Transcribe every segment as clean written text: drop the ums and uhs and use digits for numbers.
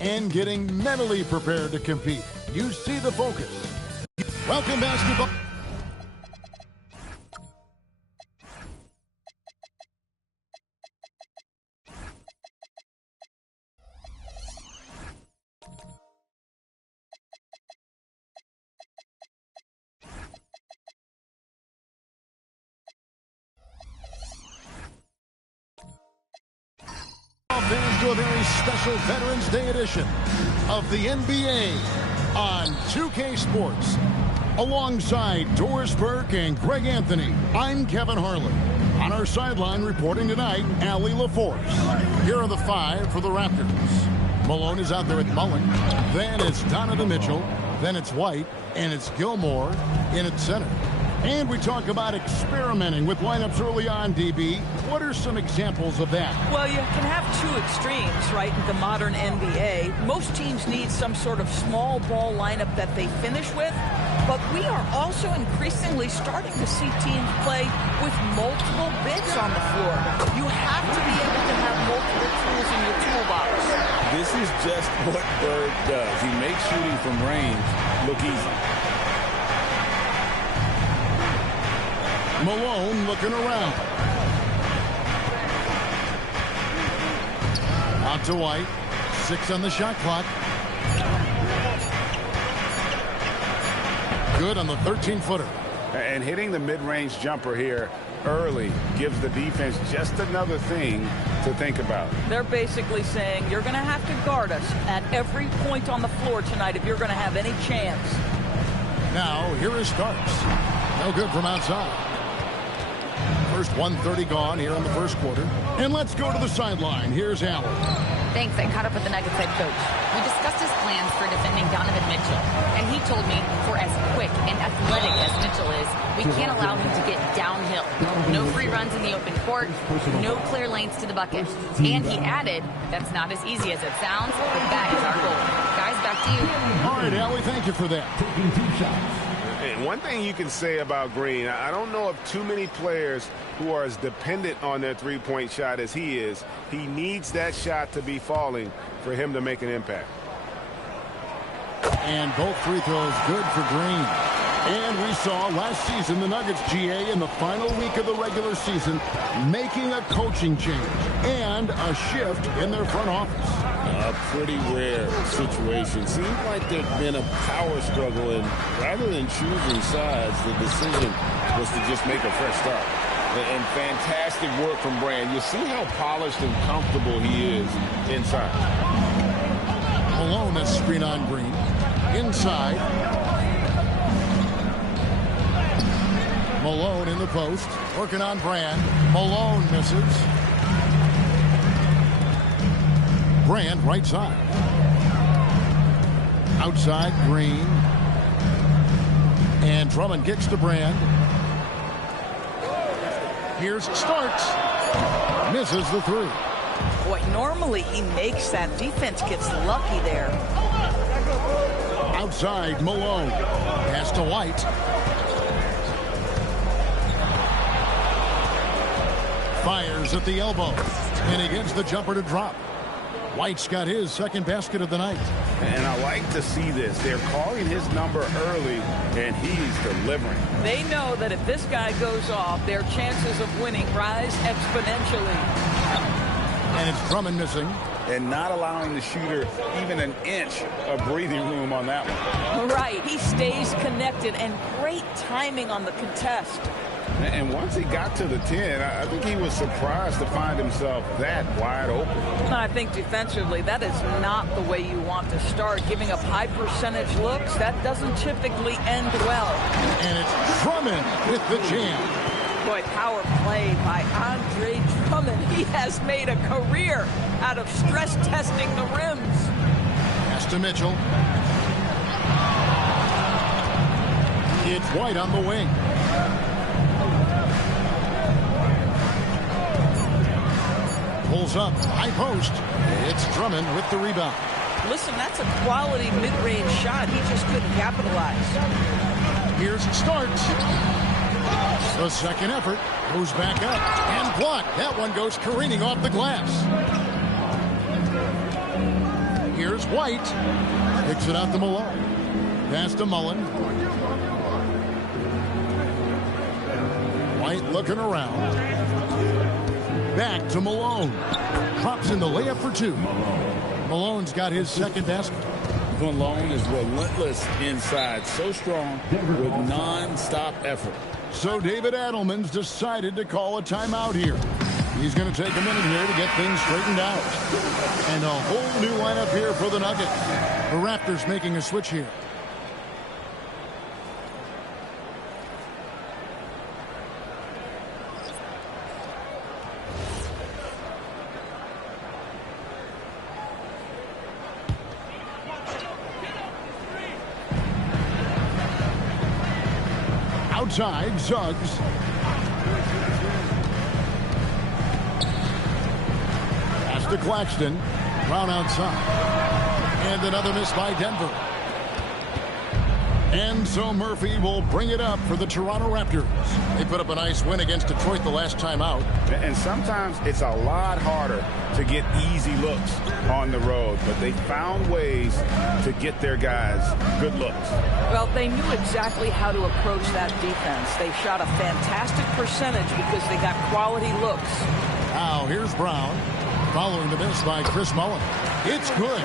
and getting mentally prepared to compete. You see the focus. Welcome, basketball. Fans to a very special Veterans Day edition of the NBA on 2K Sports. Alongside Doris Burke and Greg Anthony, I'm Kevin Harlan. On our sideline reporting tonight, Allie LaForce. Here are the five for the Raptors. Malone is out there at Mullen. Then it's Donovan Mitchell. Then it's White. And it's Gilmore in at center. And we talk about experimenting with lineups early on, DB. What are some examples of that? Well, you can have two extremes, right, in the modern NBA. Most teams need some sort of small ball lineup that they finish with. But we are also increasingly starting to see teams play with multiple bigs on the floor. You have to be able to have multiple tools in your toolbox. This is just what Bird does. He makes shooting from range look easy. Malone looking around. Out to White. 6 on the shot clock. Good on the 13-footer. And hitting the mid-range jumper here early gives the defense just another thing to think about. They're basically saying you're going to have to guard us at every point on the floor tonight if you're going to have any chance. Now, here is Starks. No good from outside. First 1:30 gone here in the first quarter. And let's go to the sideline. Here's Allen. Thanks. I caught up with the Nuggets head coach. We discussed his plans for defending Donovan Mitchell. And he told me for as quick and athletic as Mitchell is, we can't allow him to get downhill. No free runs in the open court. No clear lanes to the bucket. And he added, that's not as easy as it sounds, but that is our goal. Guys, back to you. All right, Allie, thank you for that. Taking 2 shots. One thing you can say about Green, I don't know of too many players who are as dependent on their three-point shot as he is. He needs that shot to be falling for him to make an impact. And both free throws good for Green. And we saw last season the Nuggets, GA, in the final week of the regular season, making a coaching change and a shift in their front office. A pretty rare situation. Seems like there's been a power struggle, and rather than choosing sides, the decision was to just make a fresh start. And fantastic work from Brand. You see how polished and comfortable he is inside. Malone, a screen on Green. Inside. Malone in the post. Working on Brand. Malone misses. Brand right side. Outside Green. And Drummond kicks to Brand. Here's Starks. Misses the three. Boy, normally he makes that. Defense gets lucky there. Outside Malone. Pass to White. Fires at the elbow. And he gets the jumper to drop. White's got his second basket of the night. And I like to see this. They're calling his number early, and he's delivering. They know that if this guy goes off, their chances of winning rise exponentially. And it's Drummond missing. And not allowing the shooter even an inch of breathing room on that one. Right. He stays connected, and great timing on the contest. And once he got to the 10, I think he was surprised to find himself that wide open. I think defensively, that is not the way you want to start. Giving up high percentage looks, that doesn't typically end well. And it's Drummond with the jam. Boy, power play by Andre Drummond. He has made a career out of stress testing the rims. Pass to Mitchell. It's White on the wing. Pulls up, high post. It's Drummond with the rebound. Listen, that's a quality mid-range shot. He just couldn't capitalize. Here's Starks. The second effort goes back up and blocked. That one goes careening off the glass. Here's White. Picks it out to Malone. Pass to Mullen. White looking around. Back to Malone. Drops in the layup for two. Malone's got his second basket. Malone is relentless inside. So strong with non-stop effort. So David Adelman's decided to call a timeout here. He's going to take a minute here to get things straightened out. And a whole new lineup here for the Nuggets. The Raptors making a switch here. Outside, Suggs. Pass to Claxton. Brown outside. And another miss by Denver. And so Murphy will bring it up for the Toronto Raptors. They put up a nice win against Detroit the last time out. And sometimes it's a lot harder to get easy looks on the road, but they found ways to get their guys good looks. Well, they knew exactly how to approach that defense. They shot a fantastic percentage because they got quality looks. Now here's Brown, following the miss by Chris Mullen. It's good.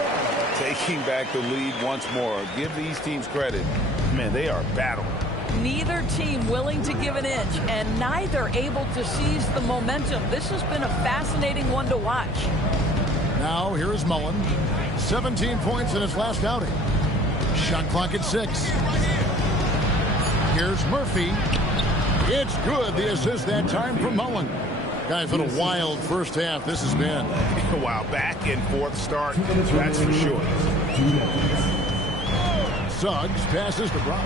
Taking back the lead once more. Give these teams credit. Man, they are battling. Neither team willing to give an inch, and neither able to seize the momentum. This has been a fascinating one to watch. Now here is Mullen. 17 points in his last outing. Shot clock at 6. Here's Murphy. It's good. The assist that time from Mullen. Guys, what a wild first half this has been. Wow, back and forth start, that's for sure. Suggs passes to Brown.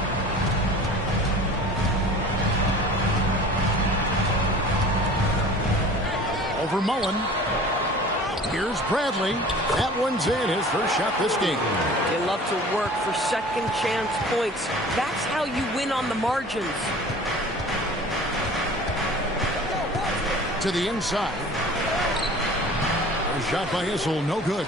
Over Mullen. Here's Bradley. That one's in, his first shot this game. They love to work for second chance points. That's how you win on the margins. To the inside. A shot by Issel, no good.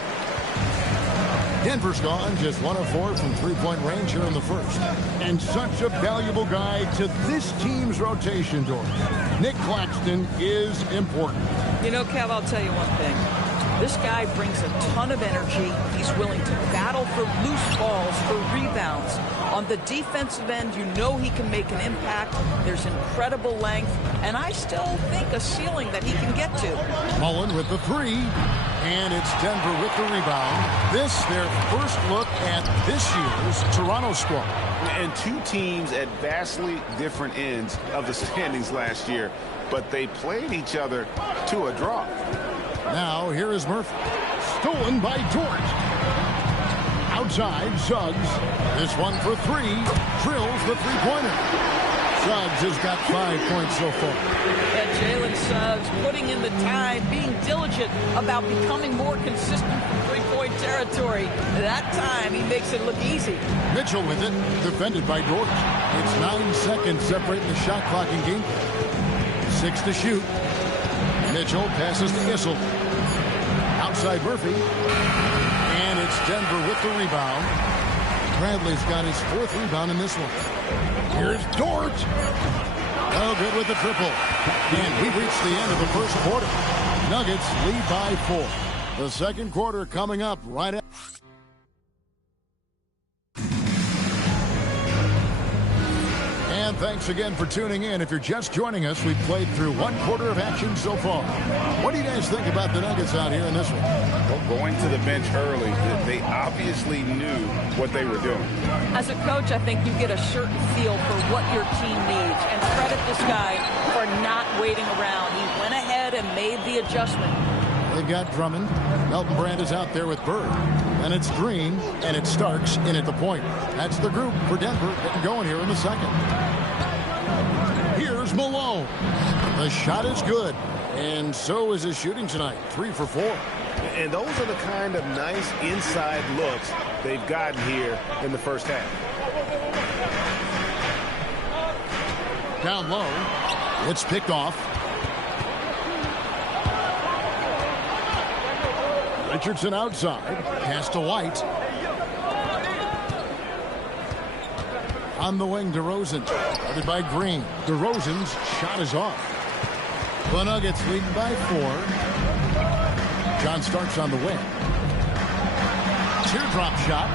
Denver's gone just 1 of 4 from three-point range here in the first. And such a valuable guy to this team's rotation door. Nick Claxton is important. You know, Kev, I'll tell you one thing. This guy brings a ton of energy. He's willing to battle for loose balls, for rebounds. On the defensive end, you know he can make an impact. There's incredible length, and I still think a ceiling that he can get to. Mullen with the three, and it's Denver with the rebound. This, their first look at this year's Toronto squad. And two teams at vastly different ends of the standings last year, but they played each other to a draw. Now here is Murphy. Stolen by Dort. Outside, Suggs. This one for three. Drills the three-pointer. Suggs has got 5 points so far. And Jalen Suggs putting in the time, being diligent about becoming more consistent from three-point territory. That time, he makes it look easy. Mitchell with it, defended by Dort. It's 9 seconds separating the shot clock in game. 6 to shoot. Mitchell passes to Issel. Outside Murphy. And it's Denver with the rebound. Bradley's got his 4th rebound in this one. Here's Dort. Oh, good with the triple. And we've reached the end of the first quarter. Nuggets lead by 4. The second quarter coming up right after. And thanks again for tuning in. If you're just joining us, we've played through 1 quarter of action so far. What do you guys think about the Nuggets out here in this one? Well, going to the bench early, they obviously knew what they were doing. As a coach, I think you get a certain feel for what your team needs. And credit this guy for not waiting around. He went ahead and made the adjustment. They've got Drummond. Melton Brand is out there with Bird. And it's Green, and it's Starks in at the point. That's the group for Denver getting going here in the second. Here's Malone. The shot is good, and so is his shooting tonight. 3 for 4. And those are the kind of nice inside looks they've gotten here in the first half. Down low. It's picked off. Richardson outside. Pass to White. On the wing, DeRozan. Guarded by Green. DeRozan's shot is off. The Nuggets leading by 4. John Starks on the wing. Teardrop shot.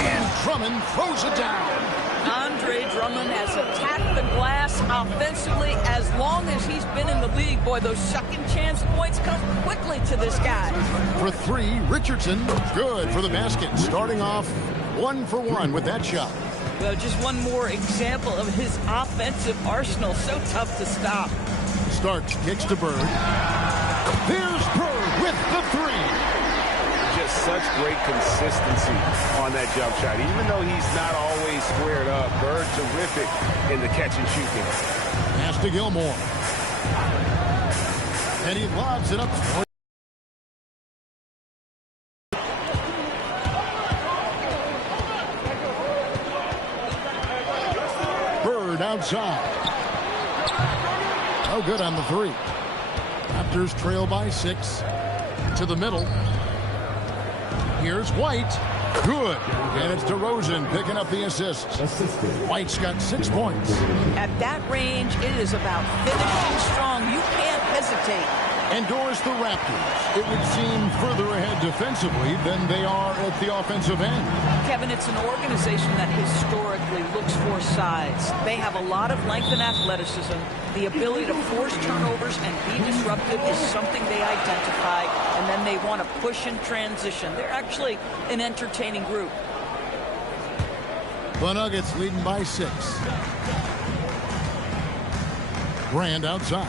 And Drummond throws it down. Andre Drummond has attacked the glass offensively as long as he's been in the league. Boy, those second chance points come quickly to this guy. For 3, Richardson. Good for the basket. Starting off 1 for 1 with that shot. Well, just one more example of his offensive arsenal. So tough to stop. Starks kicks to Bird. Here's Bird with the 3. Just such great consistency on that jump shot. Even though he's not always squared up, Bird terrific in the catch and shoot game. Pass to Gilmore. And he lobs it up. Bird outside. Oh, good on the 3. Raptors trail by 6. To the middle. Here's White. Good. And it's DeRozan picking up the assist. White's got 6 points. At that range, it is about finishing strong. You can't hesitate. Endorse the Raptors. It would seem further ahead defensively than they are at the offensive end. Kevin, it's an organization that historically looks for size. They have a lot of length and athleticism. The ability to force turnovers and be disruptive is something they identify, and then they want to push in transition. They're actually an entertaining group. The Nuggets leading by 6. Brand outside.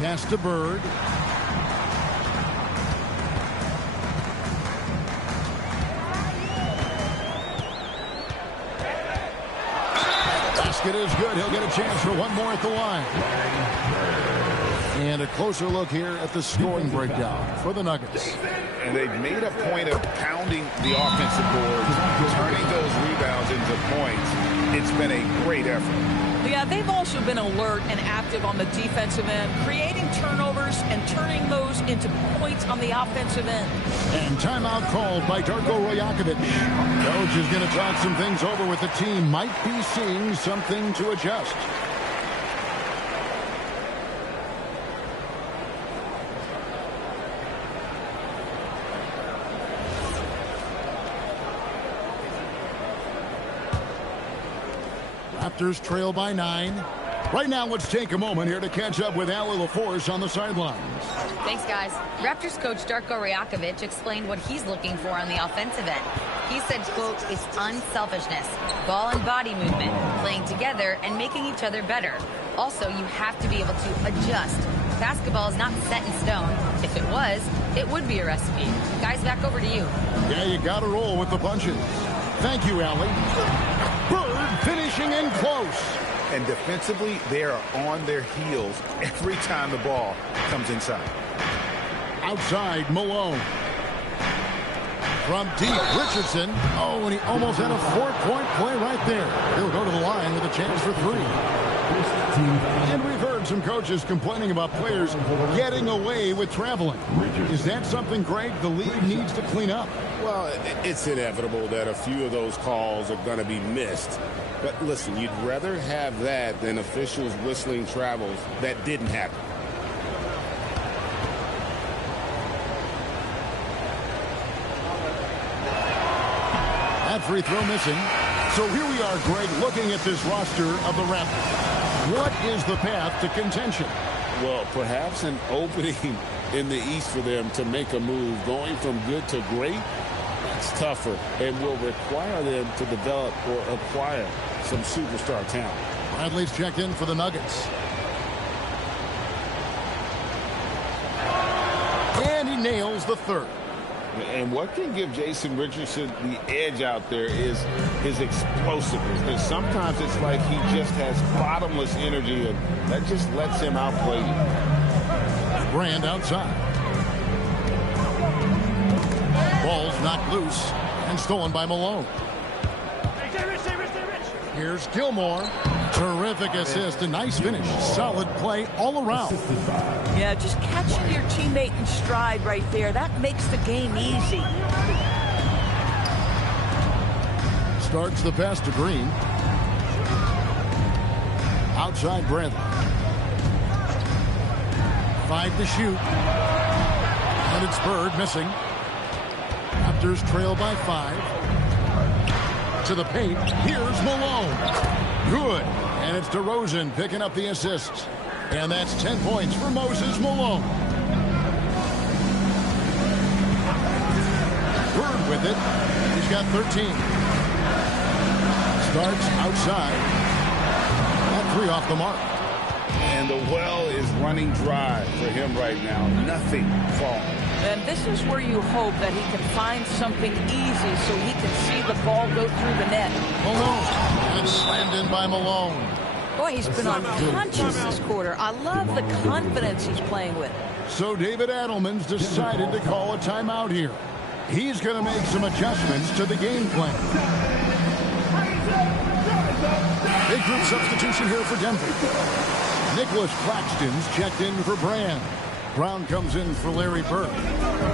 Pass to Bird. Basket is good. He'll get a chance for one more at the line. And a closer look here at the scoring breakdown for the Nuggets. And they've made a point of pounding the offensive boards, turning those rebounds into points. It's been a great effort. Yeah, they've also been alert and active on the defensive end, creating turnovers and turning those into points on the offensive end. And timeout called by Darko Rajakovic. Coach is going to talk some things over with the team. Might be seeing something to adjust. Raptors trail by 9. Right now, let's take a moment here to catch up with Allie LaForce on the sidelines. Thanks, guys. Raptors coach Darko Rajakovic explained what he's looking for on the offensive end. He said, quote, it's unselfishness, ball and body movement, playing together and making each other better. Also, you have to be able to adjust. Basketball is not set in stone. If it was, it would be a recipe. Guys, back over to you. Yeah, you got to roll with the punches. Thank you, Allie. Bird finishing in close. And defensively, they are on their heels every time the ball comes inside. Outside, Malone. From deep, Richardson. Oh, and he almost had a 4-point play right there. He'll go to the line with a chance for 3. And we've heard some coaches complaining about players getting away with traveling. Is that something, Greg, the league needs to clean up? Well, it's inevitable that a few of those calls are going to be missed. But listen, you'd rather have that than officials whistling travels that didn't happen. That free throw missing. So here we are, Greg, looking at this roster of the Raptors. What is the path to contention? Well, perhaps an opening in the East for them to make a move. Going from good to great, it's tougher and will require them to develop or acquire some superstar talent. Bradley's checked in for the Nuggets. And he nails the 3rd. And what can give Jason Richardson the edge out there is his explosiveness. And sometimes it's like he just has bottomless energy, and that just lets him outplay you. Brand outside. Ball's knocked loose and stolen by Malone. Here's Gilmore. Terrific assist, a nice finish. Solid play all around. Yeah, just catching your teammate in stride right there. That makes the game easy. Starts the pass to Green. Outside Bradley. 5 to shoot. And it's Bird missing. Raptors trail by 5. To the paint. Here's Malone. Good. And it's DeRozan picking up the assist. And that's 10 points for Moses Malone. Bird with it. He's got 13. Starts outside. That 3 off the mark. And the well is running dry for him right now. Nothing falling. And this is where you hope that he can find something easy so he can see the ball go through the net. Malone. And it's slammed in by Malone. Boy, he's been unconscious this quarter. I love the confidence he's playing with. So David Adelman's decided to call a timeout here. He's going to make some adjustments to the game plan. Big group substitution here for Denver. Nicholas Claxton's checked in for Brand. Brown comes in for Larry Bird.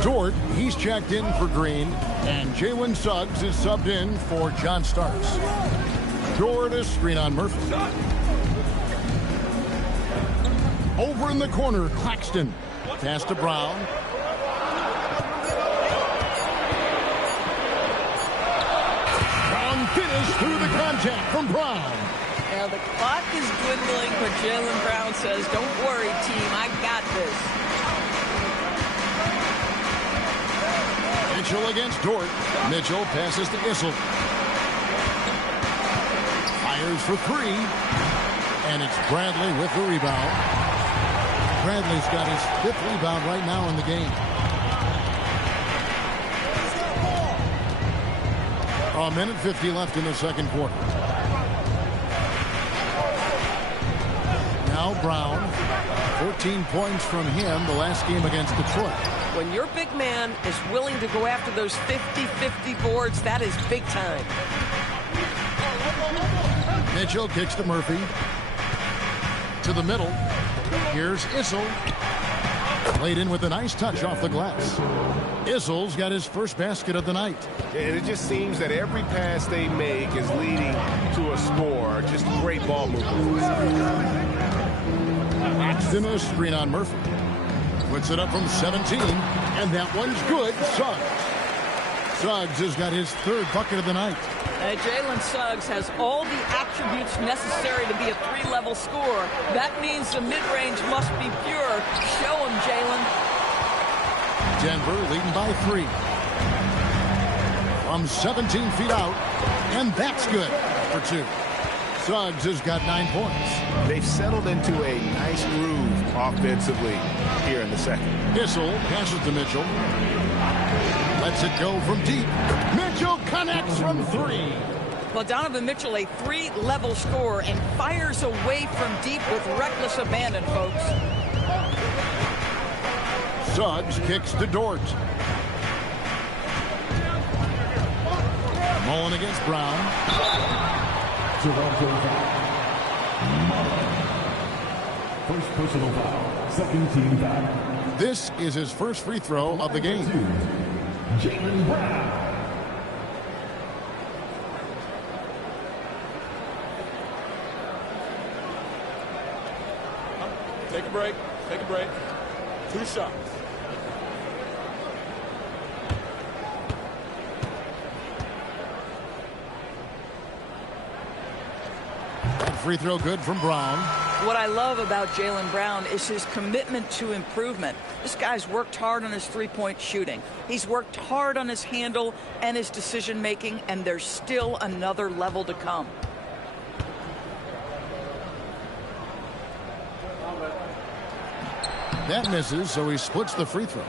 Dort, he's checked in for Green. And Jalen Suggs is subbed in for John Starks. Dort a screen on Murphy. Over in the corner, Claxton. Pass to Brown. Brown finished through the contact from Brown. Now the clock is dwindling, but Jaylen Brown says, don't worry, team, I got this. Mitchell against Dort. Mitchell passes to Issel. Fires for 3. And it's Bradley with the rebound. Bradley's got his 5th rebound right now in the game. A minute 50 left in the second quarter. Now Brown, 14 points from him the last game against Detroit. When your big man is willing to go after those 50-50 boards, that is big time. Mitchell kicks to Murphy. To the middle. Here's Issel. Laid in with a nice touch off the glass. Issel's got his first basket of the night. And it just seems that every pass they make is leading to a score. Just great ball movement. Axton a screen on Murphy. Puts it up from 17. And that one's good. Suggs. Suggs has got his 3rd bucket of the night. Jalen Suggs has all the attributes necessary to be a 3-level scorer. That means the mid-range must be pure. Show him, Jalen. Denver leading by 3. From 17 feet out. And that's good for 2. Suggs has got 9 points. They've settled into a nice groove offensively here in the second. Issel passes to Mitchell. Lets it go from deep. Mitchell connects from 3. Well, Donovan Mitchell, a 3-level scorer, and fires away from deep with reckless abandon, folks. Suggs kicks to Dort. Mullen against Brown. First personal foul. Second team foul. This is his first free throw of the game. Jaylen Brown. Take a break. Take a break. 2 shots. Free throw good from Brown. What I love about Jaylen Brown is his commitment to improvement. This guy's worked hard on his 3-point shooting. He's worked hard on his handle and his decision making, and there's still another level to come. That misses, so he splits the free throws.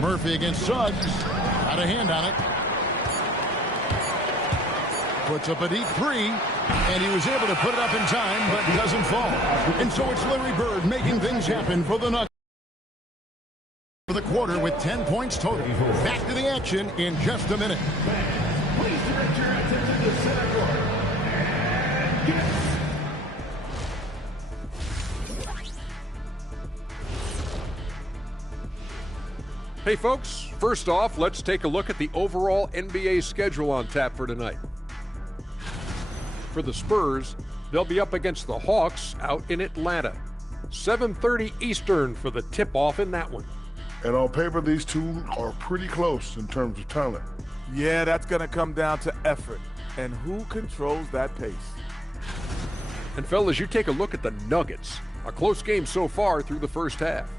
Murphy against Suggs. Got a hand on it. Puts up a deep 3, and he was able to put it up in time, but doesn't fall. And so it's Larry Bird making things happen for the Nuggets. For the quarter with 10 points total. Back to the action in just a minute. Please direct your attention Hey folks, first off, let's take a look at the overall NBA schedule on tap for tonight. For the Spurs, they'll be up against the Hawks out in Atlanta. 7:30 Eastern for the tip-off in that one. And on paper, these two are pretty close in terms of talent. Yeah, that's going to come down to effort and who controls that pace. And fellas, you take a look at the Nuggets. A close game so far through the first half.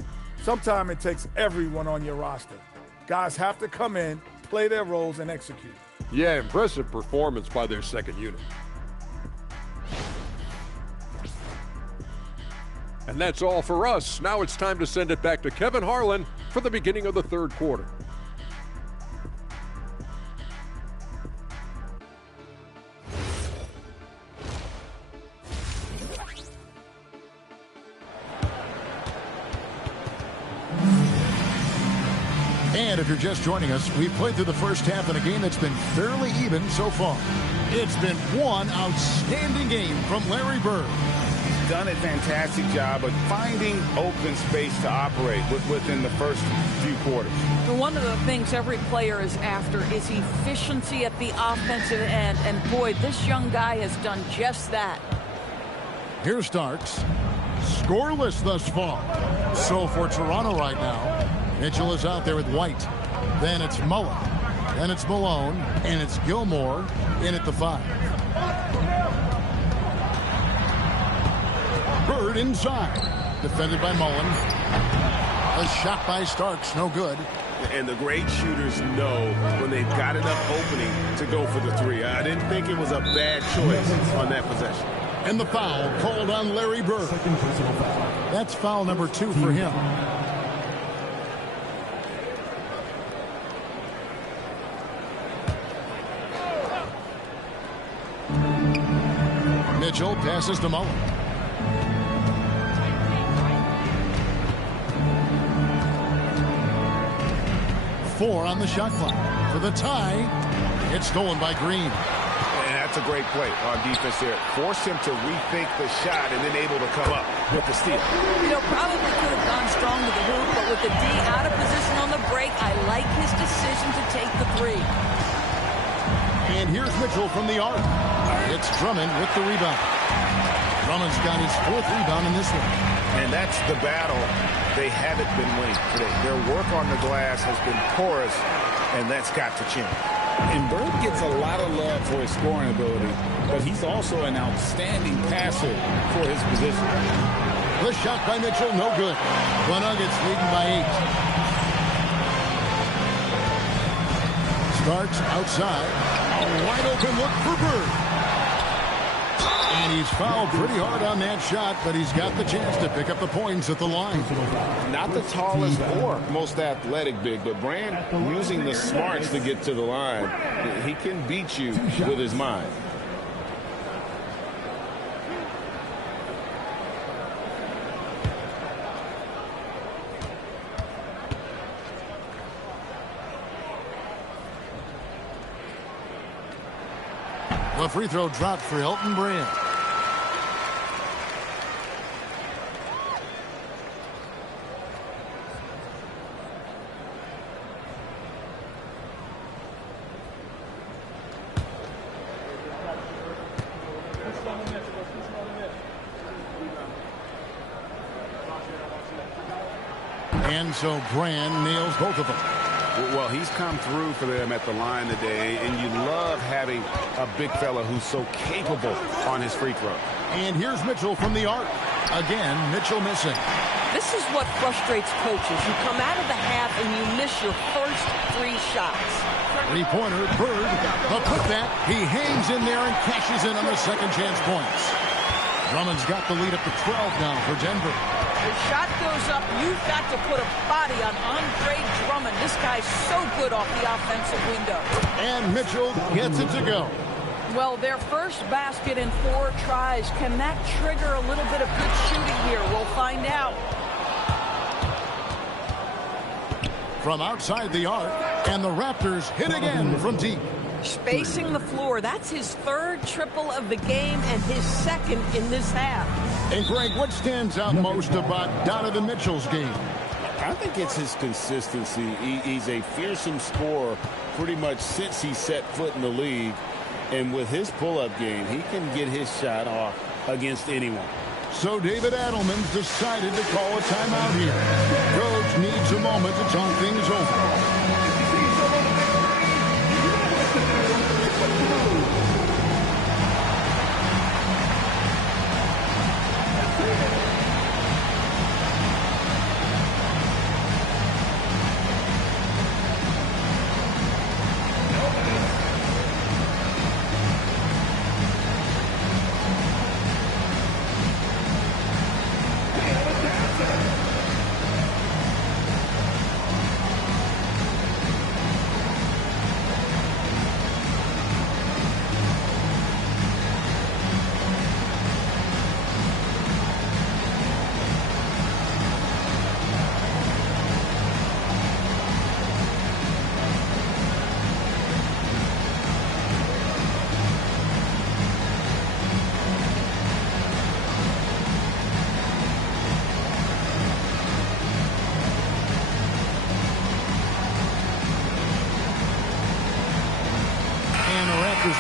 Sometimes it takes everyone on your roster. Guys have to come in, play their roles, and execute. Yeah, impressive performance by their second unit. And that's all for us. Now it's time to send it back to Kevin Harlan for the beginning of the third quarter. And if you're just joining us, we've played through the first half in a game that's been fairly even so far. It's been one outstanding game from Larry Bird. He's done a fantastic job of finding open space to operate within the first few quarters. One of the things every player is after is efficiency at the offensive end. And boy, this young guy has done just that. Here's Starks. Scoreless thus far. So for Toronto right now, Mitchell is out there with White. Then it's Mullen. Then it's Malone. And it's Gilmore in at the 5. Bird inside. Defended by Mullen. A shot by Starks. No good. And the great shooters know when they've got enough opening to go for the 3. I didn't think it was a bad choice on that possession. And the foul called on Larry Bird. That's foul number 2 for him. Mitchell passes to Mullen. Four on the shot clock. For the tie, it's stolen by Green. And that's a great play on defense there. Forced him to rethink the shot and then able to come up with the steal. You know, probably could have gone strong to the hoop, but with the D out of position on the break, I like his decision to take the 3. And here's Mitchell from the arc. It's Drummond with the rebound. Drummond's got his 4th rebound in this one. And that's the battle they haven't been winning today. Their work on the glass has been porous, and that's got to change. And Bird gets a lot of love for his scoring ability, but he's also an outstanding passer for his position. The shot by Mitchell, no good. The Nuggets leading by 8. Starks outside. A wide open look for Bird. And he's fouled pretty hard on that shot, but he's got the chance to pick up the points at the line. Not the tallest or most athletic big, but Brand using the smarts to get to the line. He can beat you with his mind. The free throw dropped for Elton Brand. And so Brand nails both of them. Well, he's come through for them at the line today, and you love having a big fella who's so capable on his free throw. And here's Mitchell from the arc. Again, Mitchell missing. This is what frustrates coaches. You come out of the half and you miss your first 3 shots. Three-pointer, Bird. The putback. He hangs in there and cashes in on the second chance points. Drummond's got the lead up to 12 now for Denver. The shot goes up. You've got to put a body on Andre Drummond. This guy's so good off the offensive window. And Mitchell gets it to go. Well, their first basket in 4 tries. Can that trigger a little bit of good shooting here? We'll find out. From outside the arc, and the Raptors hit again from deep. Spacing the floor. That's his third triple of the game and his second in this half. And Greg, what stands out most about Donovan Mitchell's game? I think it's his consistency. He's a fearsome scorer pretty much since he set foot in the league. And with his pull-up game, he can get his shot off against anyone. So David Adelman's decided to call a timeout here. Coach needs a moment to talk things over.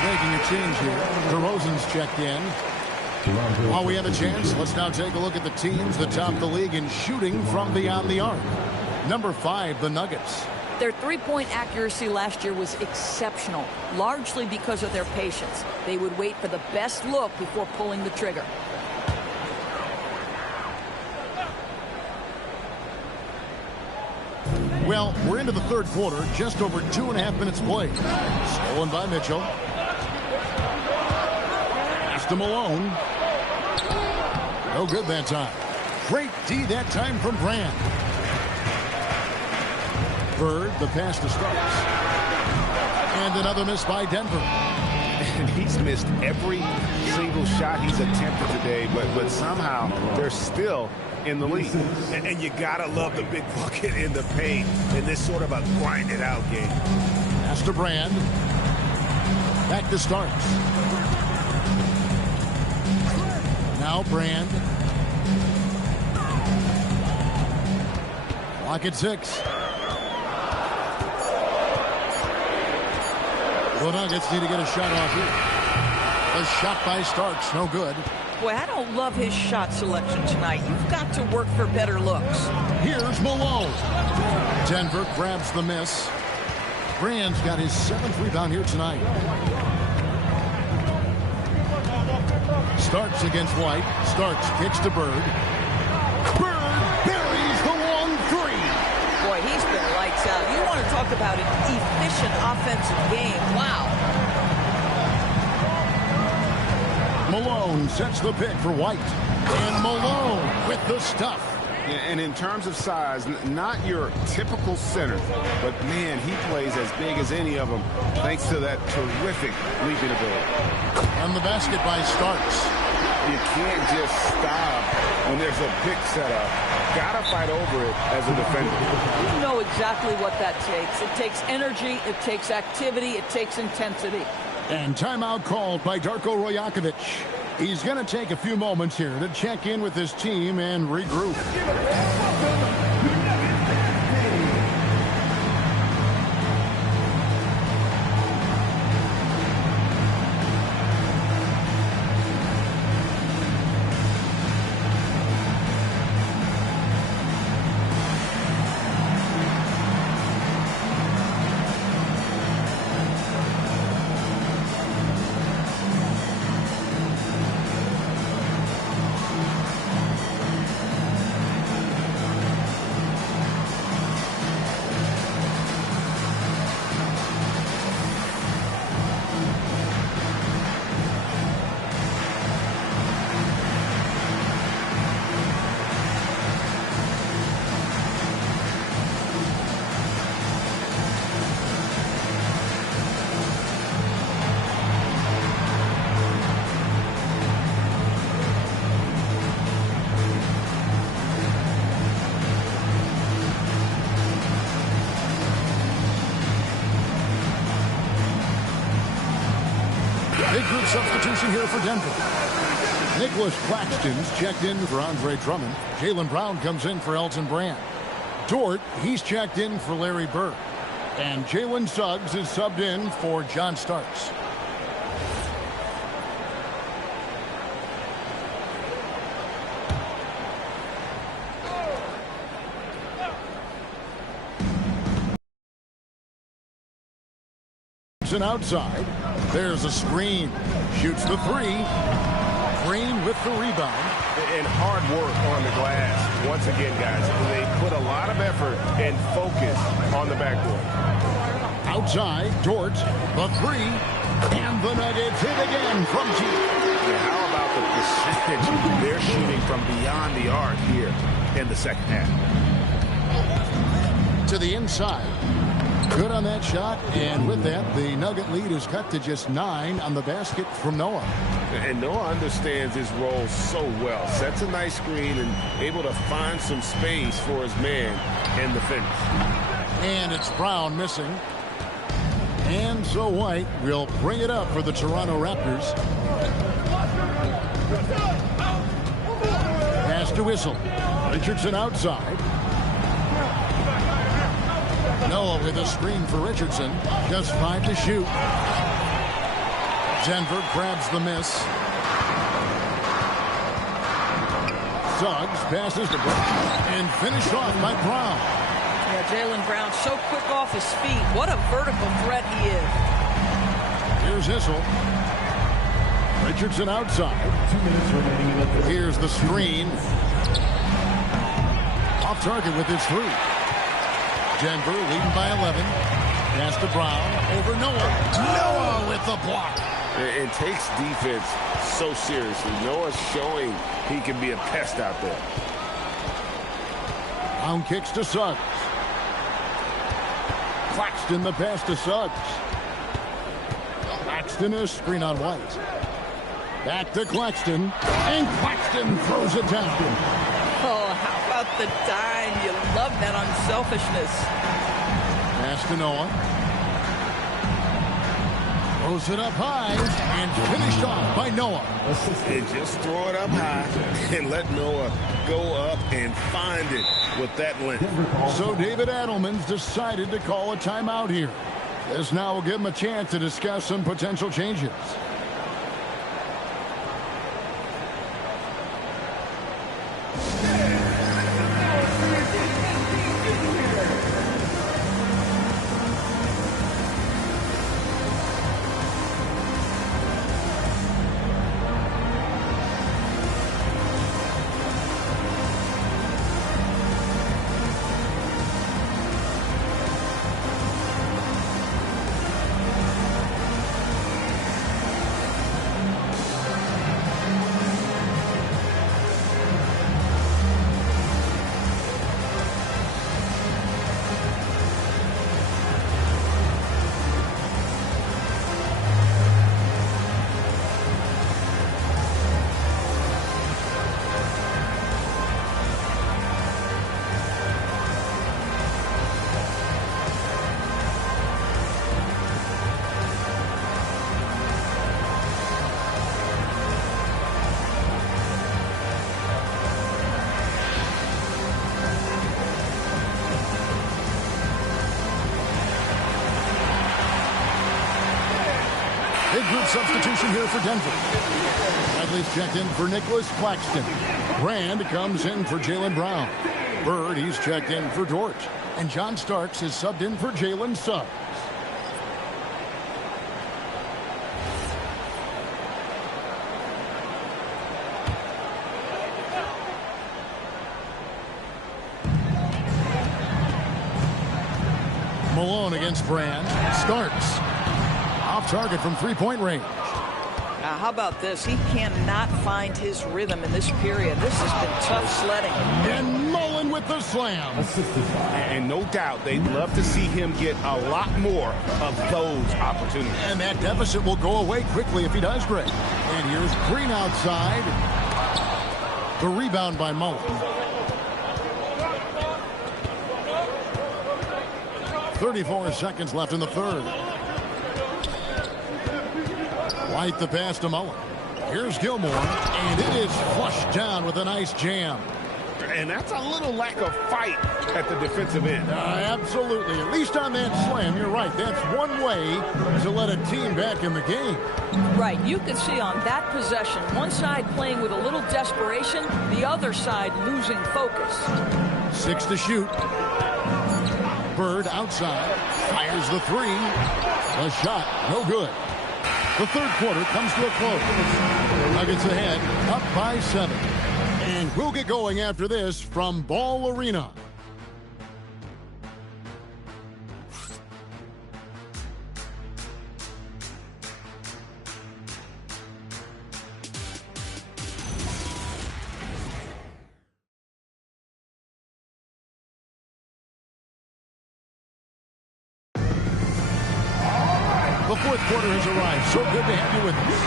Making a change here. DeRozan's checked in. While we have a chance, let's now take a look at the teams that top the league in shooting from beyond the arc. Number 5, the Nuggets. Their three-point accuracy last year was exceptional, largely because of their patience. They would wait for the best look before pulling the trigger. Well, we're into the third quarter, just over 2.5 minutes played. Stolen by Mitchell. Pass to Malone. No good that time. Great D that time from Brand. Bird, the pass to Starks. And another miss by Denver. And he's missed every single shot he's attempted today, but somehow they're still in the lead. And you gotta love the big bucket in the paint in this sort of a grinded out game. Pass to Brand. Back to Starks. Now Brand. Clock at 6. The Nuggets need to get a shot off here. A shot by Starks, no good. Boy, I don't love his shot selection tonight. You've got to work for better looks. Here's Malone. Denver grabs the miss. Brand's got his 7th rebound here tonight. Starks against White. Starks kicks to Bird. Bird buries the long three. Boy, he's been lights out. You want to talk about an efficient offensive game. Wow. Malone sets the pick for White. And Malone with the stuff. And in terms of size, not your typical center, but man, he plays as big as any of them thanks to that terrific leaping ability. And the basket by Starks. You can't just stop when there's a pick set up. Gotta fight over it as a defender. You know exactly what that takes. It takes energy, it takes activity, it takes intensity. And timeout called by Darko Rajakovic. He's going to take a few moments here to check in with his team and regroup. Big group substitution here for Denver. Nicholas Claxton's checked in for Andre Drummond. Jaylen Brown comes in for Elton Brand. Dort, he's checked in for Larry Bird. And Jalen Suggs is subbed in for John Starks. And outside, there's a screen. Shoots the three. Green with the rebound. And hard work on the glass. Once again, guys, they put a lot of effort and focus on the backboard. Outside, Dort, the three, and the Nuggets hit again from deep. Yeah, how about the percentage they're shooting from beyond the arc here in the second half? To the inside. Good on that shot, and with that, the Nugget lead is cut to just 9 on the basket from Noah. And Noah understands his role so well. Sets a nice screen and able to find some space for his man in the finish. And it's Brown missing. And so White will bring it up for the Toronto Raptors. Pass to Whistle. Richardson outside. Noah with a screen for Richardson. Just 5 to shoot. Denver grabs the miss. Suggs passes to Brown and finished off by Brown. Yeah, Jaylen Brown so quick off his feet. What a vertical threat he is. Here's Issel. Richardson outside. 2 minutes remaining in the third. Here's the screen. Off target with his three. Denver leading by 11. Pass to Brown over Noah. Noah with the block. It takes defense so seriously. Noah's showing he can be a pest out there. Brown kicks to Suggs. Claxton the pass to Suggs. Claxton a screen on White. Back to Claxton. And Claxton throws it down. Oh, how about the dime? You love that unselfishness. Pass to Noah. Throws it up high and finished off by Noah. And just throw it up high and let Noah go up and find it with that length. So David Adelman's decided to call a timeout here. This now will give him a chance to discuss some potential changes. Big group substitution here for Denver. Bradley's checked in for Nicholas Claxton. Brand comes in for Jaylen Brown. Bird, he's checked in for Dort. And John Starks is subbed in for Jalen Suggs. Malone against Brand. Starks. Off target from three-point range. Now, how about this? He cannot find his rhythm in this period. This has been tough sledding. And Mullen with the slam. And no doubt they'd love to see him get a lot more of those opportunities. And that deficit will go away quickly if he does, Greg. And here's Green outside. The rebound by Mullen. 34 seconds left in the third. White the pass to Mullen. Here's Gilmore, and it is flushed down with a nice jam. And that's a little lack of fight at the defensive end. Absolutely. At least on that slam, you're right. That's one way to let a team back in the game. Right. You can see on that possession, one side playing with a little desperation, the other side losing focus. 6 to shoot. Bird outside. Fires the 3. A shot. No good. The third quarter comes to a close. Nuggets ahead, up by 7. And we'll get going after this from Ball Arena. The fourth quarter has arrived. So good to have you with us.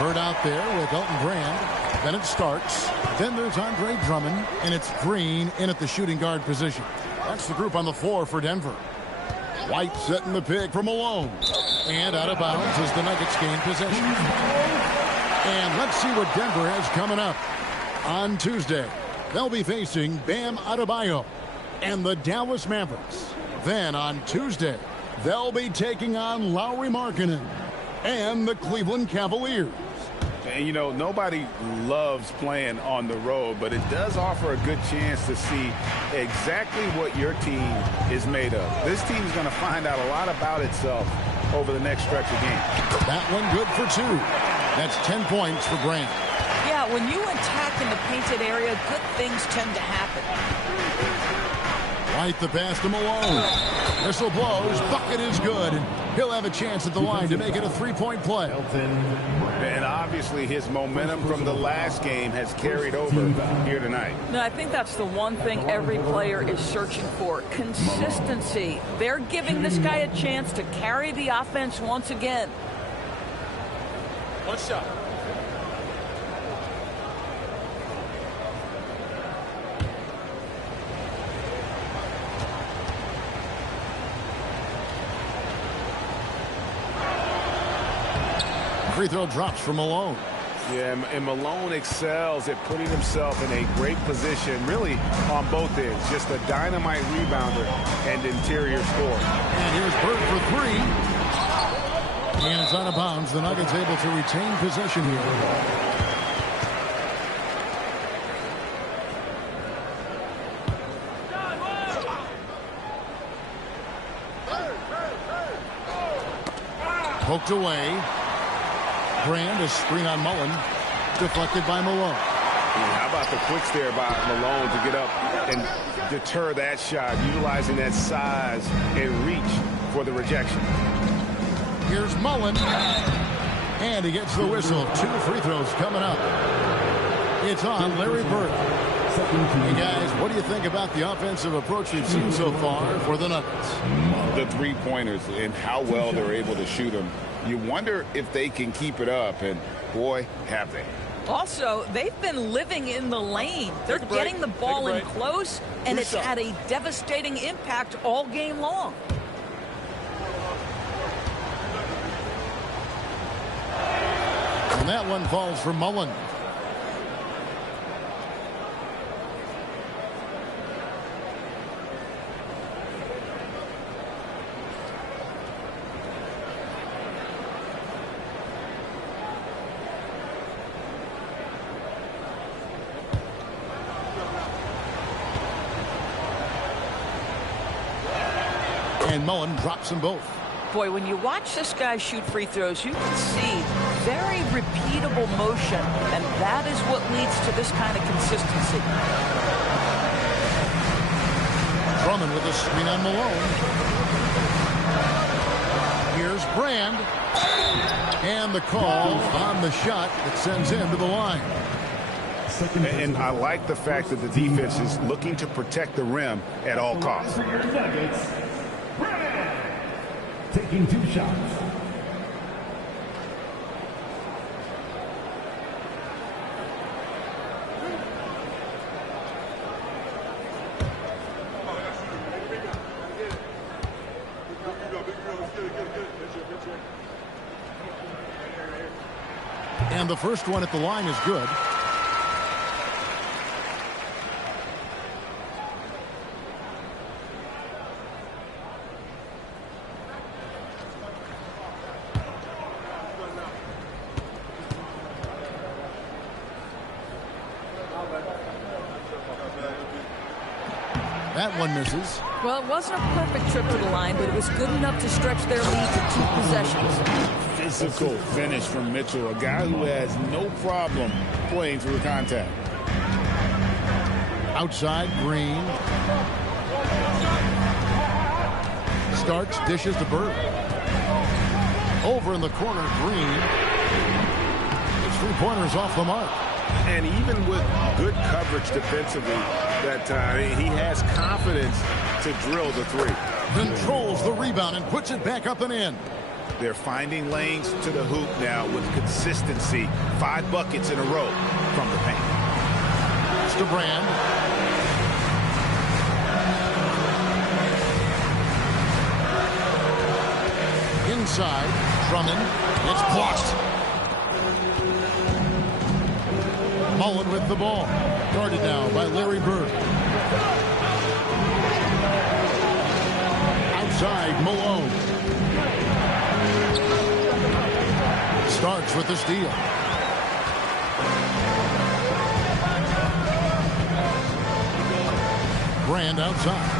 Bird out there with Elton Brand. Then it's Starks. Then there's Andre Drummond. And it's Green in at the shooting guard position. That's the group on the floor for Denver. White setting the pick for Malone. And out of bounds as the Nuggets gain possession. And let's see what Denver has coming up. On Tuesday, they'll be facing Bam Adebayo and the Dallas Mavericks. Then on Tuesday, they'll be taking on Lauri Markkanen and the Cleveland Cavaliers. And, you know, nobody loves playing on the road, but it does offer a good chance to see exactly what your team is made of. This team is going to find out a lot about itself over the next stretch of games. That one good for 2. That's 10 points for Grant. Yeah, when you attack in the painted area, good things tend to happen. White the pass to Malone. Whistle blows. Bucket is good. And he'll have a chance at the line to make it a 3-point play. And obviously his momentum from the last game has carried over here tonight. No, I think that's the one thing every player is searching for. Consistency. They're giving this guy a chance to carry the offense once again. One shot. Free throw drops for Malone. Yeah, and Malone excels at putting himself in a great position, really on both ends. Just a dynamite rebounder and interior scorer. And here's Bird for 3. And it's out of bounds. The Nuggets able to retain possession here. Poked away. Brand, a screen on Mullen. Deflected by Malone. How about the quicks there by Malone to get up and deter that shot, utilizing that size and reach for the rejection. Here's Mullen. And he gets the whistle. 2 free throws coming up. It's on Larry Bird. Hey, guys, what do you think about the offensive approach we've seen so far for the Nuggets? The three-pointers and how well they're able to shoot them. You wonder if they can keep it up, and boy, have they. Also, they've been living in the lane. They're getting the ball in close, and it's had a devastating impact all game long. And that one falls for Mullen. And Mullen drops them both. Boy, when you watch this guy shoot free throws, you can see very repeatable motion, and that is what leads to this kind of consistency. Drummond with a screen on Malone. Here's Brand. And the call on the shot that sends him to the line. And I like the fact that the defense is looking to protect the rim at all costs. Taking 2 shots. And the first one at the line is good. That one misses. Well, it wasn't a perfect trip to the line, but it was good enough to stretch their lead to 2 possessions. Physical finish from Mitchell, a guy who has no problem playing through contact. Outside, Green. Starks, dishes to Bird. Over in the corner, Green. His three-pointer's off the mark. And even with good coverage defensively that time, he has confidence to drill the three. Controls the rebound and puts it back up and in. They're finding lanes to the hoop now with consistency. 5 buckets in a row from the paint. To Brand. Inside, Drummond. It's blocked. Mullen with the ball. Guarded now by Larry Bird. Outside, Malone. Starks with the steal. Brand outside.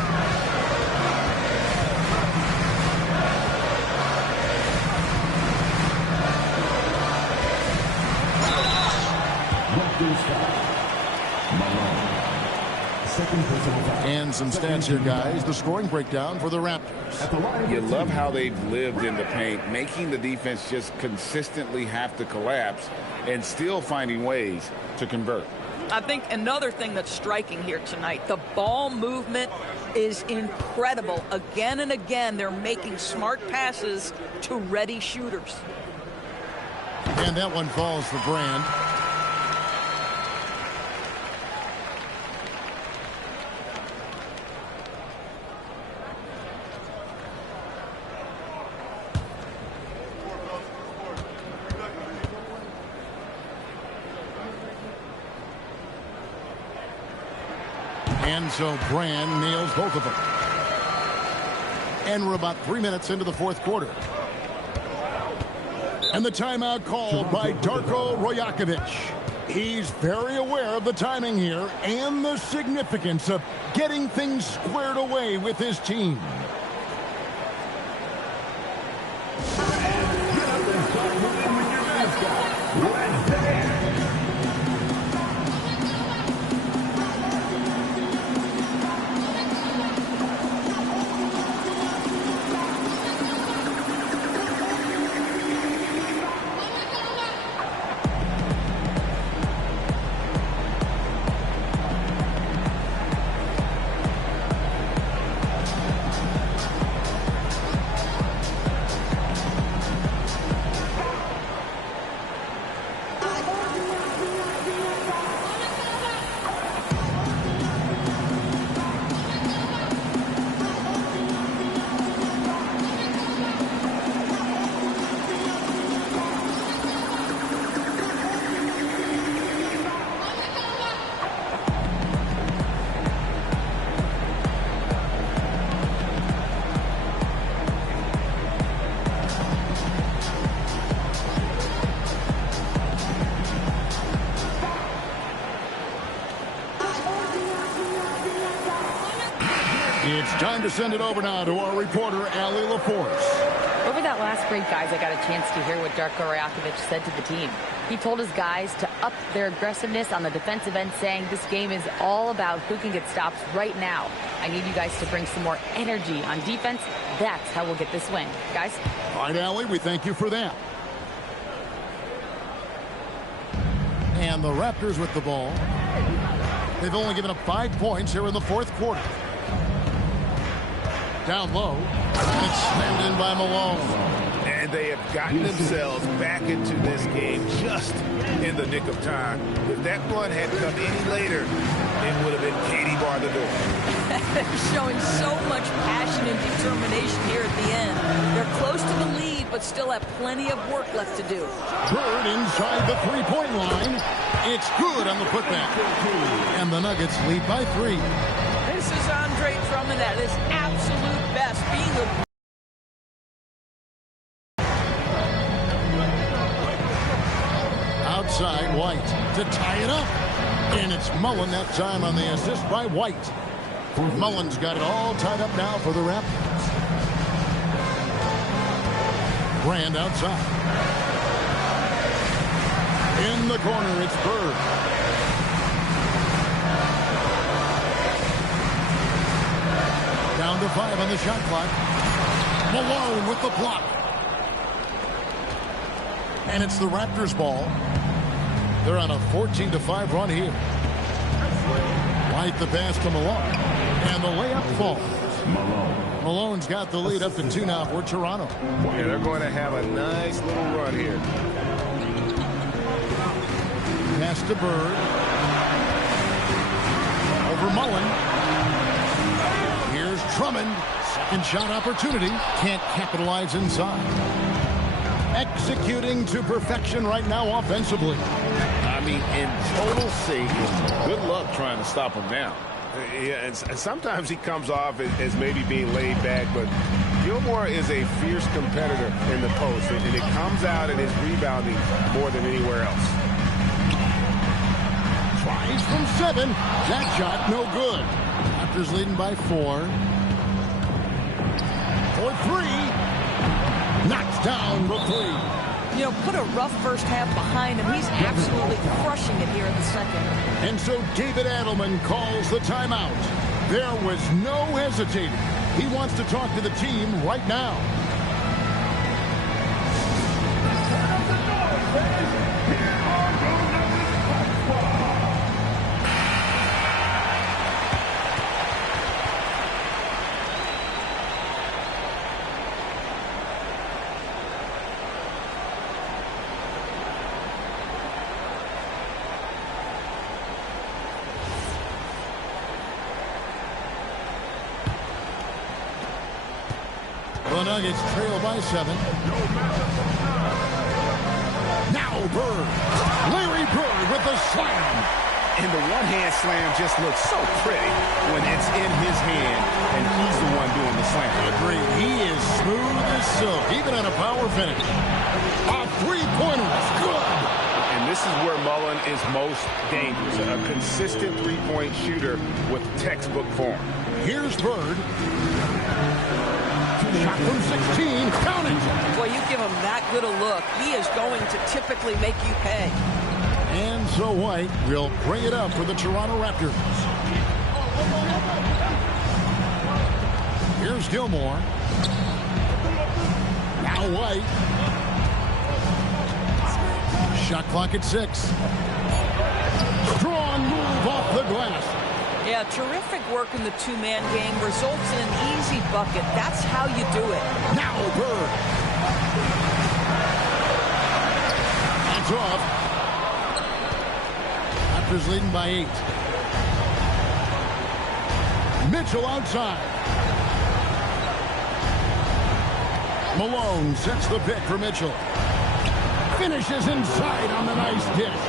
And some stats here, guys. The scoring breakdown for the Raptors. You love how they've lived in the paint, making the defense just consistently have to collapse and still finding ways to convert. I think another thing that's striking here tonight, the ball movement is incredible. Again and again, they're making smart passes to ready shooters. And that one falls for Brand. And so Brand nails both of them. And we're about 3 minutes into the fourth quarter. And the timeout called by Darko Rajakovic. He's very aware of the timing here and the significance of getting things squared away with his team. It's time to send it over now to our reporter, Allie LaForce. Over that last break, guys, I got a chance to hear what Darko Rajakovic said to the team. He told his guys to up their aggressiveness on the defensive end, saying this game is all about who can get stops right now. I need you guys to bring some more energy on defense. That's how we'll get this win. Guys? All right, Allie, we thank you for that. And the Raptors with the ball. They've only given up 5 points here in the fourth quarter. Down low. And it's slammed in by Malone. And they have gotten themselves back into this game just in the nick of time. If that run had come any later, it would have been Katie bar the door. They're showing so much passion and determination here at the end. They're close to the lead, but still have plenty of work left to do. Bird inside the three-point line. It's good on the putback. And the Nuggets lead by 3. This is Andre Drummond at his absolute best, being the outside White to tie it up. And it's Mullen that time on the assist by White. Mullen's got it all tied up now for the Raptors. Brand outside. In the corner, it's Bird. Down to 5 on the shot clock. Malone with the block. And it's the Raptors ball. They're on a 14-5 run here. White the pass to Malone. And the layup falls. Malone's got the lead up to 2 now for Toronto. Yeah, they're going to have a nice little run here. Pass to Bird. Over Mullen. Here's Drummond. Second shot opportunity. Can't capitalize inside. Executing to perfection right now offensively. I mean, in total savings. Good luck trying to stop him now. Yeah, and sometimes he comes off as maybe being laid back, but Gilmore is a fierce competitor in the post, and it comes out in his rebounding more than anywhere else. Tries from 7. That shot no good. Raptors leading by 4. For 3. Knocks down the 3. You know, put a rough first half behind him. He's absolutely crushing it here in the second. And so David Adelman calls the timeout. There was no hesitating. He wants to talk to the team right now. The Nuggets trail by 7. Now Bird. Larry Bird with the slam. And the one-hand slam just looks so pretty when it's in his hand and he's the one doing the slam. Agreed. He is smooth as silk, even on a power finish. A three-pointer. Good. And this is where Mullen is most dangerous. A consistent three-point shooter with textbook form. Here's Bird. Shot from 16. Count it. Boy, you give him that good a look, he is going to typically make you pay. And so White will bring it up for the Toronto Raptors. Here's Gilmore. Now White. Shot clock at 6. Strong move off the glass. Yeah, terrific work in the two-man game results in an easy bucket. That's how you do it. Now Bird. Hands off. Raptors leading by 8. Mitchell outside. Malone sets the pick for Mitchell. Finishes inside on the nice dish.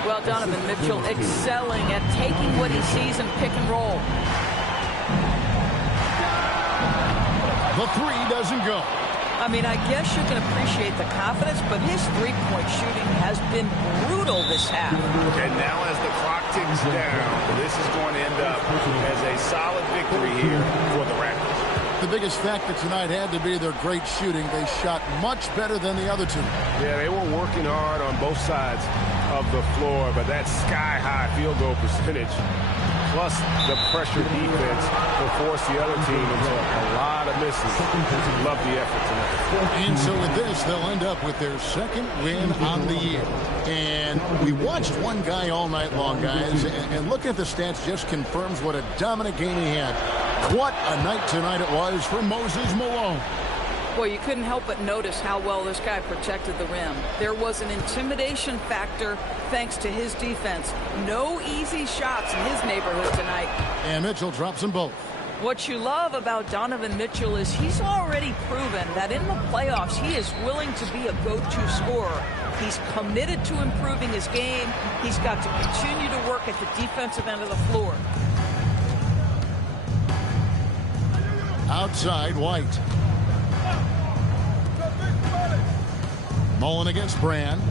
Well, Donovan Mitchell excelling at taking what he sees in pick and roll. The 3 doesn't go. I mean, I guess you can appreciate the confidence, but his three-point shooting has been brutal this half. And now as the clock ticks down, this is going to end up as a solid victory here for the Raptors. The biggest factor tonight had to be their great shooting. They shot much better than the other 2. Yeah, they were working hard on both sides of the floor, but that sky-high field goal percentage plus the pressure defense will force the other team into a lot of misses. Love the effort tonight. And so with this, they'll end up with their second win on the year. And we watched one guy all night long, guys, and looking at the stats just confirms what a dominant game he had. What a night tonight it was for Moses Malone. Boy, you couldn't help but notice how well this guy protected the rim. There was an intimidation factor thanks to his defense. No easy shots in his neighborhood tonight. And Mitchell drops them both. What you love about Donovan Mitchell is he's already proven that in the playoffs he is willing to be a go-to scorer. He's committed to improving his game. He's got to continue to work at the defensive end of the floor. Outside, White. Mullen against Brand.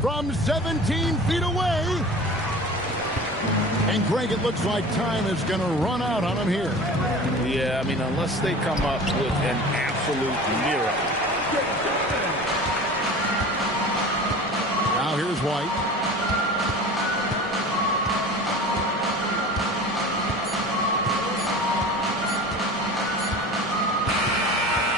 From 17 feet away. And Greg, it looks like time is going to run out on him here. Yeah, I mean, unless they come up with an absolute miracle. Now here's White.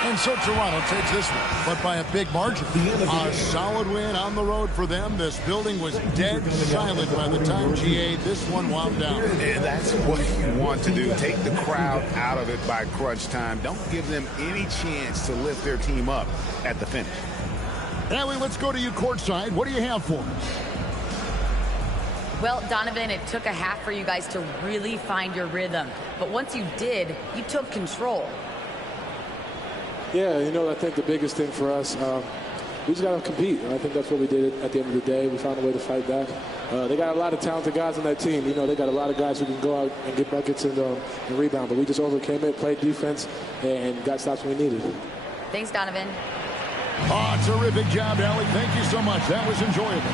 And so Toronto takes this one, but by a big margin. A solid win on the road for them. This building was dead silent by the time GA this one wound down. And that's what you want to do. Take the crowd out of it by crunch time. Don't give them any chance to lift their team up at the finish. Allie, let's go to you courtside. What do you have for us? Well, Donovan, it took a half for you guys to really find your rhythm. But once you did, you took control. Yeah, I think the biggest thing for us, we just got to compete. And I think that's what we did at the end of the day. We found a way to fight back. They got a lot of talented guys on that team. They got a lot of guys who can go out and get buckets and rebound. But we just overcame it, played defense, and got stops when we needed. Thanks, Donovan. Oh, terrific job, Allie. Thank you so much. That was enjoyable.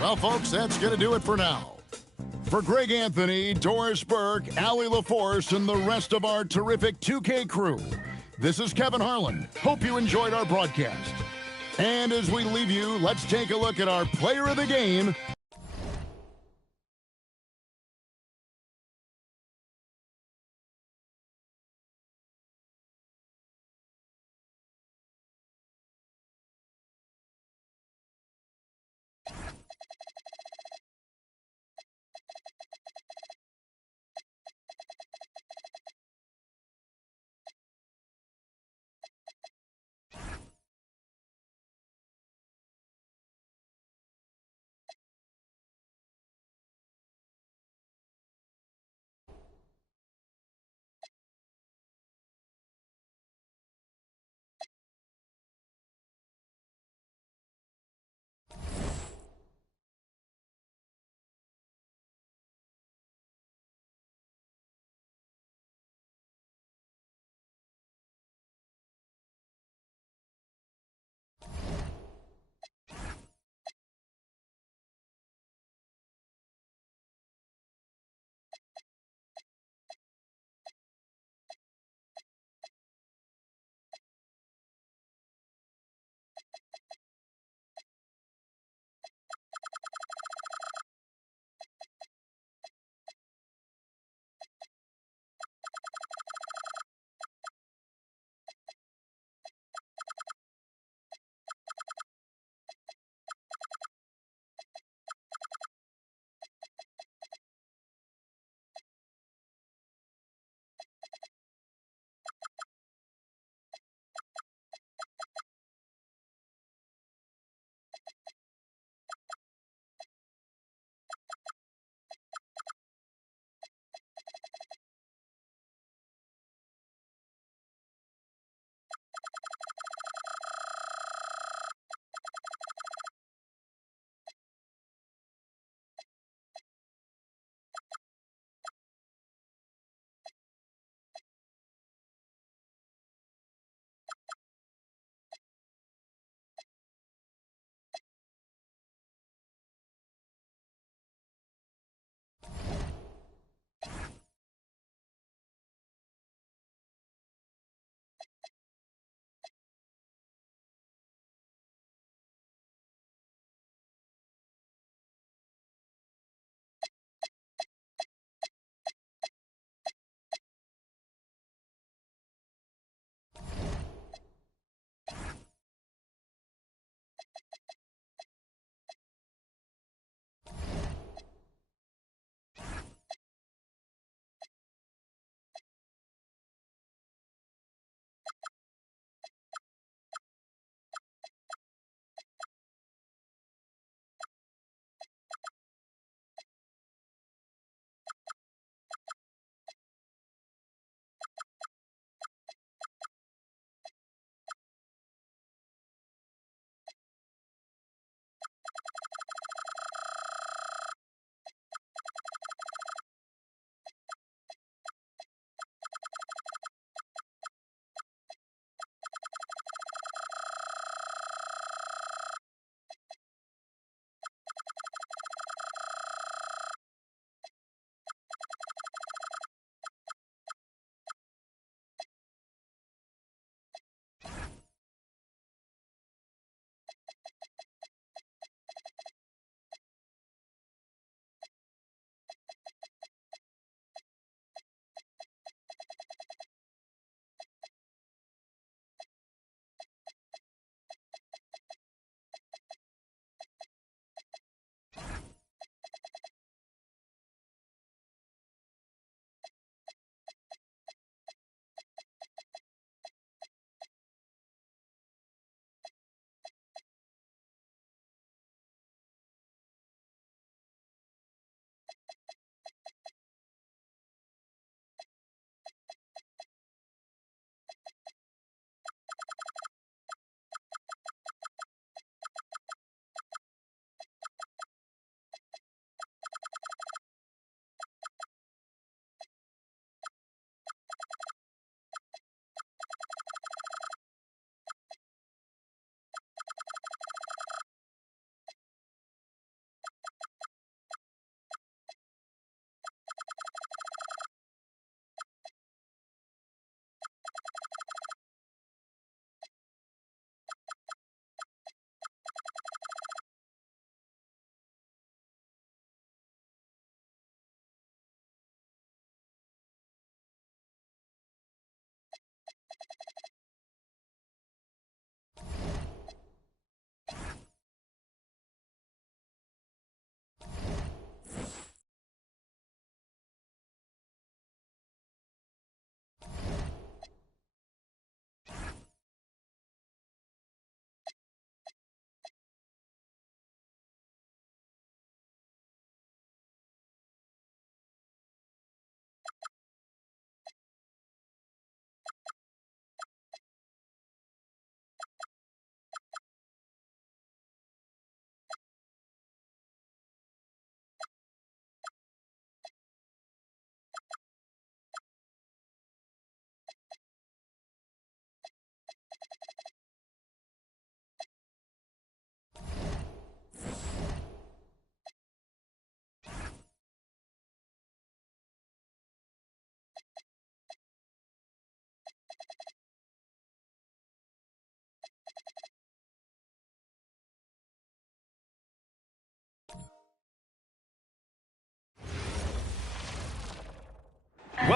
Well, folks, that's going to do it for now. For Greg Anthony, Doris Burke, Allie LaForce, and the rest of our terrific 2K crew, this is Kevin Harlan. Hope you enjoyed our broadcast. And as we leave you, let's take a look at our player of the game.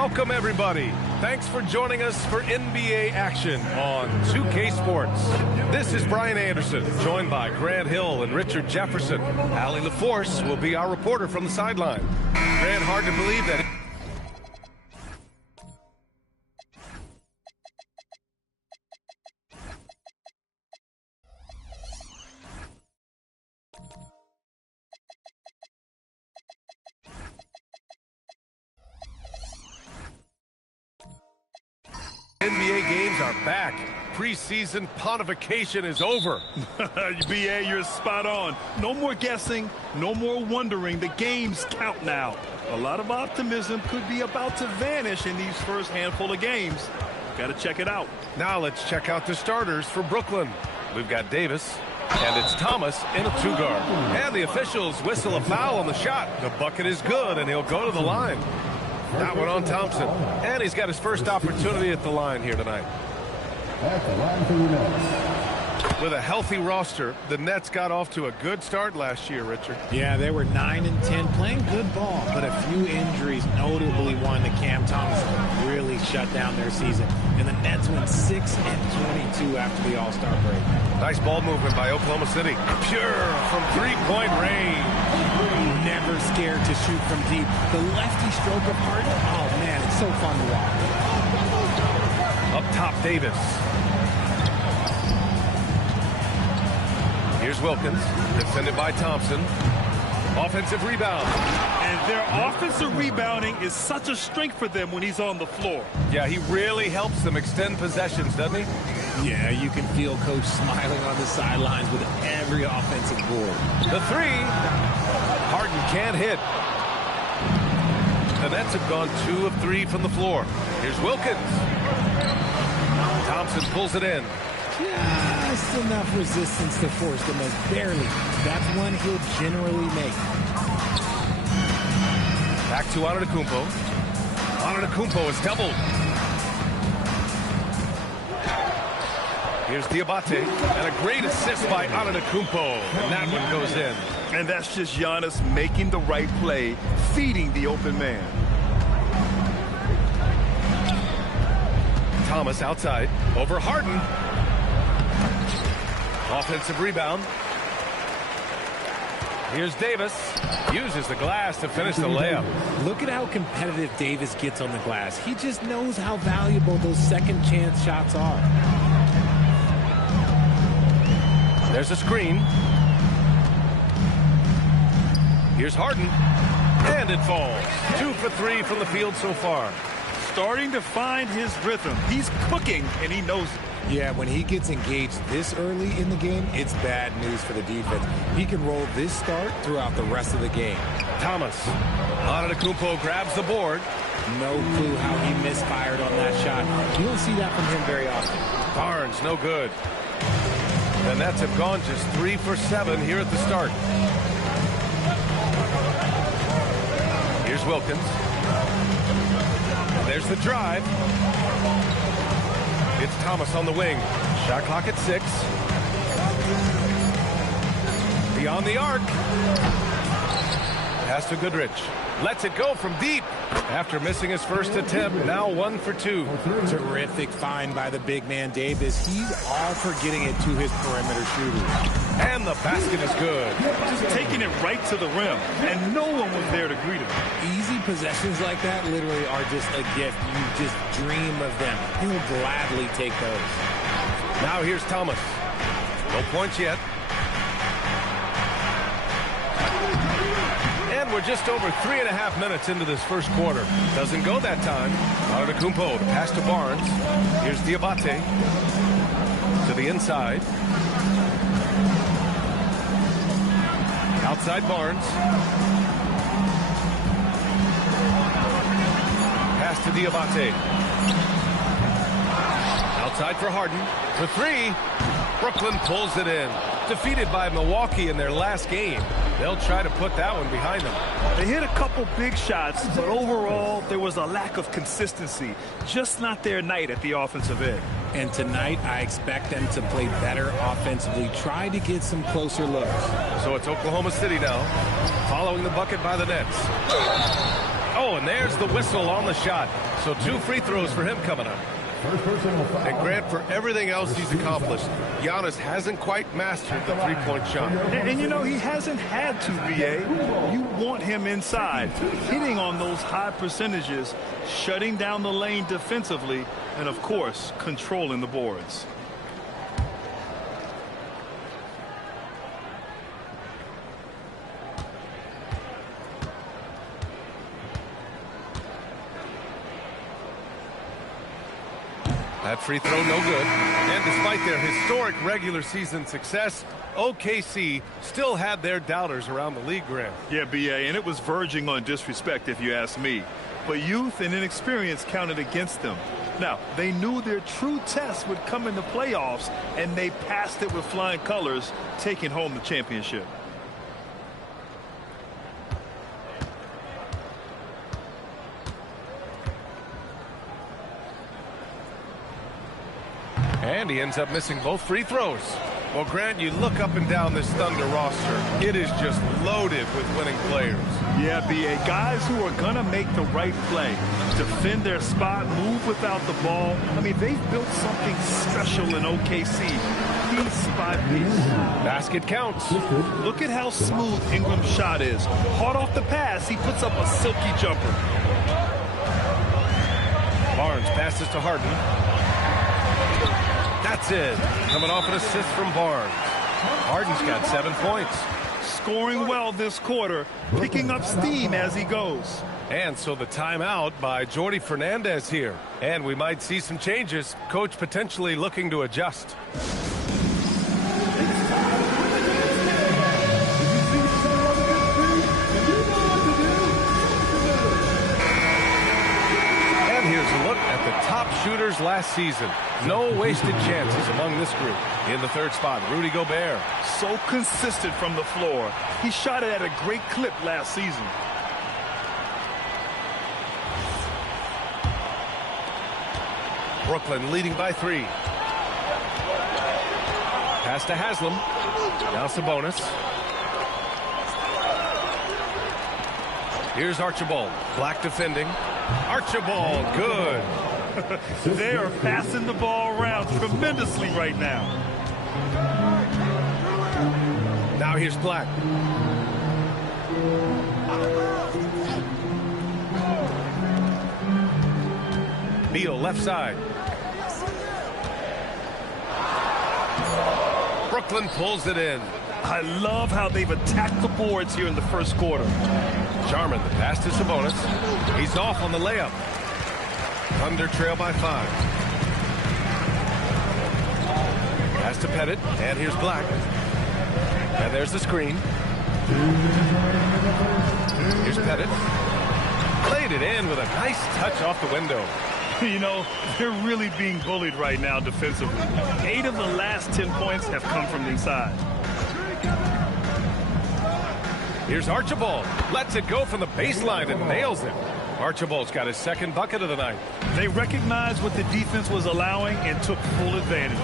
Welcome, everybody. Thanks for joining us for NBA action on 2K Sports. This is Brian Anderson, joined by Grant Hill and Richard Jefferson. Allie LaForce will be our reporter from the sideline. Grant, hard to believe that... NBA games are back. Preseason pontification is over. BA, you're spot on. No more guessing, no more wondering. The games count now. A lot of optimism could be about to vanish in these first handful of games. Got to check it out. Now let's check out the starters for Brooklyn. We've got Davis, and it's Thomas in a two-guard. And the officials whistle a foul on the shot. The bucket is good, and he'll go to the line. That one on Thompson. And he's got his first opportunity at the line here tonight. At the line for the Nets. With a healthy roster, the Nets got off to a good start last year, Richard. Yeah, they were 9-10, playing good ball, but a few injuries, notably one to Cam Thomas, really shut down their season. And the Nets went 6-22 after the All-Star break. Nice ball movement by Oklahoma City. Pure from three-point range. Never scared to shoot from deep. The lefty stroke of Harden, oh man, it's so fun to watch. Up top, Davis. Here's Wilkins, defended by Thompson. Offensive rebound. And their offensive rebounding is such a strength for them when he's on the floor. Yeah, he really helps them extend possessions, doesn't he? Yeah, you can feel Coach smiling on the sidelines with every offensive board. The three. Harden can't hit. The Nets have gone 2 of 3 from the floor. Here's Wilkins. Thompson pulls it in. Just enough resistance to force the miss. Barely. That's one he'll generally make. Back to Antetokounmpo. Antetokounmpo is doubled. Here's Diabate. And a great assist by Antetokounmpo. And that one goes in. And that's just Giannis making the right play, feeding the open man. Thomas outside. Over Harden. Offensive rebound. Here's Davis. Uses the glass to finish the layup. Look at how competitive Davis gets on the glass. He just knows how valuable those second chance shots are. There's a screen. Here's Harden. And it falls. 2 for 3 from the field so far. Starting to find his rhythm. He's cooking, and he knows it. Yeah, when he gets engaged this early in the game, it's bad news for the defense. He can roll this start throughout the rest of the game. Thomas. Antetokounmpo grabs the board. No clue how he misfired on that shot. You don't see that from him very often. Barnes, no good. The Nets have gone just 3 for 7 here at the start. Here's Wilkins. And there's the drive. It's Thomas on the wing. Shot clock at 6. Beyond the arc. Pass to Goodrich. Lets it go from deep. After missing his first attempt, now 1 for 2. Terrific find by the big man Davis. He's all for getting it to his perimeter shooters. And the basket is good. Just taking it right to the rim, and no one was there to greet him. Easy possessions like that literally are just a gift. You just dream of them. He'll gladly take those. Now here's Thomas. No points yet. And we're just over 3.5 minutes into this first quarter. Doesn't go that time. Antetokounmpo to pass to Barnes. Here's Diabate to the inside. Outside Barnes. Pass to Diabate. Outside for Harden. For 3. Brooklyn pulls it in. Defeated by Milwaukee in their last game. They'll try to put that one behind them. They hit a couple big shots, but overall, there was a lack of consistency. Just not their night at the offensive end. And tonight, I expect them to play better offensively. Try to get some closer looks. So it's Oklahoma City now, following the bucket by the Nets. Oh, and there's the whistle on the shot. So 2 free throws for him coming up. And Grant, for everything else he's accomplished, Giannis hasn't quite mastered the three-point shot. And you know, he hasn't had to, BA. You want him inside, hitting on those high percentages, shutting down the lane defensively, and, of course, controlling the boards. That free throw no good. And despite their historic regular season success, OKC still had their doubters around the league, Grant. Yeah, BA, and it was verging on disrespect if you ask me. But youth and inexperience counted against them. Now, they knew their true test would come in the playoffs, and they passed it with flying colors, taking home the championship. And he ends up missing both free throws. Well, Grant, you look up and down this Thunder roster. It is just loaded with winning players. Yeah, BA, guys who are going to make the right play, defend their spot, move without the ball. I mean, they've built something special in OKC, piece by piece. Basket counts. Look at how smooth Ingram's shot is. Hard off the pass, he puts up a silky jumper. Barnes passes to Harden. That's it. Coming off an assist from Barnes. Harden's got 7 points. Scoring well this quarter, picking up steam as he goes. And so the timeout by Jordi Fernandez here. And we might see some changes. Coach potentially looking to adjust. And here's a look at the top shooters last season. No wasted chances among this group. In the third spot, Rudy Gobert. So consistent from the floor. He shot it at a great clip last season. Brooklyn leading by 3. Pass to Haslam. Now Sabonis. Here's Archibald. Black defending. Archibald, good. They are passing the ball around tremendously right now. Now here's Black. Beal left side. Brooklyn pulls it in. I love how they've attacked the boards here in the first quarter. Jarman, the pass to Sabonis. He's off on the layup. Thunder trail by 5. Pass to Pettit, and here's Black. And there's the screen. Here's Pettit. Played it in with a nice touch off the window. You know, they're really being bullied right now defensively. 8 of the last 10 points have come from inside. Here's Archibald. Lets it go from the baseline and nails it. Archibald's got his second bucket of the night. They recognized what the defense was allowing and took full advantage.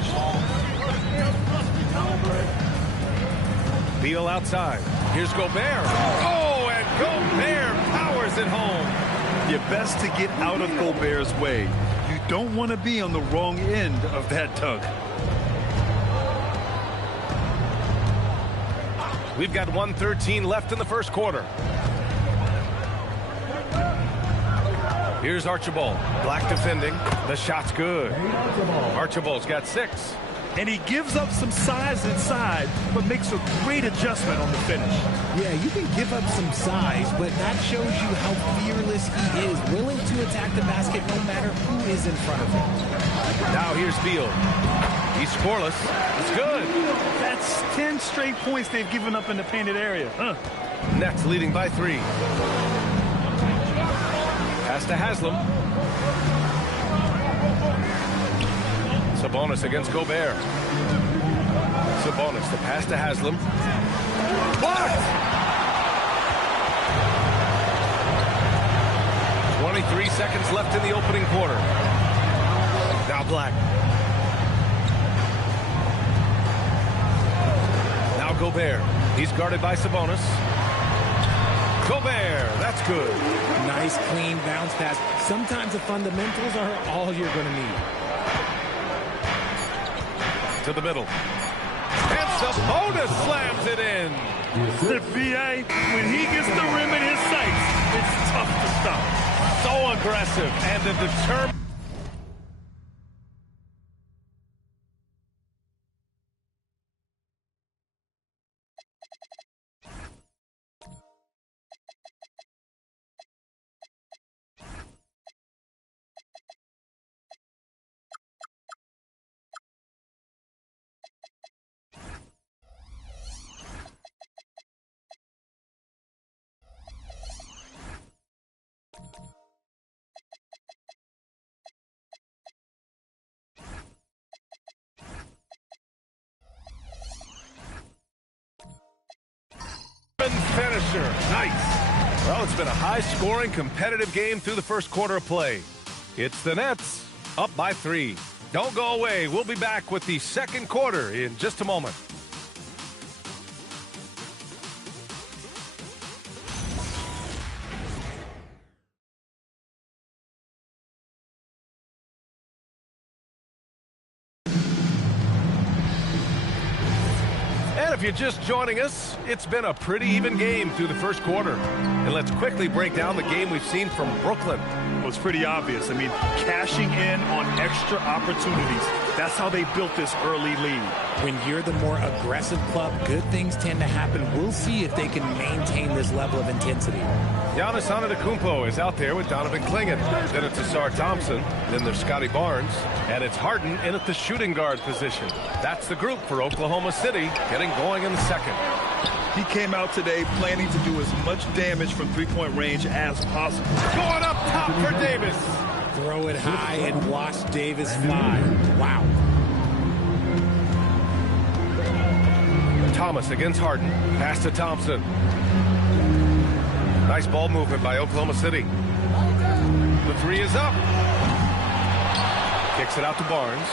Beal outside. Here's Gobert. Oh, and Gobert powers it home. You're best to get out of Gobert's way. You don't want to be on the wrong end of that dunk. We've got 1:13 left in the first quarter. Here's Archibald. Black defending. The shot's good. Archibald's got 6. And he gives up some size inside, but makes a great adjustment on the finish. Yeah, you can give up some size, but that shows you how fearless he is, willing to attack the basket no matter who is in front of him. Now here's Beal. He's scoreless. It's good. That's 10 straight points they've given up in the painted area. Nets leading by 3. Pass to Haslam. Sabonis against Gobert. Sabonis, the pass to Haslam. Blocked! 23 seconds left in the opening quarter. Now Black. Now Gobert. He's guarded by Sabonis. Gobert, that's good. Nice, clean bounce pass. Sometimes the fundamentals are all you're going to need. To the middle. And Sabonis slams it in. The VA, when he gets the rim in his sights, it's tough to stop. So aggressive and a determined. Finisher. Nice. Well, it's been a high-scoring, competitive game through the first quarter of play. It's the Nets up by 3. Don't go away. We'll be back with the second quarter in just a moment. And if you're just joining us, it's been a pretty even game through the first quarter. And let's quickly break down the game we've seen from Brooklyn. Well, it's pretty obvious. I mean, cashing in on extra opportunities. That's how they built this early lead. When you're the more aggressive club, good things tend to happen. We'll see if they can maintain this level of intensity. Giannis Antetokounmpo is out there with Donovan Clingan. Then it's Asar Thompson. Then there's Scotty Barnes. And it's Harden in at the shooting guard position. That's the group for Oklahoma City getting going in the second. He came out today planning to do as much damage from three-point range as possible. Going up top for Davis. Throw it high and watch Davis fly. Wow. Thomas against Harden. Pass to Thompson. Nice ball movement by Oklahoma City. The three is up. Kicks it out to Barnes.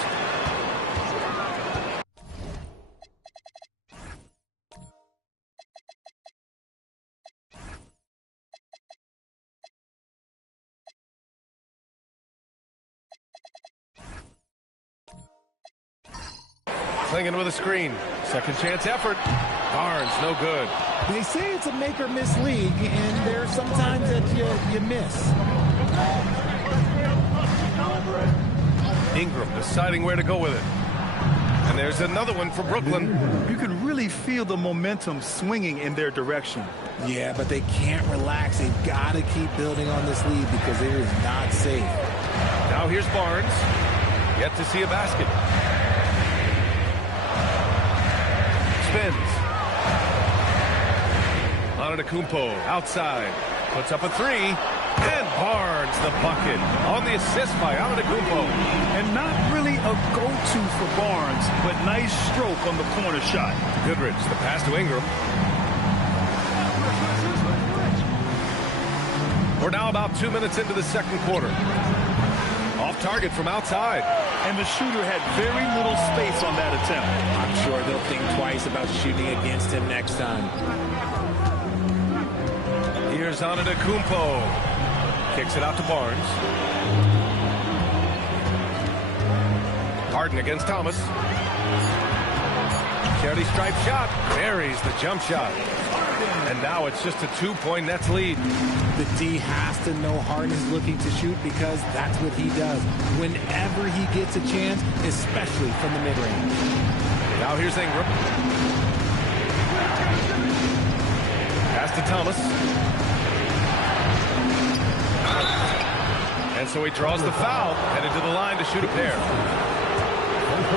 Clingan with a screen. Second chance effort. Barnes, no good. They say it's a make or miss league, and there's sometimes that you miss. Ingram deciding where to go with it. And there's another one for Brooklyn. You can really feel the momentum swinging in their direction. Yeah, but they can't relax. They've got to keep building on this lead because it is not safe. Now here's Barnes. Yet to see a basket. Spins. Antetokounmpo outside. Puts up a three. And Barnes the bucket on the assist by Antetokounmpo. And not really a go-to for Barnes, but nice stroke on the corner shot. Goodrich, the pass to Ingram. We're now about 2 minutes into the second quarter. Off target from outside. And the shooter had very little space on that attempt. I'm sure they'll think twice about shooting against him next time. Here's Antetokounmpo. Kicks it out to Barnes. Harden against Thomas. Charity stripe shot. Buries the jump shot. And now it's just a 2-point Nets lead. The D has to know Harden is looking to shoot because that's what he does. Whenever he gets a chance, especially from the mid-range. Now here's Ingram. Pass to Thomas. And so he draws the foul, headed to the line to shoot a pair.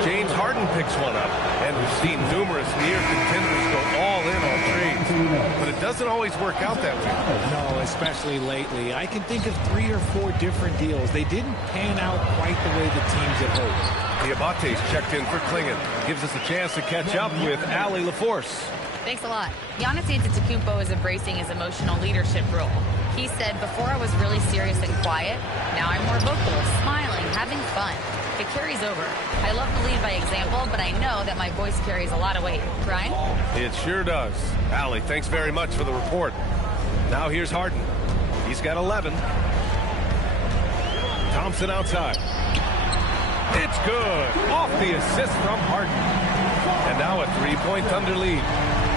James Harden picks one up, and we've seen numerous near contenders go all in on threes. But it doesn't always work out that way. No, especially lately. I can think of 3 or 4 different deals. They didn't pan out quite the way the teams had hoped. Diabate's checked in for Clingan. Gives us a chance to catch up with Allie LaForce. Thanks a lot. Giannis Antetokounmpo is embracing his emotional leadership role. He said, before I was really serious and quiet, now I'm more vocal, smiling, having fun. It carries over. I love to lead by example, but I know that my voice carries a lot of weight. Brian? It sure does. Allie, thanks very much for the report. Now here's Harden. He's got 11. Thompson outside. It's good. Off the assist from Harden. And now a 3-point Thunder lead.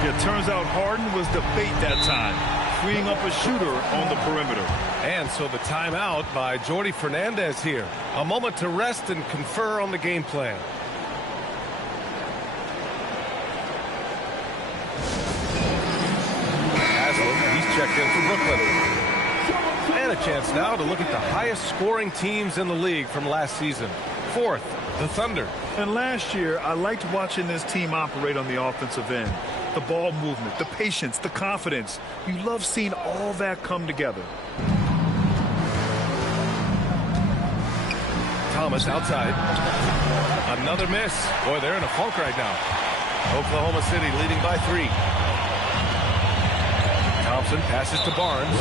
It turns out Harden was the bait that time, freeing up a shooter on the perimeter. And so the timeout by Jordi Fernandez here. A moment to rest and confer on the game plan. Haslam, he's checked in for Brooklyn. And a chance now to look at the highest scoring teams in the league from last season. Fourth, the Thunder. And last year, I liked watching this team operate on the offensive end. The ball movement, the patience, the confidence. You love seeing all that come together. Thomas outside. Another miss. Boy, they're in a funk right now. Oklahoma City leading by 3. Thompson passes to Barnes.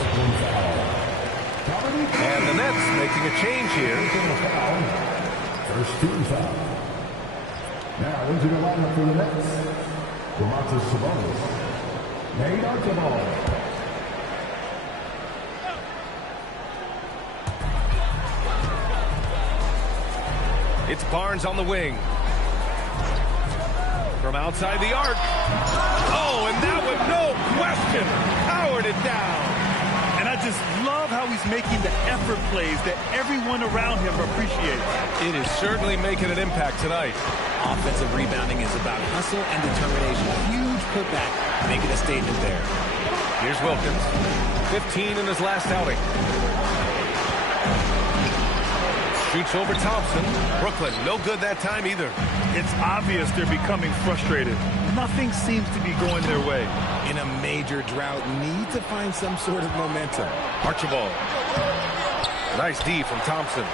And the Nets making a change here. First team foul. Now into the lineup for the Nets. Domantas Sabonis. Nate Archibald. It's Barnes on the wing. From outside the arc. Oh, and that one, no question, powered it down. And I just love how he's making the effort plays that everyone around him appreciates. It is certainly making an impact tonight. Offensive rebounding is about hustle and determination. Huge putback, making a statement there. Here's Wilkins, 15 in his last outing. Shoots over Thompson. Brooklyn, no good that time either. It's obvious they're becoming frustrated. Nothing seems to be going their way. In a major drought, need to find some sort of momentum. Archibald. Nice D from Thompson.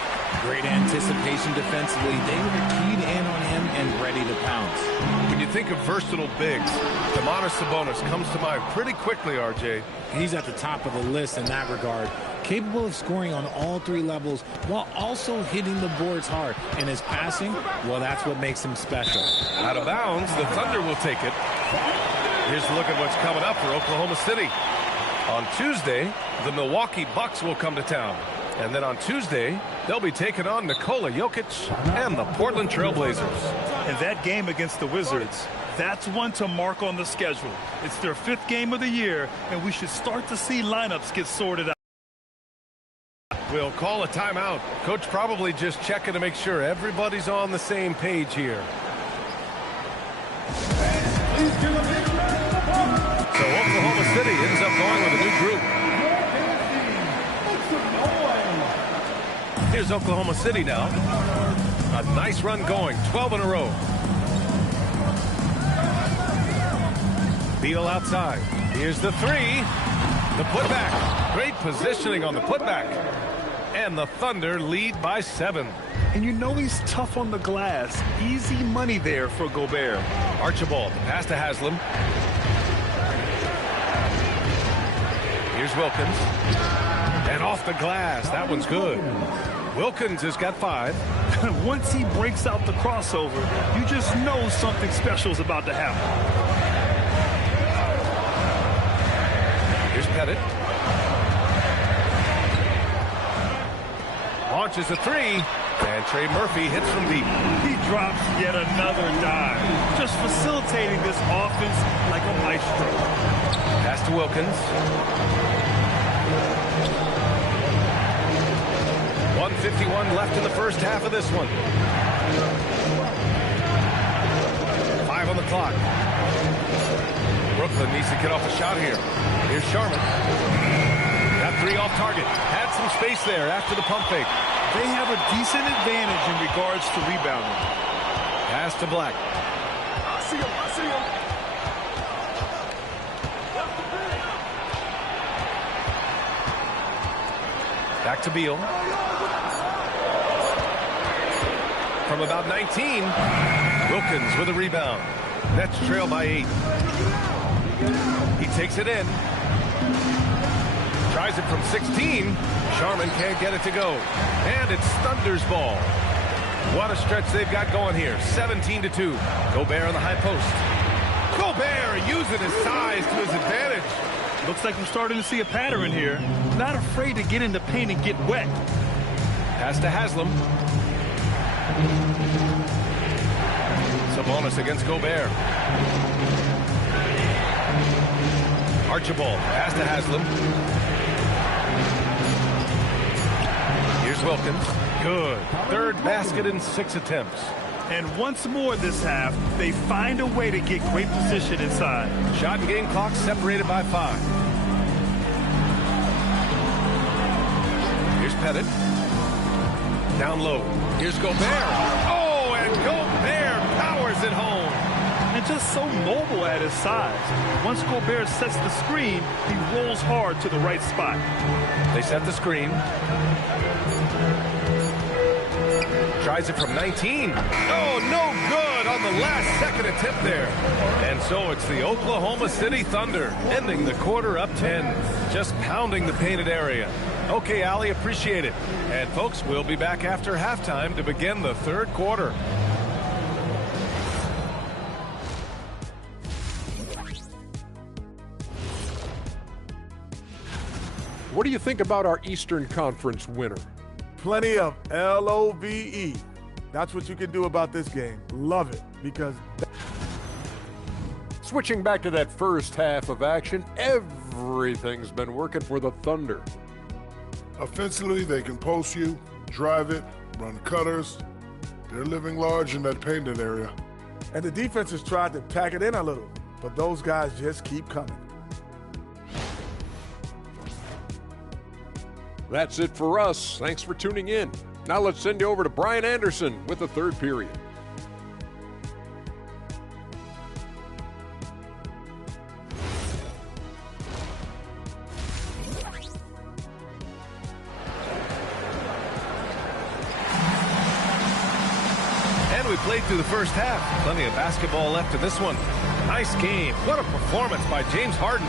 Great anticipation defensively. They were keyed in on him and ready to pounce. When you think of versatile bigs, Domantas Sabonis comes to mind pretty quickly, RJ. He's at the top of the list in that regard. Capable of scoring on all 3 levels while also hitting the boards hard. And his passing, well, that's what makes him special. Out of bounds, the Thunder will take it. Here's a look at what's coming up for Oklahoma City. On Tuesday, the Milwaukee Bucks will come to town. And then on Tuesday, they'll be taking on Nikola Jokic and the Portland Trailblazers. And that game against the Wizards, that's one to mark on the schedule. It's their 5th game of the year, and we should start to see lineups get sorted out. We'll call a timeout. Coach probably just checking to make sure everybody's on the same page here. So Oklahoma City ends up going with a new group. Here's Oklahoma City now. A nice run going, 12 in a row. Beal outside. Here's the 3. The putback. Great positioning on the putback. And the Thunder lead by 7. And you know he's tough on the glass. Easy money there for Gobert. Archibald, the pass to Haslam. Here's Wilkins. And off the glass. That one's good. Wilkins has got 5. Once he breaks out the crossover, you just know something special is about to happen. Here's Pettit. Launches a 3. And Trey Murphy hits from deep. He drops yet another dime. Just facilitating this offense like a maestro. Pass to Wilkins. 1:51 left in the first half of this one. 5 on the clock. Brooklyn needs to get off a shot here. Here's Sharman. Got 3 off target. Had some space there after the pump fake. They have a decent advantage in regards to rebounding. Pass to Black. I see him. Back to Beal. From about 19, Wilkins with a rebound. Nets trail by 8. He takes it in. Tries it from 16. Sharman can't get it to go. And it's Thunder's ball. What a stretch they've got going here. 17-2. Gobert on the high post. Gobert using his size to his advantage. Looks like we're starting to see a pattern here. Not afraid to get in the paint and get wet. Pass to Haslam. Sabonis against Gobert. Archibald, pass to Haslam. Here's Wilkins. Good. Third basket in 6 attempts. And once more this half, they find a way to get great position inside. Shot and game clock separated by 5. Here's Pettit. Down low. Here's Gobert. Oh, and Gobert powers it home. And just so mobile at his size. Once Gobert sets the screen, he rolls hard to the right spot. They set the screen. Tries it from 19. Oh, no good on the last second attempt there. And so it's the Oklahoma City Thunder ending the quarter up 10. Just pounding the painted area. Okay, Ali, appreciate it. And folks, we'll be back after halftime to begin the third quarter. What do you think about our Eastern Conference winner? Plenty of LOVE. That's what you can do about this game. Love it, because... Switching back to that first half of action, everything's been working for the Thunder. Offensively, they can post you, drive it, run cutters. They're living large in that painted area. And the defense has tried to pack it in a little, but those guys just keep coming. That's it for us. Thanks for tuning in. Now let's send you over to Brian Anderson with the third period. And we played through the first half. Plenty of basketball left in this one. Nice game. What a performance by James Harden.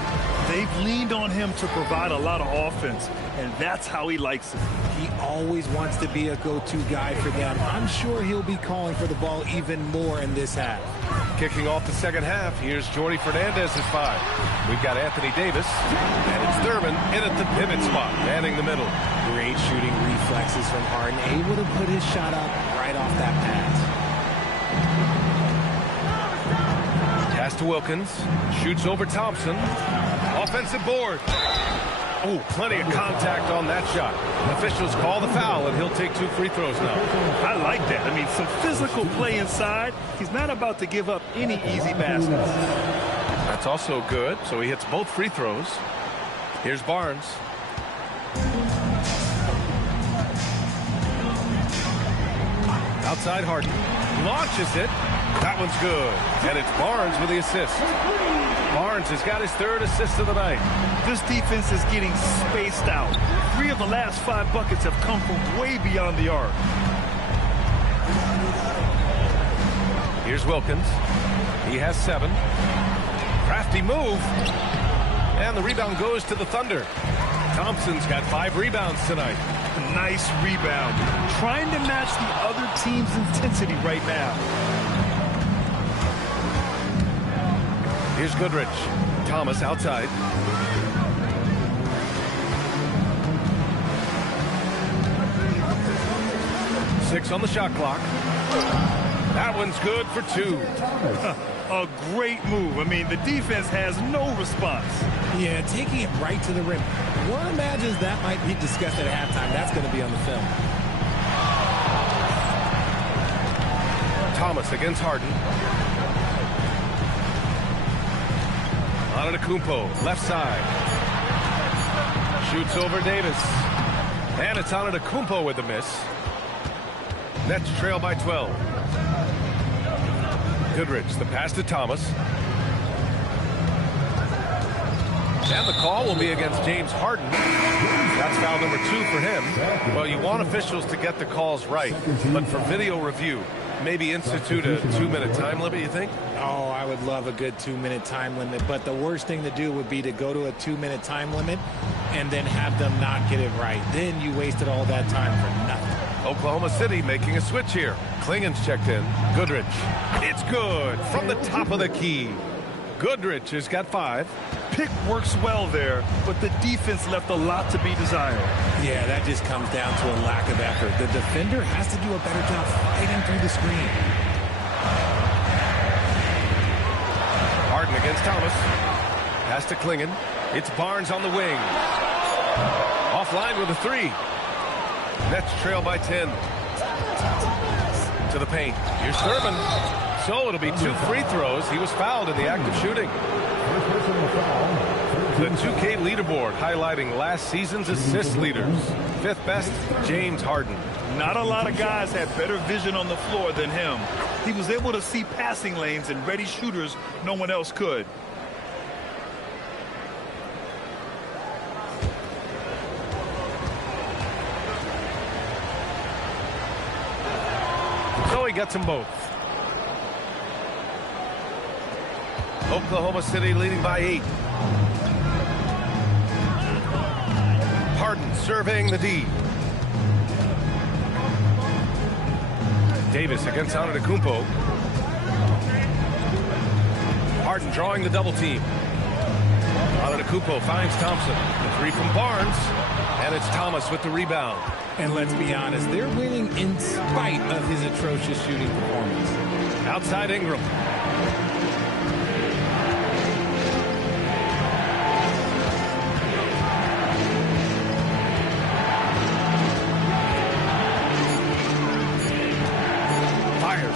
They've leaned on him to provide a lot of offense, and that's how he likes it. He always wants to be a go-to guy for them. I'm sure he'll be calling for the ball even more in this half. Kicking off the second half, here's Jordy Fernandez at 5. We've got Anthony Davis, and it's Thurman in at the pivot spot, manning the middle. Great shooting reflexes from Harden, able to put his shot up right off that pass. Pass to Wilkins, shoots over Thompson. Offensive board. Oh, plenty of contact on that shot. Officials call the foul, and he'll take 2 free throws now. I like that. I mean, some physical play inside. He's not about to give up any easy baskets. That's also good, so he hits both free throws. Here's Barnes. Outside Harden. Launches it. That one's good. And it's Barnes with the assist. Barnes has got his 3rd assist of the night. This defense is getting spaced out. 3 of the last 5 buckets have come from way beyond the arc. Here's Wilkins. He has 7. Crafty move. And the rebound goes to the Thunder. Thompson's got 5 rebounds tonight. Nice rebound. Trying to match the other team's intensity right now. Here's Goodrich. Thomas outside. Six on the shot clock. That one's good for 2. A great move. I mean, the defense has no response. Yeah, taking it right to the rim. One imagines that might be discussed at halftime. That's going to be on the film. Thomas against Harden. Antetokounmpo, left side. Shoots over Davis. And it's Antetokounmpo with the miss. Nets trail by 12. Goodrich, the pass to Thomas. And the call will be against James Harden. That's foul number 2 for him. Well, you want officials to get the calls right, but for video review, maybe institute a 2-minute time limit, you think? Oh, I would love a good 2-minute time limit, but the worst thing to do would be to go to a 2-minute time limit and then have them not get it right. Then you wasted all that time for nothing. Oklahoma City making a switch here. Klingen's checked in. Goodrich. It's good from the top of the key. Goodrich has got 5. pick works well there, but the defense left a lot to be desired. Yeah, that just comes down to a lack of effort. The defender has to do a better job fighting through the screen. Harden against Thomas. Pass to Klingon. It's Barnes on the wing. Offline with a 3. Nets trail by 10. To the paint. Here's Thurman. So it'll be 2 free throws. He was fouled in the act of shooting. The 2K leaderboard highlighting last season's assist leaders. 5th best, James Harden. Not a lot of guys had better vision on the floor than him. He was able to see passing lanes and ready shooters no one else could. So he gets them both. Oklahoma City leading by 8. Harden surveying the D. Davis against Antetokounmpo. Harden drawing the double team. Antetokounmpo finds Thompson. The 3 from Barnes. And it's Thomas with the rebound. And let's be honest, they're winning in spite of his atrocious shooting performance. Outside Ingram.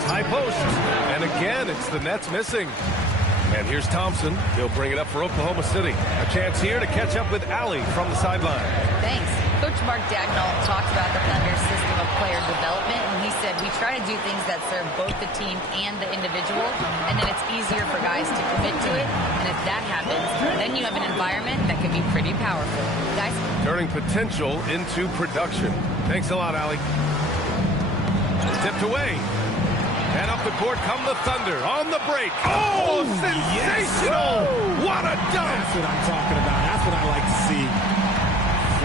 High post. And again, it's the Nets missing. And here's Thompson. He'll bring it up for Oklahoma City. A chance here to catch up with Allie from the sideline. Thanks. Coach Mark Dagnall talked about the Thunder's system of player development, and he said, we try to do things that serve both the team and the individual, and then it's easier for guys to commit to it. And if that happens, then you have an environment that can be pretty powerful. Guys? Turning potential into production. Thanks a lot, Allie. Tipped away. And up the court come the Thunder on the break. Oh, sensational! Yes. What a dunk! That's what I'm talking about. That's what I like to see.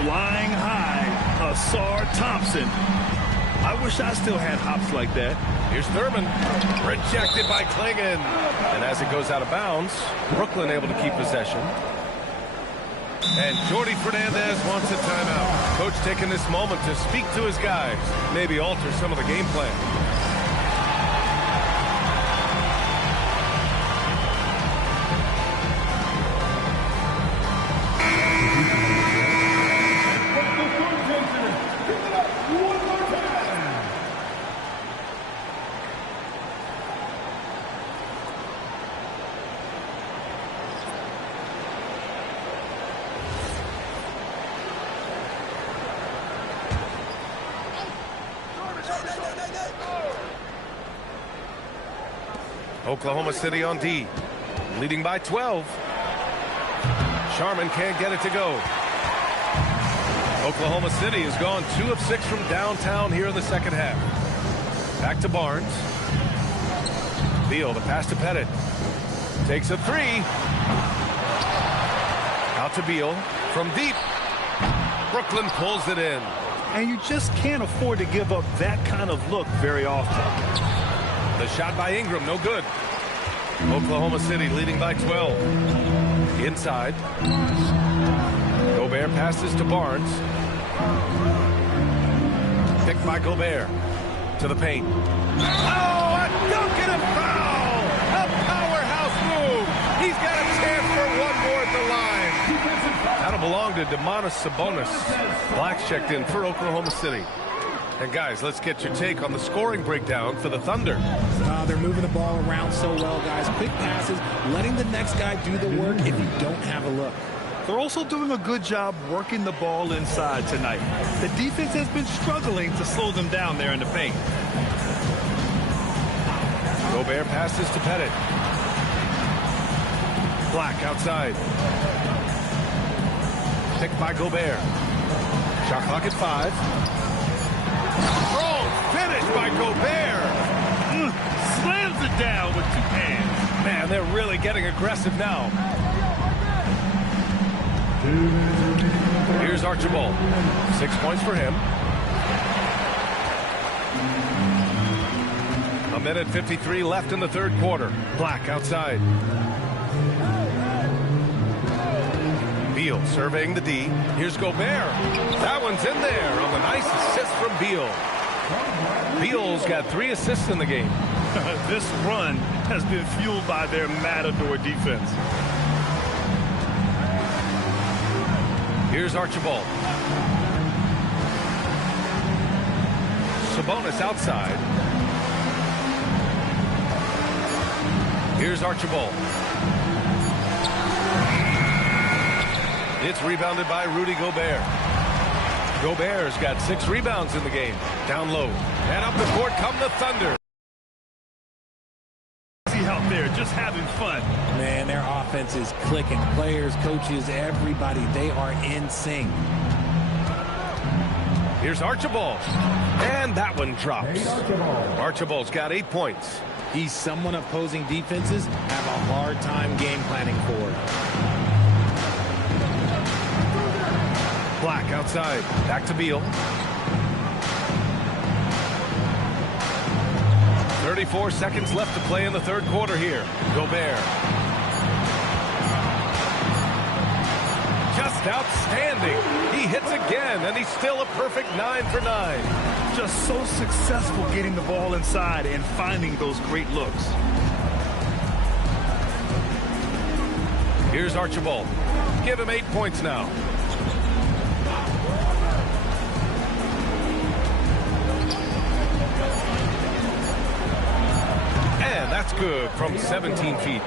Flying high, Asar Thompson. I wish I still had hops like that. Here's Thurman. Rejected by Klingon. And as it goes out of bounds, Brooklyn able to keep possession. And Jordi Fernandez wants a timeout. Coach taking this moment to speak to his guys. Maybe alter some of the game plan. Oklahoma City on D, leading by 12. Sharman can't get it to go. Oklahoma City has gone 2 of 6 from downtown here in the second half. Back to Barnes. Beal, the pass to Pettit. Takes a 3. Out to Beal from deep. Brooklyn pulls it in. And you just can't afford to give up that kind of look very often. The shot by Ingram, no good. Oklahoma City leading by 12. Inside. Gobert passes to Barnes. Picked by Gobert. To the paint. Oh, a dunk and a foul! A powerhouse move! He's got a chance for one more at the line. That'll belong to Domantas Sabonis. Black's checked in for Oklahoma City. And guys, let's get your take on the scoring breakdown for the Thunder. They're moving the ball around so well, guys. Quick passes, letting the next guy do the work if you don't have a look. They're also doing a good job working the ball inside tonight. The defense has been struggling to slow them down there in the paint. Gobert passes to Pettit. Black outside. Picked by Gobert. Shot clock at 5. Oh, finished by Gobert. Slams it down with 2 hands. Man, they're really getting aggressive now. Here's Archibald. 6 points for him. A minute 53 left in the third quarter. Black outside. Beal surveying the D. Here's Gobert. That one's in there on the nice assist from Beal. Beal's got 3 assists in the game. This run has been fueled by their matador defense. Here's Archibald. Sabonis outside. Here's Archibald. It's rebounded by Rudy Gobert. Gobert's got 6 rebounds in the game. Down low. And up the court come the Thunder. Out there just having fun. Man, their offense is clicking. Players, coaches, everybody, they are in sync. Here's Archibald. And that one drops. Archibald's got 8 points. He's someone opposing defenses have a hard time game planning for. Black outside. Back to Beal. 34 seconds left to play in the third quarter here. Gobert. Just outstanding. He hits again, and he's still a perfect 9 for 9. Just so successful getting the ball inside and finding those great looks. Here's Archibald. Give him 8 points now. And that's good from 17 feet.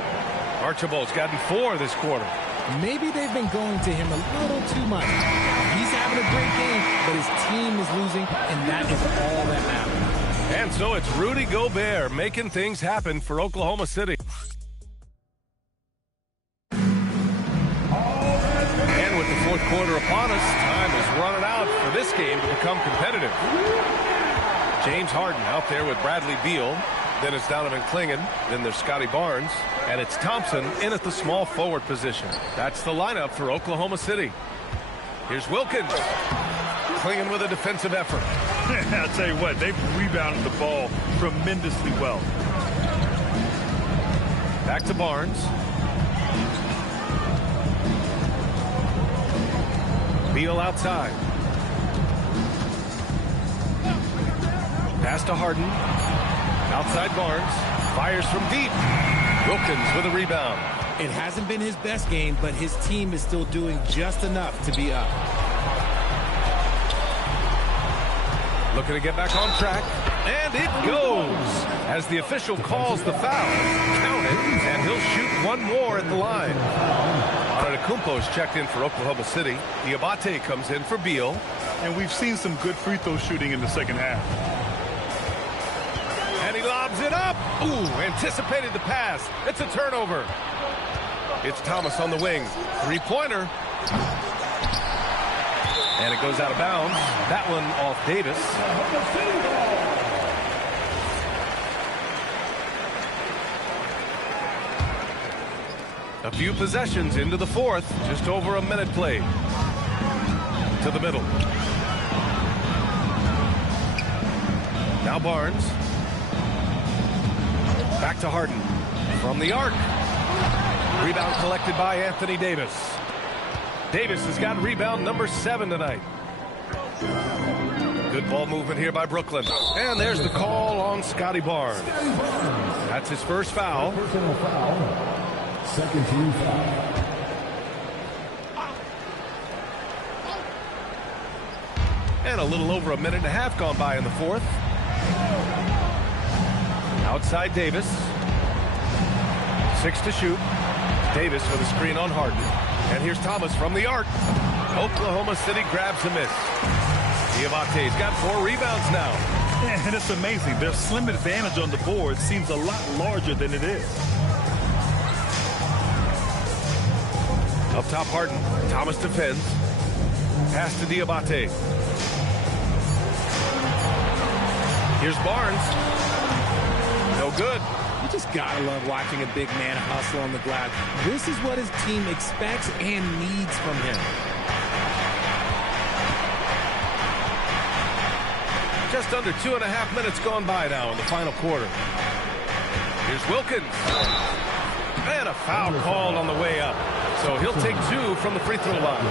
Archibald's gotten 4 this quarter. Maybe they've been going to him a little too much. He's having a great game, but his team is losing, and that is all that matters. And so it's Rudy Gobert making things happen for Oklahoma City. And with the fourth quarter upon us, time is running out for this game to become competitive. James Harden out there with Bradley Beal. Then it's Donovan Clingan. Then there's Scotty Barnes. And it's Thompson in at the small forward position. That's the lineup for Oklahoma City. Here's Wilkins. Clingan with a defensive effort. I'll tell you what, they've rebounded the ball tremendously well. Back to Barnes. Beal outside. Pass to Harden. Outside Barnes. Fires from deep. Wilkins with a rebound. It hasn't been his best game, but his team is still doing just enough to be up. Looking to get back on track. And it goes. As the official calls the foul. Count it. And he'll shoot one more at the line. Antetokounmpo's checked in for Oklahoma City. Diabate comes in for Beal. And we've seen some good free throw shooting in the second half. And he lobs it up. Ooh, anticipated the pass. It's a turnover. It's Thomas on the wing. Three-pointer. And it goes out of bounds. That one off Davis. A few possessions into the fourth. Just over a minute played. To the middle. Now Barnes. Back to Harden. From the arc. Rebound collected by Anthony Davis. Davis has got rebound number 7 tonight. Good ball movement here by Brooklyn. And there's the call on Scotty Barnes. That's his first foul. Personal foul. Second team foul. And a little over a minute and a half gone by in the fourth. Outside Davis. 6 to shoot. Davis with a screen on Harden. And here's Thomas from the arc. Oklahoma City grabs a miss. Diabate's got 4 rebounds now. And it's amazing. Their slim advantage on the board seems a lot larger than it is. Up top Harden. Thomas defends. Pass to Diabate. Here's Barnes. No good. You just gotta love watching a big man hustle on the glass. This is what his team expects and needs from him. Just under 2.5 minutes gone by now in the final quarter. Here's Wilkins. And a foul called on the way up. So he'll take 2 from the free throw line.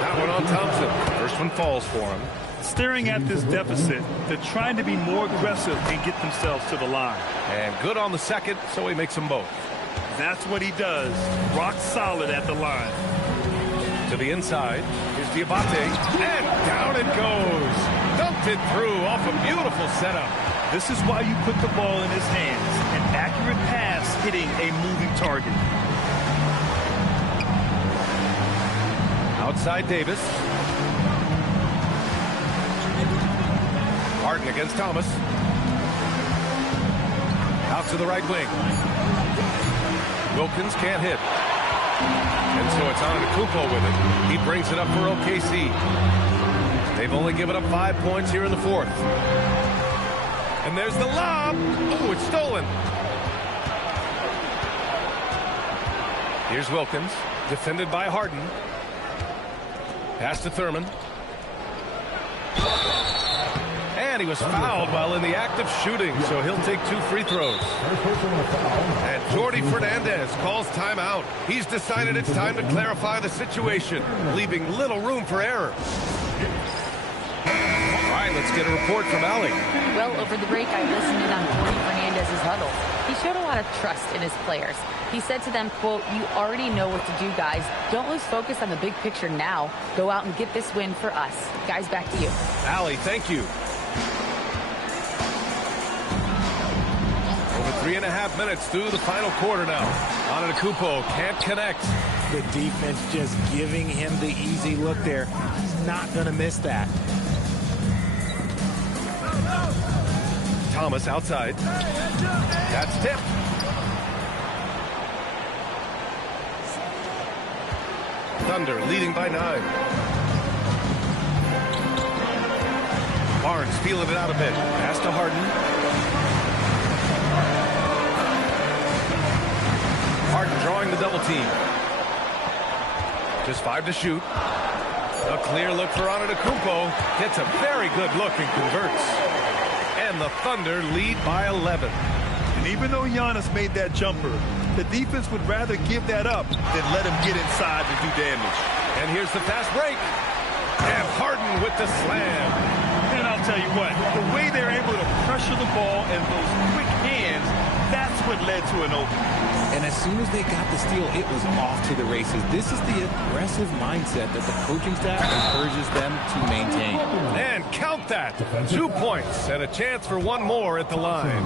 That one on Thompson. First one falls for him. Staring at this deficit, they're trying to be more aggressive and get themselves to the line. And good on the second, so he makes them both. That's what he does. Rock solid at the line. To the inside. Here's Diabate. And down it goes. Dumped it through off a beautiful setup. This is why you put the ball in his hands. An accurate pass hitting a moving target. Outside Davis. Harden against Thomas. Out to the right wing. Wilkins can't hit. And so it's Antetokounmpo with it. He brings it up for OKC. They've only given up 5 points here in the fourth. And there's the lob. Oh, it's stolen. Here's Wilkins, defended by Harden. Pass to Thurman. And he was fouled while in the act of shooting, so he'll take 2 free throws. And Jordi Fernandez calls timeout. He's decided it's time to clarify the situation, leaving little room for error. All right, let's get a report from Allie. Well, over the break, I listened in on Jordi Fernandez's huddle. He showed a lot of trust in his players. He said to them, quote, "You already know what to do, guys. Don't lose focus on the big picture now. Go out and get this win for us." Guys, back to you. Allie, thank you. Over 3.5 minutes through the final quarter now. Antetokounmpo can't connect. The defense just giving him the easy look there. He's not going to miss that. Thomas outside. That's tipped. Thunder leading by 9. Barnes feeling it out a bit. Pass to Harden. Harden drawing the double team. Just 5 to shoot. A clear look for Antetokounmpo. Gets a very good look and converts. And the Thunder lead by 11. And even though Giannis made that jumper, the defense would rather give that up than let him get inside and do damage. And here's the fast break. And Harden with the slam. And I'll tell you what, the way they're able to pressure the ball and those quick hands, that's what led to an opening. And as soon as they got the steal, it was off to the races. This is the aggressive mindset that the coaching staff encourages them to maintain. And count that. 2 points and a chance for one more at the line.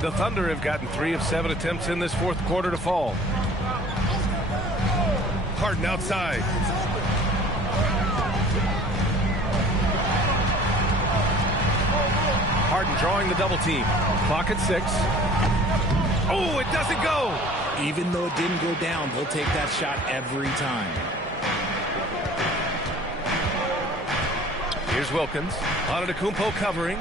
The Thunder have gotten 3 of 7 attempts in this fourth quarter to fall. Harden outside. Harden drawing the double team. Clock at 6. Oh, it doesn't go. Even though it didn't go down, they'll take that shot every time. Here's Wilkins. Antetokounmpo covering.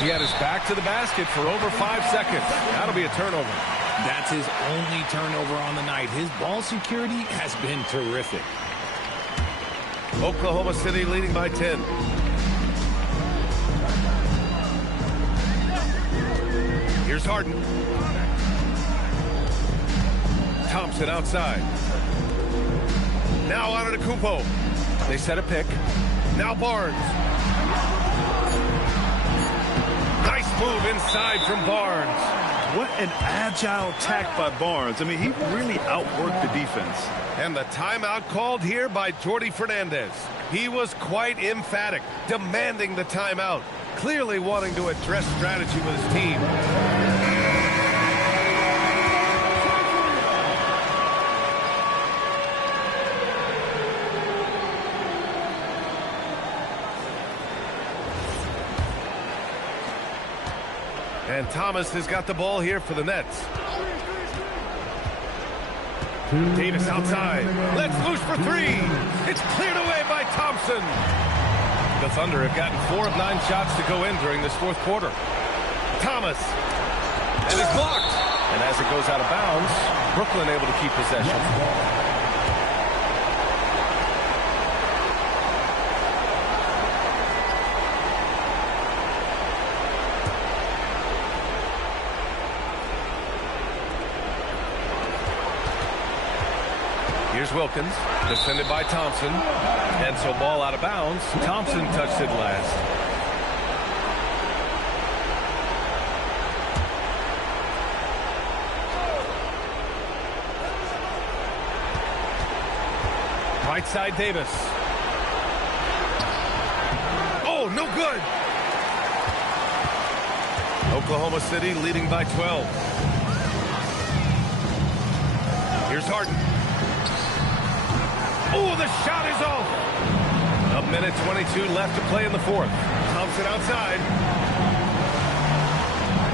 He had his back to the basket for over 5 seconds. That'll be a turnover. That's his only turnover on the night. His ball security has been terrific. Oklahoma City leading by 10. Here's Harden. Thompson outside. Now Antetokounmpo. They set a pick. Now Barnes. Nice move inside from Barnes. What an agile attack by Barnes. I mean, he really outworked the defense. And the timeout called here by Jordi Fernandez. He was quite emphatic, demanding the timeout, clearly wanting to address strategy with his team. And Thomas has got the ball here for the Nets. Davis outside. Let's loose for 3. It's cleared away by Thompson. The Thunder have gotten 4 of 9 shots to go in during this fourth quarter. Thomas. And it's blocked. And as it goes out of bounds, Brooklyn able to keep possession. Here's Wilkins, defended by Thompson. And so ball out of bounds. Thompson touched it last. Right side Davis. Oh, no good. Oklahoma City leading by 12. Here's Harden. Oh, the shot is off. A minute 22 left to play in the fourth. Thompson outside.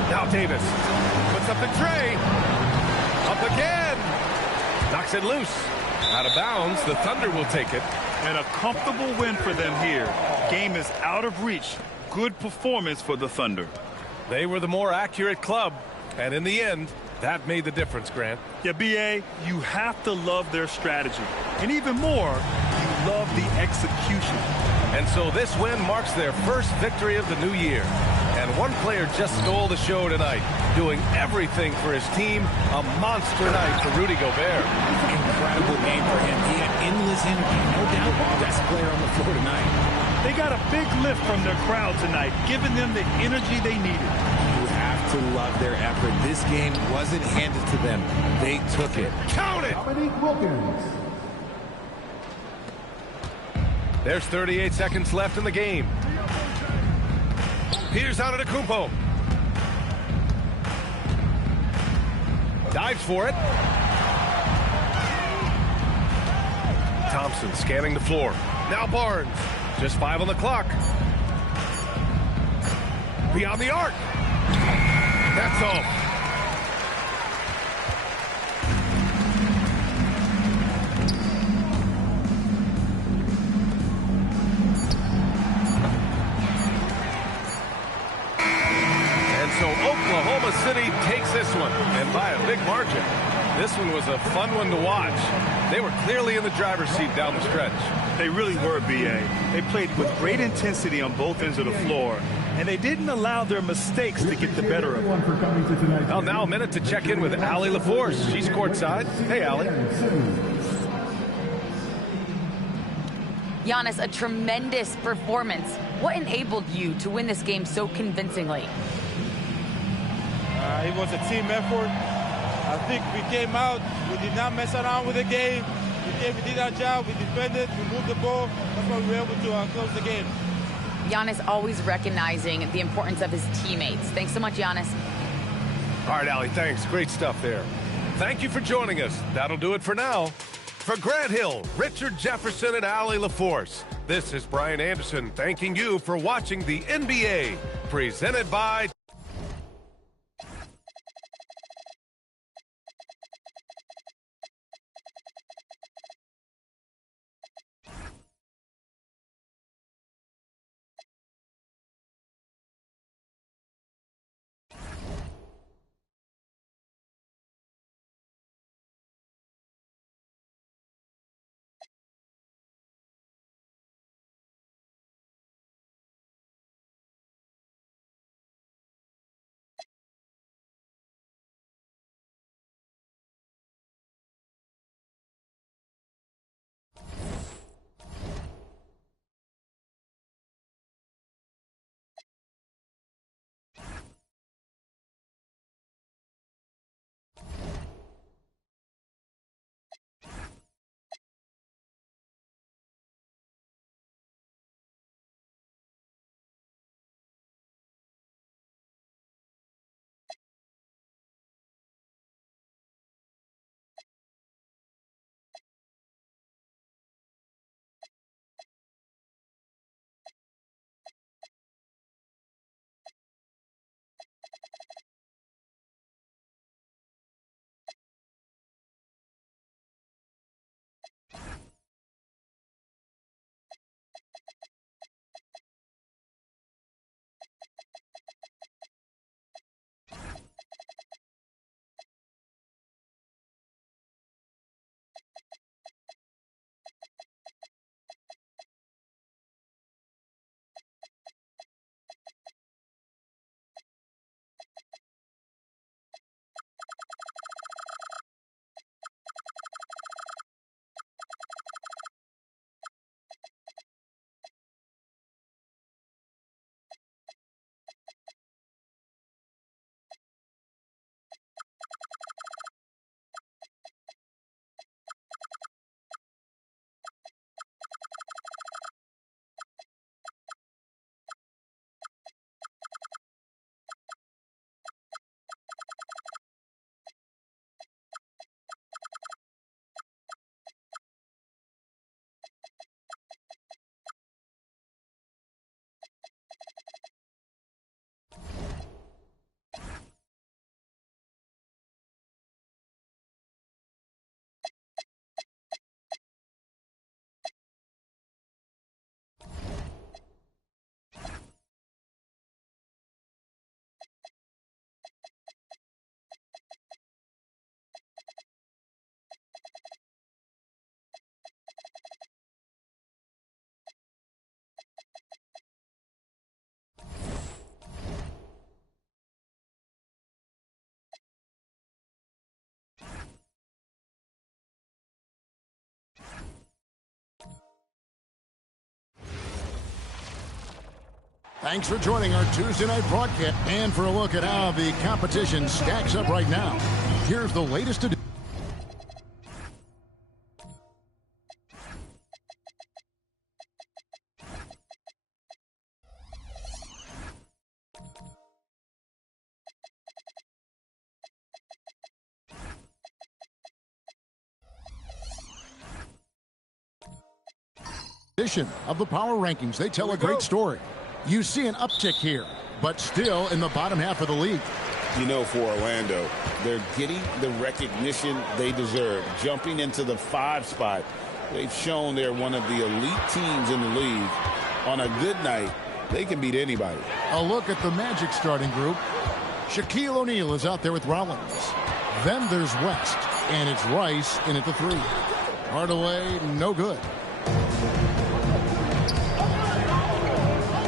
Now Davis puts up the tray. Up again. Knocks it loose. Out of bounds. The Thunder will take it. And a comfortable win for them here. Game is out of reach. Good performance for the Thunder. They were the more accurate club. And in the end, that made the difference, Grant. Yeah, B.A., you have to love their strategy. And even more, you love the execution. And so this win marks their first victory of the new year. And one player just stole the show tonight, doing everything for his team. A monster night for Rudy Gobert. Incredible game for him. He had endless energy. No doubt the best player on the floor tonight. They got a big lift from their crowd tonight, giving them the energy they needed. You have to love their effort. This game wasn't handed to them. They took it. Count it! There's 38 seconds left in the game. Here's Antetokounmpo. Dives for it. Thompson scanning the floor. Now Barnes. Just 5 on the clock. Beyond the arc. That's all. And so Oklahoma City takes this one, and by a big margin. This one was a fun one to watch. They were clearly in the driver's seat down the stretch. They really were, B.A. They played with great intensity on both ends of the floor, and they didn't allow their mistakes to get the better of them. Well, now a minute to check in with Allie LaForce. She's courtside. Hey, Allie. Giannis, a tremendous performance. What enabled you to win this game so convincingly? It was a team effort. I think we came out, we did not mess around with the game. We did our job, we defended, we moved the ball. That's why we were able to close the game. Giannis always recognizing the importance of his teammates. Thanks so much, Giannis. All right, Allie, thanks. Great stuff there. Thank you for joining us. That'll do it for now. For Grant Hill, Richard Jefferson, and Allie LaForce, this is Brian Anderson thanking you for watching the NBA, presented by Thanks for joining our Tuesday night broadcast. And for a look at how the competition stacks up right now, here's the latest edition. Of the power rankings. They tell a great story. You see an uptick here, but still in the bottom half of the league. You know, for Orlando, they're getting the recognition they deserve. Jumping into the 5 spot, they've shown they're one of the elite teams in the league. On a good night, they can beat anybody. A look at the Magic starting group. Shaquille O'Neal is out there with Rollins. Then there's West, and it's Rice in at the 3. Hardaway, no good.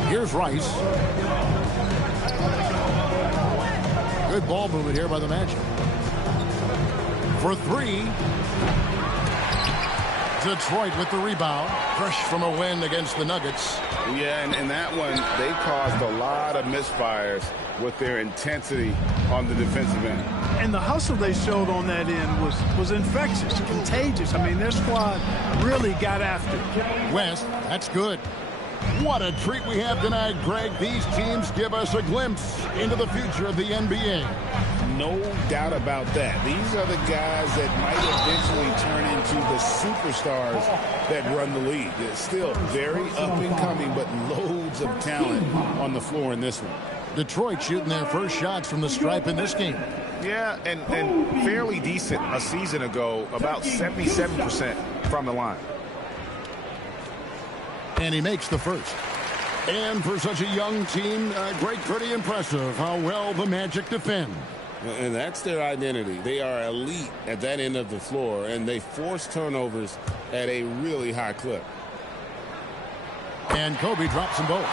Here's Rice. Good ball movement here by the Magic. For 3. Detroit with the rebound. Fresh from a win against the Nuggets. Yeah, and that one, they caused a lot of misfires with their intensity on the defensive end. And the hustle they showed on that end was infectious, contagious. I mean, their squad really got after it. West, that's good. What a treat we have tonight, Greg. These teams give us a glimpse into the future of the NBA. No doubt about that. These are the guys that might eventually turn into the superstars that run the league. It's still very up and coming, but loads of talent on the floor in this one. Detroit shooting their first shots from the stripe in this game. Yeah, and fairly decent a season ago, about 77% from the line. And he makes the first. And for such a young team, Greg, pretty impressive how well the Magic defend. And that's their identity. They are elite at that end of the floor, and they force turnovers at a really high clip. And Kobe drops them both.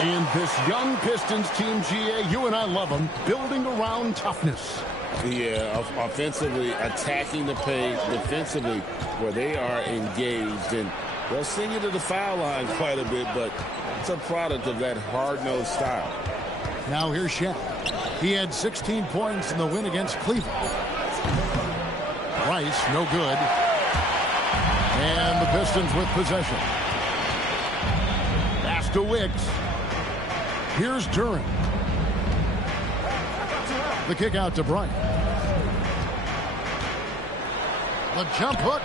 And this young Pistons team, GA, you and I love them, building around toughness. Yeah, offensively, attacking the paint, defensively, where they are engaged. And they'll send you to the foul line quite a bit, but it's a product of that hard-nosed style. Now here's Shaq. He had 16 points in the win against Cleveland. Rice, no good. And the Pistons with possession. Pass to Wicks. Here's Duran. The kick out to Bryant. The jump hook.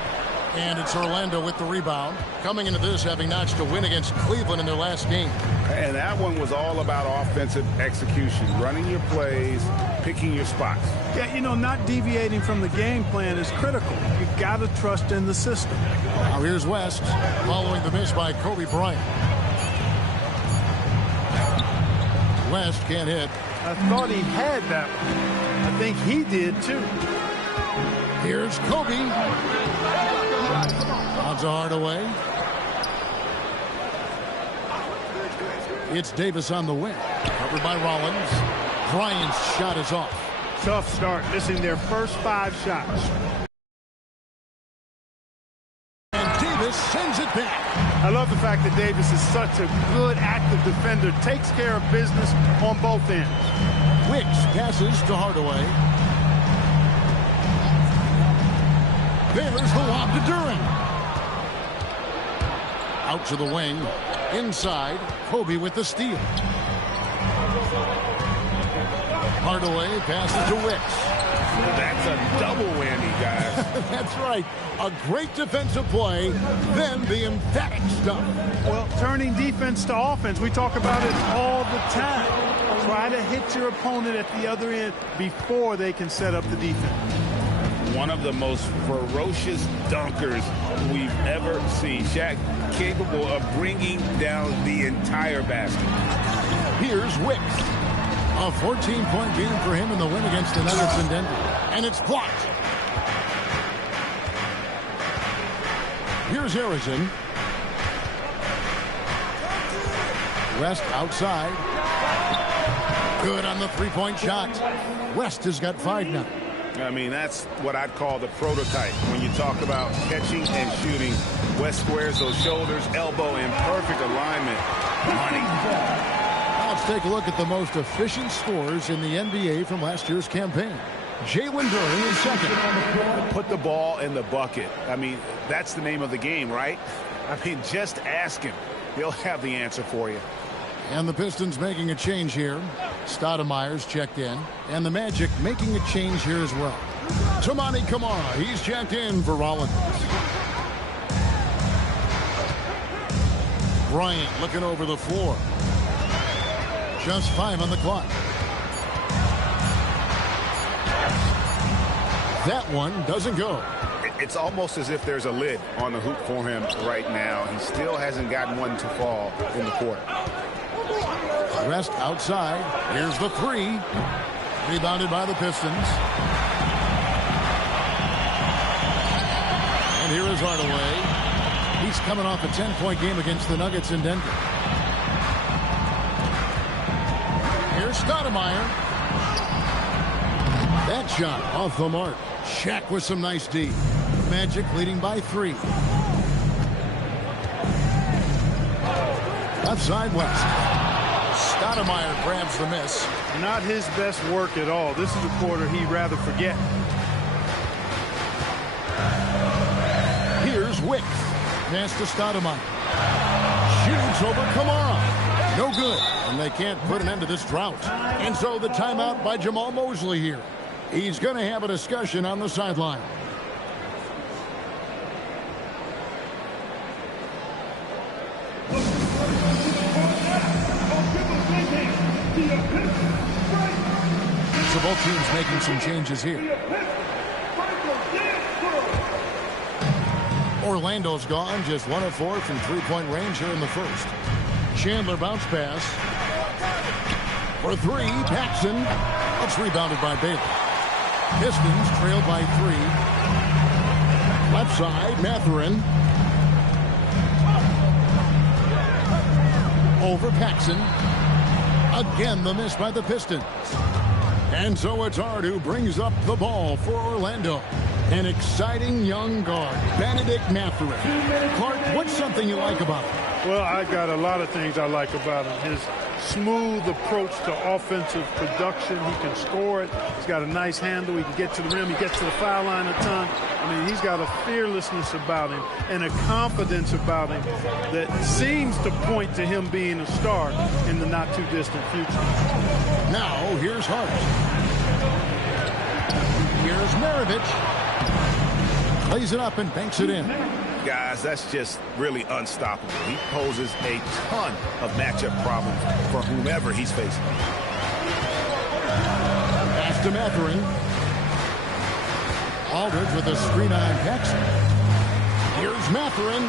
And it's Orlando with the rebound. Coming into this, having notched a win against Cleveland in their last game. And that one was all about offensive execution, running your plays, picking your spots. Yeah, you know, not deviating from the game plan is critical. You got to trust in the system. Now here's West, following the miss by Kobe Bryant. West can't hit. I thought he had that one. I think he did, too. Here's Kobe. Odds are Hardaway. It's Davis on the wing. Covered by Rollins. Bryant's shot is off. Tough start, missing their first 5 shots. And Davis sends it back. I love the fact that Davis is such a good, active defender. Takes care of business on both ends. Wicks passes to Hardaway. There's the lob to Duran. Out to the wing. Inside, Kobe with the steal. Hardaway passes to Wicks. That's a double whammy, guys. That's right. A great defensive play, then the emphatic stuff. Well, turning defense to offense, we talk about it all the time. Try to hit your opponent at the other end before they can set up the defense. One of the most ferocious dunkers we've ever seen. Shaq capable of bringing down the entire basket. Here's Wicks. A 14-point game for him in the win against the Nuggets in Denver. And it's blocked. Here's Harrison. West outside. Good on the three-point shot. West has got 5 now. I mean, that's what I'd call the prototype. When you talk about catching and shooting, West squares those shoulders, elbow in perfect alignment. Money. Let's take a look at the most efficient scores in the NBA from last year's campaign. Jalen Duren is second. Put the ball in the bucket. I mean, that's the name of the game, right? I mean, just ask him. He'll have the answer for you. And the Pistons making a change here. Stoudemire's checked in. And the Magic making a change here as well. Toumani Camara, he's checked in for Rollins. Bryant looking over the floor. Just 5 on the clock. That one doesn't go. It's almost as if there's a lid on the hoop for him right now. He still hasn't gotten one to fall in the court. Rest outside. Here's the 3. Rebounded by the Pistons. And here is Hardaway. He's coming off a 10-point game against the Nuggets in Denver. Here's Stoudemire. That shot off the mark. Shaq with some nice D. Magic leading by 3. Left side West. Stoudemire grabs the miss. Not his best work at all. This is a quarter he'd rather forget. Here's Wick. Pass to Stoudemire. Shoots over Camara. No good. And they can't put an end to this drought. And so the timeout by Jamal Mosley here. He's going to have a discussion on the sideline. So both teams making some changes here. Orlando's gone, just 1 of 4 from 3-point range here in the first. Chandler bounce pass. For 3, Paxson. It's rebounded by Baylor. Pistons trailed by 3. Left side, Mathurin. Over Paxson. Again, the miss by the Pistons. And so it's Hart who brings up the ball for Orlando. An exciting young guard, Benedict Mathurin. Clark, what's something you like about him? Well, I got a lot of things I like about him. His smooth approach to offensive production. He can score it. He's got a nice handle. He can get to the rim. He gets to the foul line a ton. I mean, he's got a fearlessness about him and a confidence about him that seems to point to him being a star in the not-too-distant future. Now, here's Hart. Here's Maravich. Plays it up and banks it in. Guys, that's just really unstoppable. He poses a ton of matchup problems for whomever he's facing. Pass to Mathurin. Aldridge with a screen on Paxson. Here's Mathurin.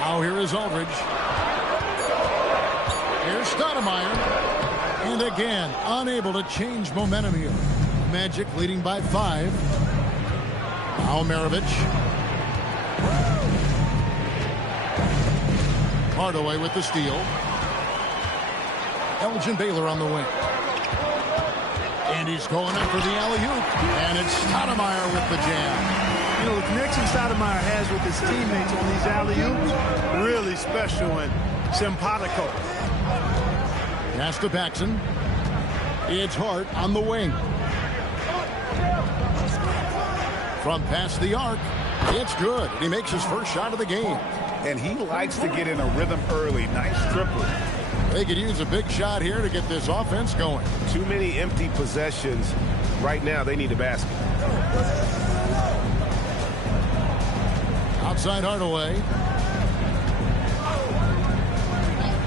Now here is Aldridge. Here's Stoudemire. And again, unable to change momentum here. Magic leading by 5. Now Maravich. Hardaway with the steal. Elgin Baylor on the wing. And he's going up for the alley-oop. And it's Stoudemire with the jam. You know, the connection Stoudemire has with his teammates on these alley-oops, really special and simpatico. Pass to Paxson. It's Hart on the wing. From past the arc, it's good. He makes his first shot of the game. And he likes to get in a rhythm early. Nice triple. They could use a big shot here to get this offense going. Too many empty possessions. Right now, they need a basket. Outside Hardaway.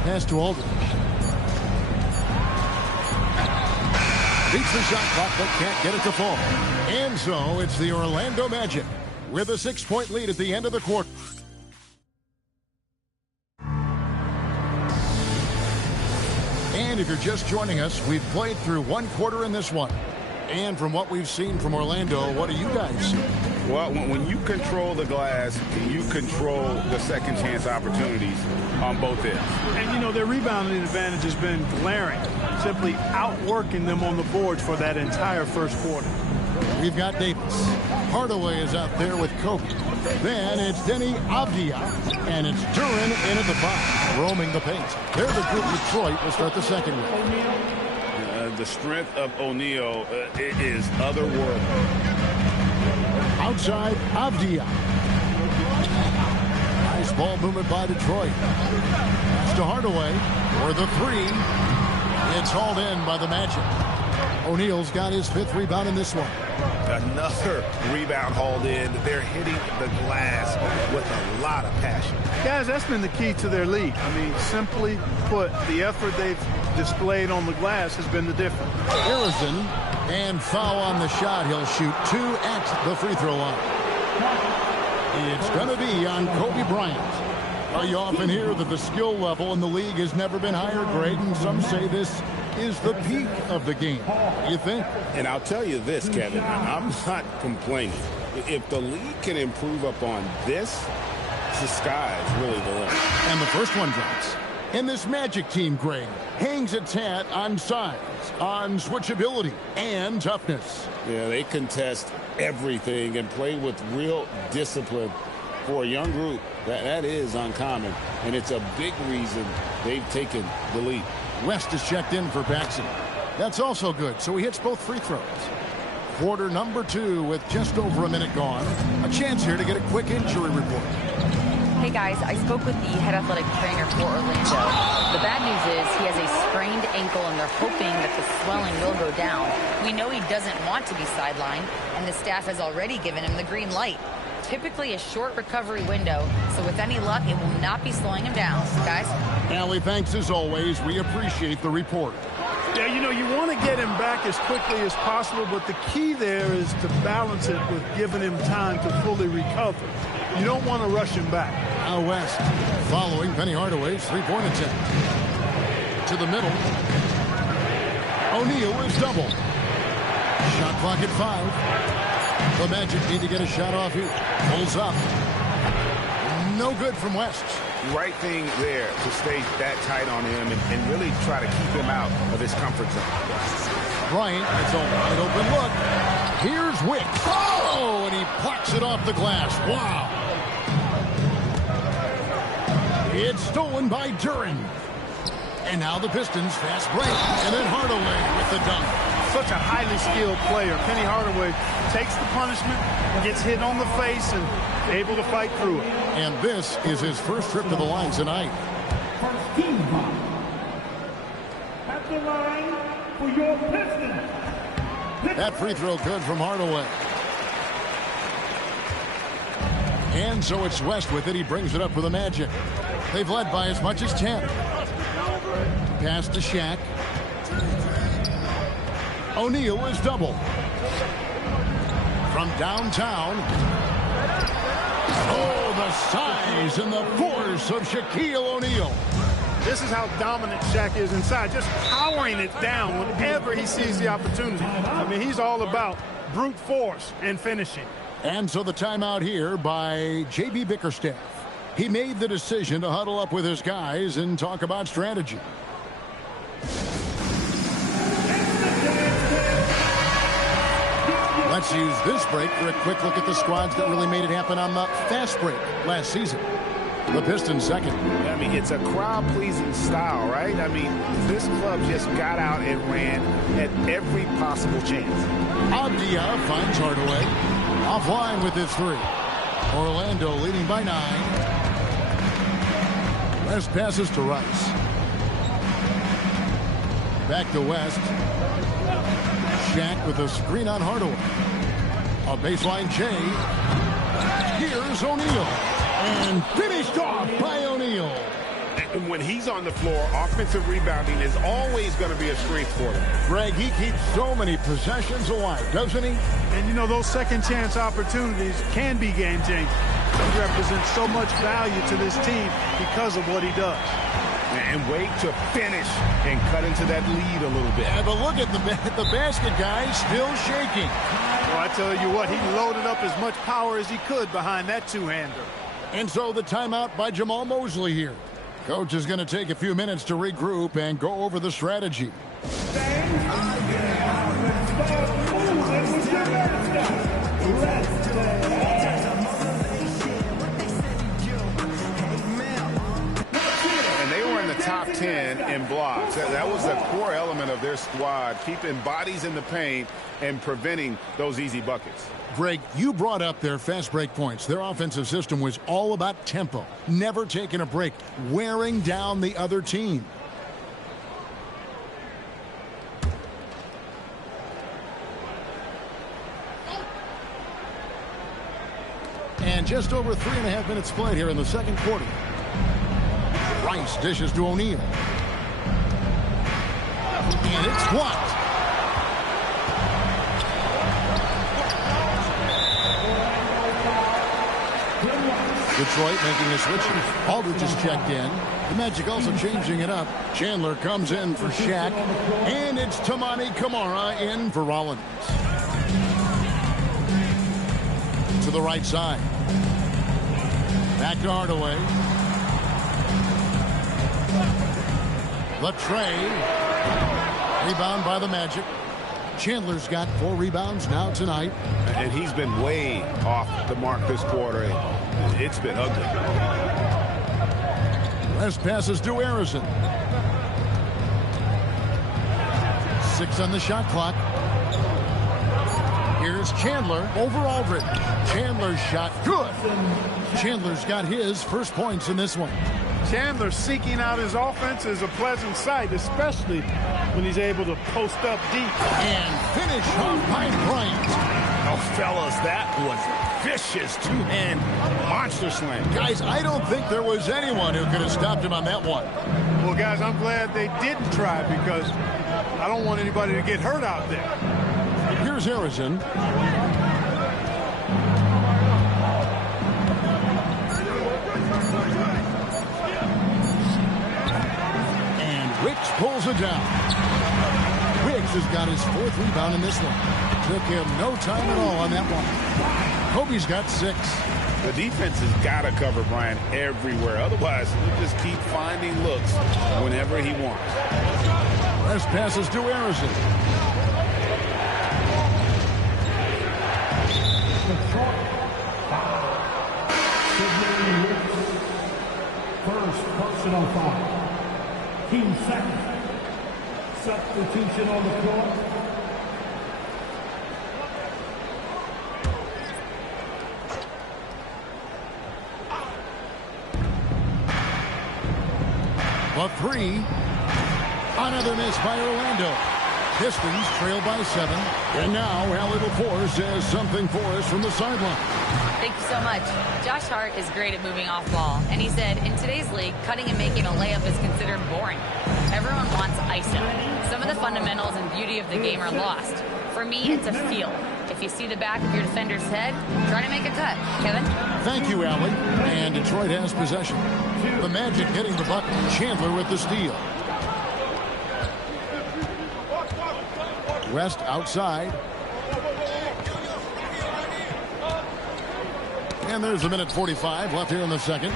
Pass to Aldridge. Beats the shot clock, but can't get it to fall. And so it's the Orlando Magic with a 6-point lead at the end of the quarter. And if you're just joining us, we've played through 1 quarter in this one. And from what we've seen from Orlando, what do you guys see? Well, when you control the glass, you control the second chance opportunities on both ends. And, you know, their rebounding advantage has been glaring, simply outworking them on the boards for that entire first quarter. We've got Davis. Hardaway is out there with Kobe. Then it's Denny Avdia, and it's Duren in at the 5, roaming the paint. They're the group Detroit will start the second with. The strength of O'Neal is otherworldly. Outside, Avdia. Nice ball movement by Detroit. Pass to Hardaway for the 3. It's hauled in by the Magic. O'Neal's got his 5th rebound in this one. Another rebound hauled in. They're hitting the glass with a lot of passion. Guys, that's been the key to their lead. I mean, simply put, the effort they've displayed on the glass has been the difference. Harrison, and foul on the shot. He'll shoot 2 at the free throw line. It's going to be on Kobe Bryant. Well, you often hear that the skill level in the league has never been higher, Greg, and some say this is the peak of the game. You think? And I'll tell you this, Kevin, I'm not complaining. If the league can improve upon this, the sky is really the limit. And the first one drops. And this Magic team, Greg, hangs its hat on size, on switchability, and toughness. Yeah, they contest everything and play with real discipline. For a young group, that is uncommon, and it's a big reason they've taken the lead. West is checked in for Paxson. That's also good, so he hits both free throws. Quarter number 2 with just over a minute gone. A chance here to get a quick injury report. Hey guys, I spoke with the head athletic trainer for Orlando. The bad news is he has a sprained ankle and they're hoping that the swelling will go down. We know he doesn't want to be sidelined, and the staff has already given him the green light. Typically a short recovery window, so with any luck, it will not be slowing him down. Guys? Allie, thanks as always. We appreciate the report. Yeah, you know, you want to get him back as quickly as possible, but the key there is to balance it with giving him time to fully recover. You don't want to rush him back. Now West, following Penny Hardaway's three-point attempt. To the middle. O'Neal is double. Shot clock at 5. The Magic need to get a shot off here. Pulls up. No good from West. Right thing there to stay that tight on him and really try to keep him out of his comfort zone. Bryant, it's a wide open look. Here's Wicks. Oh, and he plucks it off the glass. Wow. It's stolen by Duren. And now the Pistons fast break. And then Hardaway with the dunk. Such a highly skilled player. Penny Hardaway takes the punishment, gets hit on the face, and able to fight through it. And this is his first trip to the line tonight. First team foul. At the line for your Pistons. That free throw good from Hardaway. And so it's West with it. He brings it up for the Magic. They've led by as much as 10. Pass to Shaq. O'Neal is double. From downtown. Oh, the size and the force of Shaquille O'Neal. This is how dominant Shaq is inside, just powering it down whenever he sees the opportunity. I mean, he's all about brute force and finishing. And so the timeout here by J.B. Bickerstaff. He made the decision to huddle up with his guys and talk about strategy. Let's use this break for a quick look at the squads that really made it happen on the fast break last season. The Pistons second. I mean, it's a crowd-pleasing style, right? I mean, this club just got out and ran at every possible chance. Avdia finds Hardaway. Offline with his 3. Orlando leading by 9. West passes to Rice. Back to West. Shaq with a screen on Hardaway. A baseline J. Here's O'Neal. And finished off by O'Neal. And when he's on the floor, offensive rebounding is always going to be a strength for him. Greg, he keeps so many possessions alive, doesn't he? And, you know, those second chance opportunities can be game-changing. He represents so much value to this team because of what he does. And wait to finish and cut into that lead a little bit. Yeah, but look at the basket, guys, still shaking. Well, I tell you what, he loaded up as much power as he could behind that two-hander. And so the timeout by Jamal Mosley here. Coach is going to take a few minutes to regroup and go over the strategy. Let's And they were in the top 10 in blocks. That was a core element of their squad, keeping bodies in the paint and preventing those easy buckets. Greg, you brought up their fast break points. Their offensive system was all about tempo, never taking a break, wearing down the other team. And just over 3.5 minutes played here in the second quarter. Rice dishes to O'Neal. And it's blocked. Detroit making a switch. Aldridge is checked in. The Magic also changing it up. Chandler comes in for Shaq. And it's Toumani Camara in for Rollins. To the right side. Back to Hardaway. Latrey. Rebound by the Magic. Chandler's got 4 rebounds now tonight. And he's been way off the mark this quarter. It's been ugly. Last passes to Harrison. 6 on the shot clock. Here's Chandler over Aldridge. Chandler's shot good. Chandler's got his first points in this one. Chandler seeking out his offense is a pleasant sight, especially when he's able to post up deep. And finish off by Bryant. Oh, fellas, that was vicious two-hand monster slam. Guys, I don't think there was anyone who could have stopped him on that one. Well, guys, I'm glad they didn't try because I don't want anybody to get hurt out there. Here's Harrison. Wicks pulls it down. Wicks has got his 4th rebound in this one. Took him no time at all on that one. Kobe's got 6. The defense has got to cover Bryant everywhere. Otherwise, he'll just keep finding looks whenever he wants. Last passes to Harrison. First personal foul. Team second. Substitution on the floor. A 3. Another miss by Orlando. Pistons trail by 7. And now Allie LaForce says something for us from the sideline. Thank you so much. Josh Hart is great at moving off ball, and he said, in today's league, cutting and making a layup is considered boring. Everyone wants ISO. Some of the fundamentals and beauty of the game are lost. For me, it's a feel. If you see the back of your defender's head, try to make a cut. Kevin? Thank you, Allie. And Detroit has possession. The Magic hitting the bucket. Chandler with the steal. West outside. And there's 1:45 left here in the second.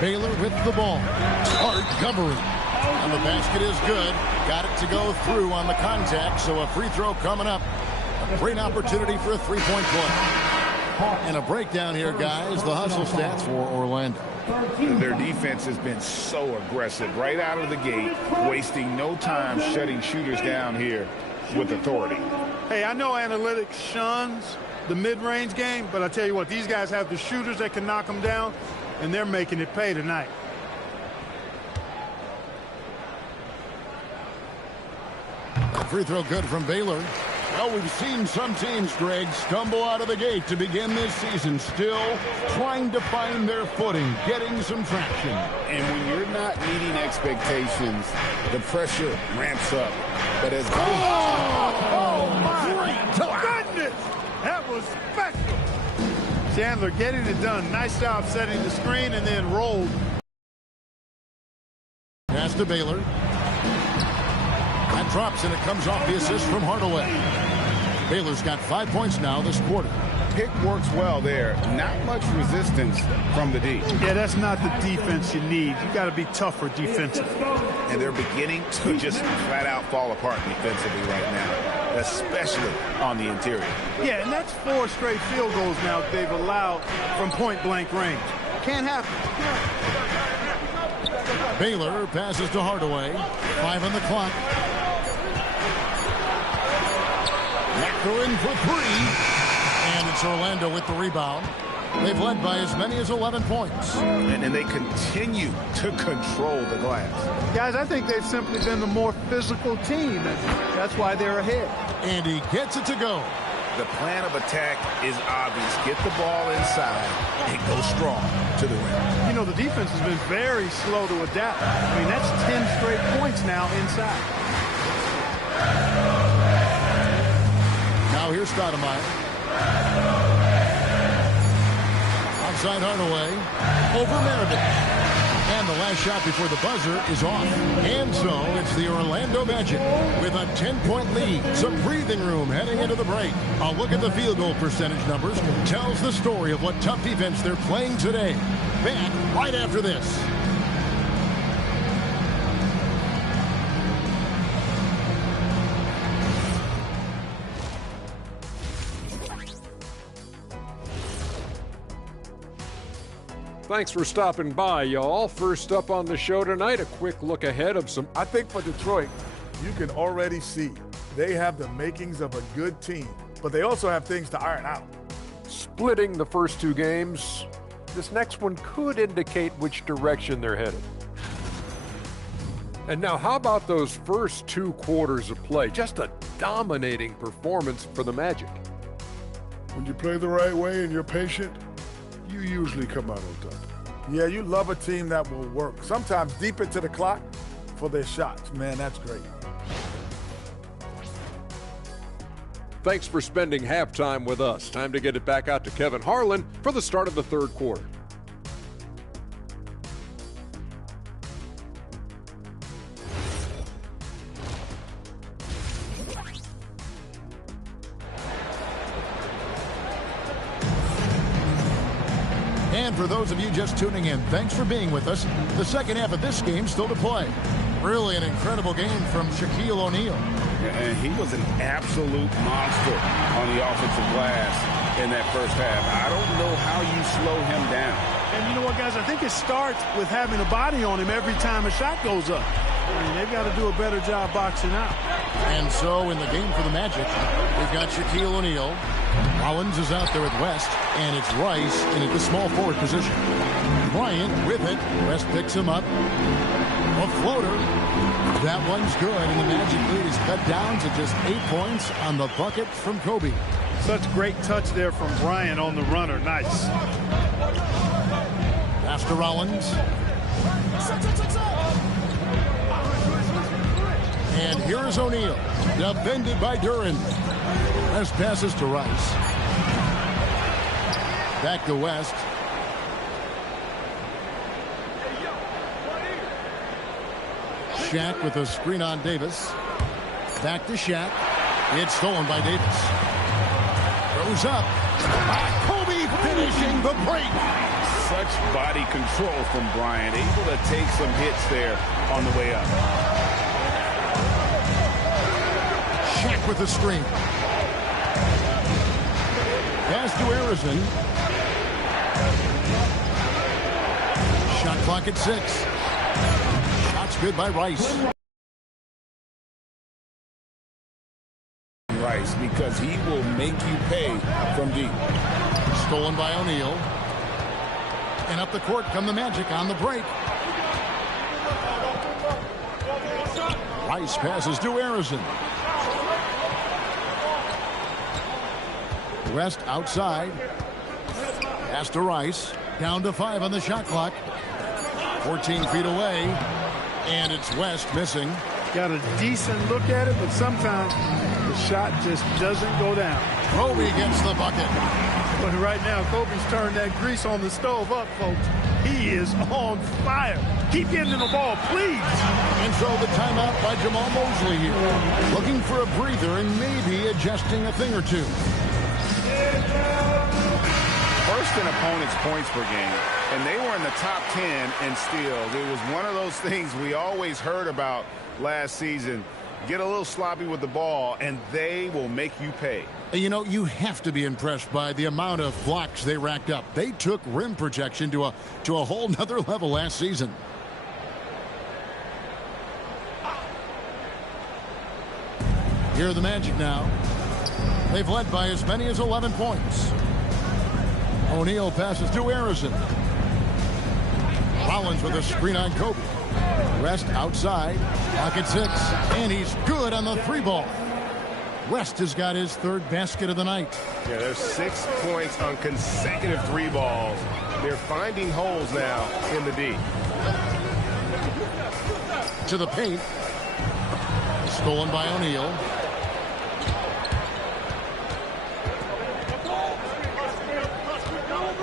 Baylor with the ball. Hart covering. And the basket is good. Got it to go through on the contact, so a free throw coming up. A great opportunity for a three-point play. And a breakdown here, guys. The hustle stats for Orlando. Their defense has been so aggressive right out of the gate, wasting no time shutting shooters down here with authority. Hey, I know analytics shuns the mid-range game, but I tell you what, these guys have the shooters that can knock them down, and they're making it pay tonight. Free throw good from Baylor. Well, we've seen some teams, Greg, stumble out of the gate to begin this season, still trying to find their footing, getting some traction. And when you're not meeting expectations, the pressure ramps up. But as my goodness! That was special. Chandler getting it done. Nice job setting the screen and then rolled. Pass to Baylor. That drops and it comes off the assist from Hardaway. Baylor's got 5 points now this quarter. Pick works well there. Not much resistance from the D. Yeah, that's not the defense you need. You got to be tougher defensively. And they're beginning to just flat out fall apart defensively right now. especially on the interior. Yeah, and that's 4 straight field goals now they've allowed from point-blank range. Can't happen. Baylor passes to Hardaway. 5 on the clock. Macron for 3. And it's Orlando with the rebound. They've led by as many as 11 points. And they continue to control the glass. Guys, I think they've simply been the more physical team, and that's why they're ahead. And he gets it to go. The plan of attack is obvious. Get the ball inside and go strong to the rim. You know, the defense has been very slow to adapt. I mean, that's 10 straight points now inside. Now here's Stoudemire. Outside Hardaway. Over Meredith. And the last shot before the buzzer is off. And so it's the Orlando Magic with a 10-point lead. Some breathing room heading into the break. A look at the field goal percentage numbers tells the story of what tough defense they're playing today. Back right after this. Thanks for stopping by, y'all. First up on the show tonight, a quick look ahead of some... I think for Detroit, you can already see they have the makings of a good team, but they also have things to iron out. Splitting the first 2 games, this next one could indicate which direction they're headed. And now, how about those first 2 quarters of play? Just a dominating performance for the Magic. When you play the right way and you're patient, you usually come out on top. Yeah, you love a team that will work, sometimes deep into the clock for their shots. Man, that's great. Thanks for spending halftime with us. Time to get it back out to Kevin Harlan for the start of the 3rd quarter. And for those of you just tuning in, thanks for being with us. The second half of this game still to play. Really an incredible game from Shaquille O'Neal. And he was an absolute monster on the offensive glass in that first half. I don't know how you slow him down. And you know what, guys? I think it starts with having a body on him every time a shot goes up. I mean, they've got to do a better job boxing out. And so in the game for the Magic, we've got Shaquille O'Neal. Rollins is out there with West, and it's Rice in the small forward position. Bryant with it. West picks him up. A floater. That one's good, and the Magic lead is cut down to just 8 points on the bucket from Kobe. Such great touch there from Bryant on the runner. Nice. Pass to Rollins. And here is O'Neal. Defended by Duran. West passes to Rice. Back to West. Shaq with a screen on Davis. Back to Shaq. It's stolen by Davis. Goes up. Kobe finishing the break. Such body control from Bryant. Able to take some hits there on the way up. Shaq with the screen. Pass to Harrison. Shot clock at 6. Shots good by Rice. Rice, because he will make you pay from deep. Stolen by O'Neal. And up the court come the Magic on the break. Rice passes to Harrison. West outside. Pass to Rice. Down to 5 on the shot clock. 14 feet away. And it's West missing. Got a decent look at it, but sometimes the shot just doesn't go down. Kobe gets the bucket. But right now, Kobe's turned that grease on the stove up, folks. He is on fire. Keep getting him the ball, please. And so the timeout by Jamal Mosley here. Looking for a breather and maybe adjusting a thing or two. First in opponents' points per game, and they were in the top 10 in steals. It was one of those things we always heard about last season. Get a little sloppy with the ball, and they will make you pay. You know, you have to be impressed by the amount of blocks they racked up. They took rim protection to a whole nother level last season. Here are the Magic now. They've led by as many as 11 points. O'Neal passes to Harrison. Rollins with a screen on Kobe. West outside. Pocket 6. And he's good on the 3-ball. West has got his 3rd basket of the night. Yeah, there's 6 points on consecutive 3 balls. They're finding holes now in the D. To the paint. Stolen by O'Neal.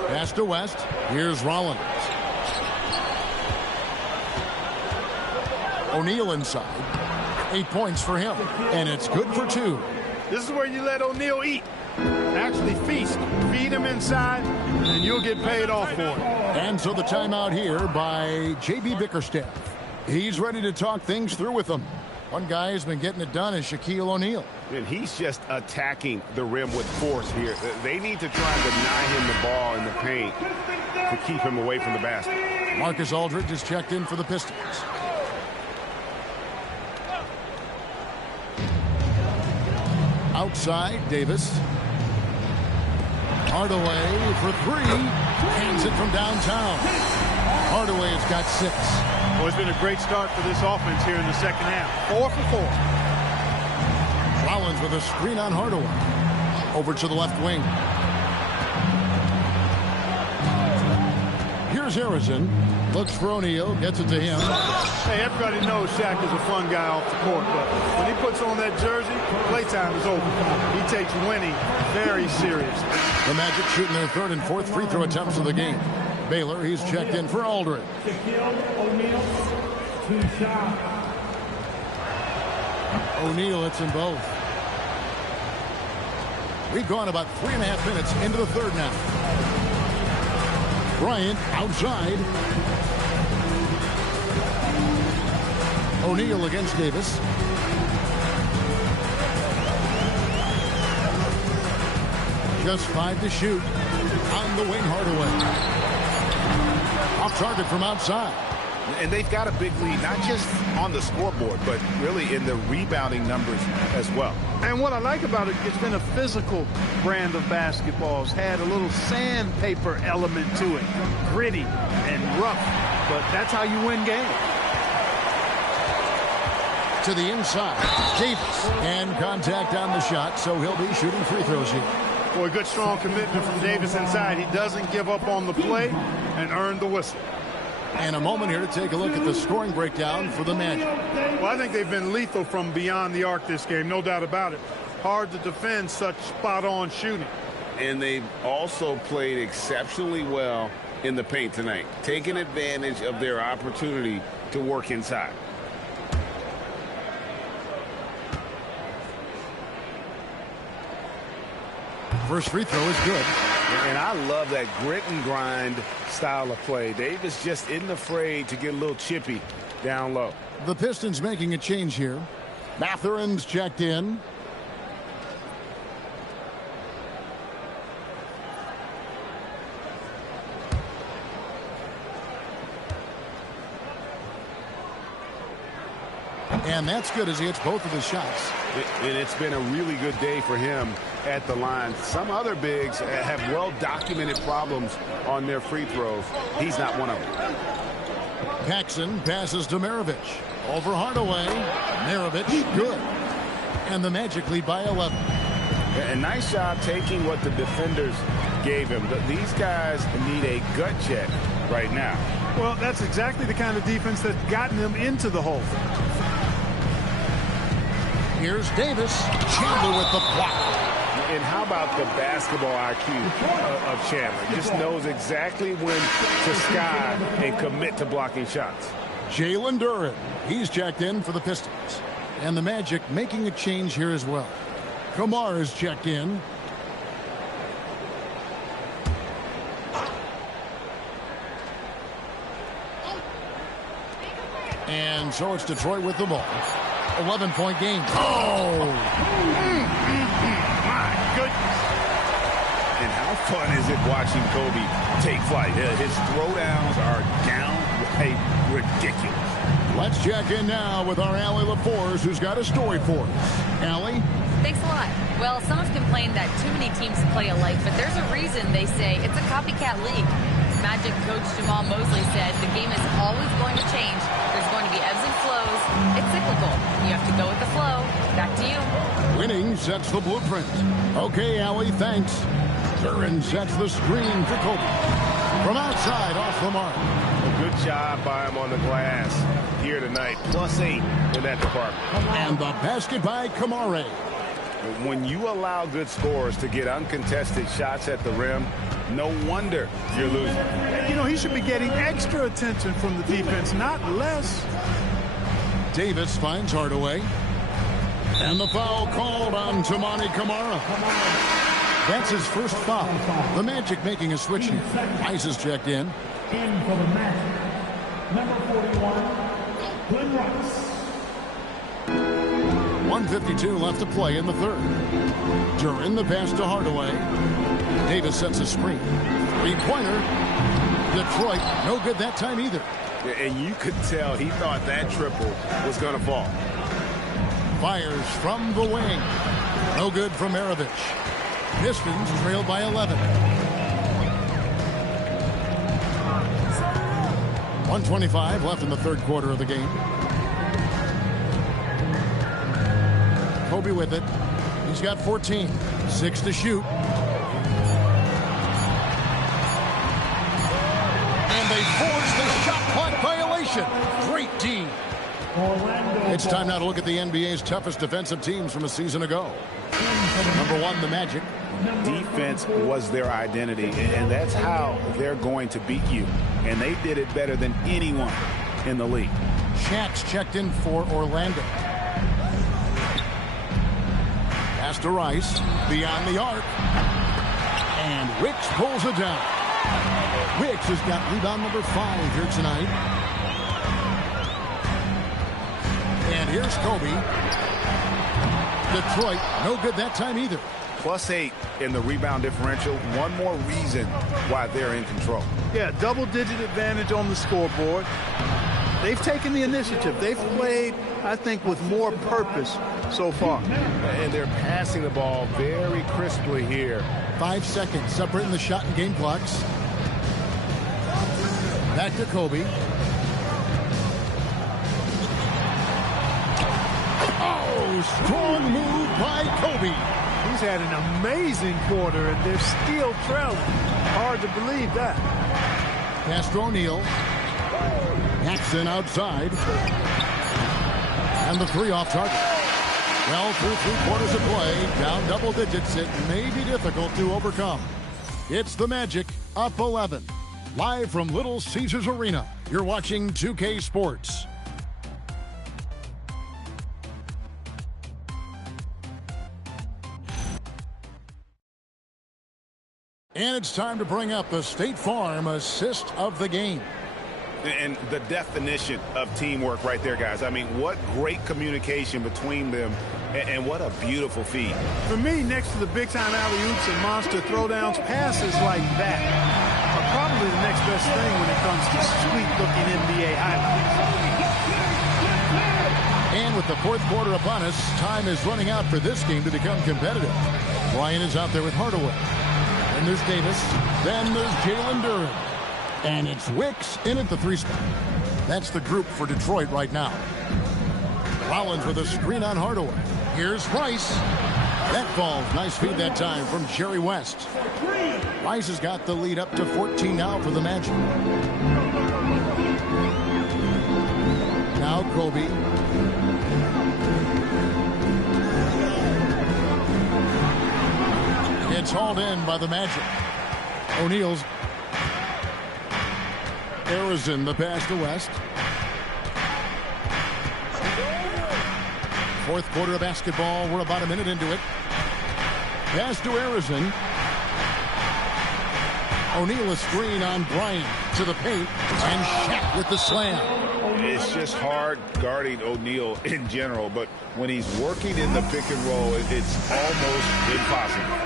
Pass to West. Here's Rollins. O'Neal inside. 8 points for him. And it's good for 2. This is where you let O'Neal eat. Actually feast. Feed him inside, and you'll get paid off for it. And so the timeout here by J.B. Bickerstaff. He's ready to talk things through with them. One guy who's been getting it done is Shaquille O'Neal. And he's just attacking the rim with force here. They need to try and deny him the ball in the paint to keep him away from the basket. Marcus Aldridge is checked in for the Pistons. Outside, Davis. Hardaway for 3. Hands it from downtown. Hardaway has got 6. Well, it's been a great start for this offense here in the second half. 4 for 4. Rollins with a screen on Hardaway. Over to the left wing. Here's Harrison. Looks for O'Neal. Gets it to him. Hey, everybody knows Shaq is a fun guy off the court, but when he puts on that jersey, playtime is over. He takes winning very seriously. The Magic shooting their 3rd and 4th free throw attempts of the game. Baylor, he's checked in for Aldridge. O'Neal hits them both. We've gone about 3.5 minutes into the 3rd now. Bryant outside. O'Neal against Davis. Just 5 to shoot. On the wing, Hardaway. Off target from outside. And they've got a big lead, not just on the scoreboard, but really in the rebounding numbers as well. And what I like about it, it's been a physical brand of basketball. It's had a little sandpaper element to it. Gritty and rough, but that's how you win games. To the inside. Davis. And contact on the shot, so he'll be shooting free throws here. Boy, good strong commitment from Davis inside. He doesn't give up on the play and earn the whistle. And a moment here to take a look at the scoring breakdown for the Magic. Well, I think they've been lethal from beyond the arc this game, no doubt about it. Hard to defend such spot-on shooting. And they've also played exceptionally well in the paint tonight, taking advantage of their opportunity to work inside. First free throw is good. And I love that grit and grind style of play. Davis just isn't afraid to get a little chippy down low. The Pistons making a change here. Mathurin's checked in. And that's good as he hits both of his shots. And it's been a really good day for him at the line. Some other bigs have well-documented problems on their free throws. He's not one of them. Paxson passes to Maravich. Over Hardaway. Maravich, good. And the Magic lead by 11. A nice job taking what the defenders gave him. These guys need a gut check right now. Well, that's exactly the kind of defense that's gotten them into the hole. Here's Davis. Chandler with the block. And how about the basketball IQ of Chandler? He just knows exactly when to sky and commit to blocking shots. Jalen Duren. He's checked in for the Pistons. And the Magic making a change here as well. Kamar is checked in. And so it's Detroit with the ball. 11-point game. Oh! My goodness. And how fun is it watching Kobe take flight? His throwdowns are downright ridiculous. Let's check in now with our Allie LaForce, who's got a story for us. Allie? Thanks a lot. Well, some have complained that too many teams play alike, but there's a reason they say it's a copycat league. Magic coach Jamal Mosley said the game is always going to change. There's going to be ebbs and flows. It's cyclical. You have to go with the flow. Back to you. Winning sets the blueprint. Okay, Allie, thanks. Curran sets the screen for Kobe. From outside, off the mark. A good job by him on the glass here tonight. +8 in that department. And the basket by Kamare. When you allow good scorers to get uncontested shots at the rim, no wonder you're losing. You know, he should be getting extra attention from the defense, not less. Davis finds Hardaway. And the foul called on Toumani Camara. That's his first foul. The Magic making a switch here. Rice is checked in. In for the Magic, number 41, Glenn Rice. 1:52 left to play in the third. Duran the pass to Hardaway. Davis sets a screen. Three-pointer. Detroit, no good that time either. And you could tell he thought that triple was going to fall. Fires from the wing. No good from Maravich. Pistons trailed by 11. 1:25 left in the third quarter of the game. Kobe with it. He's got 14. 6 to shoot. And they force the shot clock violation. Great D. It's time now to look at the NBA's toughest defensive teams from a season ago. Number 1, the Magic. Defense was their identity, and that's how they're going to beat you. And they did it better than anyone in the league. Shaq's checked in for Orlando. Pass to Rice, beyond the arc. And Wicks pulls it down. Wicks has got rebound number 5 here tonight. And here's Kobe. Detroit, no good that time either. +8 in the rebound differential. One more reason why they're in control. Yeah, double-digit advantage on the scoreboard. They've taken the initiative. They've played, I think, with more purpose so far. And they're passing the ball very crisply here. 5 seconds separating the shot and game clocks. Back to Kobe. Oh, strong move by Kobe. He's had an amazing quarter, and they're still trailing. Hard to believe that. Pass to O'Neal. Jackson outside. And the 3 off target. Well, through 3 quarters of play, down double digits, it may be difficult to overcome. It's the Magic, up 11. Live from Little Caesars Arena, you're watching 2K Sports. And it's time to bring up the State Farm assist of the game. And the definition of teamwork right there, guys. I mean, what great communication between them, and what a beautiful feed. For me, next to the big-time alley-oops and monster throwdowns, passes like that are probably the next best thing when it comes to sweet-looking NBA highlights. And with the fourth quarter upon us, time is running out for this game to become competitive. Ryan is out there with Hardaway. Then there's Davis. Then there's Jalen Duran. And it's Wicks in at the 3 spot. That's the group for Detroit right now. Rollins with a screen on Hardaway. Here's Rice. That falls. Nice feed that time from Jerry West. Rice has got the lead up to 14 now for the Magic. Now Kobe. It's hauled in by the Magic. O'Neal's. Arizon, the pass to West. Fourth quarter of basketball. We're about a minute into it. Pass to Arizon. O'Neal a screen on Bryant to the paint, and Shaq with the slam. It's just hard guarding O'Neal in general, but when he's working in the pick and roll, it's almost impossible.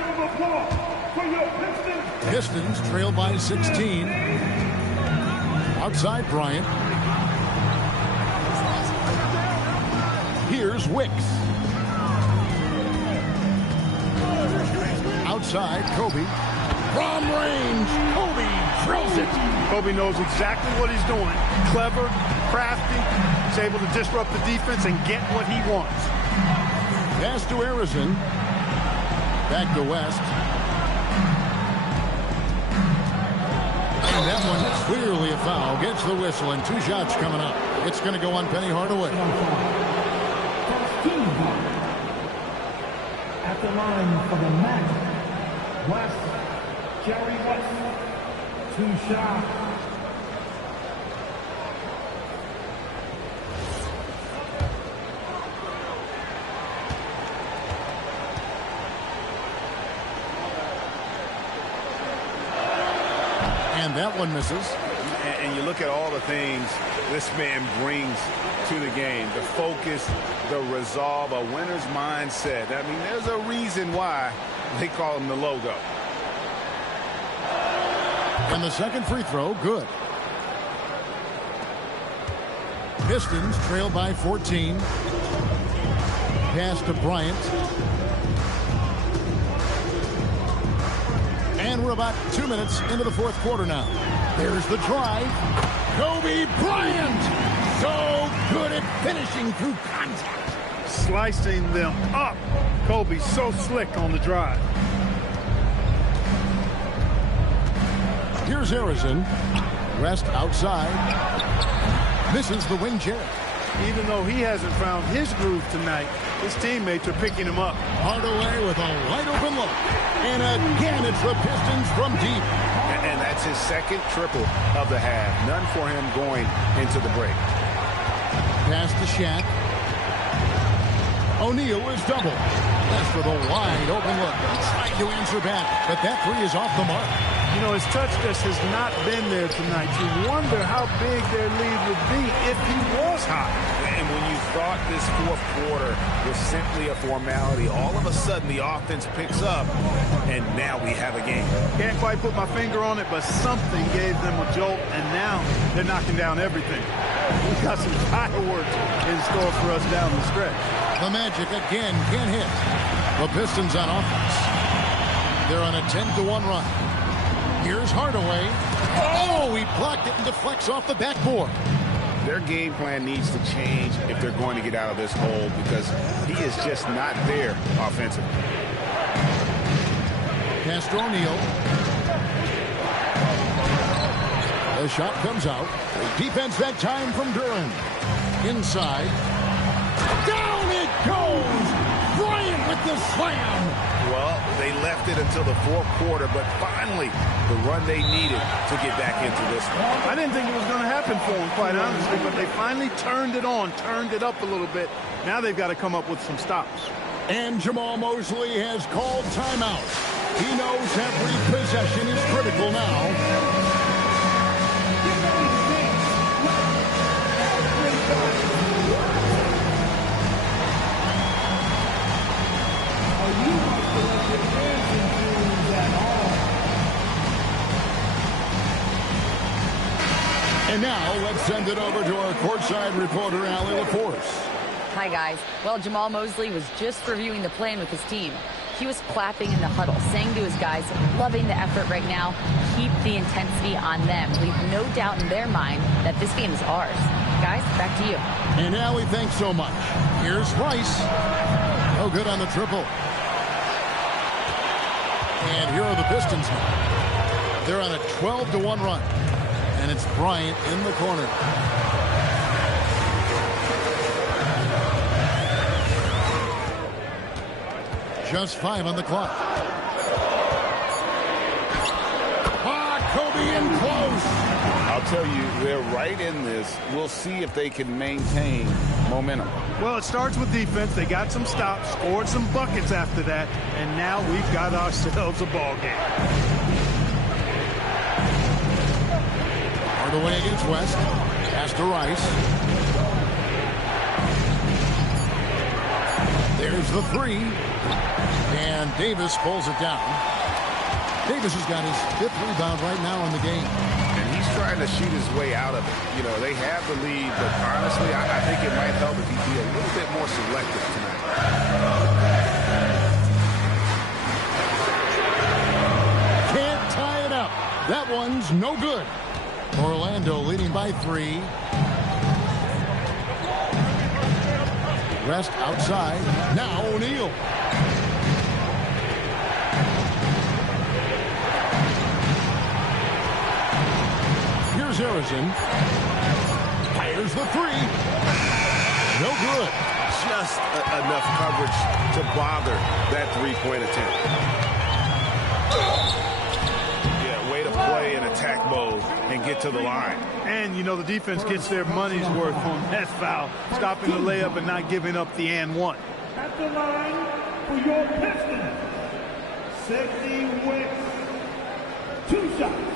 Pistons trail by 16. Outside Bryant. Here's Wicks. Outside, Kobe. From range, Kobe drills it. Kobe knows exactly what he's doing. Clever, crafty. He's able to disrupt the defense and get what he wants. Pass to Harrison. Back to West. And that one clearly a foul. Gets the whistle and 2 shots coming up. It's going to go on Penny Hardaway. At the line for the match, West, Jerry West, 2 shots. And that one misses. And you look at all the things this man brings to the game. The focus, the resolve, a winner's mindset. I mean, there's a reason why they call him the logo. And the second free throw, good. Pistons trail by 14. Pass to Bryant. And we're about 2 minutes into the fourth quarter now. There's the drive. Kobe Bryant! So good at finishing through contact. Slicing them up. Kobe so slick on the drive. Here's Harrison. West outside. Misses the wing chair. Even though he hasn't found his groove tonight, his teammates are picking him up. Hardaway with a wide open look. And again, it's the Pistons from deep. And that's his second triple of the half. None for him going into the break. Pass to Shaq. O'Neal is double. That's for the wide open look. Trying to answer back, but that three is off the mark. You know, his touch just has not been there tonight. You wonder how big their lead would be if he was hot. And when you thought this fourth quarter was simply a formality, all of a sudden the offense picks up, and now we have a game. Can't quite put my finger on it, but something gave them a jolt, and now they're knocking down everything. We've got some fireworks in store for us down the stretch. The Magic again can't hit. The Pistons on offense. They're on a 10-1 run. Here's Hardaway. Oh, he blocked it and deflects off the backboard. Their game plan needs to change if they're going to get out of this hole, because he is just not there offensively. Pass to O'Neal. The shot comes out. Defense that time from Duran. Inside. Down it goes! Bryant with the slam! Well, they left it until the fourth quarter, but finally the run they needed to get back into this one. I didn't think it was going to happen for them, quite honestly, but they finally turned it on, turned it up a little bit. Now they've got to come up with some stops. And Jamal Mosley has called timeout. He knows every possession is critical now. And now, let's send it over to our courtside reporter, Allie LaForce. Hi, guys. Well, Jamal Mosley was just reviewing the plan with his team. He was clapping in the huddle, saying to his guys, loving the effort right now, keep the intensity on them. Leave no doubt in their mind that this game is ours. Guys, back to you. And Allie, thanks so much. Here's Rice. No good on the triple. And here are the Pistons now. They're on a 12-1 run. And it's Bryant in the corner. Just 5 on the clock. Kobe in close. I'll tell you, they're right in this. We'll see if they can maintain momentum. Well, it starts with defense. They got some stops, scored some buckets after that, and now we've got ourselves a ball game. the way against West. Pass to Rice. There's the three. And Davis pulls it down. Davis has got his 5th rebound right now in the game. And he's trying to shoot his way out of it. You know, they have the lead, but honestly, I think it might help if he be a little bit more selective tonight. Can't tie it up. That one's no good. Orlando leading by 3. Rest outside. Now O'Neal. Here's Harrison. Fires the 3. No good. Just enough coverage to bother that three-point attempt. Yeah, way to play in attack mode and get to the line. And, you know, the defense gets their money's worth on that foul, stopping the layup and not giving up the and one. At the line for your Pistons, Sidney Wicks. 2 shots.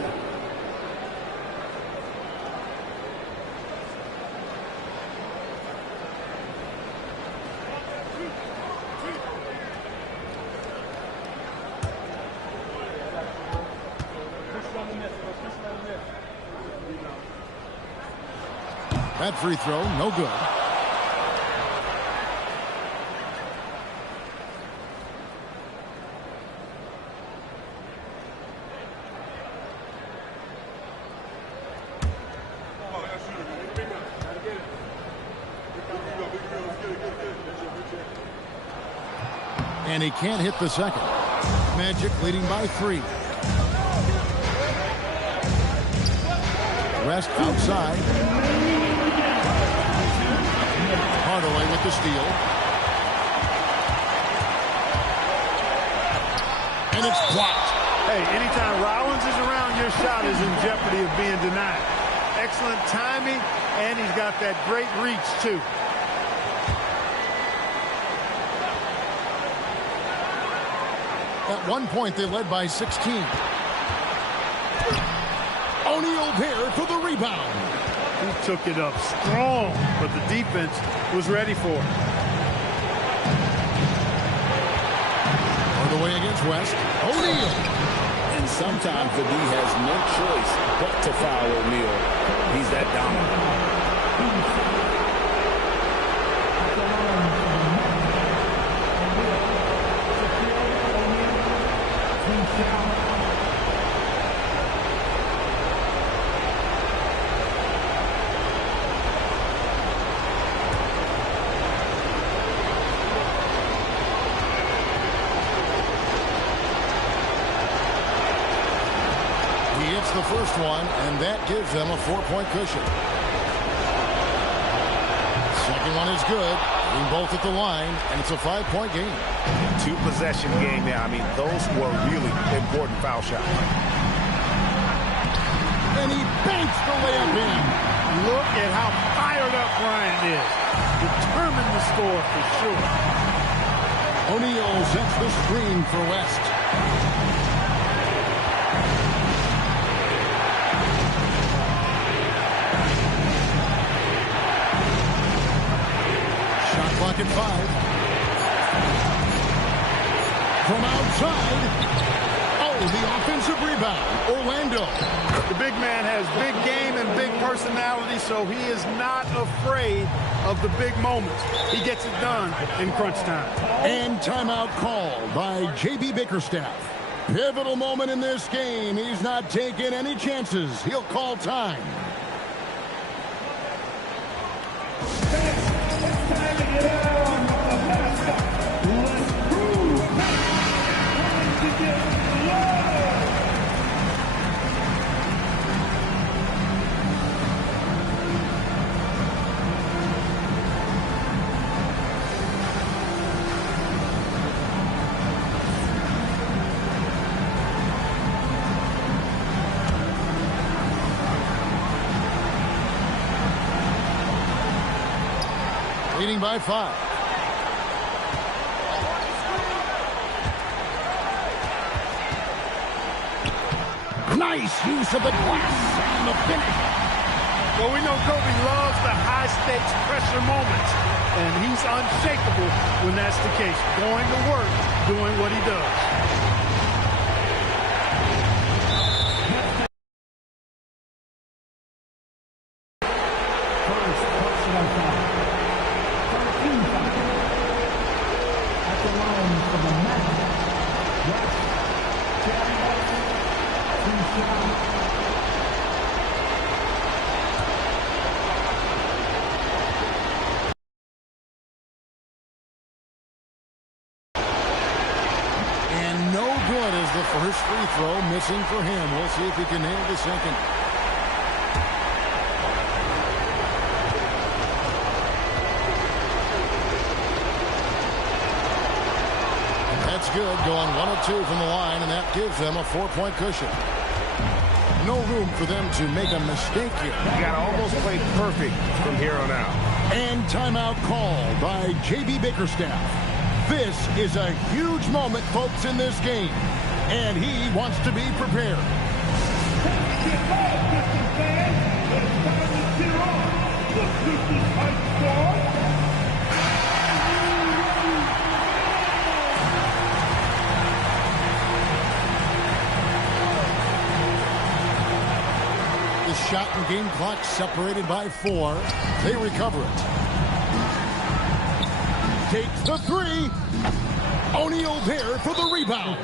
That free throw, no good. And he can't hit the second. Magic leading by 3. Rest outside. Hardaway with the steal. And it's blocked. Hey, anytime Rollins is around, your shot is in jeopardy of being denied. Excellent timing, and he's got that great reach, too. At one point, they led by 16. O'Neal there for the rebound. He took it up strong, but the defense was ready for it. On the way against West, O'Neal. And sometimes the D has no choice but to foul O'Neal. He's that dominant. The first one, and that gives them a 4-point cushion. Second one is good. Getting both at the line, and it's a 5-point game. 2-possession game now. I mean, those were really important foul shots. And he banks the layup in. Look at how fired up Bryant is. Determined to score for sure. O'Neal sets the screen for West. Clock at 5. From outside. Oh, the offensive rebound. Orlando. The big man has big game and big personality, so he is not afraid of the big moments. He gets it done in crunch time. And timeout called by J.B. Bickerstaff. Pivotal moment in this game. He's not taking any chances. He'll call time. Leading by 5. Nice use of the glass and the finish. Well, we know Kobe loves the high-stakes pressure moments, and he's unshakable when that's the case. Going to work, doing what he does. First free throw missing for him. We'll see if he can nail the second. That's good. Going 1 of 2 from the line, and that gives them a 4-point cushion. No room for them to make a mistake here. You got to almost play perfect from here on out. And timeout called by J.B. Bickerstaff. This is a huge moment, folks, in this game. And he wants to be prepared. The shot and game clock separated by 4. They recover it. Takes the 3. O'Neal there for the rebound.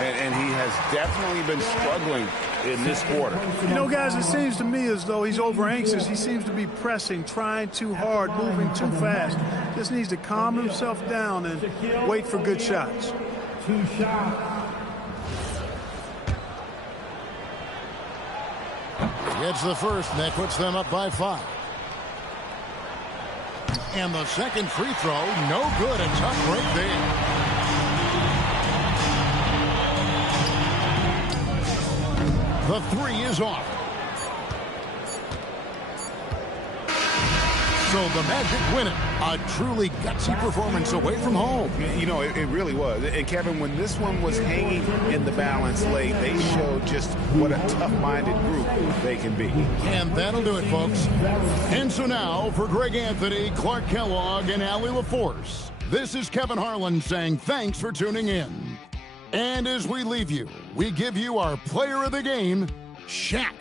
And he has definitely been struggling in this quarter. You know, guys, it seems to me as though he's over anxious. He seems to be pressing, trying too hard, moving too fast. Just needs to calm himself down and wait for good shots. 2 shots. Gets the first, and that puts them up by 5. And the second free throw, no good. A tough break there. The 3 is off. So the Magic win it. A truly gutsy performance away from home. You know, it really was. And Kevin, when this one was hanging in the balance late, they showed just what a tough-minded group they can be. And that'll do it, folks. And so now, for Greg Anthony, Clark Kellogg, and Allie LaForce, this is Kevin Harlan saying thanks for tuning in. And as we leave you, we give you our player of the game, Shaq.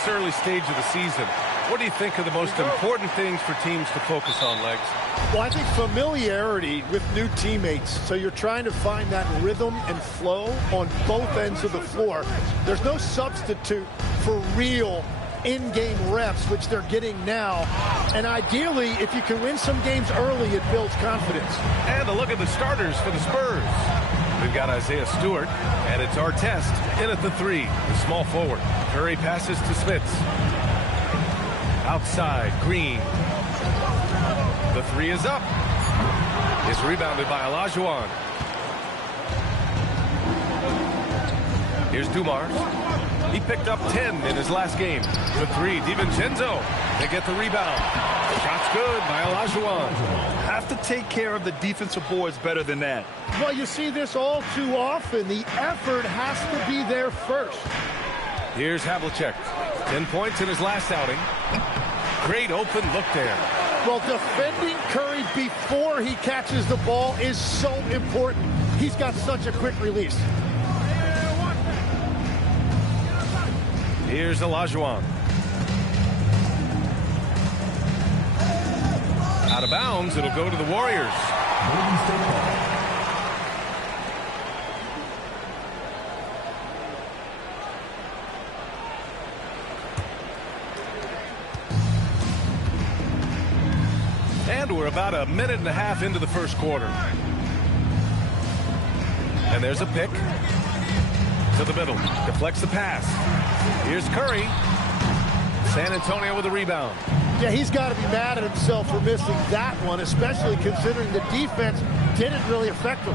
This early stage of the season, what do you think are the most important things for teams to focus on, Legs? Well, I think familiarity with new teammates. So you're trying to find that rhythm and flow on both ends of the floor. There's no substitute for real in-game reps, which they're getting now. And ideally, if you can win some games early, it builds confidence. And a look at the starters for the Spurs. We've got Isaiah Stewart, and it's Artest in at the 3, the small forward. Curry passes to Smits. Outside, Green. The 3 is up. It's rebounded by Olajuwon. Here's Dumars. He picked up 10 in his last game. The 3, DiVincenzo. They get the rebound. Shot's good by Olajuwon. Have to take care of the defensive boards better than that. Well, you see this all too often. The effort has to be there first. Here's Havlicek. 10 points in his last outing. Great open look there. Well, defending Curry before he catches the ball is so important. He's got such a quick release. Here's Olajuwon. Out of bounds, it'll go to the Warriors. And we're about a minute and a half into the first quarter. And there's a pick to the middle. Deflects the pass. Here's Curry. San Antonio with a rebound. Yeah, he's got to be mad at himself for missing that one, especially considering the defense didn't really affect him.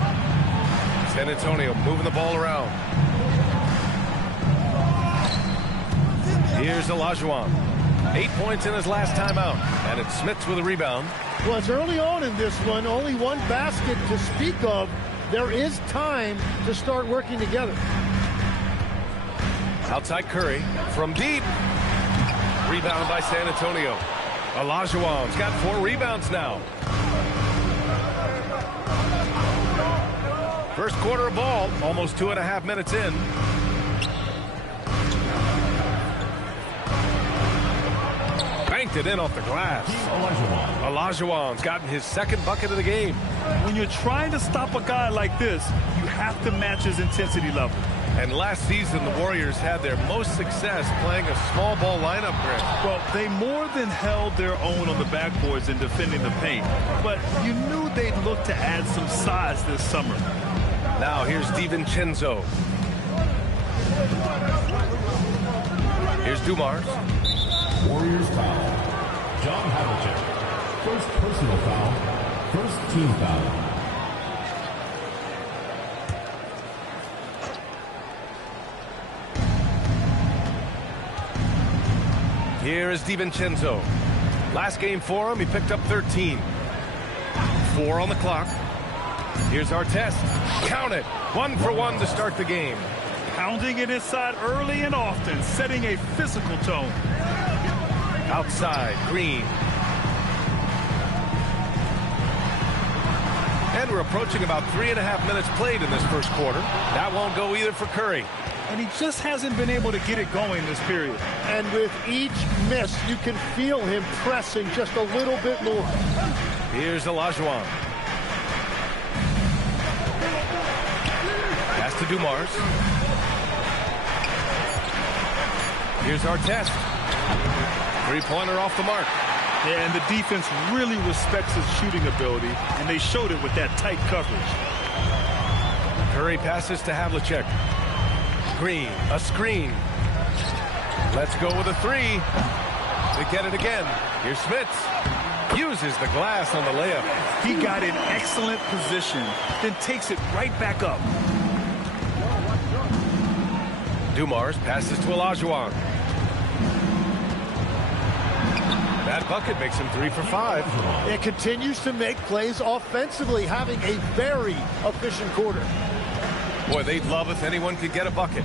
San Antonio moving the ball around. Here's Olajuwon. 8 points in his last timeout. And it's Smits with a rebound. Well, it's early on in this one. Only one basket to speak of. There is time to start working together. Outside Curry from deep. Rebound by San Antonio. Olajuwon's got 4 rebounds now. First quarter of ball, almost 2.5 minutes in. Banked it in off the glass. Olajuwon's gotten his second bucket of the game. When you're trying to stop a guy like this, you have to match his intensity level. And last season, the Warriors had their most success playing a small ball lineup, Grant. Well, they more than held their own on the backboards in defending the paint. But you knew they'd look to add some size this summer. Now here's DiVincenzo. Here's Dumars. Warriors foul. John Havlicek. First personal foul. First team foul. Here is DiVincenzo. Last game for him, he picked up 13. 4 on the clock. Here's Artest. Count it. 1 for 1 to start the game. Pounding it inside early and often, setting a physical tone. Outside, Green. And we're approaching about 3.5 minutes played in this first quarter. That won't go either for Curry. And he just hasn't been able to get it going this period. And with each miss, you can feel him pressing just a little bit more. Here's Olajuwon. Pass to Dumars. Here's Artest. 3-pointer off the mark. Yeah, and the defense really respects his shooting ability, and they showed it with that tight coverage. Curry passes to Havlicek. Green, a screen. Let's go with a 3. They get it again. Here's Smits. Uses the glass on the layup. He got in excellent position, then takes it right back up. Dumars passes to Olajuwon. That bucket makes him 3 for 5. It continues to make plays offensively, having a very efficient quarter. Boy, they'd love if anyone could get a bucket.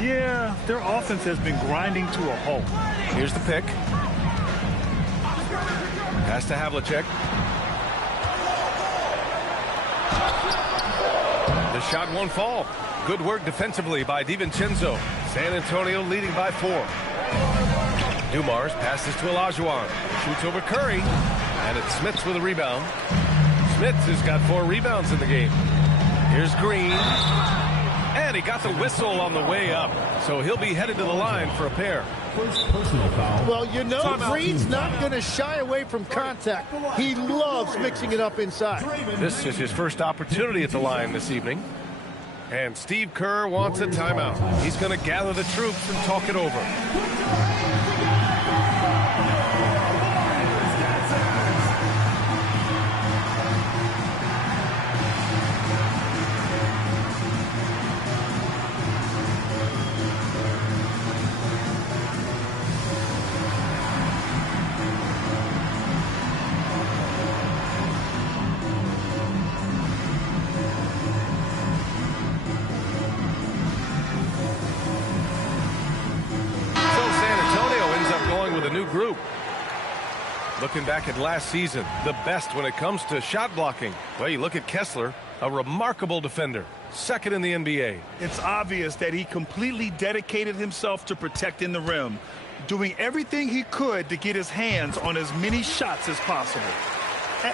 Yeah, their offense has been grinding to a halt. Here's the pick. Pass to Havlicek. The shot won't fall. Good work defensively by DiVincenzo. San Antonio leading by 4. Dumars passes to Olajuwon. Shoots over Curry. And it's Smits with a rebound. Smits has got 4 rebounds in the game. Here's Green. And he got the whistle on the way up. So he'll be headed to the line for a pair. First personal foul. Well, you know Green's not going to shy away from contact. He loves mixing it up inside. This is his first opportunity at the line this evening. And Steve Kerr wants a timeout. He's going to gather the troops and talk it over. Group. Looking back at last season, the best when it comes to shot blocking. Well, you look at Kessler, a remarkable defender, second in the NBA. It's obvious that he completely dedicated himself to protecting the rim, doing everything he could to get his hands on as many shots as possible.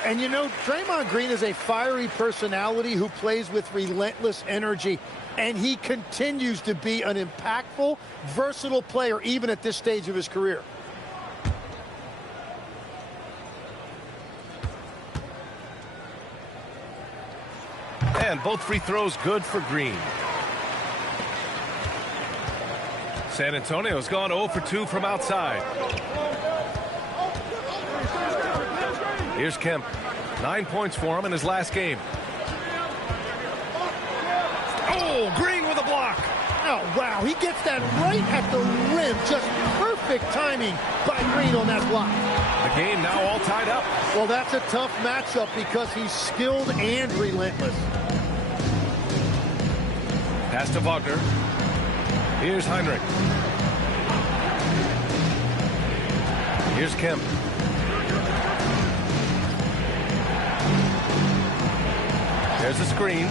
And you know, Draymond Green is a fiery personality who plays with relentless energy, and he continues to be an impactful, versatile player even at this stage of his career. And both free throws good for Green. San Antonio's gone 0 for 2 from outside. Here's Kemp. 9 points for him in his last game. Oh, Green with a block. Oh, wow. He gets that right at the rim. Just perfect timing by Green on that block. The game now all tied up. Well, that's a tough matchup because he's skilled and relentless. Pass to Wagner. Here's Heinrich. Here's Kemp. There's the screen.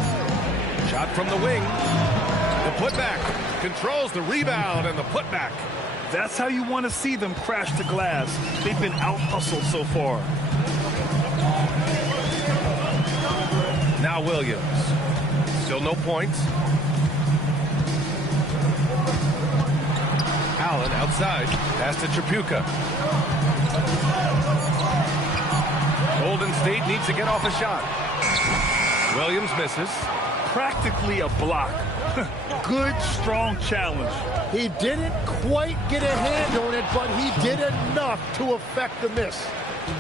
Shot from the wing. The putback. Controls the rebound and the putback. That's how you want to see them crash the glass. They've been out-hustled so far. Now Williams. Still no points. Allen outside. Pass to Tripucka. Golden State needs to get off a shot. Williams misses. Practically a block. Good, strong challenge. He didn't quite get a hand on it, but he did enough to affect the miss.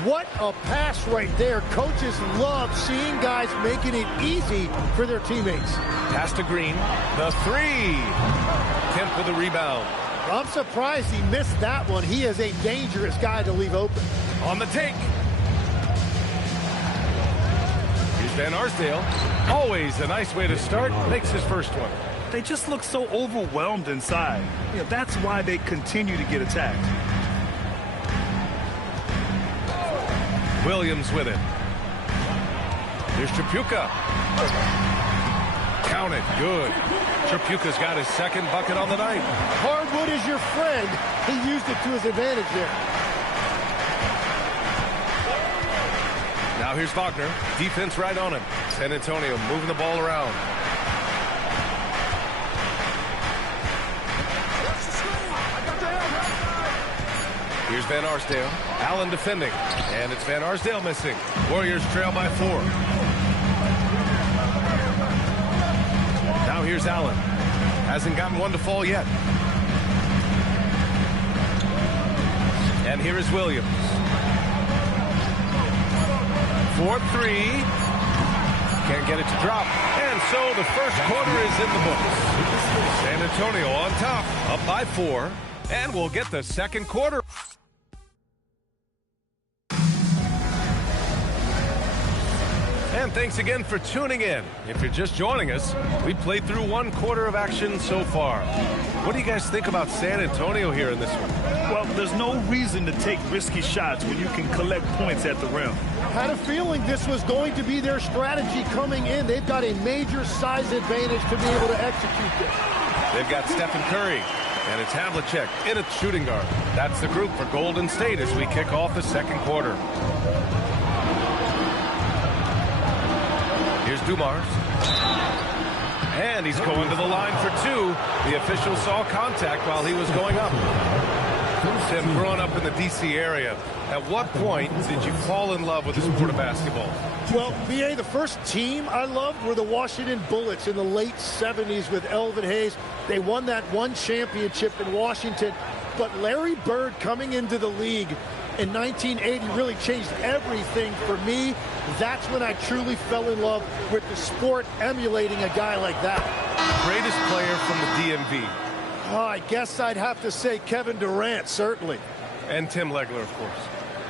What a pass right there. Coaches love seeing guys making it easy for their teammates. Pass to Green. The three. Kemp with the rebound. I'm surprised he missed that one. He is a dangerous guy to leave open. On the take. Here's Van Arsdale. Always a nice way to start. Makes his first one. They just look so overwhelmed inside. You know, that's why they continue to get attacked. Williams with it. Here's Tripucka. Count it. Good. Tripucka's got his second bucket on the night. Hardwood is your friend. He used it to his advantage there. Now here's Wagner. Defense right on him. San Antonio moving the ball around. Here's Van Arsdale. Allen defending. And it's Van Arsdale missing. Warriors trail by 4. Now here's Allen. Hasn't gotten one to fall yet. And here is Williams. 4-3. Can't get it to drop. And so the first quarter is in the books. San Antonio on top, up by 4. And we'll get the second quarter. And thanks again for tuning in. If you're just joining us, we played through one quarter of action so far. What do you guys think about San Antonio here in this one? Well, there's no reason to take risky shots when you can collect points at the rim. Had a feeling this was going to be their strategy coming in. They've got a major size advantage to be able to execute this. They've got Stephen Curry. And it's Havlicek in at shooting guard. That's the group for Golden State as we kick off the second quarter. Here's Dumars. And he's going to the line for two. The official saw contact while he was going up. Tim, growing up in the D.C. area, at what point did you fall in love with the sport of basketball? Well, B.A., the first team I loved were the Washington Bullets in the late 70s with Elvin Hayes. They won that one championship in Washington. But Larry Bird coming into the league in 1980 really changed everything for me. That's when I truly fell in love with the sport, emulating a guy like that. Greatest player from the DMV? Oh, I guess I'd have to say Kevin Durant, certainly. And Tim Legler, of course.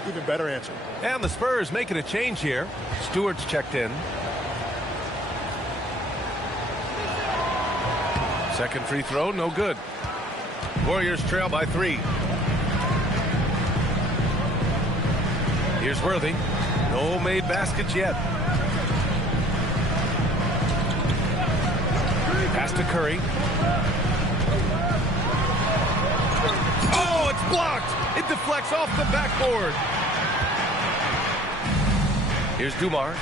Even better answer. And the Spurs making a change here. Stewart's checked in. Second free throw, no good. Warriors trail by 3. Here's Worthy. No made baskets yet. Pass to Curry. Oh, it's blocked. It deflects off the backboard. Here's Dumars.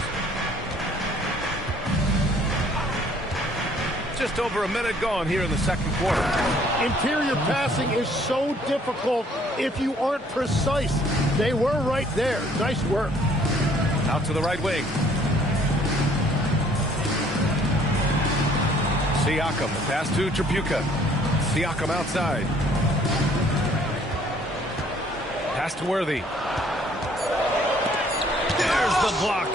Just over a minute gone here in the second quarter. Interior passing is so difficult if you aren't precise. They were right there. Nice work. Out to the right wing. Siakam, the pass to Tripucka. Siakam outside. Pass to Worthy. There's the block.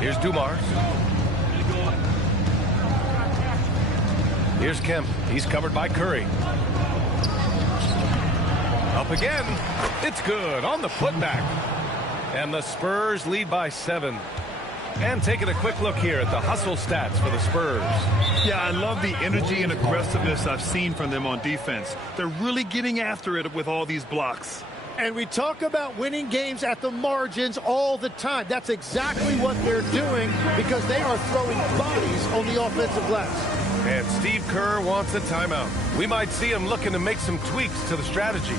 Here's Dumars. Here's Kemp. He's covered by Curry. Up again. It's good on the putback. And the Spurs lead by 7. And taking a quick look here at the hustle stats for the Spurs. Yeah, I love the energy and aggressiveness I've seen from them on defense. They're really getting after it with all these blocks. And we talk about winning games at the margins all the time. That's exactly what they're doing because they are throwing bodies on the offensive glass. And Steve Kerr wants a timeout. We might see him looking to make some tweaks to the strategy.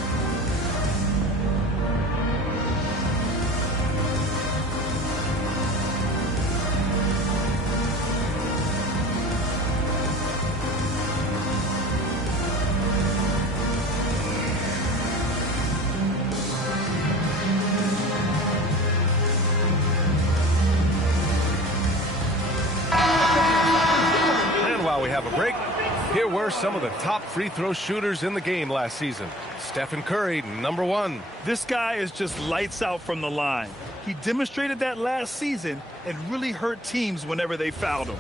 Here were some of the top free throw shooters in the game last season. Stephen Curry, number 1. This guy is just lights out from the line. He demonstrated that last season and really hurt teams whenever they fouled him.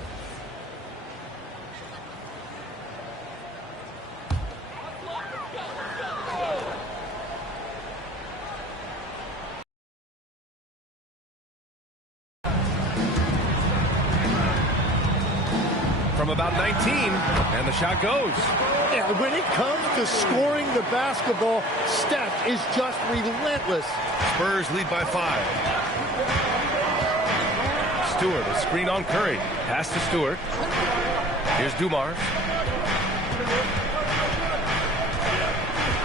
From about 19, and the shot goes. Yeah, when it comes to scoring the basketball, Steph is just relentless. Spurs lead by 5. Stewart, a screen on Curry. Pass to Stewart. Here's Dumars.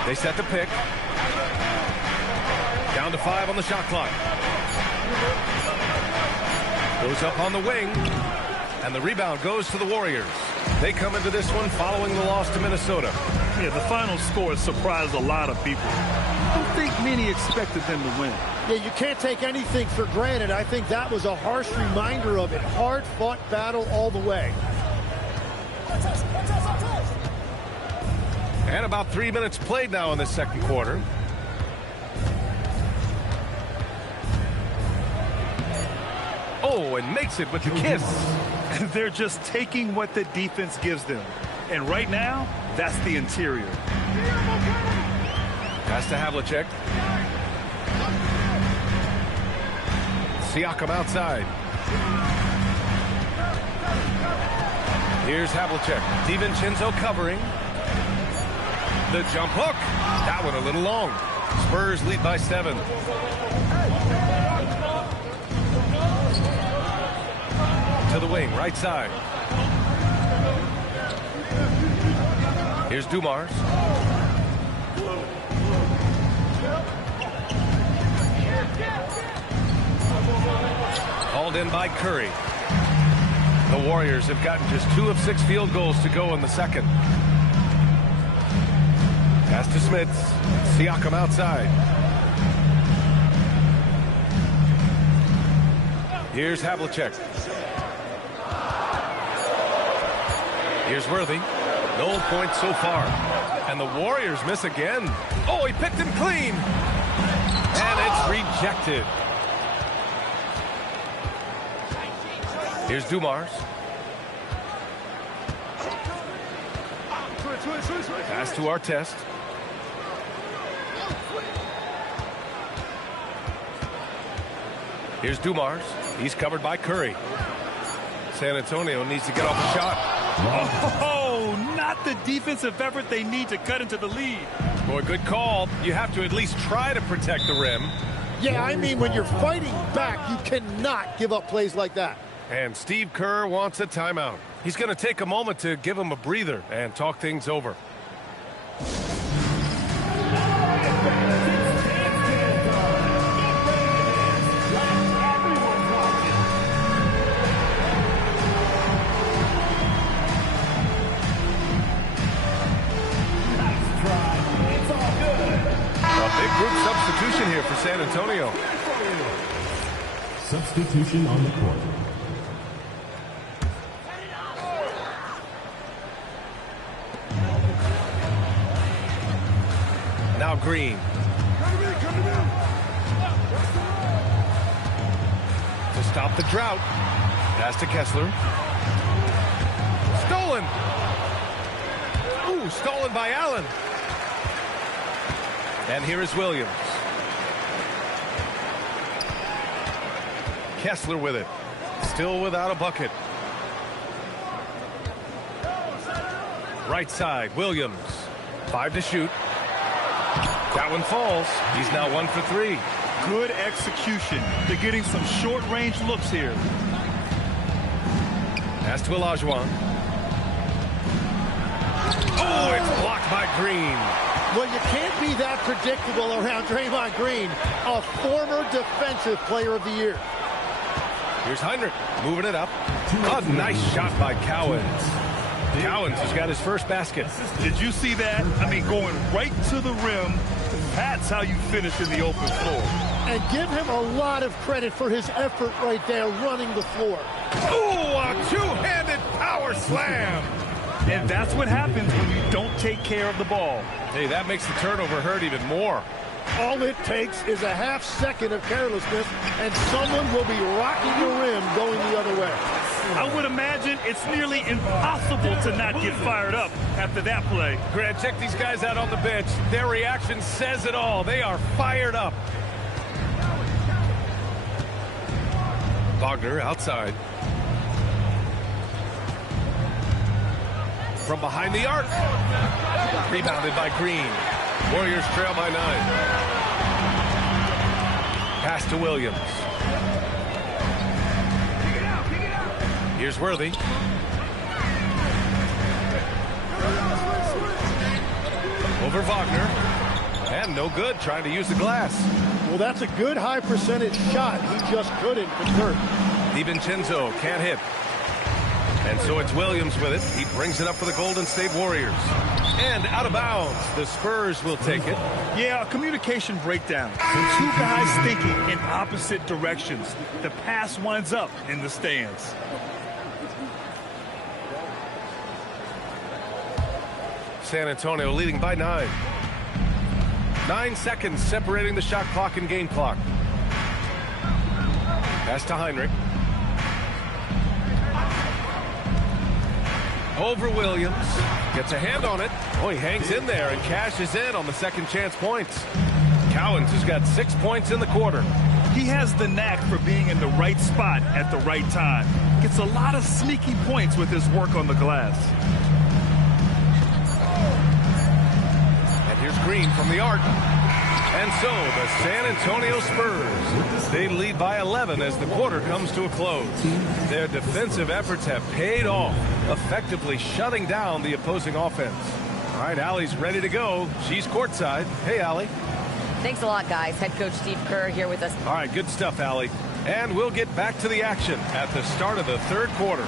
They set the pick. Down to 5 on the shot clock. Goes up on the wing. And the rebound goes to the Warriors. They come into this one following the loss to Minnesota. Yeah, the final score surprised a lot of people. I don't think many expected them to win. Yeah, you can't take anything for granted. I think that was a harsh reminder of it. Hard-fought battle all the way. And about 3 minutes played now in the second quarter. Oh, and makes it with the kiss. They're just taking what the defense gives them. And right now, that's the interior. Pass to Havlicek. Siakam outside. Here's Havlicek. DiVincenzo covering. The jump hook. That one a little long. Spurs lead by 7. To the wing, right side. Here's Dumars. Called in by Curry. The Warriors have gotten just 2 of 6 field goals to go in the second. Pass to Smith. Siakam outside. Here's Havlicek. Here's Worthy. No points so far. And the Warriors miss again. Oh, he picked him clean. And it's rejected. Here's Dumars. Pass to Artest. Here's Dumars. He's covered by Curry. San Antonio needs to get off the shot. Oh, not the defensive effort they need to cut into the lead. Boy, good call. You have to at least try to protect the rim. Yeah, I mean, when you're fighting back, you cannot give up plays like that. And Steve Kerr wants a timeout. He's going to take a moment to give him a breather and talk things over. Group substitution here for San Antonio. Substitution on the court. Now Green. To stop the drought. Pass to Kessler. Stolen. Ooh, stolen by Allen. And here is Williams. Kessler with it. Still without a bucket. Right side, Williams. 5 to shoot. That one falls. He's now 1 for 3. Good execution. They're getting some short-range looks here. Pass to Olajuwon. Oh, it's blocked by Green. Well, you can't be that predictable around Draymond Green, a former defensive player of the year. Here's Heinrich moving it up. A nice shot by Cowens. Cowens has got his first basket. Did you see that? I mean, going right to the rim. That's how you finish in the open floor. And give him a lot of credit for his effort right there running the floor. Ooh, a two-handed power slam. And that's what happens when you don't take care of the ball. Hey, that makes the turnover hurt even more. All it takes is a half second of carelessness, and someone will be rocking the rim going the other way. I would imagine it's nearly impossible to not get fired up after that play. Grant, check these guys out on the bench. Their reaction says it all. They are fired up. Wagner outside. From behind the arc. Rebounded by Green. Warriors trail by 9. Pass to Williams. Here's Worthy. Over Wagner. And no good, trying to use the glass. Well, that's a good high percentage shot. He just couldn't convert. DiVincenzo can't hit. And so it's Williams with it. He brings it up for the Golden State Warriors. And out of bounds. The Spurs will take it. Yeah, a communication breakdown. When two guys thinking in opposite directions, the pass winds up in the stands. San Antonio leading by 9. 9 seconds separating the shot clock and game clock. Pass to Heinrich. Over Williams. Gets a hand on it. Oh, he hangs in there and cashes in on the second chance points. Cowens has got 6 points in the quarter. He has the knack for being in the right spot at the right time. Gets a lot of sneaky points with his work on the glass. And here's Green from the arc. And so the San Antonio Spurs, they lead by 11 as the quarter comes to a close. Their defensive efforts have paid off, effectively shutting down the opposing offense. All right, Allie's ready to go. She's courtside. Hey, Allie. Thanks a lot, guys. Head coach Steve Kerr here with us. All right, good stuff, Allie. And we'll get back to the action at the start of the third quarter.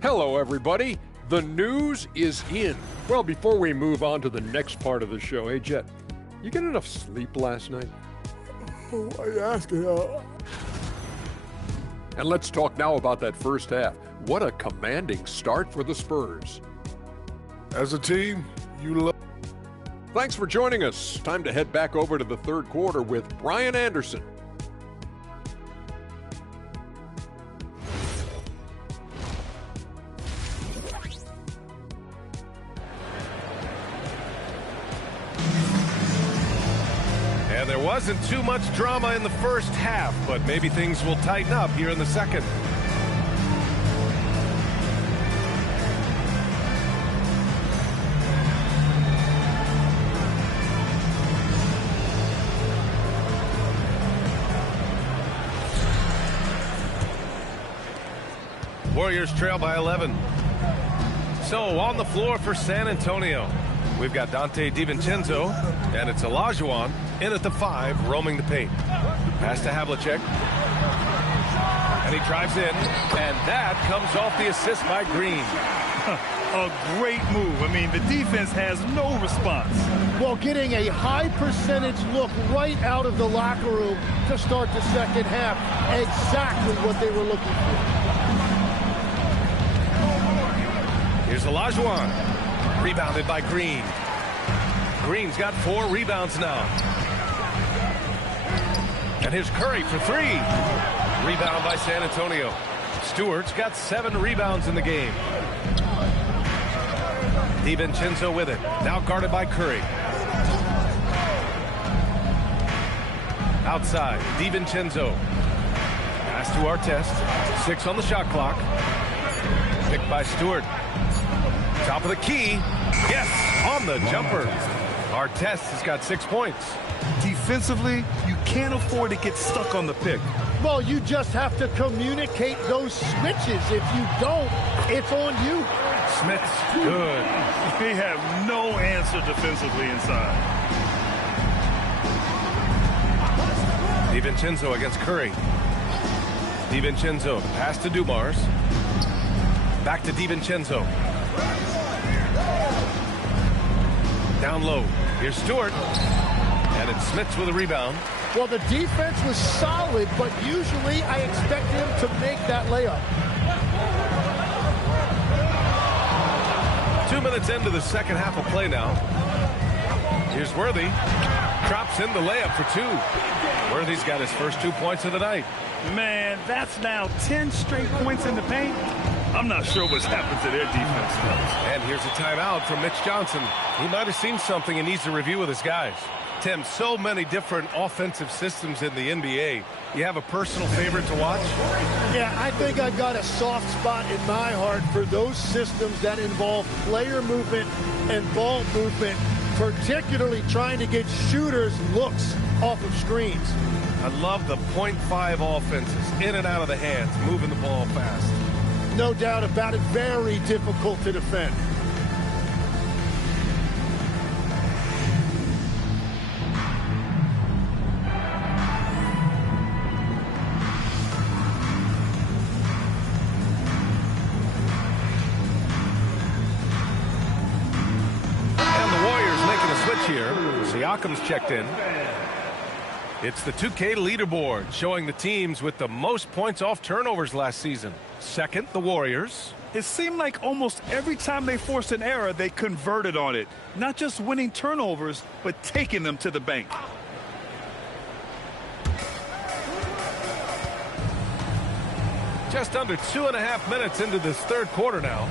Hello, everybody. The news is in. Well, before we move on to the next part of the show, hey, Jet, you get enough sleep last night? Oh, why are you asking? And let's talk now about that first half. What a commanding start for the Spurs. As a team, you love. Thanks for joining us. Time to head back over to the third quarter with Brian Anderson. And there wasn't too much drama in the first half, but maybe things will tighten up here in the second. Warriors trail by 11. So on the floor for San Antonio, we've got Dante DiVincenzo, and it's Olajuwon in at the 5, roaming the paint. Pass to Havlicek. And he drives in, and that comes off the assist by Green. A great move. I mean, the defense has no response. Well, getting a high percentage look right out of the locker room to start the second half. Exactly what they were looking for. Here's Olajuwon. Rebounded by Green. Green's got 4 rebounds now. And here's Curry for 3. Rebound by San Antonio. Stewart's got 7 rebounds in the game. DiVincenzo with it. Now guarded by Curry. Outside, DiVincenzo. Pass to Artest. 6 on the shot clock. Picked by Stewart. Top of the key. Yes, on the jumper. Artest has got 6 points. Defensively, you can't afford to get stuck on the pick. Well, you just have to communicate those switches. If you don't, it's on you. Smith's good. They have no answer defensively inside. DiVincenzo against Curry. DiVincenzo, pass to Dumars. Back to DiVincenzo. Down low. Here's Stewart. And it's Smiths with a rebound. Well, the defense was solid, but usually I expect him to make that layup. 2 minutes into the second half of play now. Here's Worthy. Drops in the layup for 2. Worthy's got his first 2 points of the night. Man, that's now 10 straight points in the paint. I'm not sure what's happened to their defense. And here's a timeout from Mitch Johnson. He might have seen something and needs to review with his guys. Tim, so many different offensive systems in the NBA. You have a personal favorite to watch? Yeah, I think I've got a soft spot in my heart for those systems that involve player movement and ball movement, particularly trying to get shooters looks off of screens. I love the .5 offenses, in and out of the hands, moving the ball fast. No doubt about it, very difficult to defend. Here, Siakam's checked in. It's the 2K leaderboard showing the teams with the most points off turnovers last season. Second, the Warriors. It seemed like almost every time they forced an error, they converted on it. Not just winning turnovers, but taking them to the bank. Just under 2.5 minutes into this third quarter now.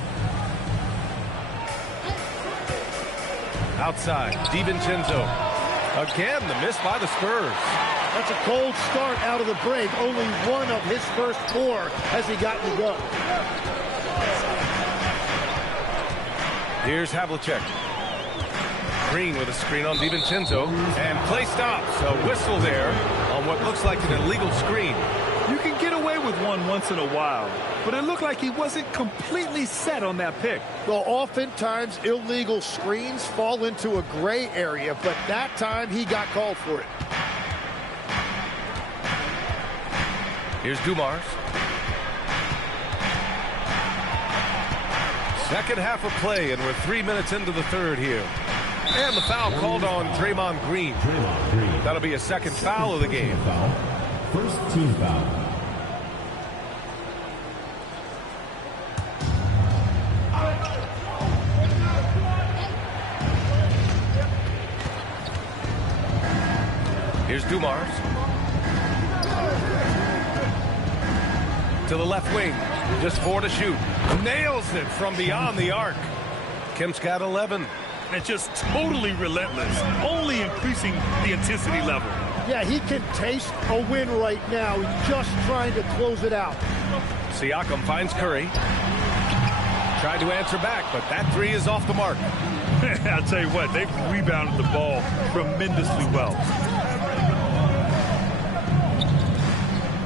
Outside, DiVincenzo. Again, the miss by the Spurs. That's a cold start out of the break. Only one of his first 4 has he gotten to go. Here's Havlicek. Green with a screen on DiVincenzo. And play stops. A whistle there on what looks like an illegal screen. You can get away with one once in a while, but it looked like he wasn't completely set on that pick. Well, oftentimes illegal screens fall into a gray area, but that time he got called for it. Here's Dumars. Second half of play, and we're 3 minutes into the third here. And the foul called on Draymond Green. That'll be a second foul of the game. First team foul. Here's Dumars. To the left wing. Just 4 to shoot. Nails it from beyond the arc. Kemp's got 11. And just totally relentless. Only increasing the intensity level. Yeah, he can taste a win right now. He's just trying to close it out. Siakam finds Curry. Tried to answer back, but that three is off the mark. I'll tell you what, they've rebounded the ball tremendously well.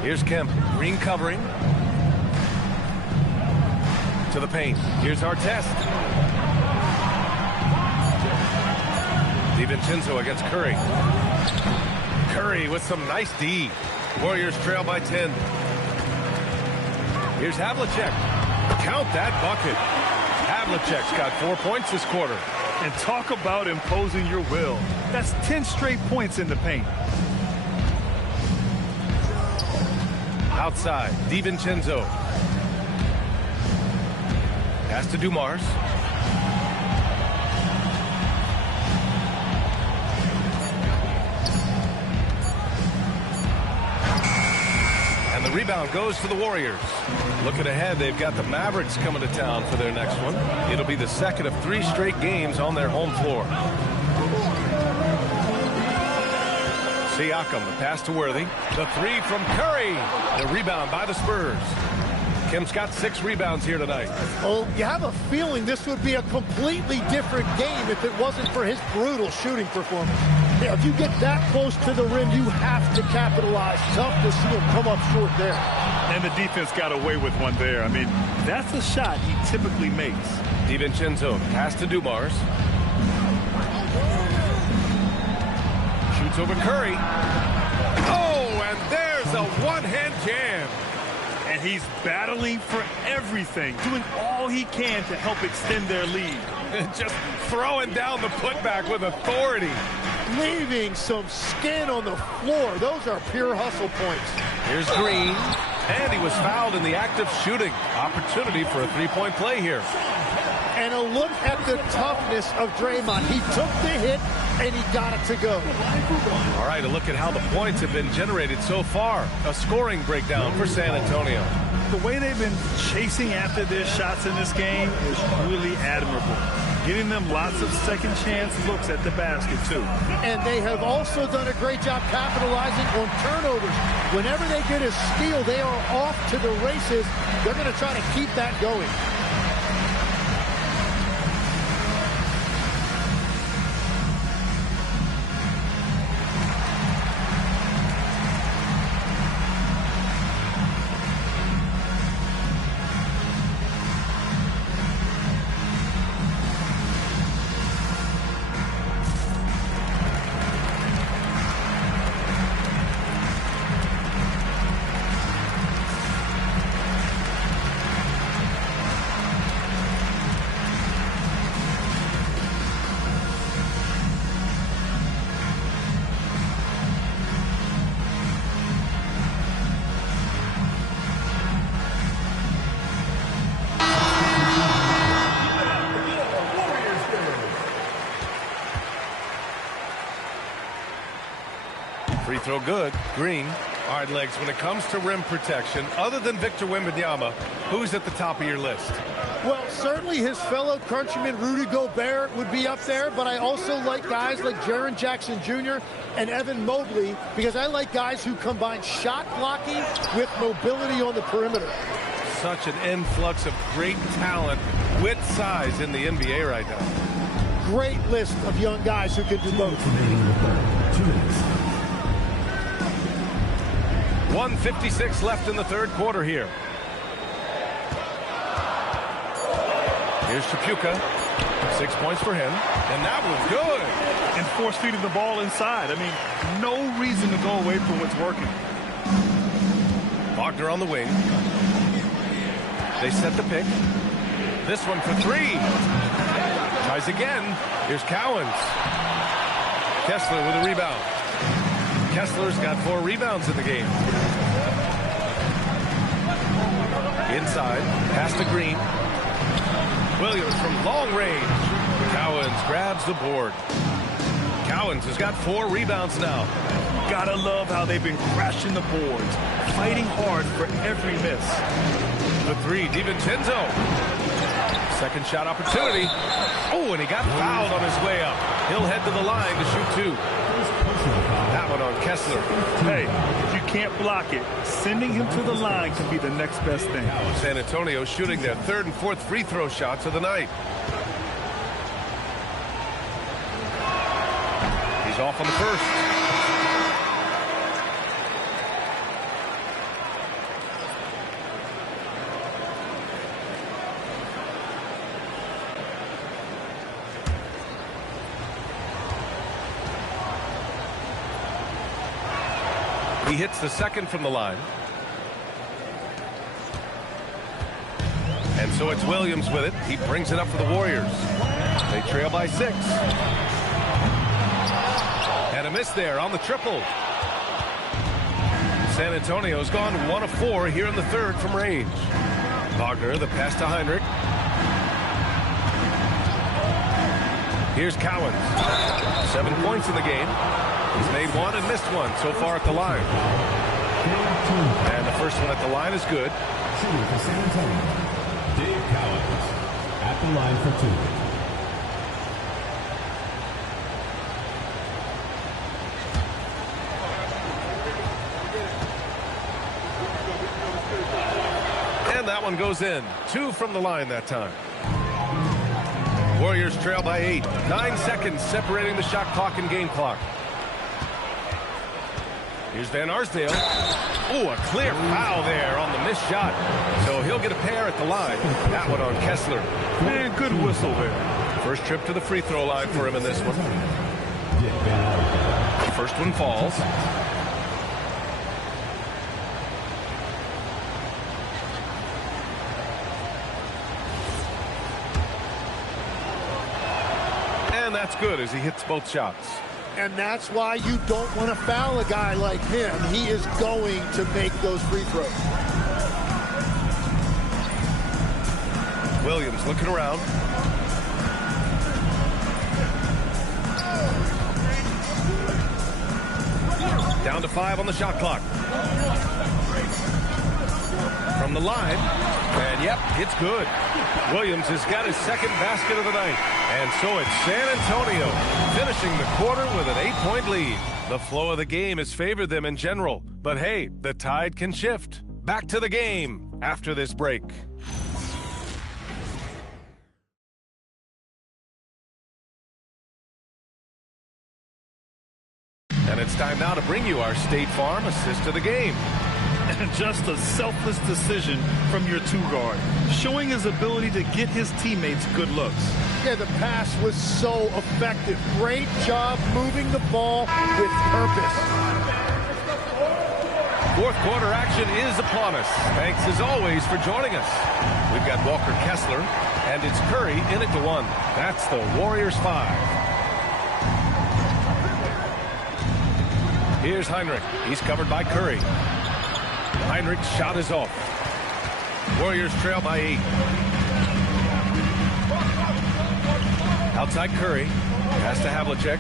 Here's Kemp. Green covering. To the paint. Here's Artest. DiVincenzo against Curry. Curry with some nice D. Warriors trail by 10. Here's Havlicek. Count that bucket. Havlicek's got 4 points this quarter. And talk about imposing your will. That's 10 straight points in the paint. Outside, DiVincenzo. Pass to Dumars. And the rebound goes to the Warriors. Looking ahead, they've got the Mavericks coming to town for their next one. It'll be the second of 3 straight games on their home floor. Siakam, the pass to Worthy. The three from Curry. The rebound by the Spurs. Kim's got 6 rebounds here tonight. Well, you have a feeling this would be a completely different game if it wasn't for his brutal shooting performance. Yeah, if you get that close to the rim, you have to capitalize. Tough to see him come up short there. And the defense got away with one there. I mean, that's a shot he typically makes. DiVincenzo, pass to Dumars. Shoots over Curry. Oh, and there's a one-hand jam. And he's battling for everything, doing all he can to help extend their lead. Just throwing down the putback with authority. Leaving some skin on the floor. Those are pure hustle points. Here's Green. And he was fouled in the act of shooting. Opportunity for a 3-point play here. And a look at the toughness of Draymond. He took the hit, and he got it to go. All right, a look at how the points have been generated so far. A scoring breakdown for San Antonio. The way they've been chasing after their shots in this game is really admirable. Getting them lots of second chance looks at the basket, too. And they have also done a great job capitalizing on turnovers. Whenever they get a steal, they are off to the races. They're going to try to keep that going. Free throw good. Green. All right, Legs, when it comes to rim protection, other than Victor Wembanyama, who's at the top of your list? Well, certainly his fellow countryman Rudy Gobert would be up there, but I also like guys like Jaren Jackson Jr. and Evan Mobley because I like guys who combine shot blocking with mobility on the perimeter. Such an influx of great talent with size in the NBA right now. great list of young guys who can do both. 1:56 left in the third quarter here. Here's Shapuka. 6 points for him. And that was good. And force feeding the ball inside. I mean, no reason to go away from what's working. Wagner on the wing. They set the pick. This one for three. Tries again. Here's Cowens. Kessler with a rebound. Kessler's got 4 rebounds in the game. Inside. Pass to Green. Williams from long range. Cowens grabs the board. Cowens has got 4 rebounds now. Gotta love how they've been crashing the boards, fighting hard for every miss. The 3, DiVincenzo. Second shot opportunity. Oh, and he got fouled on his way up. He'll head to the line to shoot 2. That one on Kessler. Hey, if you can't block it, sending him to the line can be the next best thing. San Antonio shooting their 3rd and 4th free throw shots of the night. He's off on the first. He hits the second from the line. And so it's Williams with it. He brings it up for the Warriors. They trail by 6. And a miss there on the triple. San Antonio's gone 1 of 4 here in the third from range. Wagner, the pass to Heinrich. Here's Cowens. 7 points in the game. He's made 1 and missed 1 so far at the line. And the first one at the line is good. Shooting for San Antonio, Dave Cowens at the line for 2. And that one goes in. 2 from the line that time. Warriors trail by 8. 9 seconds separating the shot clock and game clock. Here's Van Arsdale. Oh, a clear foul there on the missed shot. So he'll get a pair at the line. That one on Kessler. Man, good whistle there. First trip to the free throw line for him in this one. The first one falls. And that's good as he hits both shots. And that's why you don't want to foul a guy like him. He is going to make those free throws. Williams looking around. Down to 5 on the shot clock. From the line. And yep, it's good. Williams has got his second basket of the night. And so it's San Antonio finishing the quarter with an 8-point lead. The flow of the game has favored them in general. But hey, the tide can shift. Back to the game after this break. And it's time now to bring you our State Farm assist of the game. And just a selfless decision from your 2-guard, showing his ability to get his teammates good looks. Yeah, the pass was so effective. Great job moving the ball with purpose. Fourth quarter action is upon us. Thanks as always for joining us. We've got Walker Kessler, and it's Curry in it to 1. That's the Warriors 5. Here's Heinrich. He's covered by Curry. Heinrich's shot is off. Warriors trail by 8. Outside Curry. Pass to Havlicek.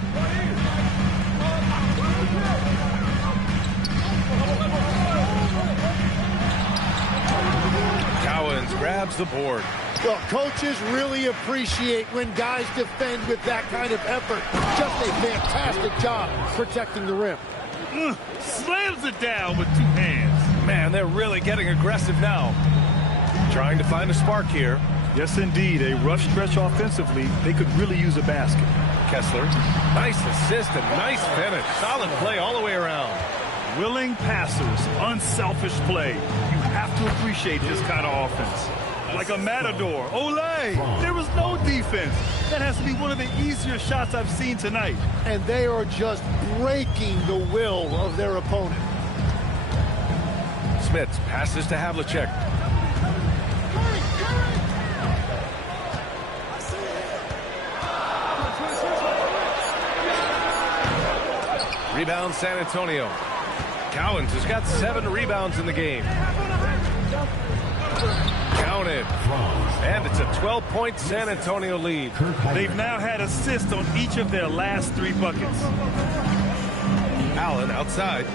Cowens grabs the board. Well, coaches really appreciate when guys defend with that kind of effort. Just a fantastic job protecting the rim. Slams it down with 2 hands. Man, they're really getting aggressive now. Trying to find a spark here. Yes, indeed. A rough stretch offensively. They could really use a basket. Kessler, nice assist and nice finish. Solid play all the way around. Willing passers, unselfish play. You have to appreciate this kind of offense. Like a matador. Olay! There was no defense. That has to be one of the easier shots I've seen tonight. And they are just breaking the will of their opponent. Smits passes to Havlicek. Rebound San Antonio. Cowens has got 7 rebounds in the game. Counted. And it's a 12-point San Antonio lead. They've now had assists on each of their last 3 buckets. Allen outside.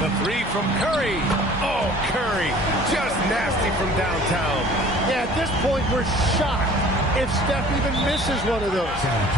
The 3 from Curry. Oh, Curry. Just nasty from downtown. Yeah, at this point, we're shocked if Steph even misses one of those.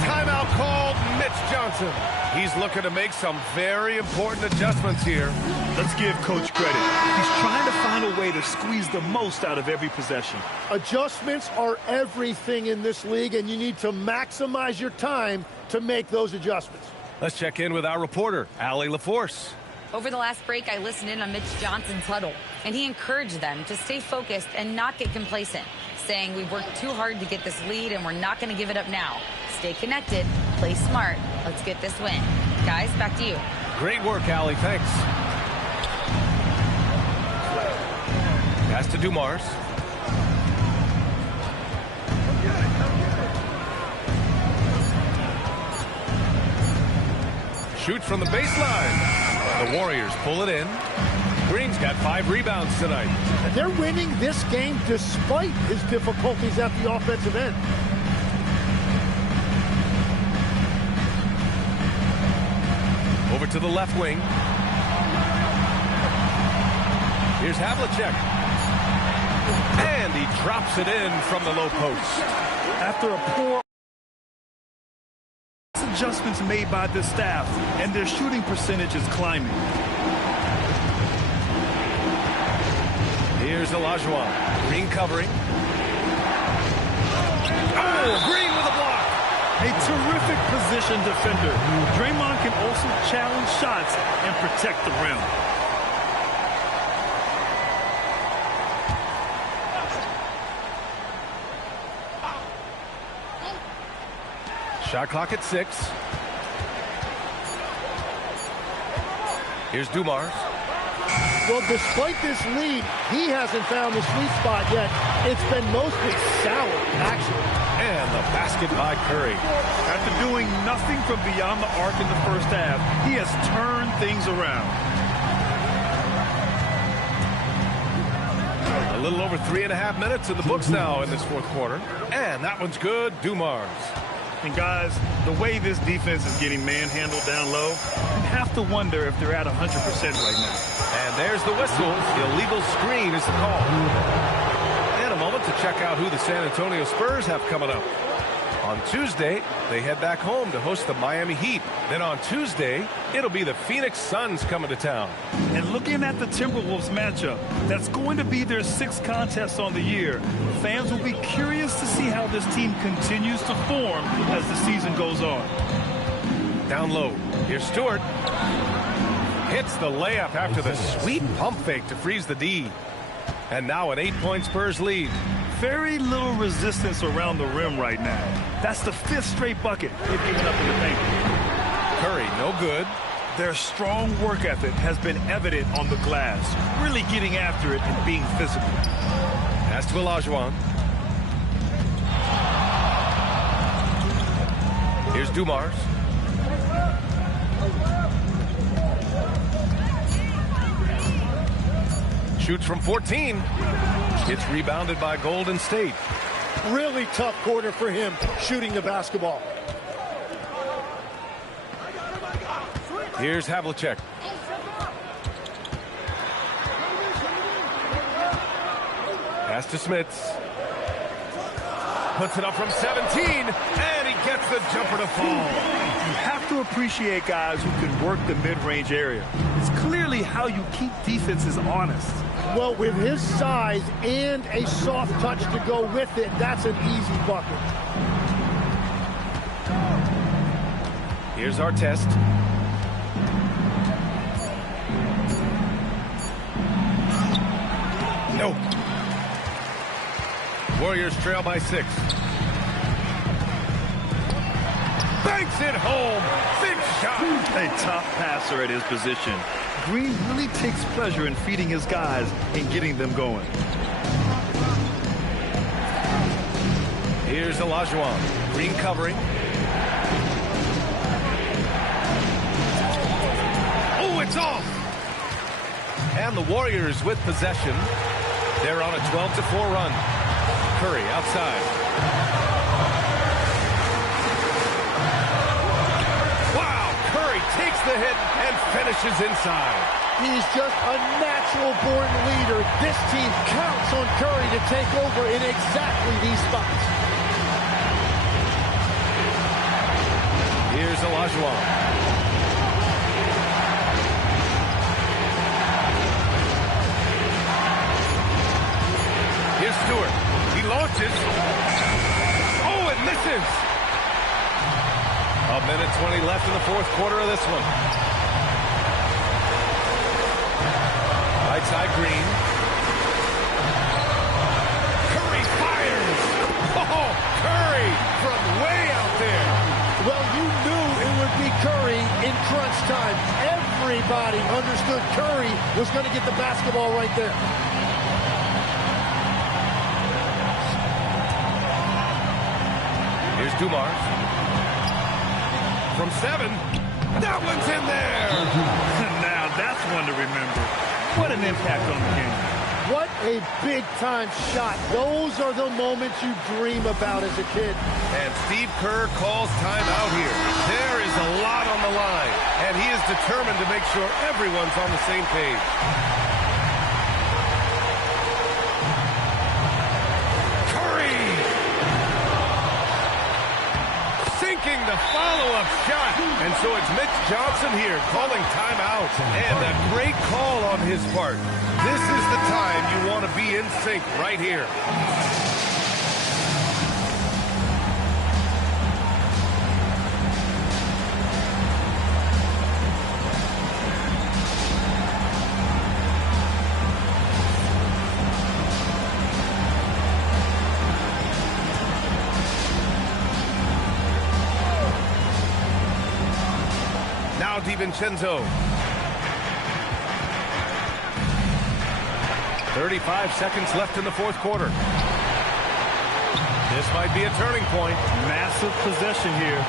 Timeout called. Mitch Johnson. He's looking to make some very important adjustments here. Let's give Coach credit. He's trying to find a way to squeeze the most out of every possession. Adjustments are everything in this league, and you need to maximize your time to make those adjustments. Let's check in with our reporter, Allie LaForce. Over the last break, I listened in on Mitch Johnson's huddle, and he encouraged them to stay focused and not get complacent, saying we've worked too hard to get this lead and we're not going to give it up now. Stay connected, play smart, let's get this win. Guys, back to you. Great work, Allie. Thanks. Pass to Dumars. Shoots from the baseline. The Warriors pull it in. Green's got 5 rebounds tonight. And they're winning this game despite his difficulties at the offensive end. Over to the left wing. Here's Havlicek. And he drops it in from the low post. After a poor adjustments made by the staff, and their shooting percentage is climbing. Here's Olajuwon. Green covering. Oh, Green with a block. A terrific position defender. Draymond can also challenge shots and protect the rim. Shot clock at 6. Here's Dumars. Well, despite this lead, he hasn't found the sweet spot yet. It's been mostly sour, actually. And the basket by Curry. After doing nothing from beyond the arc in the first half, he has turned things around. A little over 3.5 minutes in the books now in this fourth quarter. And that one's good. Dumars. And guys, the way this defense is getting manhandled down low, you have to wonder if they're at 100% right now. And there's the whistle. The illegal screen is the call. And a moment to check out who the San Antonio Spurs have coming up. On Tuesday, they head back home to host the Miami Heat. Then on Tuesday, it'll be the Phoenix Suns coming to town. And looking at the Timberwolves matchup, that's going to be their 6th contest on the year. Fans will be curious to see how this team continues to form as the season goes on. Down low, here's Stewart. Hits the layup after the sweet pump fake to freeze the D. And now an 8-point Spurs lead. Very little resistance around the rim right now. That's the 5th straight bucket they've given up in the paint. Curry, no good. Their strong work ethic has been evident on the glass, really getting after it and being physical. Pass to Olajuwon. Here's Dumars. Shoots from 14. Gets rebounded by Golden State. Really tough quarter for him shooting the basketball. Here's Havlicek. Pass to Smits. Puts it up from 17, and he gets the jumper to fall. You have to appreciate guys who can work the mid-range area. It's clearly how you keep defenses honest. Well, with his size and a soft touch to go with it, that's an easy bucket. Here's our test. No. Warriors trail by 6. Banks it home. Big shot. A top passer at his position. Green really takes pleasure in feeding his guys and getting them going. Here's Olajuwon. Green covering. Oh, it's off. And the Warriors with possession. They're on a 12-4 run. Curry outside. Wow, Curry takes the hit and finishes inside. He's just a natural-born leader. This team counts on Curry to take over in exactly these spots. Here's Olajuwon. Here's Stewart. He launches. Oh, it misses. A minute 20 left in the fourth quarter of this one. Right side, Green. Curry fires. Oh, Curry from way out there. Well, you knew it would be Curry in crunch time. Everybody understood Curry was going to get the basketball right there. Here's Dumars. From 7. That one's in there. Now that's one to remember. What an impact on the game. What a big-time shot. Those are the moments you dream about as a kid. And Steve Kerr calls timeout here. There is a lot on the line, and he is determined to make sure everyone's on the same page. Curry! Sinking the follow-up shot. And so it's Mitch Johnson here calling timeout. And a great call on his part. This is the time you want to be in sync right here. Now DiVincenzo. 35 seconds left in the fourth quarter. This might be a turning point. Massive possession here.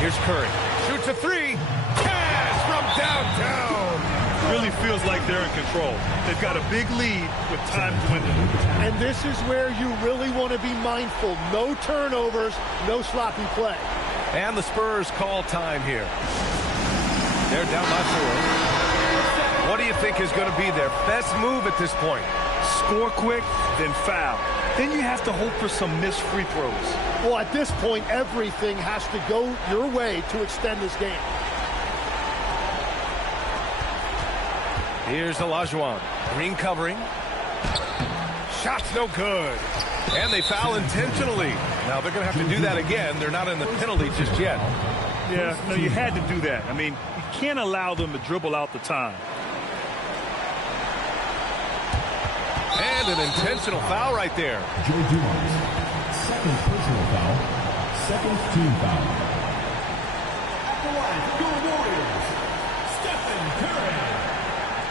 Here's Curry. Shoots a 3. Cash from downtown. Really feels like they're in control. They've got a big lead with time dwindling. And this is where you really want to be mindful. No turnovers, no sloppy play. And the Spurs call time here. They're down by 4. What do you think is going to be their best move at this point? Score quick, then foul. Then you have to hope for some missed free throws. Well, at this point, everything has to go your way to extend this game. Here's Olajuwon. Green covering. Shot's no good. And they foul intentionally. Now they're going to have to do that again. They're not in the penalty just yet. Yeah, no, you had to do that. I mean, you can't allow them to dribble out the time. And an intentional foul right there. Joe Dumars, second personal foul, second team foul. At the line for your Warriors, Stephen Curry.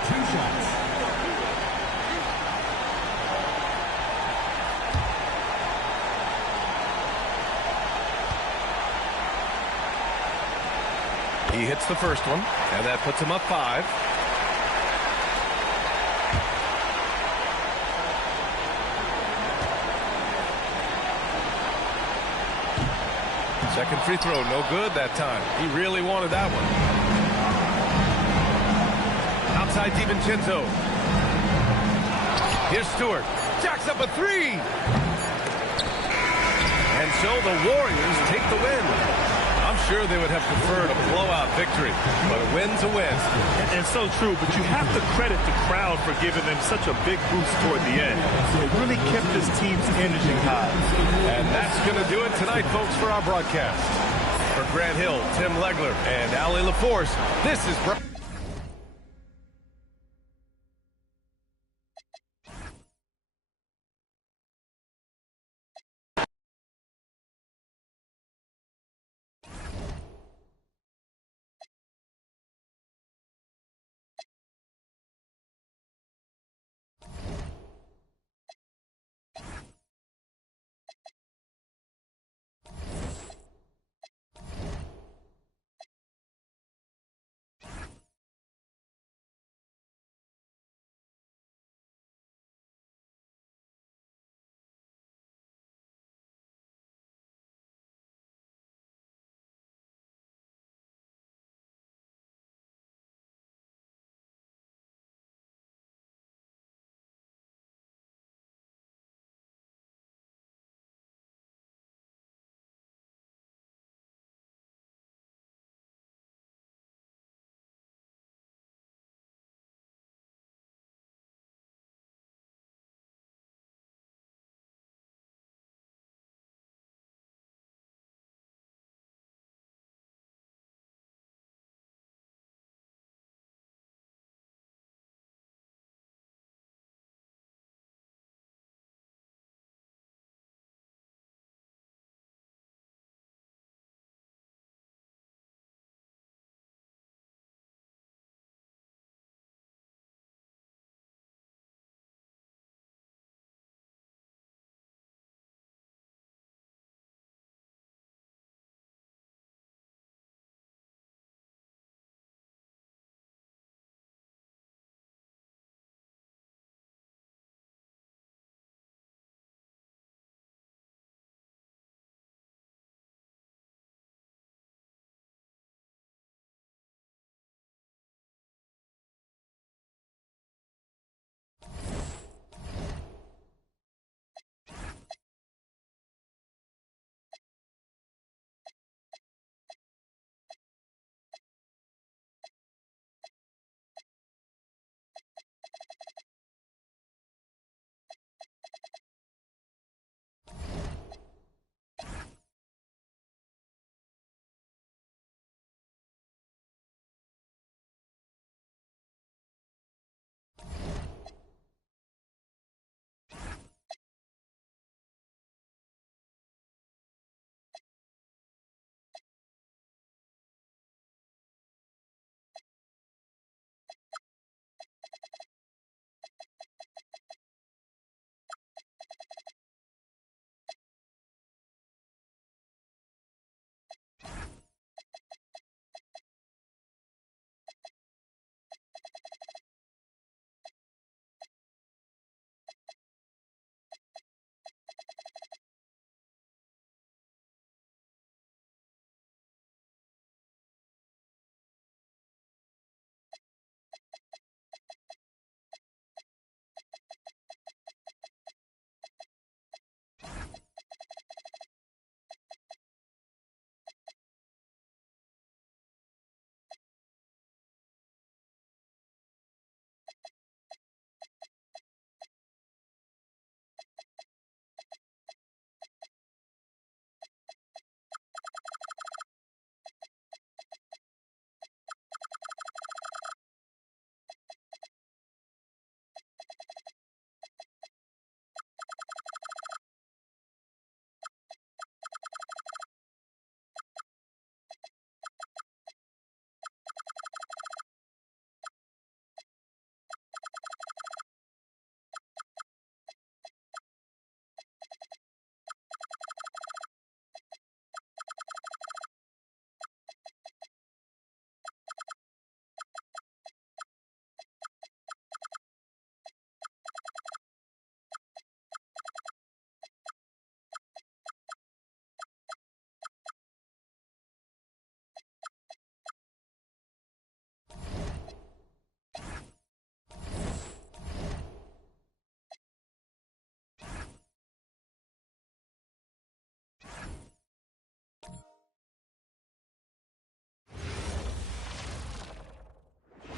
2 shots. He hits the first one, and that puts him up 5. Second free throw, no good that time. He really wanted that one. Outside DiVincenzo. Here's Stewart. Jacks up a 3. And so the Warriors take the win. I'm sure they would have preferred a blowout victory, but a win's a win. And so true, but you have to credit the crowd for giving them such a big boost toward the end. It really kept this team's energy high. And that's going to do it tonight, folks, for our broadcast. For Grant Hill, Tim Legler, and Allie LaForce, this is Brian.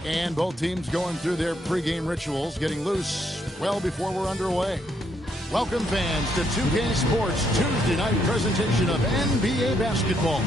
And both teams going through their pregame rituals, getting loose well before we're underway. Welcome, fans, to 2K Sports Tuesday night presentation of NBA basketball.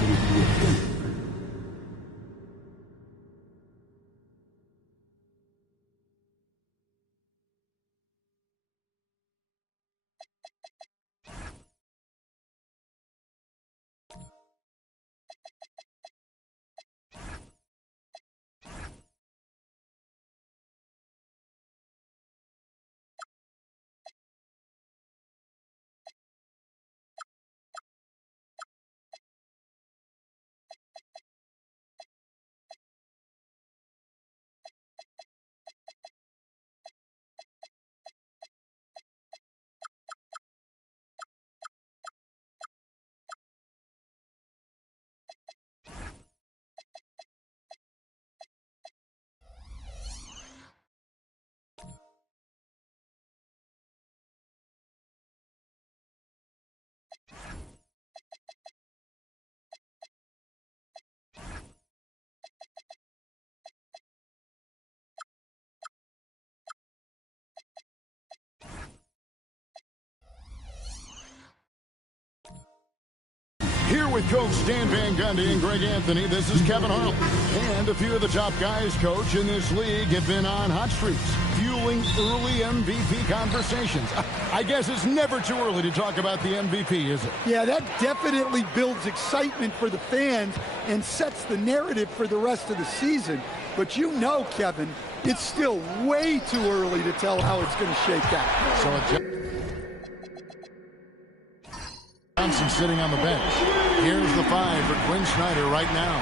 Here with Coach Stan Van Gundy and Greg Anthony, this is Kevin Harlan. And a few of the top guys, Coach, in this league have been on hot streaks, fueling early MVP conversations. I guess it's never too early to talk about the MVP, is it? Yeah, that definitely builds excitement for the fans and sets the narrative for the rest of the season. But you know, Kevin, it's still way too early to tell how it's going to shake out. So Johnson sitting on the bench. Here's the 5 for Quinn Snyder right now.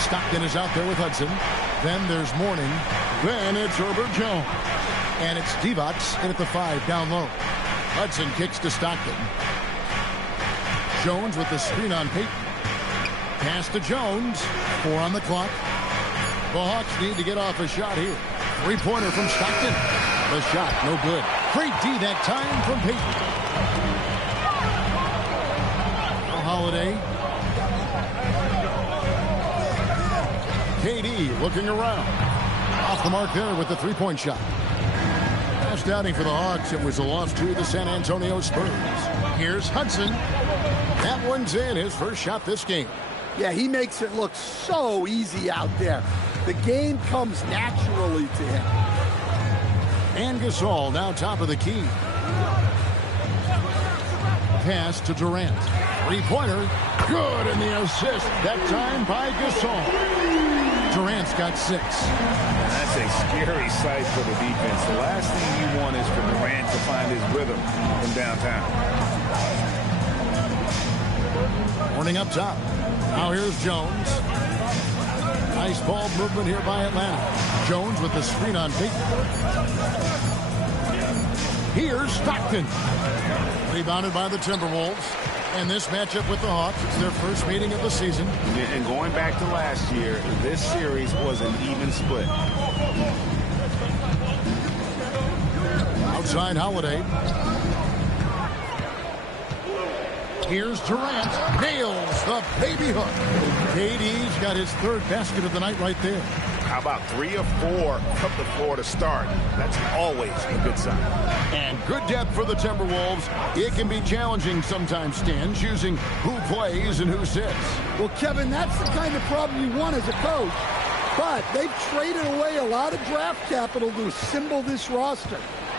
Stockton is out there with Hudson. Then there's Mourning. Then it's Herbert Jones. And it's Divac in at the 5 down low. Hudson kicks to Stockton. Jones with the screen on Payton. Pass to Jones. 4 on the clock. The Hawks need to get off a shot here. 3-pointer from Stockton. The shot, no good. Great D that time from Payton. Holiday. KD looking around. Off the mark there with the 3-point shot. Last outing for the Hawks, it was a loss to the San Antonio Spurs. Here's Hudson. That one's in, his first shot this game. Yeah, he makes it look so easy out there. The game comes naturally to him. And Gasol now top of the key. Pass to Durant. 3-pointer. Good, and the assist. That time by Gasol. Durant's got 6. That's a scary sight for the defense. The last thing you want is for Durant to find his rhythm from downtown. Mourning up top. Now here's Jones. Nice ball movement here by Atlanta. Jones with the screen on Payton. Here's Stockton. Rebounded by the Timberwolves. And this matchup with the Hawks, it's their first meeting of the season. And going back to last year, this series was an even split. Outside Holiday. Here's Durant. Nails the baby hook. KD's got his 3rd basket of the night right there. How about 3 or 4 up the floor to start? That's always a good sign. And good depth for the Timberwolves. It can be challenging sometimes, Stan, choosing who plays and who sits. Well, Kevin, that's the kind of problem you want as a coach. But they've traded away a lot of draft capital to assemble this roster.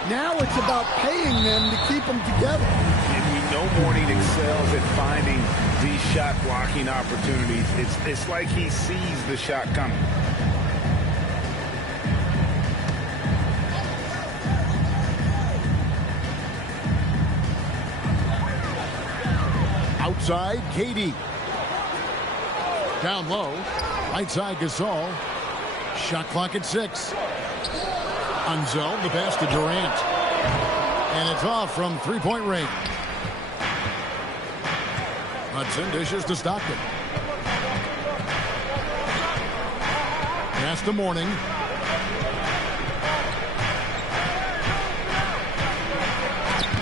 Now it's about paying them to keep them together. And we know Mourning excels at finding these shot blocking opportunities. It's like he sees the shot coming. Outside, KD. Down low. Right side, Gasol. Shot clock at 6. Unzel, the pass to Durant. And it's off from 3-point range. Hudson dishes to Stockton. Pass to Mourning.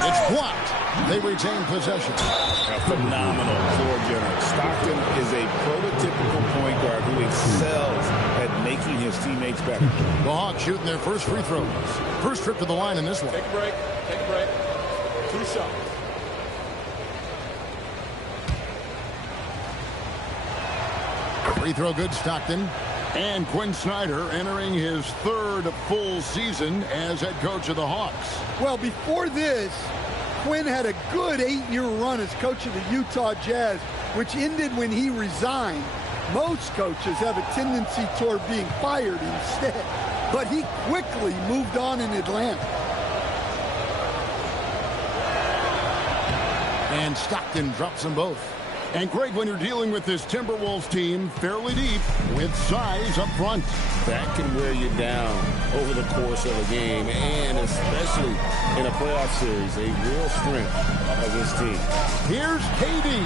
It's blocked. They retain possession. A phenomenal floor general. Stockton is a prototypical point guard who excels at making his teammates better. The Hawks shooting their first free throws. First trip to the line in this one. Take a break. Take a break. 2 shots. Free throw good, Stockton. And Quinn Snyder entering his 3rd full season as head coach of the Hawks. Well, before this, Quinn had a good 8-year run as coach of the Utah Jazz, which ended when he resigned. Most coaches have a tendency toward being fired instead, but he quickly moved on in Atlanta. And Stockton drops them both. And Greg, when you're dealing with this Timberwolves team fairly deep with size up front, that can wear you down over the course of a game, and especially in a playoff series, a real strength of this team. Here's KD.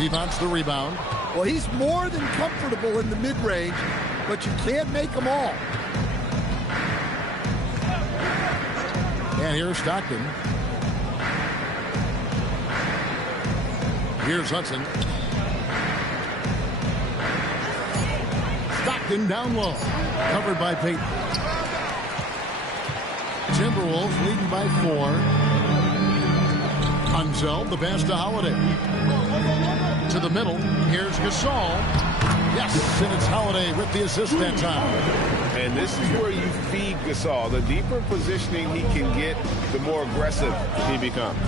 He wants the rebound. Well, he's more than comfortable in the mid-range, but you can't make them all. And here's Stockton. Here's Hudson. Stockton down low. Covered by Payton. Timberwolves leading by 4. Unseld, the pass to Holiday. To the middle. Here's Gasol. Yes, and it's Holiday with the assist that time. And this is where you feed Gasol. The deeper positioning he can get, the more aggressive he becomes.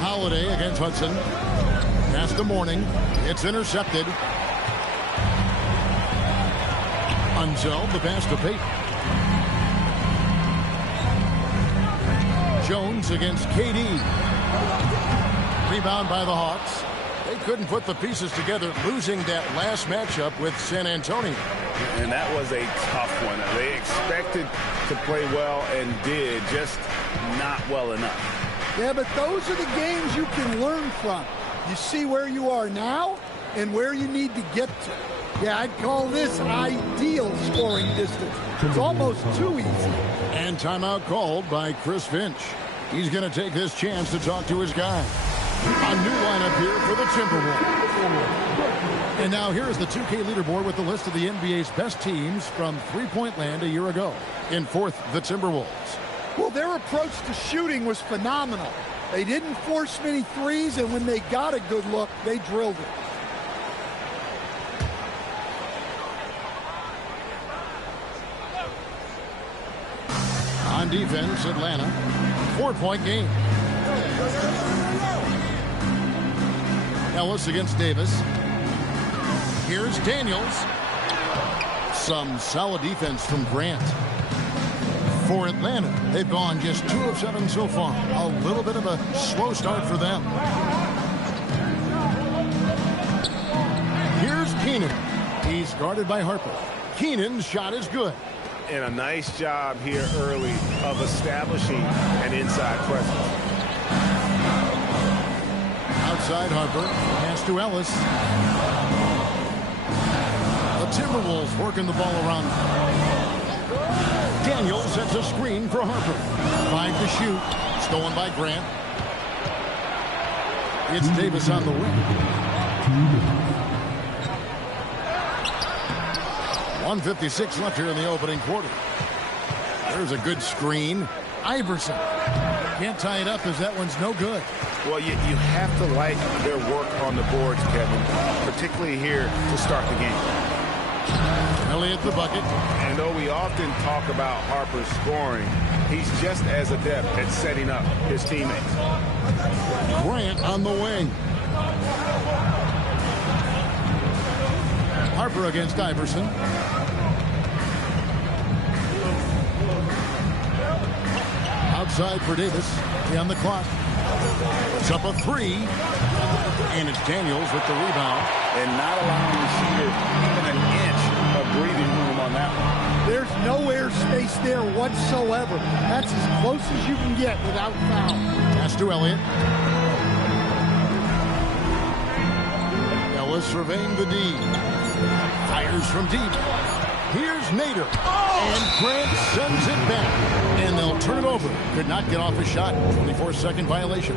Holiday against Hudson. Pass to Morning. It's intercepted. Unseld, the pass to Payton. Jones against KD. Rebound by the Hawks. They couldn't put the pieces together, losing that last matchup with San Antonio. And that was a tough one. They expected to play well and did, just not well enough. Yeah, but those are the games you can learn from. You see where you are now and where you need to get to. Yeah, I'd call this ideal scoring distance. It's almost too easy. And timeout called by Chris Finch. He's going to take this chance to talk to his guy. A new lineup here for the Timberwolves. And now here's the 2K leaderboard with the list of the NBA's best teams from three-point land a year ago. In 4th, the Timberwolves. Well, their approach to shooting was phenomenal. They didn't force many threes, and when they got a good look, they drilled it. On defense, Atlanta. 4-point game. Ellis against Davis. Here's Daniels. Some solid defense from Grant. For Atlanta, they've gone just 2 of 7 so far. A little bit of a slow start for them. Here's Keenan. He's guarded by Harper. Keenan's shot is good. And a nice job here early of establishing an inside presence. Outside Harper. Pass to Ellis. The Timberwolves working the ball around. Daniels sets a screen for Harper. 5 to shoot. Stolen by Grant. It's Davis on the wing. 1:56 left here in the opening quarter. There's a good screen. Iverson. Can't tie it up as that one's no good. Well, you have to like their work on the boards, Kevin, particularly here to start the game. Elliott the bucket. And though we often talk about Harper's scoring, he's just as adept at setting up his teammates. Grant on the wing. Harper against Iverson. Outside for Davis. On the clock. It's up a 3. And it's Daniels with the rebound. And not allowing the shooter even an inch of breathing room on that one. There's no air space there whatsoever. That's as close as you can get without foul. Pass to Elliott. Ellis surveying the D. Fires from deep. Here's Nader. And Grant sends it back. And they'll turn it over. Could not get off a shot. 24-second violation.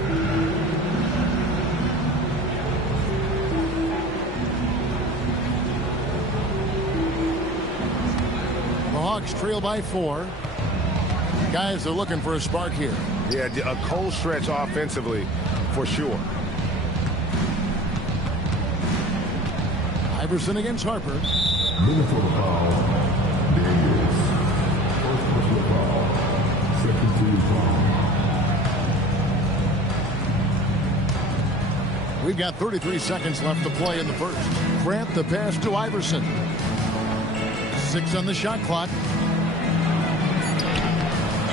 The Hawks trail by 4. Guys are looking for a spark here. Yeah, a cold stretch offensively for sure. Iverson against Harper. Minnesota foul. Davis. First personal foul. Second team foul. We've got 33 seconds left to play in the first. Grant the pass to Iverson. 6 on the shot clock.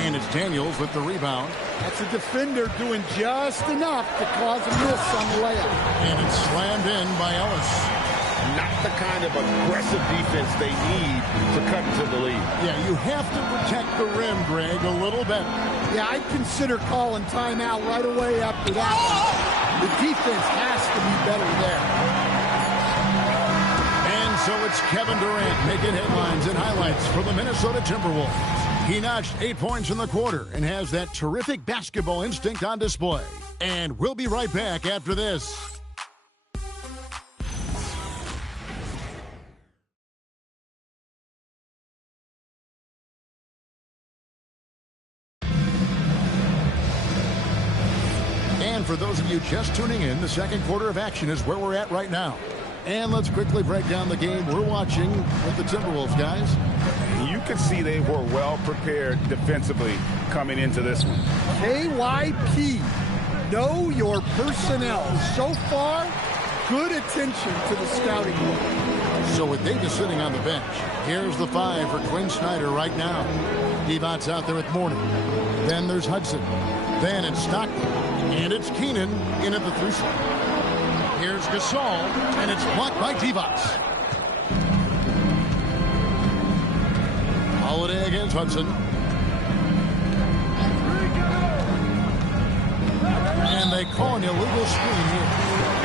And it's Daniels with the rebound. That's a defender doing just enough to cause a miss on the layup. And it's slammed in by Ellis. Not the kind of aggressive defense they need to cut into the lead. Yeah, you have to protect the rim, Greg, a little bit. Yeah, I'd consider calling timeout right away after that one. The defense has to be better there. And so it's Kevin Durant making headlines and highlights for the Minnesota Timberwolves. He notched 8 points in the quarter and has that terrific basketball instinct on display. And we'll be right back after this. And for those of you just tuning in, the second quarter of action is where we're at right now. And let's quickly break down the game we're watching with the Timberwolves, guys. You can see they were well prepared defensively coming into this one. KYP, know your personnel. So far, good attention to the scouting board. So with Davis sitting on the bench, here's the 5 for Quinn Snyder right now. Devon's out there with Mourning. Then there's Hudson. Then it's Stockton. And it's Keenan in at the 3 slot. Here's Gasol, and it's blocked by Devos. Holiday against Hudson. And they call an illegal screen here.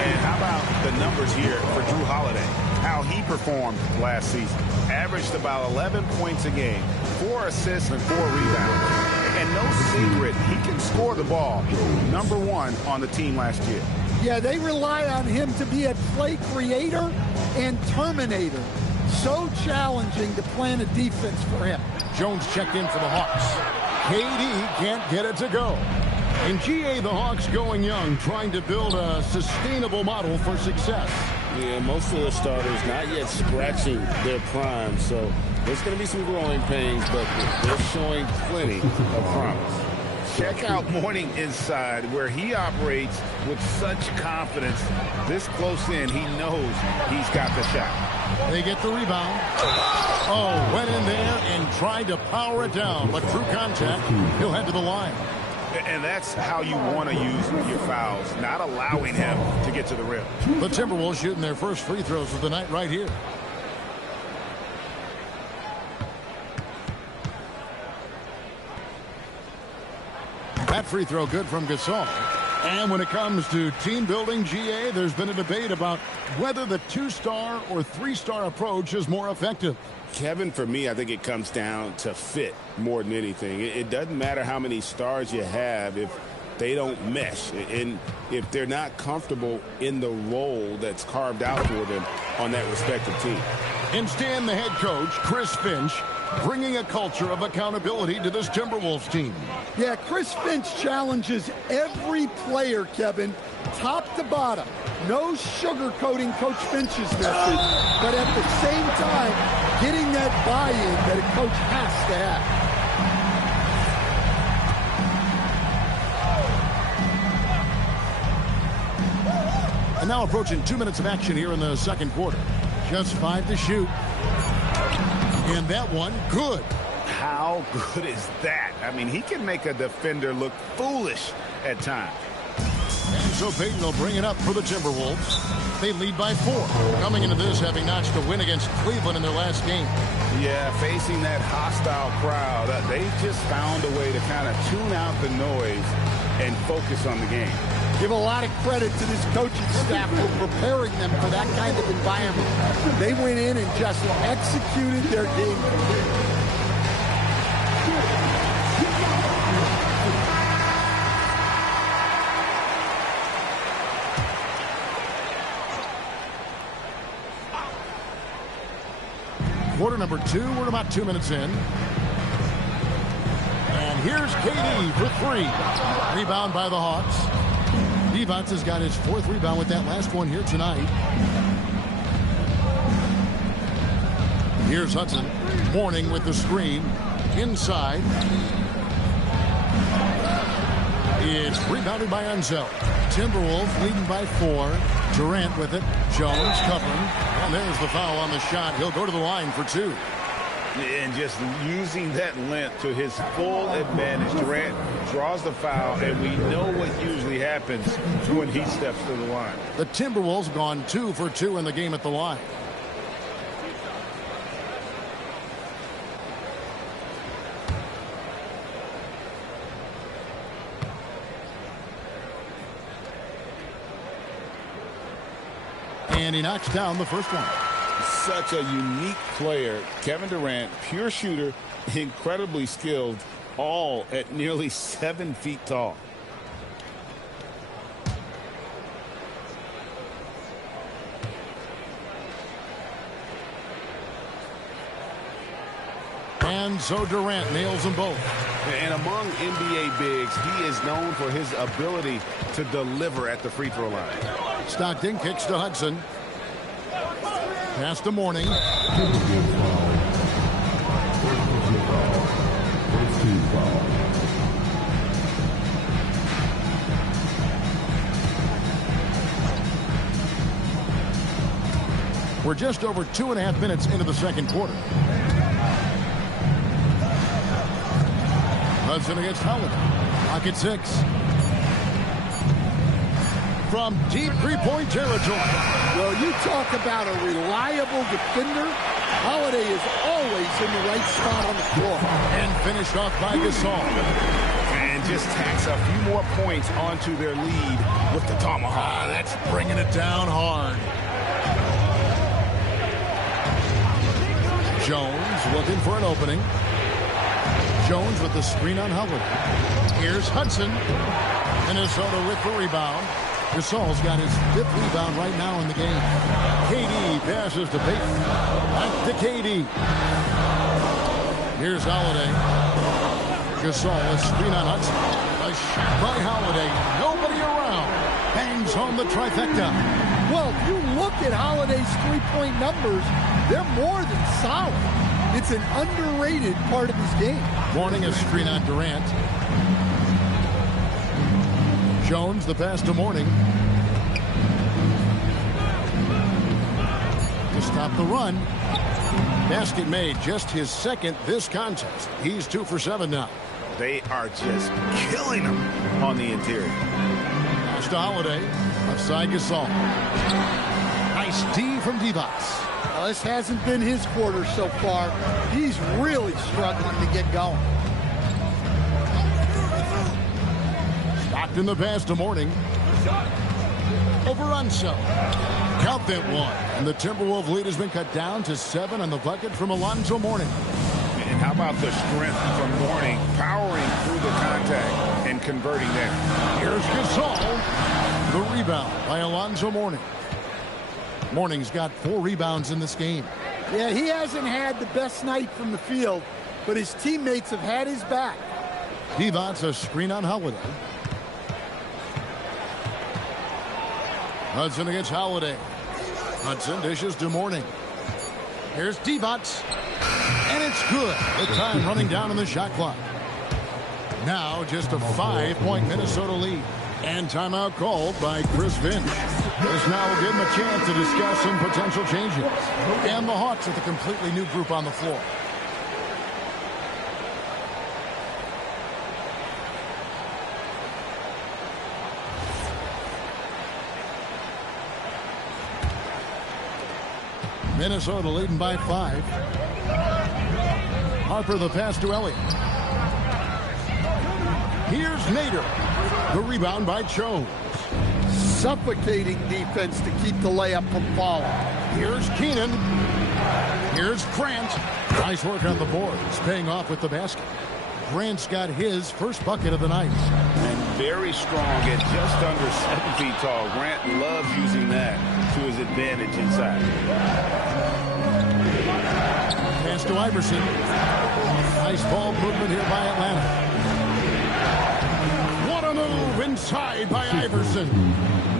And how about the numbers here for Drew Holiday? How he performed last season. Averaged about 11 points a game, 4 assists and 4 rebounds. And no secret, he can score the ball. Number 1 on the team last year. Yeah, they rely on him to be a play creator and terminator. So challenging to plan a defense for him. Jones checked in for the Hawks. KD can't get it to go. In GA, the Hawks going young, trying to build a sustainable model for success. Yeah, most of the starters not yet scratching their prime, so there's going to be some growing pains, but they're showing plenty of promise. Check out Mourning inside, where he operates with such confidence. This close in, he knows he's got the shot. They get the rebound. Oh, went in there and tried to power it down, but through contact, he'll head to the line. And that's how you want to use your fouls, not allowing him to get to the rim. The Timberwolves shooting their first free throws of the night right here. That free throw good from Gasol. And when it comes to team building, GA, there's been a debate about whether the 2-star or 3-star approach is more effective. Kevin, for me, I think it comes down to fit more than anything. It doesn't matter how many stars you have if they don't mesh. And if they're not comfortable in the role that's carved out for them on that respective team. Instead, the head coach, Chris Finch, bringing a culture of accountability to this Timberwolves team. Yeah, Chris Finch challenges every player, Kevin, top to bottom. No sugarcoating Coach Finch's message, but at the same time, getting that buy-in that a coach has to have. And now approaching 2 minutes of action here in the second quarter. Just 5 to shoot. And that one, good. How good is that? I mean, he can make a defender look foolish at times. And so Payton will bring it up for the Timberwolves. They lead by 4. Coming into this, having notched a win against Cleveland in their last game. Yeah, facing that hostile crowd, they just found a way to kind of tune out the noise and focus on the game. Give a lot of credit to this coaching staff for preparing them for that kind of environment. They went in and just executed their game plan. Quarter number 2, we're about 2 minutes in. And here's KD for 3. Rebound by the Hawks. Devonts has got his 4th rebound with that last one here tonight. Here's Hudson. Mourning with the screen. Inside. It's rebounded by Unzel. Timberwolves leading by 4. Durant with it. Jones covering. And there's the foul on the shot. He'll go to the line for 2. And just using that length to his full advantage. Durant draws the foul, and we know what usually happens when he steps to the line. The Timberwolves have gone 2 for 2 in the game at the line. And he knocks down the first one. Such a unique player. Kevin Durant, pure shooter, incredibly skilled, all at nearly 7 feet tall. And so Durant nails them both. And among NBA bigs, he is known for his ability to deliver at the free throw line. Stockton kicks to Hudson. Pass to Mourning. We're just over 2.5 minutes into the second quarter. Hudson against Holiday. Pocket 6. From deep three-point territory. Well, you talk about a reliable defender. Holiday is always in the right spot on the floor. And finished off by Gasol. And just tacks a few more points onto their lead with the tomahawk. That's bringing it down hard. Jones looking for an opening. Jones with the screen on Holiday. Here's Hudson. Minnesota with the rebound. Gasol's got his 5th rebound right now in the game. KD passes to Payton. Back to KD. Here's Holiday. Gasol, a screen on Hudson. A shot by Holiday. Nobody around. Bangs home the trifecta. Well, if you look at Holiday's three-point numbers, they're more than solid. It's an underrated part of his game. Mourning a screen on Durant. Jones, the pass to Mourning. To stop the run. Basket made, just his 2nd this contest. He's 2 for 7 now. They are just killing him on the interior. Pass to Holiday. Outside Gasol. Nice D from Devonts. Well, this hasn't been his quarter so far. He's really struggling to get going. Stockton the pass to Mourning. Over Unso. Count that one. And the Timberwolves lead has been cut down to 7 on the bucket from Alonzo Mourning. And how about the strength from Mourning, powering through the contact and converting there. Here's Gasol. The rebound by Alonzo Mourning. Mourning's got 4 rebounds in this game. Yeah, he hasn't had the best night from the field, but his teammates have had his back. Devonts a screen on Holiday. Hudson against Holiday. Hudson dishes to Mourning. Here's Devonts. And it's good. The time running down on the shot clock. Now just a 5-point Minnesota lead. And timeout called by Chris Finch. This now will give him a chance to discuss some potential changes. And the Hawks with a completely new group on the floor. Minnesota leading by 5. Harper the pass to Elliott. Here's Nader. The rebound by Jones. Suffocating defense to keep the layup from falling. Here's Keenan. Here's Grant. Nice work on the boards, paying off with the basket. Grant's got his first bucket of the night. And very strong at just under 7 feet tall. Grant loves using that to his advantage inside. Pass to Iverson. Nice ball movement here by Atlanta. What a move inside by Iverson.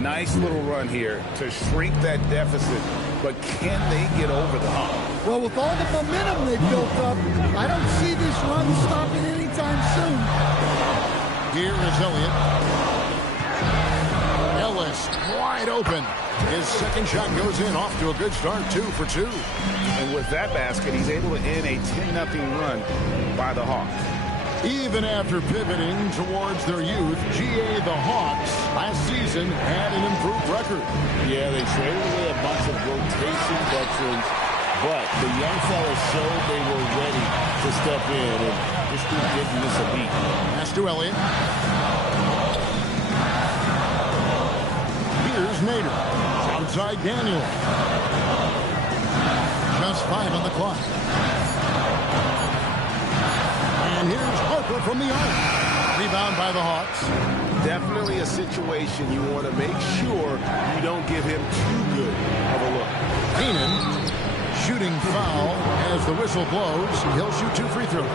Nice little run here to shrink that deficit, but can they get over the hump? Well, with all the momentum they built up, I don't see this run stopping anytime soon. Here is Elliott. Ellis wide open. His second shot goes in, off to a good start, 2 for 2. And with that basket, he's able to end a 10-0 run by the Hawks. Even after pivoting towards their youth, GA the Hawks last season had an improved record. Yeah, they traded away a bunch of rotation veterans, but the young fellas showed they were ready to step in, and this dude didn't miss a beat. Pass to Elliott. Here's Nader. Outside Daniel. Just 5 on the clock. And here's Harper from the arc. Rebound by the Hawks. Definitely a situation you want to make sure you don't give him too good of a look. Keenan, shooting foul as the whistle blows. He'll shoot 2 free throws.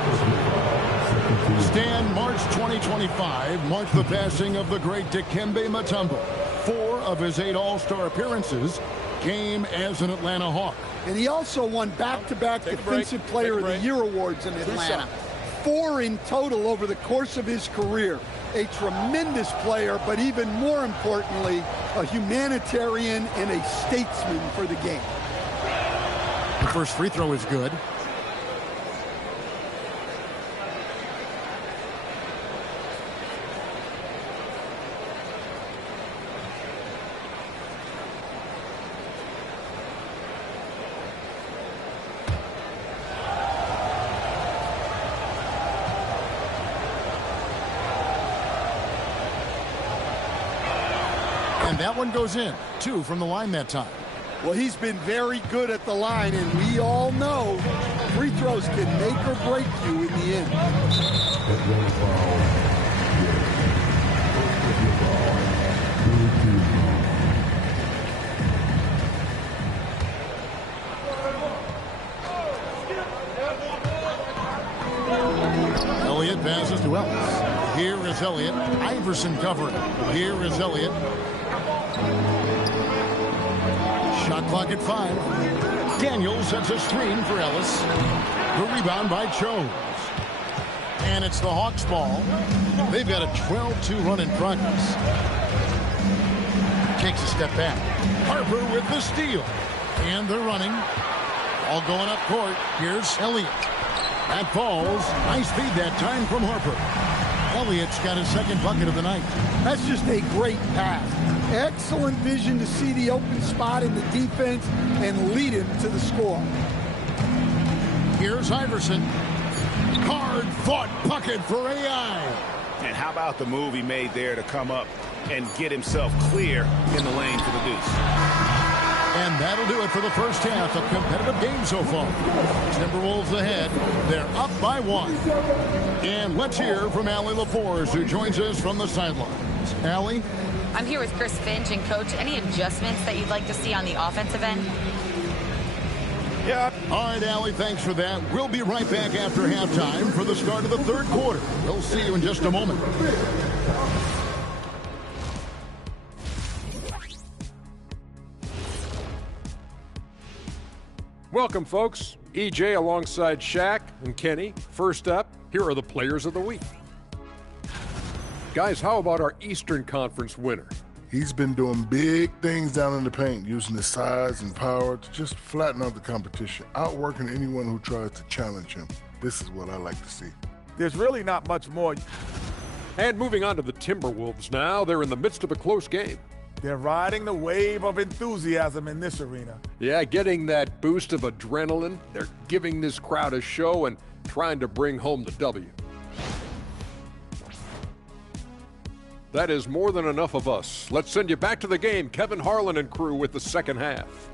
Stan, March 2025 marked the passing of the great Dikembe Mutombo. 4 of his 8 All-Star appearances came as an Atlanta Hawk. And he also won back-to-back Defensive Player of the Year awards in Atlanta. 4 in total over the course of his career. A tremendous player, but even more importantly, a humanitarian and a statesman for the game. The first free throw is good. And that one goes in. 2 from the line that time. Well, he's been very good at the line, and we all know free throws can make or break you in the end. Elliott passes to Ellis. Here is Elliott. Iverson covering. Here is Elliott. Shot clock at 5. Daniel sets a screen for Ellis. The rebound by Jones. And it's the Hawks ball. They've got a 12-2 run in progress. Takes a step back. Harper with the steal. And they're running. All going up court. Here's Elliott. That falls. Nice feed that time from Harper. Elliott's got his second bucket of the night. That's just a great pass. Excellent vision to see the open spot in the defense and lead him to the score. Here's Iverson. Hard-fought bucket for AI. And how about the move he made there to come up and get himself clear in the lane for the deuce. And that'll do it for the first half of competitive game so far. Timberwolves ahead. They're up by 1. And let's hear from Allie LaForce, who joins us from the sidelines. Allie? I'm here with Chris Finch. And, Coach, any adjustments that you'd like to see on the offensive end? Yeah. All right, Allie, thanks for that. We'll be right back after halftime for the start of the third quarter. We'll see you in just a moment. Welcome, folks. EJ alongside Shaq and Kenny. First up, here are the players of the week. Guys, how about our Eastern Conference winner? He's been doing big things down in the paint, using his size and power to just flatten out the competition, outworking anyone who tries to challenge him. This is what I like to see. There's really not much more. And moving on to the Timberwolves now. They're in the midst of a close game. They're riding the wave of enthusiasm in this arena. Yeah, getting that boost of adrenaline. They're giving this crowd a show and trying to bring home the W. That is more than enough of us. Let's send you back to the game. Kevin Harlan and crew with the second half.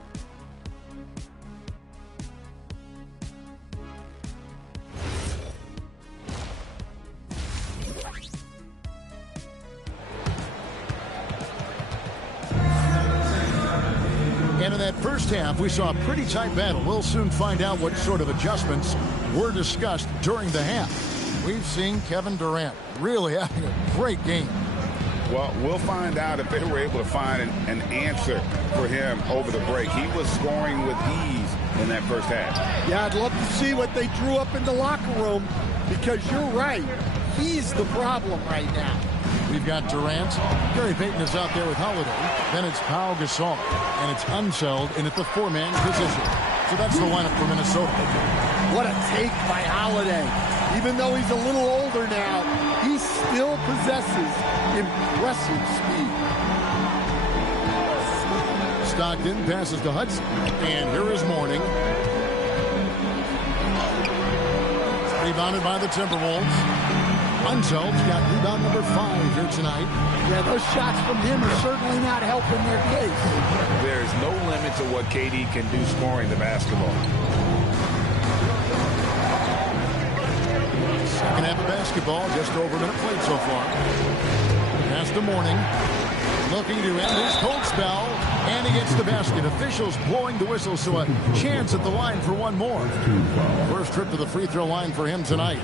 And in that first half, we saw a pretty tight battle. We'll soon find out what sort of adjustments were discussed during the half. We've seen Kevin Durant really having a great game. Well, we'll find out if they were able to find an answer for him over the break. He was scoring with ease in that first half. Yeah, I'd love to see what they drew up in the locker room, because you're right. He's the problem right now. We've got Durant. Gary Payton is out there with Holiday. Then it's Pau Gasol. And it's Unseld in at the four-man position. So that's the lineup for Minnesota. What a take by Holiday. Even though he's a little older now, he still possesses impressive speed. Stockton passes to Hudson. And here is Mourning. Rebounded by the Timberwolves. Unseld's got rebound number 5 here tonight. Yeah, those shots from him are certainly not helping their case. There's no limit to what KD can do scoring the basketball. Second half of basketball, just over a minute played so far. Pass to Mourning. Looking to end his cold spell. And he gets the basket. Officials blowing the whistle, so a chance at the line for one more. First trip to the free throw line for him tonight.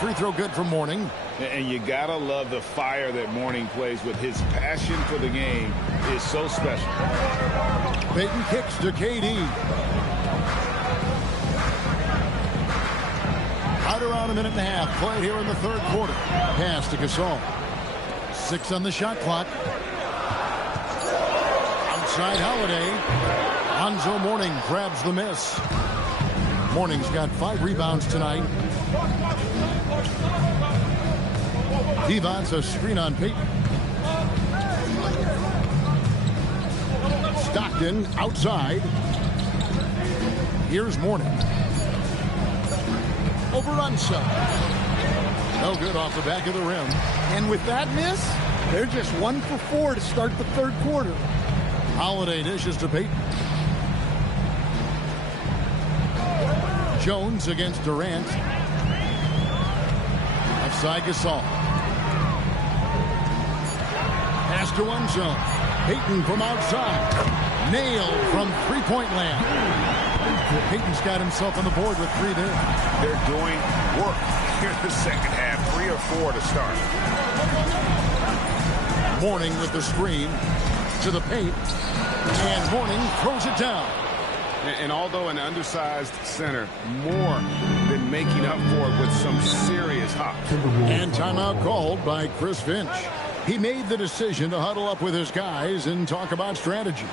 Free throw good for Mourning. And you gotta love the fire that Mourning plays with. His passion for the game is so special. Payton kicks to KD. Out around a minute and a half played here in the third quarter. Pass to Gasol. 6 on the shot clock. Outside Holiday. Lonzo Mourning grabs the miss. Mourning's got 5 rebounds tonight. Devon's a screen on Payton. Stockton outside. Here's Mourning. Over Unseld. No good off the back of the rim. And with that miss, they're just 1 for 4 to start the third quarter. Holiday dishes to Payton. Jones against Durant. Outside Gasol. Pass to Unseld. Payton from outside. Nailed from three-point land. Payton's got himself on the board with 3 there. They're doing work here in the second half. 3 or 4 to start. Mourning with the screen to the paint. And Mourning throws it down. And although an undersized center, more than making up for it with some serious hops. And timeout called by Chris Finch. He made the decision to huddle up with his guys and talk about strategy.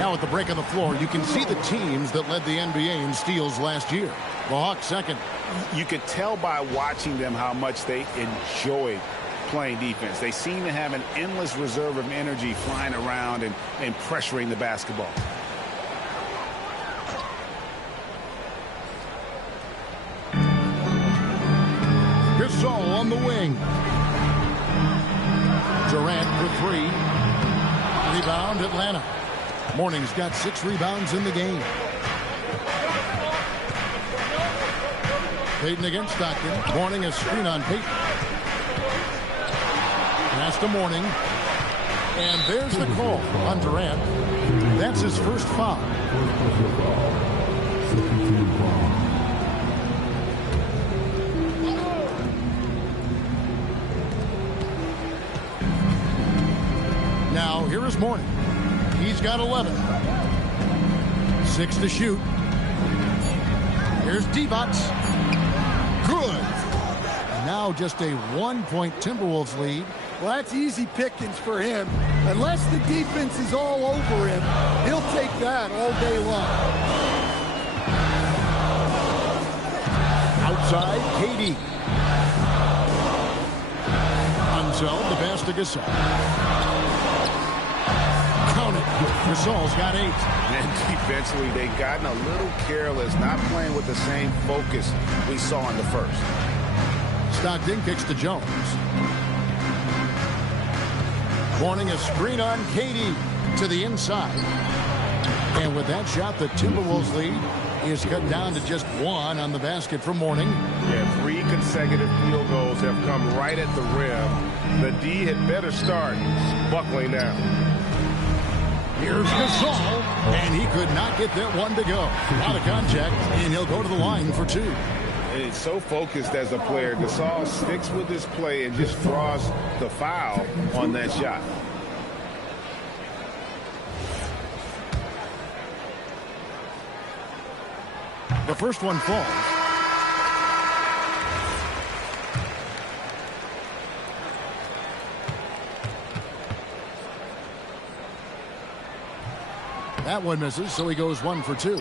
Now at the break on the floor, you can see the teams that led the NBA in steals last year. The Hawks second. You could tell by watching them how much they enjoyed playing defense. They seem to have an endless reserve of energy flying around and pressuring the basketball. Gasol on the wing. Durant for 3. Rebound Atlanta. Mourning's got 6 rebounds in the game. Payton against Stockton. Mourning a screen on Payton. Pass to Mourning. And there's the call on Durant. That's his first foul. Now, here is Mourning. He's got 11. 6 to shoot. Here's Devon's. Good. And now just a 1-point Timberwolves lead Well, that's easy pickings for him. Unless the defense is all over him, he'll take that all day long. Outside, KD. Unseld, the pass to Gasol. Count it. Gasol's got 8. And defensively, they've gotten a little careless, not playing with the same focus we saw in the first. Stockton kicks to Jones. Warning a screen on KD to the inside. And with that shot, the Timberwolves lead is cut down to just 1 on the basket for Mourning. Yeah, 3 consecutive field goals have come right at the rim. The D had better start buckling down. Here's Gasol, and he could not get that one to go. Out of contact, and he'll go to the line for 2. He's so focused as a player. Gasol sticks with his play and just draws the foul on that shot. The first one falls. That one misses, so he goes 1 for 2.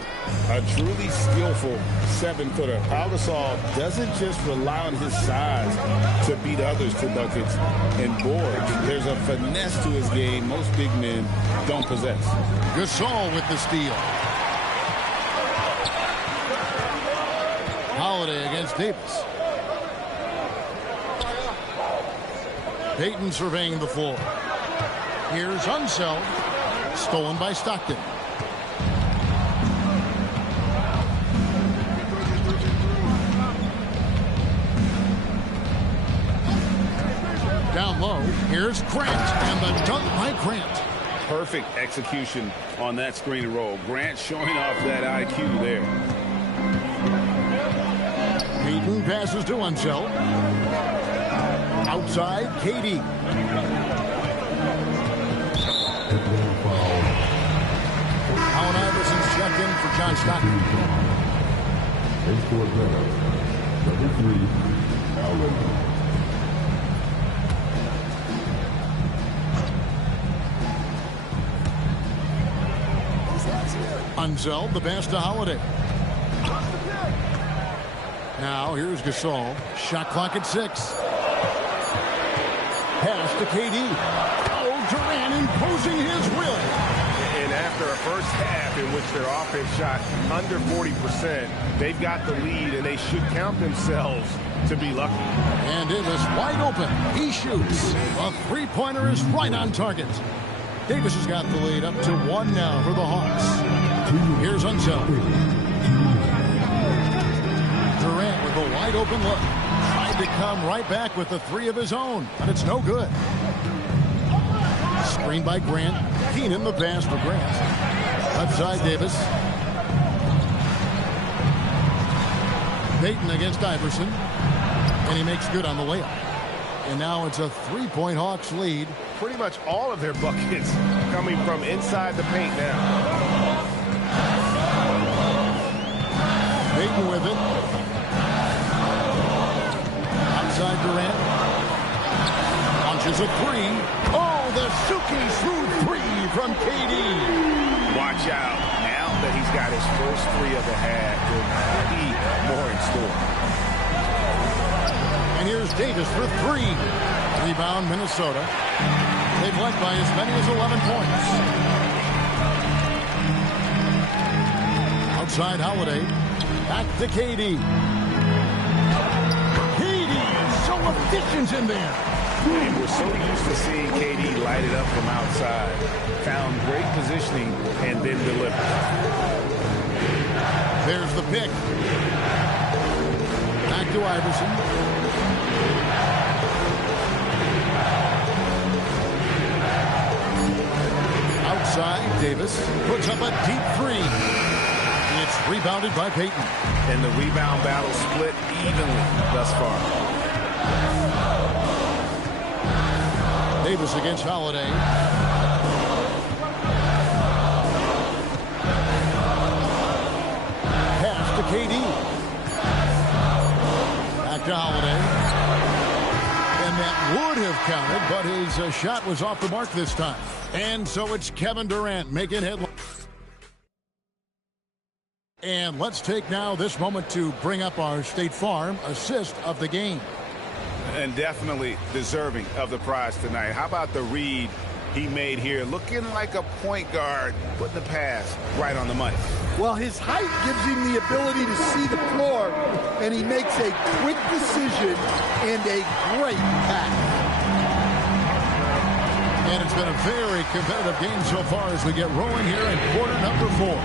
A truly skillful 7-footer. Pau Gasol doesn't just rely on his size to beat others to buckets and boards. There's a finesse to his game most big men don't possess. Gasol with the steal. Holiday against Davis. Payton surveying the floor. Here's Unseld. Stolen by Stockton. Down low, here's Grant, and the dunk by Grant. Perfect execution on that screen and roll. Grant showing off that IQ there. Payton passes to Unseld. Outside, KD. Allen Iverson's checked in for John Stockton. Number 3, Allen. Unseld, the pass to Holiday. Now here's Gasol. Shot clock at 6. Pass to KD. Oh, Durant imposing his will. And after a first half in which their offense shot under 40%, they've got the lead, and they should count themselves to be lucky. And it is wide open. He shoots. A three-pointer is right on target. Davis has got the lead up to 1 now for the Hawks. Here's Unseld. Durant with a wide open look. Tried to come right back with the 3 of his own, but it's no good. Screen by Grant. Keenan the pass for Grant. Left side Davis. Payton against Iverson. And he makes good on the layup. And now it's a 3-point Hawks lead. Pretty much all of their buckets coming from inside the paint now. Payton with it. Outside Durant. Launches a 3. Oh, the Suki smooth 3 from KD. Watch out. Now that he's got his first 3 of the half, there'll be more in store. And here's Davis for 3. Rebound Minnesota. They've led by as many as 11 points. Outside Holiday. Back to KD. KD is so efficient in there. And we're so used to seeing KD light it up from outside. Found great positioning and then delivered. There's the pick. Back to Iverson. Outside, Davis puts up a deep 3. It's rebounded by Payton. And the rebound battle split evenly thus far. Davis against Holiday. Pass to KD. Back to Holiday. And That would have counted, but his shot was off the mark this time. And so it's Kevin Durant making headlines. And let's take now this moment to bring up our State Farm assist of the game. And definitely deserving of the prize tonight. How about the read he made here? Looking like a point guard, putting the pass right on the money. Well, his height gives him the ability to see the floor, and he makes a quick decision and a great pass. And it's been a very competitive game so far as we get rolling here in quarter number 4.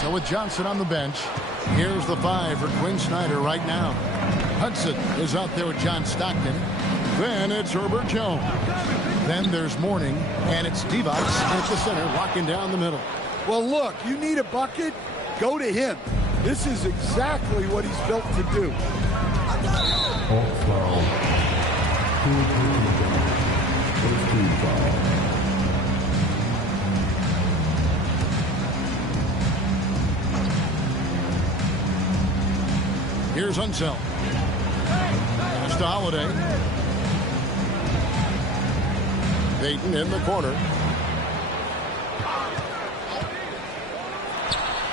So with Johnson on the bench, here's the 5 for Quinn Snyder right now. Hudson is out there with John Stockton. Then it's Herbert Jones. Then there's Mourning, and it's Divac at the center, locking down the middle. Well, look, you need a bucket, go to him. This is exactly what he's built to do. Here's Unseld. Pass to Holiday. Dayton in the corner.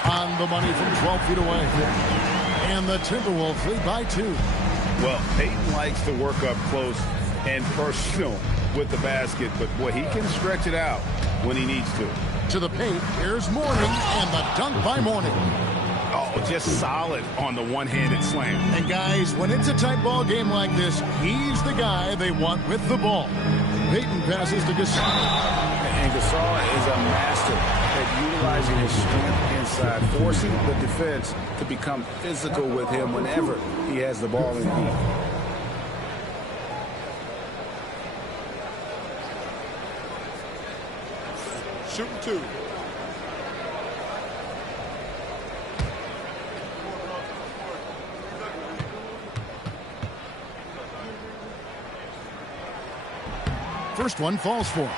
On the money from 12 feet away. And the Timberwolves lead by 2. Well, Peyton likes to work up close and personal with the basket, but boy, he can stretch it out when he needs to. To the paint, here's Mourning, and the dunk by Mourning. Oh, just solid on the one-handed slam. And guys, when it's a tight ball game like this, he's the guy they want with the ball. Peyton passes to Gasol. And Gasol is a master at utilizing his strength inside, forcing the defense to become physical with him whenever he has the ball in hand. Shooting 2. First one falls for him.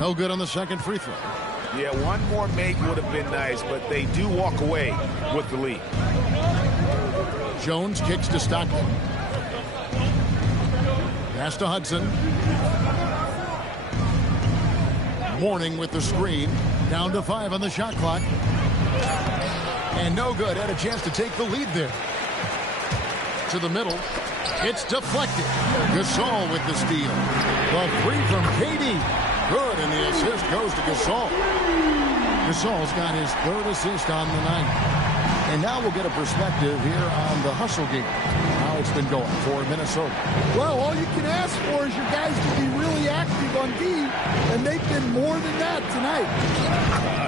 No good on the second free throw. Yeah, one more make would have been nice, but they do walk away with the lead. Jones kicks to Stockton. Pass to Hudson. Mourning with the screen. Down to 5 on the shot clock. And no good. Had a chance to take the lead there. To the middle. It's deflected. Gasol with the steal. The 3 from KD. Good, and the assist goes to Gasol. Gasol's got his 3rd assist on the night. And now we'll get a perspective here on the hustle game. How it's been going for Minnesota. Well, all you can ask for is your guys to be really active on D, and they've been more than that tonight.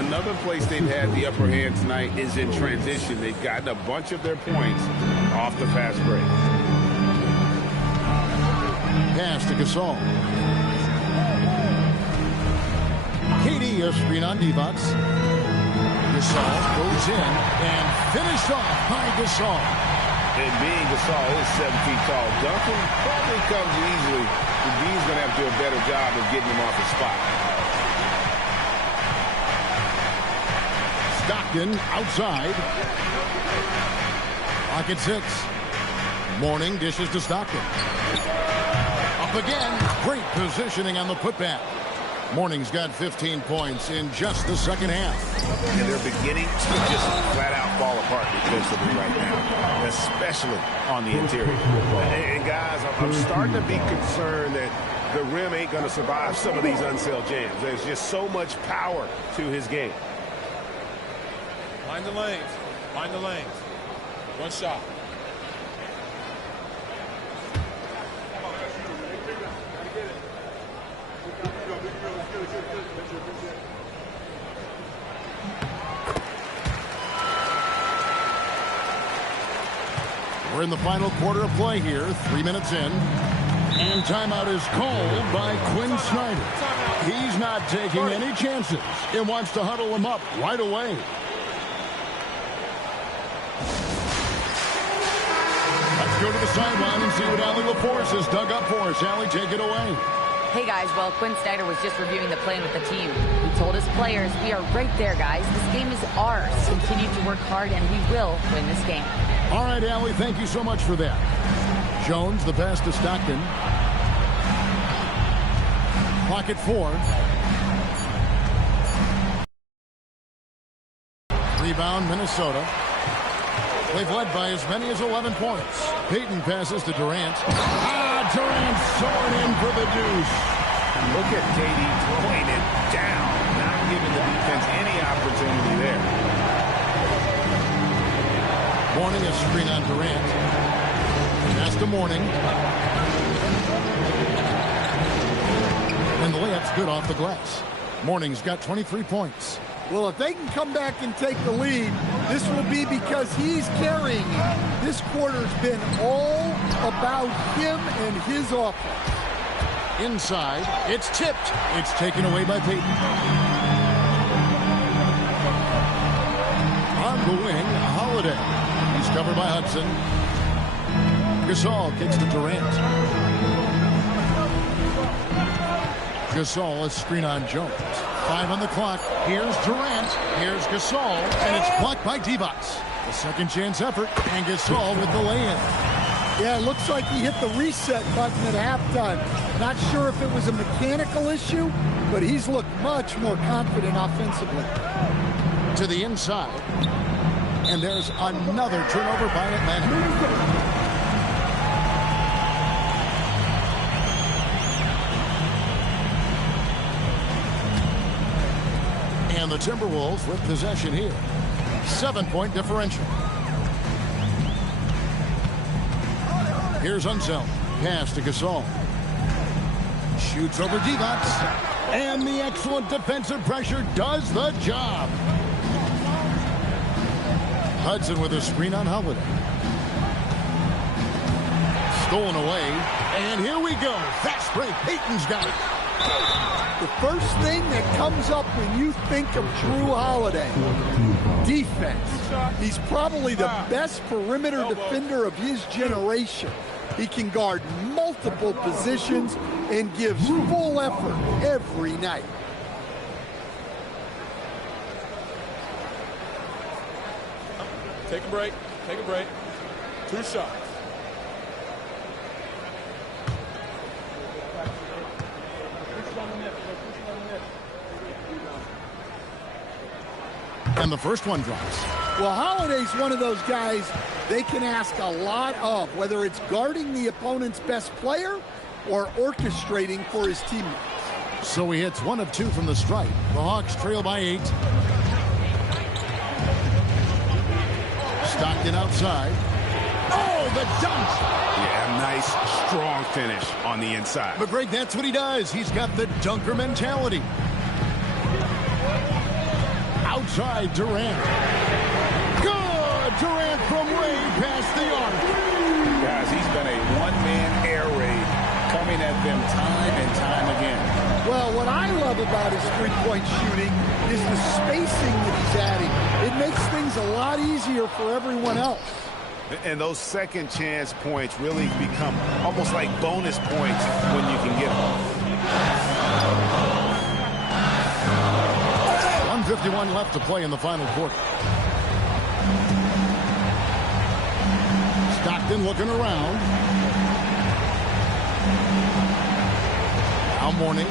Another place they've had the upper hand tonight is in transition. They've gotten a bunch of their points off the fast break. Pass to Gasol. KD, a screen on Divac. Gasol goes in and finished off by Gasol. And being Gasol is 7 feet tall, dunking probably comes easily. The D's going to have to do a better job of getting him off his spot. Stockton outside. Clock at 6. Mourning dishes to Stockton. Up again. Great positioning on the putback. Mourning's got 15 points in just the second half. And they're beginning to just flat out fall apart defensively right now, especially on the interior. And guys, I'm starting to be concerned that the rim ain't going to survive some of these Unseld jams. There's just so much power to his game. Find the lanes. Find the lanes. One shot. We're in the final quarter of play here, 3 minutes in. And timeout is called by Quinn Snyder. He's not taking any chances and wants to huddle him up right away. Let's go to the sideline and see what Allie LaForce has dug up for us. Allie, take it away. Hey, guys. Well, Quinn Snyder was just reviewing the plan with the team. He told his players, we are right there, guys. This game is ours. Continue to work hard, and we will win this game. All right, Allie, thank you so much for that. Jones, the pass to Stockton. Clock at 4. Rebound, Minnesota. They've led by as many as 11 points. Payton passes to Durant. Durant soaring in for the deuce. Look at KD throwing it down, not giving the defense any opportunity there. Mourning a screen on Durant. Pass to Mourning. And the layup's good off the glass. Mourning's got 23 points. Well, if they can come back and take the lead, this will be because he's carrying it. This quarter's been all about him and his offense. Inside, it's tipped. It's taken away by Payton. On the wing, Holiday. He's covered by Hudson. Gasol kicks to Durant. Gasol, a screen on Jones. 5 on the clock. Here's Durant. Here's Gasol. And it's blocked by Divac. A second chance effort. And Gasol with the lay-in. Yeah, it looks like he hit the reset button at halftime. Not sure if it was a mechanical issue, but he's looked much more confident offensively. To the inside. And there's another turnover by Atlanta. And the Timberwolves with possession here. 7-point differential. Here's Unseld. Pass to Gasol. Shoots over Divac. And the excellent defensive pressure does the job. Hudson with a screen on Holiday. Stolen away. And here we go. Fast break. Payton's got it. The first thing that comes up when you think of Drew Holiday, defense. He's probably the best perimeter defender of his generation. He can guard multiple positions and gives full effort every night. Take a break. Take a break. 2 shots. And the first one drops. Well, Holiday's one of those guys they can ask a lot of, whether it's guarding the opponent's best player or orchestrating for his teammates. So he hits 1 of 2 from the stripe. The Hawks trail by 8. Stockton outside. Oh, the dunk! Yeah, nice, strong finish on the inside. But Greg, that's what he does. He's got the dunker mentality. Outside, Durant. Good! Durant from way past the arc. Guys, he's been a one-man air raid coming at them time and time again. Well, what I love about his three-point shooting is the spacing that he's adding. It makes things a lot easier for everyone else. And those second chance points really become almost like bonus points when you can get them. 1:51 left to play in the final quarter. Stockton looking around. Now Mourning.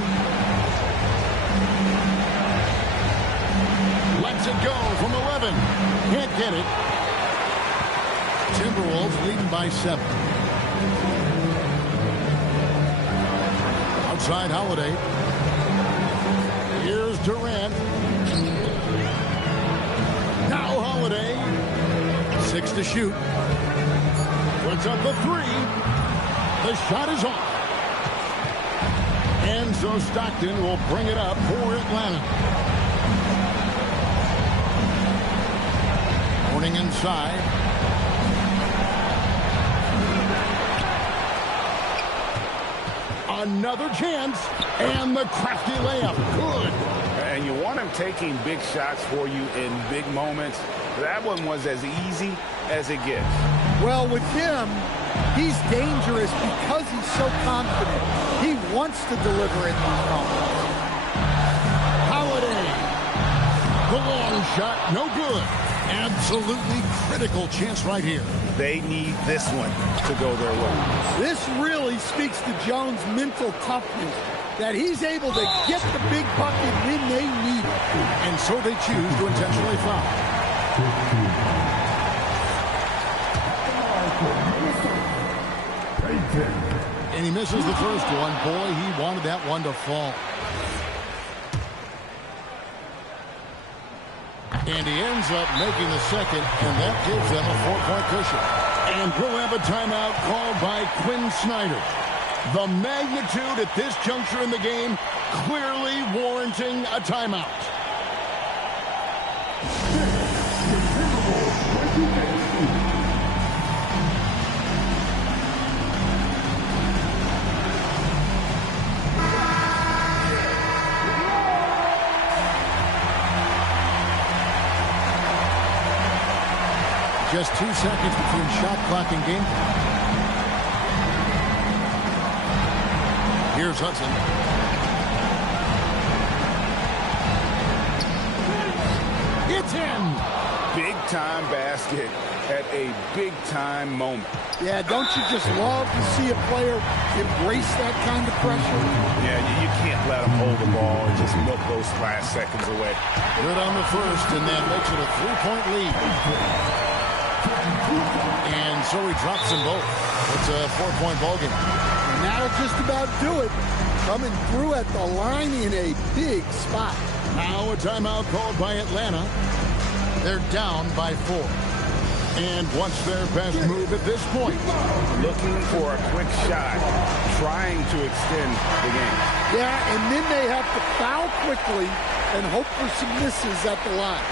Lets it go from 11. Can't get it. Timberwolves leading by 7. Outside Holiday. Here's Durant. Now Holiday. 6 to shoot. Puts up the 3. The shot is off. And so Stockton will bring it up for Atlanta. Mourning inside. Another chance. And the crafty layup. Good. and you want him taking big shots for you in big moments. That one was as easy as it gets. Well, with him, he's dangerous because he's so confident. He wants to deliver in these moments. Holiday. The long shot, no good. Absolutely critical chance right here. They need this one to go their way. This really speaks to Jones' mental toughness, that he's able to get the big bucket when they need it. And so they choose to intentionally foul. And he misses the first one. Boy, he wanted that one to fall. And he ends up making the second, and that gives them a 4-point cushion. And we'll have a timeout called by Quinn Snyder. The magnitude at this juncture in the game clearly warranting a timeout. Just 2 seconds between shot clock and game clock. Here's Hudson. It's in. Big time basket at a big time moment. Yeah, don't you just love to see a player embrace that kind of pressure? Yeah, you can't let him hold the ball and just milk those last seconds away. Good on the first, and that makes it a 3-point lead. And so he drops them both. It's a 4-point ball game. And that'll just about do it. Coming through at the line in a big spot. Now a timeout called by Atlanta. They're down by 4. And what's their best move at this point? Looking for a quick shot, trying to extend the game. Yeah, and then they have to foul quickly and hope for some misses at the line.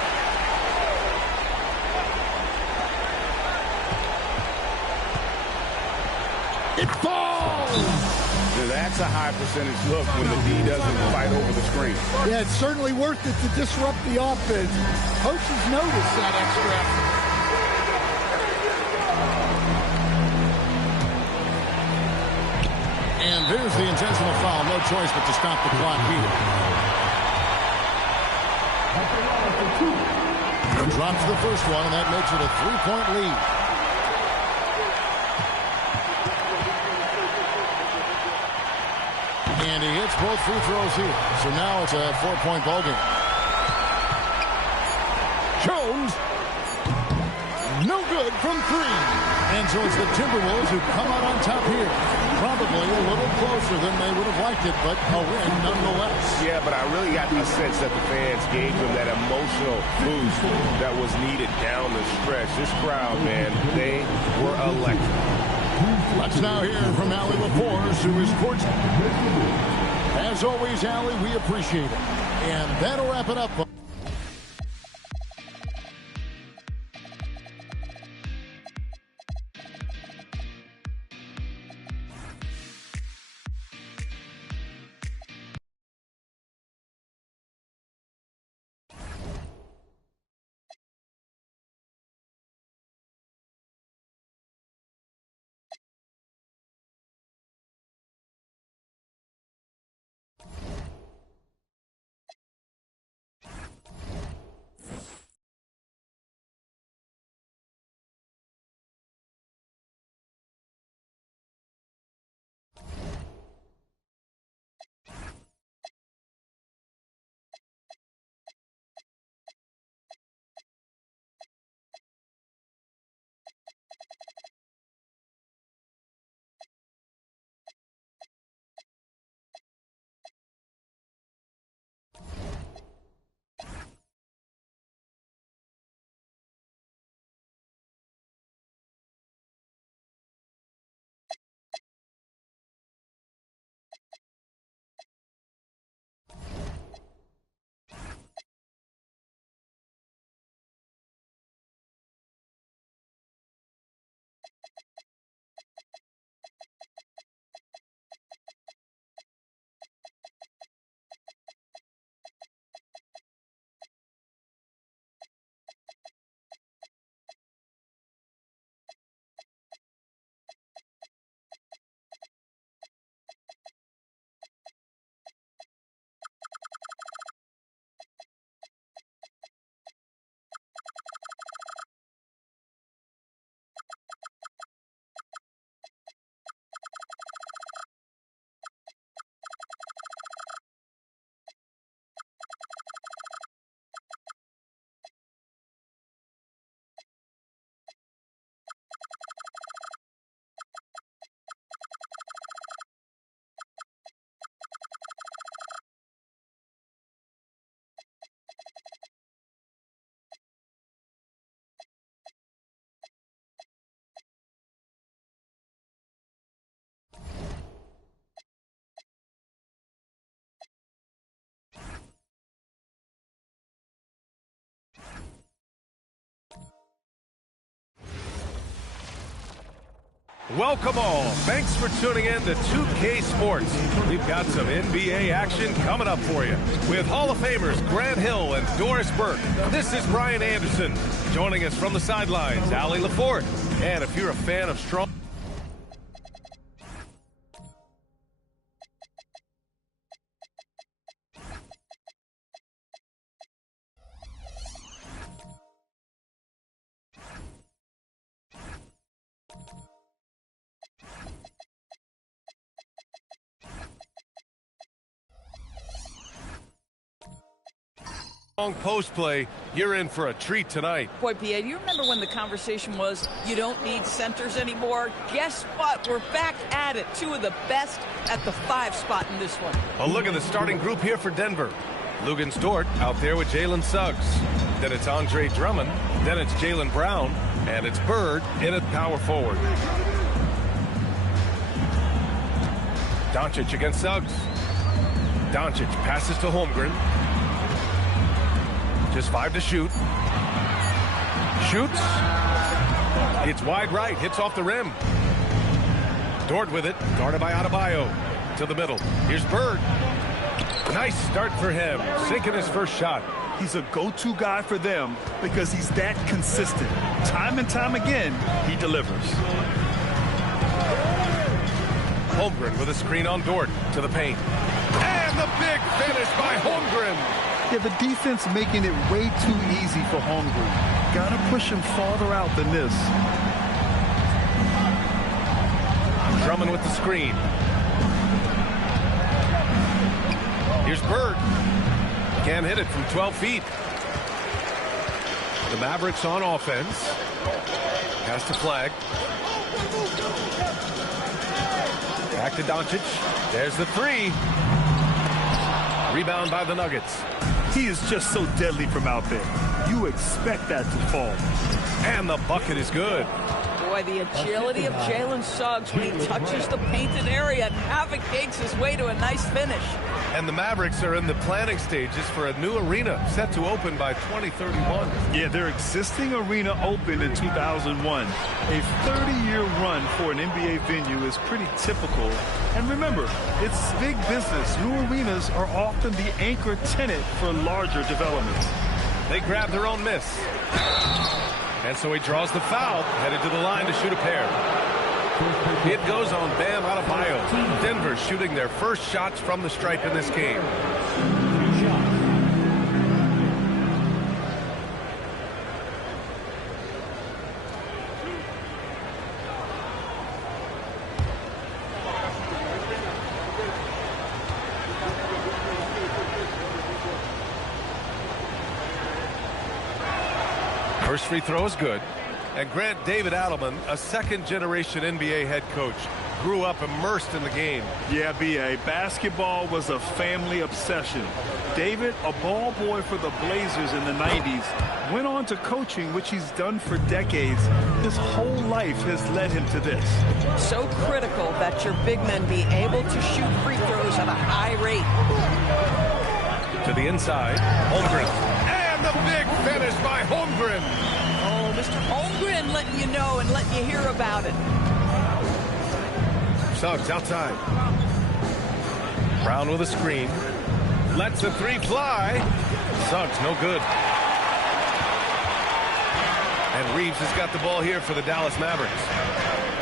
It falls! That's a high percentage look when the D doesn't fight over the screen. Yeah, it's certainly worth it to disrupt the offense. Coaches notice that extra effort. And there's the intentional foul. No choice but to stop the clock here. He drops the first one, and that makes it a 3-point lead. And he hits both free throws here. So now it's a 4-point ball game. Jones. No good from 3. And so it's the Timberwolves who come out on top here. Probably a little closer than they would have liked it, but a win nonetheless. Yeah, but I really got the sense that the fans gave them that emotional boost that was needed down the stretch. This crowd, man, they were electric. Let's now hear from Allie LaForce, who is courtside. As always, Allie, we appreciate it. And that'll wrap it up. Welcome all. Thanks for tuning in to 2K Sports. We've got some NBA action coming up for you with Hall of Famers Grant Hill and Doris Burke. This is Brian Anderson. Joining us from the sidelines, Allie LaForte. And if you're a fan of strong... Long post play, you're in for a treat tonight. Boy, P.A., do you remember when the conversation was you don't need centers anymore? Guess what? We're back at it. Two of the best at the 5 spot in this one. A look at the starting group here for Denver. Lugens Dort out there with Jalen Suggs. Then it's Andre Drummond. Then it's Jaylen Brown. And it's Bird in at power forward. Doncic against Suggs. Doncic passes to Holmgren. Just 5 to shoot. Shoots. It's wide right. Hits off the rim. Dort with it. Guarded by Adebayo. To the middle. Here's Bird. Nice start for him. Sinking his first shot. He's a go-to guy for them because he's that consistent. Time and time again, he delivers. Holmgren with a screen on Dort. To the paint. And the big finish by Holmgren. Yeah, the defense making it way too easy for Holmgren. Gotta push him farther out than this. Drummond with the screen. Here's Bird. Can't hit it from 12 feet. The Mavericks on offense. Pass to Flag. Back to Doncic. There's the 3. Rebound by the Nuggets. He is just so deadly from out there. You expect that to fall. And the bucket is good. Boy, the agility of Jalen Suggs when he touches the painted area navigates his way to a nice finish. And the Mavericks are in the planning stages for a new arena set to open by 2031. Yeah, their existing arena opened in 2001. A 30-year run for an NBA venue is pretty typical. And remember, it's big business. New arenas are often the anchor tenant for larger developments. They grab their own miss. And so he draws the foul, headed to the line to shoot a pair. It goes on Bam Adebayo. Denver shooting their first shots from the stripe in this game. First free throw is good. And Grant, David Adelman, a second-generation NBA head coach, grew up immersed in the game. Yeah, B.A., basketball was a family obsession. David, a ball boy for the Blazers in the 90s, went on to coaching, which he's done for decades. His whole life has led him to this. So critical that your big men be able to shoot free throws at a high rate. To the inside, Holmgren. And the big finish by Holmgren. Oh, Mr. Holmgren letting you know and letting you hear about it. Suggs outside. Brown with a screen. Lets the 3 fly. Suggs no good. And Reeves has got the ball here for the Dallas Mavericks.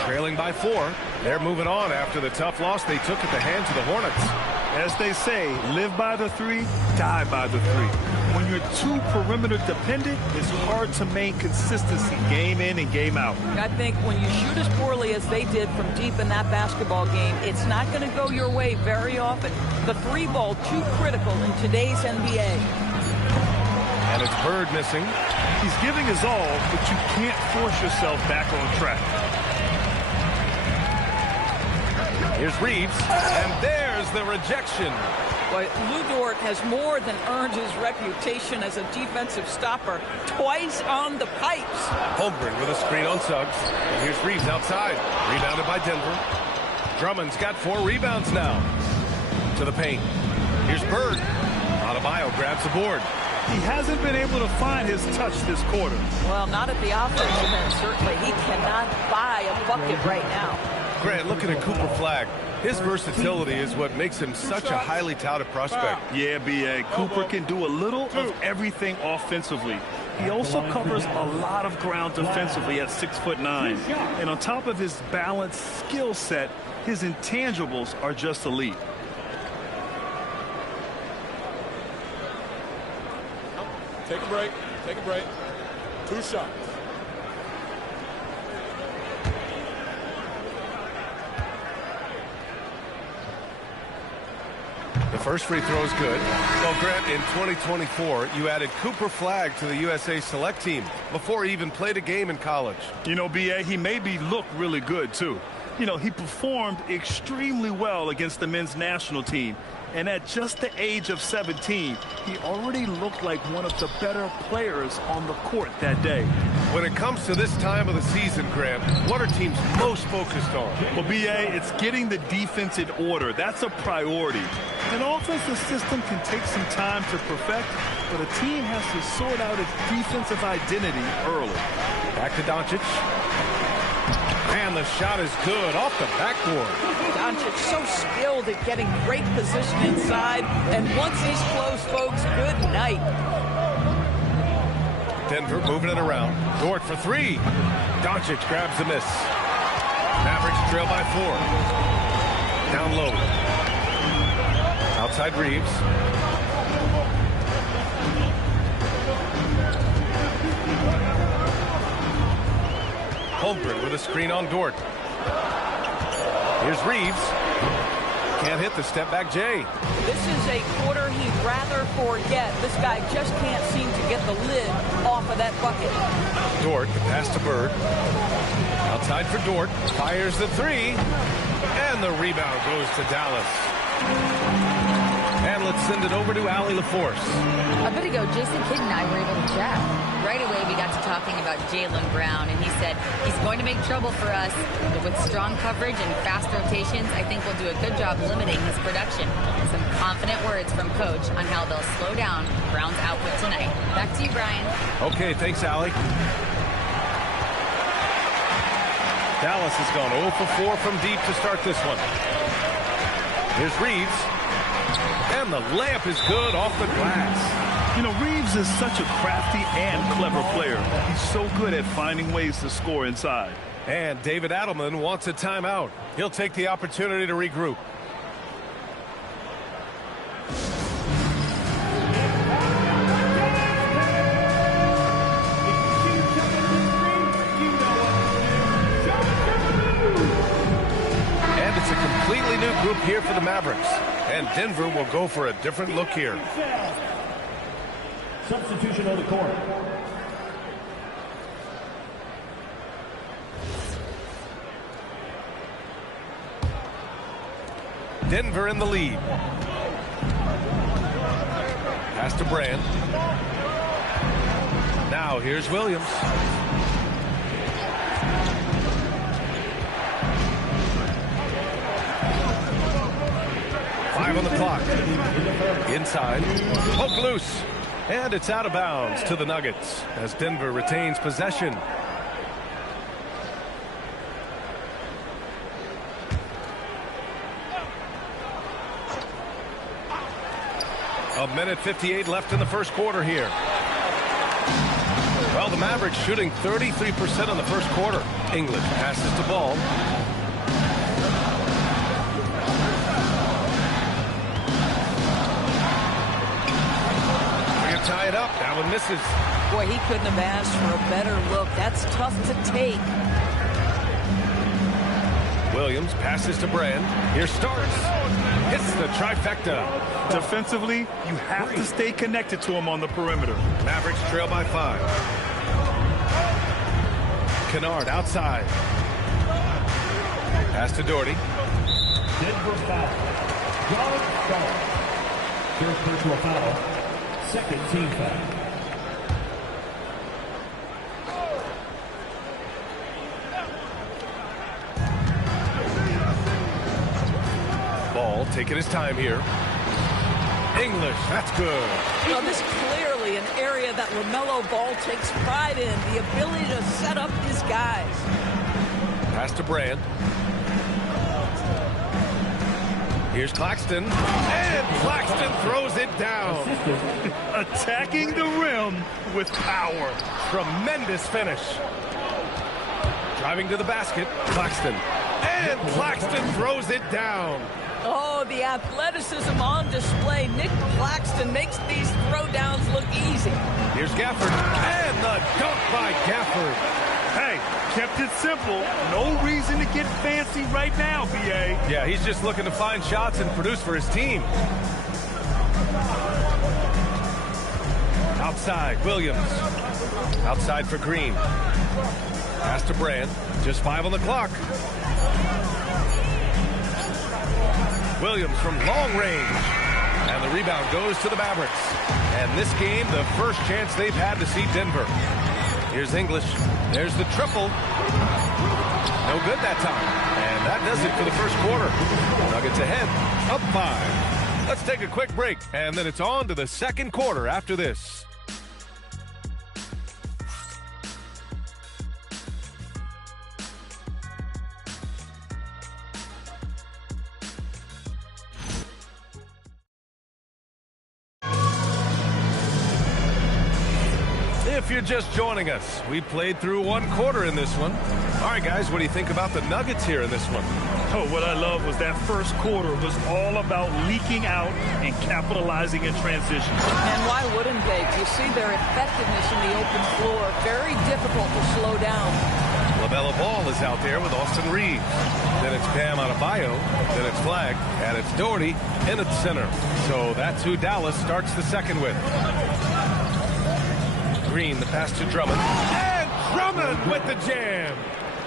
Trailing by 4. They're moving on after the tough loss they took at the hands of the Hornets. As they say, live by the 3, die by the 3. When you're too perimeter dependent, it's hard to maintain consistency game in and game out. I think when you shoot as poorly as they did from deep in that basketball game, it's not going to go your way very often. The 3 ball too critical in today's NBA. And it's Bird missing. He's giving his all, but you can't force yourself back on track. Here's Reeves, and there's the rejection. But Lu Dort has more than earned his reputation as a defensive stopper. Twice on the pipes. Holmgren with a screen on Suggs. And here's Reeves outside. Rebounded by Denver. Drummond's got 4 rebounds now. To the paint. Here's Bird. Adebayo grabs the board. He hasn't been able to find his touch this quarter. Well, not at the offensive end, certainly. He cannot buy a bucket right now. Grant, looking at Cooper Flagg, his versatility is what makes him such a highly touted prospect. Yeah, B.A. Cooper can do a little of everything offensively. He also covers a lot of ground defensively at 6'9". And on top of his balanced skill set, his intangibles are just elite. Take a break. Take a break. 2 shots. The first free throw is good. Well, Grant, in 2024, you added Cooper Flagg to the USA Select team before he even played a game in college. You know, B.A., he made me look really good, too. You know, he performed extremely well against the men's national team. And at just the age of 17, he already looked like one of the better players on the court that day. When it comes to this time of the season, Grant, what are teams most focused on? Well, B.A., it's getting the defense in order. That's a priority. An offensive system can take some time to perfect, but a team has to sort out its defensive identity early. Back to Doncic. And the shot is good off the backboard. Doncic so skilled at getting great position inside. And once he's close, folks, good night. Denver moving it around. Dort for 3. Doncic grabs the miss. Mavericks trail by 4. Down low. Outside Reeves. Holmgren with a screen on Dort. Here's Reeves. Can't hit the step back Jay. This is a quarter he'd rather forget. This guy just can't seem to get the lid off of that bucket. Dort, the pass to Bird. Outside for Dort. Fires the 3. And the rebound goes to Dallas. And let's send it over to Allie LaForce. A bit ago, Jason Kidd and I were able to chat. Right away, we got to talking about Jaylen Brown, and he said he's going to make trouble for us. But with strong coverage and fast rotations, I think we'll do a good job limiting his production. Some confident words from Coach on how they'll slow down Brown's output tonight. Back to you, Brian. Okay, thanks, Allie. Dallas has gone 0 for 4 from deep to start this one. Here's Reeves. And the layup is good off the glass. You know, Reeves is such a crafty and clever player. He's so good at finding ways to score inside. And David Adelman wants a timeout. He'll take the opportunity to regroup. And it's a completely new group here for the Mavericks. And Denver will go for a different look here. Substitution on the court. Denver in the lead. Pass to Brand. Now here's Williams. Five on the clock. Inside. Poke loose. And it's out of bounds to the Nuggets as Denver retains possession. A minute 58 left in the first quarter here. Well, the Mavericks shooting 33% in the first quarter. English passes to Ball. Tie it up. That one misses. Boy, he couldn't have asked for a better look. That's tough to take. Williams passes to Brand. Here Starks. Hits the trifecta. Defensively, you have to stay connected to him on the perimeter. Mavericks trail by 5. Kennard outside. Pass to Doherty. Denver foul. John Starks. First personal foul. Second team foul. Ball taking his time here. English, that's good. Well, this is clearly an area that LaMelo Ball takes pride in, the ability to set up his guys. Pass to Brand. Here's Claxton, and Claxton throws it down. Attacking the rim with power. Tremendous finish. Driving to the basket, Claxton. And Claxton throws it down. Oh, the athleticism on display. Nick Claxton makes these throwdowns look easy. Here's Gafford, and the dunk by Gafford. Hey, kept it simple. No reason to get fancy right now, B.A. Yeah, he's just looking to find shots and produce for his team. Outside, Williams. Outside for Green. Pass to Brand. Just 5 on the clock. Williams from long range. And the rebound goes to the Mavericks. And this game, the first chance they've had to see Denver. Here's English. There's the triple. No good that time. And that does it for the first quarter. Nuggets ahead, up 5. Let's take a quick break, and then it's on to the second quarter after this. If you're just joining us, we played through one quarter in this one. All right, guys, what do you think about the Nuggets here in this one? Oh, what I love was that first quarter was all about leaking out and capitalizing in transition. And why wouldn't they? You see their effectiveness in the open floor. Very difficult to slow down. LaMelo Ball is out there with Austin Reeves. Then it's Bam Adebayo. Then it's Flagg. And it's Doherty in at center. So that's who Dallas starts the second with. Green, the pass to Drummond. And Drummond with the jam.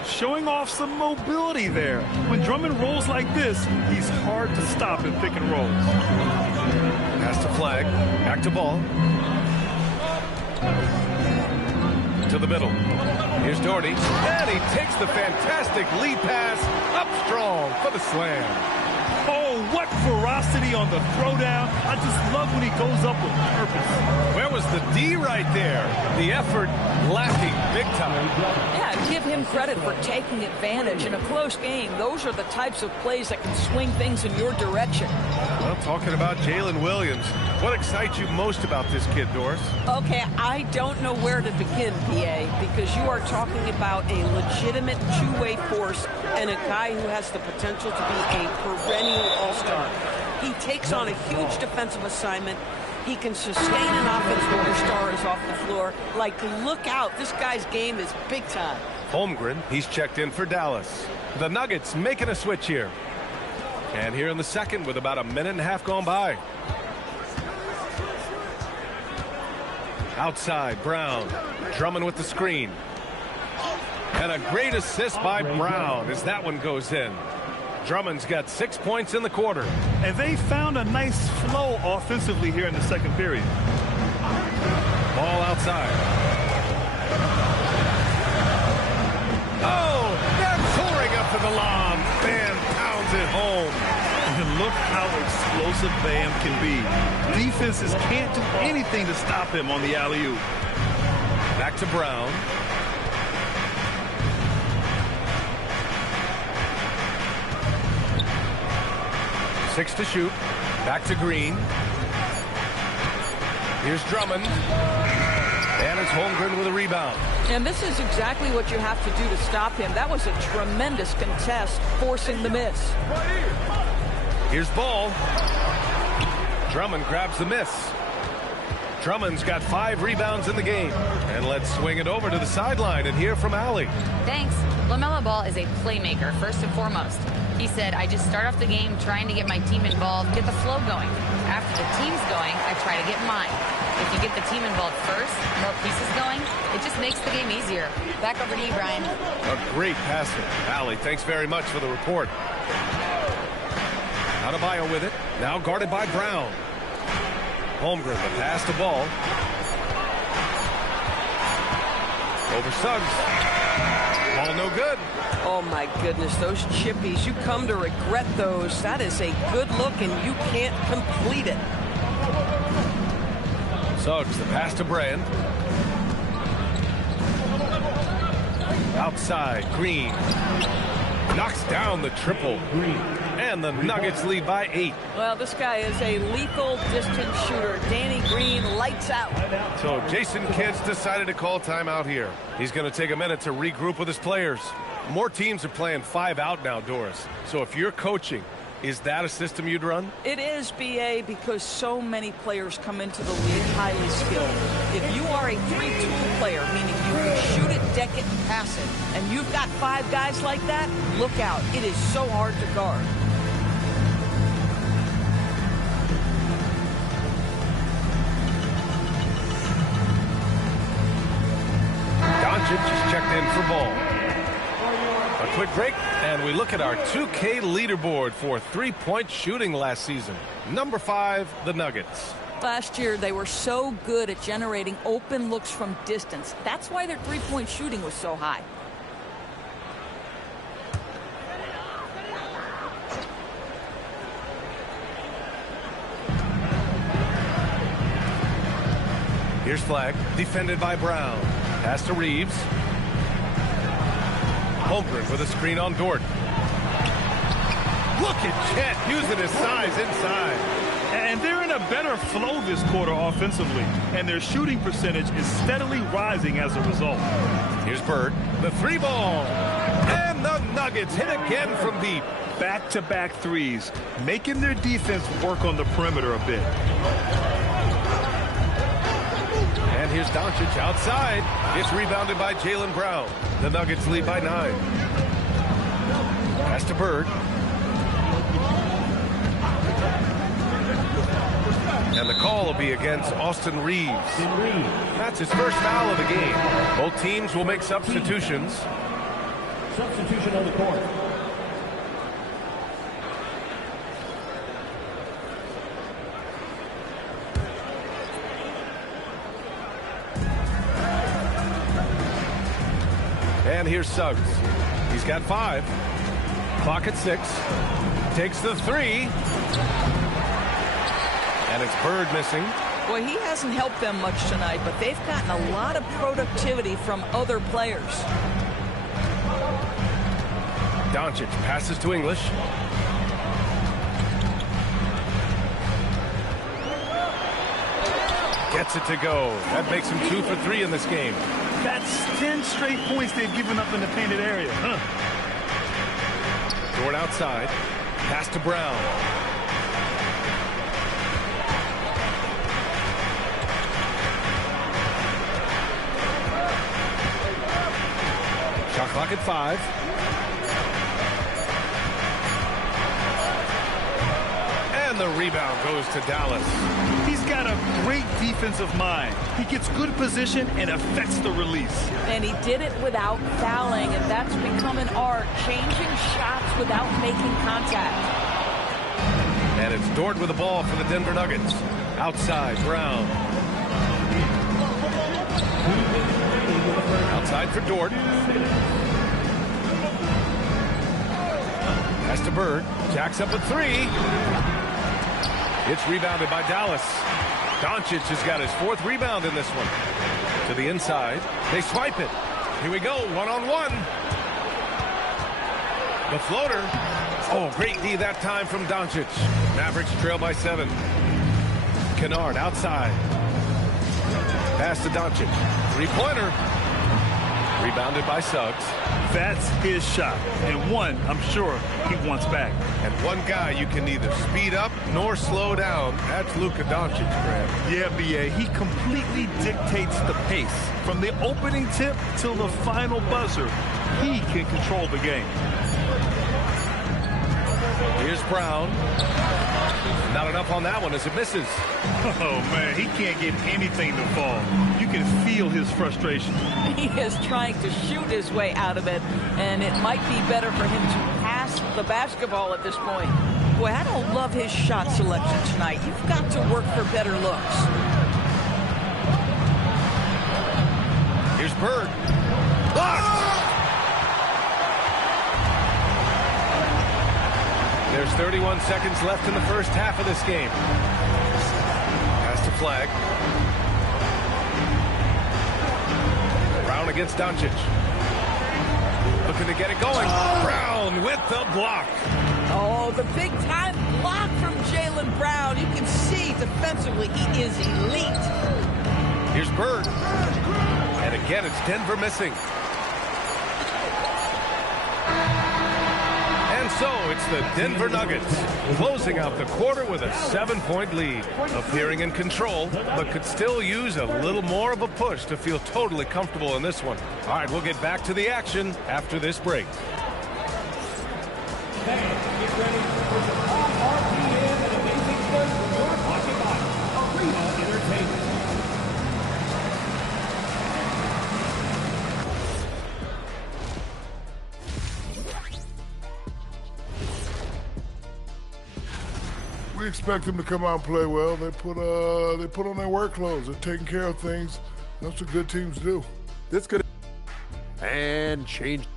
Showing off some mobility there. When Drummond rolls like this, he's hard to stop in pick and rolls. Pass to Flagg. Back to Ball. To the middle. Here's Doherty. And he takes the fantastic lead pass up strong for the slam. Oh, what ferocity on the throwdown. I just love when he goes up with purpose. Where was the D right there? The effort lacking big time. Yeah, give him credit for taking advantage in a close game. Those are the types of plays that can swing things in your direction. Well, talking about Jalen Williams, what excites you most about this kid, Doris? Okay, I don't know where to begin, PA, because you are talking about a legitimate two-way force and a guy who has the potential to be a perennial all-star. He takes on a huge defensive assignment. He can sustain an offense when your star is off the floor. Like, look out. This guy's game is big time. Holmgren, he's checked in for Dallas. The Nuggets making a switch here. And here in the second with about a minute and a half gone by. Outside, Brown. Drummond with the screen. And a great assist by Brown as that one goes in. Drummond's got 6 points in the quarter. And they found a nice flow offensively here in the second period. Ball outside. Oh, they're pouring up to the lob. Bam pounds it home. And look how explosive Bam can be. Defenses can't do anything to stop him on the alley-oop. Back to Brown. Six to shoot. Back to Green. Here's Drummond. And it's Holmgren with a rebound. And this is exactly what you have to do to stop him. That was a tremendous contest, forcing the miss. Here's Ball. Drummond grabs the miss. Drummond's got 5 rebounds in the game. And let's swing it over to the sideline and hear from Allie. Thanks. LaMelo Ball is a playmaker, first and foremost. He said, I just start off the game trying to get my team involved, get the flow going. After the team's going, I try to get mine. If you get the team involved first, more pieces going, it just makes the game easier. Back over to you, Brian. A great passer. Allie, thanks very much for the report. Adebayo with it. Now guarded by Brown. Holmgren, the pass to Ball. Over Suggs. Ball no good. Oh, my goodness, those chippies, you come to regret those. That is a good look, and you can't complete it. Suggs, the pass to Brand. Outside, Green. Knocks down the triple. And the Nuggets lead by 8. Well, this guy is a lethal distance shooter. Danny Green lights out. So Jason Kidd's decided to call timeout here. He's going to take a minute to regroup with his players. More teams are playing 5 out now, Doris. So if you're coaching, is that a system you'd run? It is, BA, because so many players come into the league highly skilled. If you are a 3-tool player, meaning you can shoot it, deck it, and pass it, and you've got 5 guys like that, look out. It is so hard to guard. Doncic is checked in for ball. A quick break, and we look at our 2K leaderboard for three-point shooting last season. Number 5, the Nuggets. Last year, they were so good at generating open looks from distance. That's why their three-point shooting was so high. Here's Flag, defended by Brown. Pass to Reeves. Holmgren with a screen on Dort. Look at Chet using his size inside. And they're in a better flow this quarter offensively, and their shooting percentage is steadily rising as a result. Here's Bird, the 3-ball. And the Nuggets hit again from deep. Back-to-back threes, making their defense work on the perimeter a bit. And here's Doncic outside. It's rebounded by Jaylen Brown. The Nuggets lead by 9. Pass to Bird. And the call will be against Austin Reeves. That's his first foul of the game. Both teams will make substitutions. Substitution on the court. And here's Suggs. He's got 5. Clock at 6. Takes the 3. And it's Bird missing. Boy, he hasn't helped them much tonight, but they've gotten a lot of productivity from other players. Doncic passes to English. Gets it to go. That makes him 2 for 3 in this game. That's 10 straight points they've given up in the painted area. Dort outside. Pass to Brown. Shot clock at 5. And the rebound goes to Dallas. He's got a great defensive mind. He gets good position and affects the release. And he did it without fouling, and that's become an art, changing shots without making contact. And it's Dort with the ball for the Denver Nuggets. Outside, Brown. Outside for Dort. Pass to Bird. Jacks up a 3. It's rebounded by Dallas. Doncic has got his 4th rebound in this one. To the inside. They swipe it. Here we go. 1-on-1. The floater. Oh, great D that time from Doncic. Mavericks trail by 7. Kennard outside. Pass to Doncic. 3-pointer. Rebounded by Suggs. That's his shot, and one I'm sure he wants back. And one guy you can neither speed up nor slow down. That's Luka Doncic, Graham. Yeah, BA, he completely dictates the pace. From the opening tip till the final buzzer, he can control the game. Here's Brown. Not enough on that one as it misses. Oh, man, he can't get anything to fall. You can feel his frustration. He is trying to shoot his way out of it, and it might be better for him to pass the basketball at this point. Boy, I don't love his shot selection tonight. You've got to work for better looks. Here's Bird. Blocked! There's 31 seconds left in the first half of this game. Pass to Flag. against Doncic. Looking to get it going. Brown with the block. Oh, the big-time block from Jaylen Brown. You can see defensively he is elite. Here's Bird. And again, it's Denver missing. And so it's the Denver Nuggets closing out the quarter with a 7-point lead. Appearing in control, but could still use a little more of a push to feel totally comfortable in this one. All right, we'll get back to the action after this break. Fans, get ready for the RPM and amazing sport from your pocket box. Arena Entertainment. We expect them to come out and play well. They put on their work clothes. They're taking care of things. That's what good teams do. This could and change.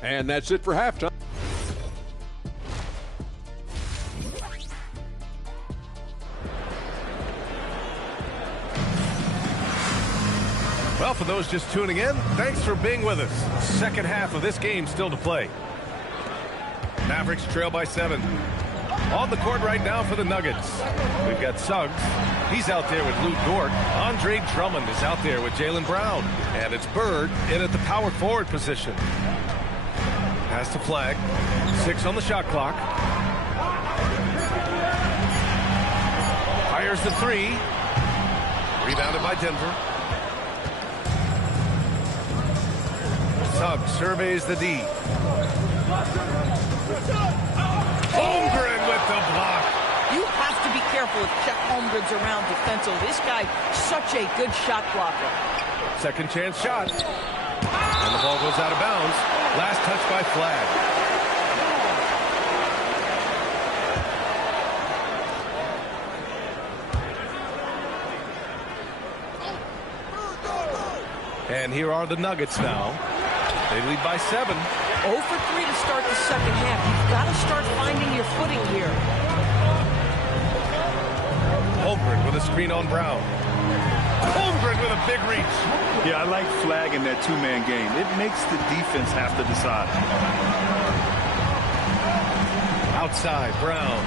And that's it for halftime. Well, for those just tuning in, thanks for being with us. Second half of this game still to play. Mavericks trail by 7. On the court right now for the Nuggets. We've got Suggs. He's out there with Lou Dort. Andre Drummond is out there with Jaylen Brown. And it's Bird in at the power forward position. Pass to Flag. 6 on the shot clock. Fires the 3. Rebounded by Denver. Suggs surveys the D. Holmgren with the block. You have to be careful if Chet Holmgren's around defensively. This guy, such a good shot blocker. Second chance shot. And the ball goes out of bounds. Last touch by Flag. And here are the Nuggets now. They lead by 7. 0 for 3 to start the second half. You've got to start finding your footing here. Holmgren with a screen on Brown. Holmgren with a big reach. Yeah, I like Flag in that two-man game. It makes the defense have to decide. Outside, Brown.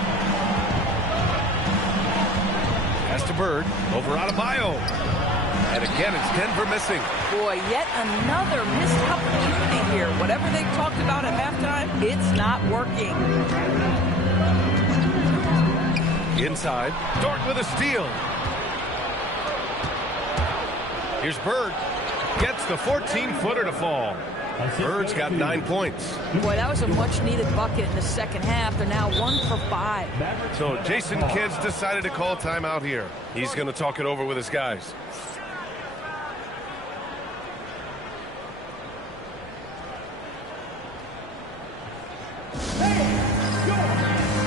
Pass to Bird. Over Adebayo. And again, it's Denver missing. Boy, yet another missed opportunity here. Whatever they talked about at halftime, it's not working. Inside. Dort with a steal. Here's Bird. Gets the 14-footer to fall. Bird's got 9 points. Boy, that was a much-needed bucket in the second half. They're now 1 for 5. So Jason Kidd's decided to call timeout here. He's going to talk it over with his guys.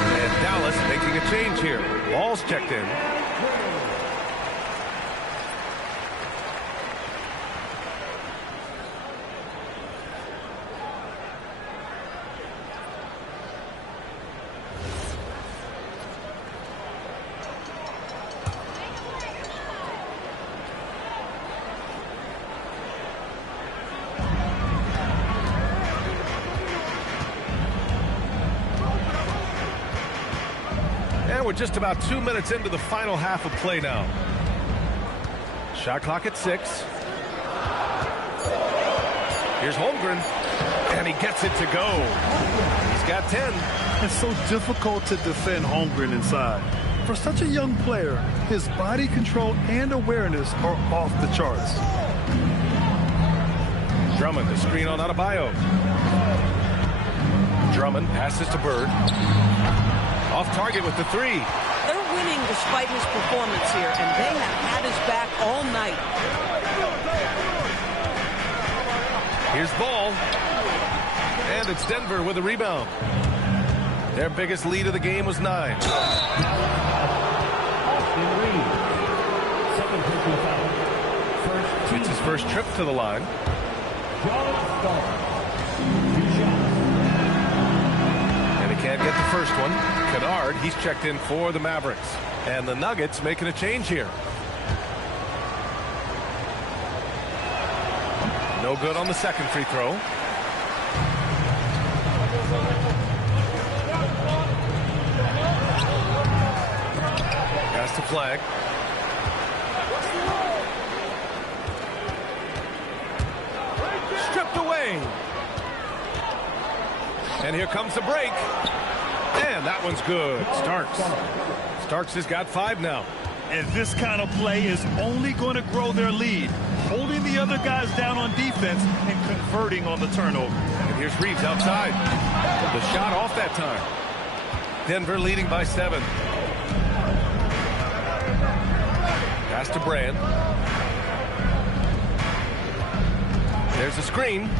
And Dallas making a change here. Ball's checked in. We're just about 2 minutes into the final half of play now. Shot clock at 6. Here's Holmgren, and he gets it to go. He's got 10. It's so difficult to defend Holmgren inside. For such a young player, his body control and awareness are off the charts. Drummond, the screen on Adebayo. Drummond passes to Bird. Off target with the 3. They're winning despite his performance here, and they have had his back all night. Here's Ball. And it's Denver with a rebound. Their biggest lead of the game was 9. It's his first trip to the line. And he can't get the first one. Kennard, he's checked in for the Mavericks. And the Nuggets making a change here. No good on the second free throw. Pass to Flag. Stripped away. And here comes the break. And that one's good. Starks has got 5 now. And this kind of play is only going to grow their lead. Holding the other guys down on defense and converting on the turnover. And here's Reeves outside. The shot off that time. Denver leading by 7. Pass to Brand. There's a screen.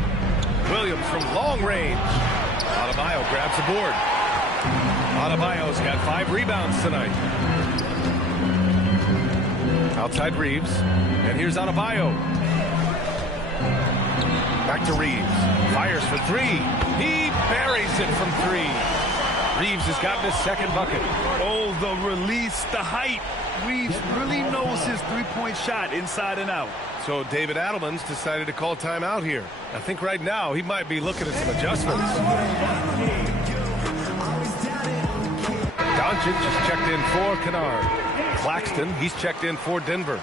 Williams from long range. Adebayo grabs the board. Adebayo's got 5 rebounds tonight. Outside Reeves. And here's Adebayo. Back to Reeves. Fires for 3. He buries it from 3. Reeves has gotten his second bucket. Oh, the release, the height. Reeves really knows his three-point shot inside and out. So David Adelman's decided to call timeout here. I think right now he might be looking at some adjustments. Doncic is checked in for Kennard. Claxton, he's checked in for Denver.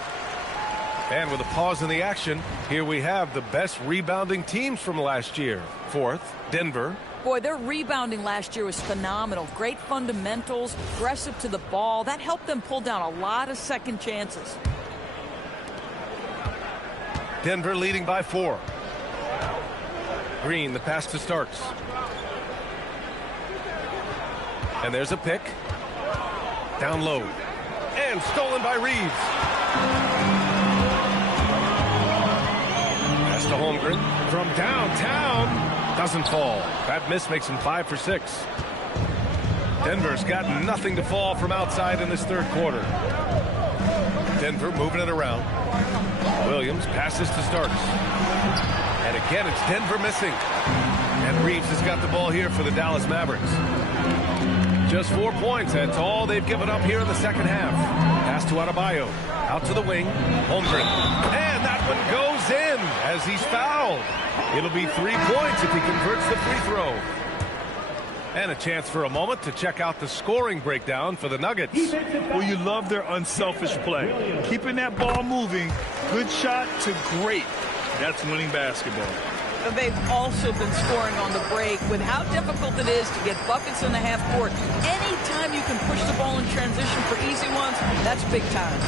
And with a pause in the action, here we have the best rebounding teams from last year. 4th, Denver. Boy, their rebounding last year was phenomenal. Great fundamentals, aggressive to the ball. That helped them pull down a lot of second chances. Denver leading by 4. Green, the pass to Starks. And there's a pick. Down low. And stolen by Reeves. Pass to Holmgren from downtown. Doesn't fall. That miss makes him 5 for 6. Denver's got nothing to fall from outside in this third quarter. Denver moving it around. Williams passes to Starks. And again, it's Denver missing. And Reeves has got the ball here for the Dallas Mavericks. Just 4 points. That's all they've given up here in the second half. Pass to Adebayo. Out to the wing. Holmgren. And that one goes in as he's fouled. It'll be 3 points if he converts the free throw. And a chance for a moment to check out the scoring breakdown for the Nuggets. Well, you love their unselfish play. Keeping that ball moving, good shot to great. That's winning basketball. They've also been scoring on the break with how difficult it is to get buckets in the half court. Anytime you can push the ball in transition for easy ones, that's big time.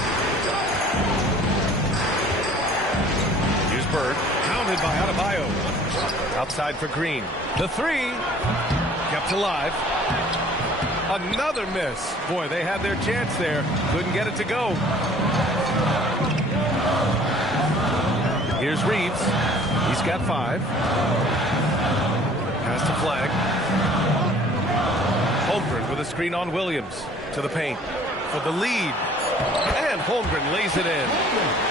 Here's Bird, pounded by Adebayo. Outside for Green. The 3. Kept alive. Another miss. Boy, they had their chance there. Couldn't get it to go. Here's Reeves. He's got 5. Pass to Flag. Holmgren with a screen on Williams. To the paint. For the lead. And Holmgren lays it in.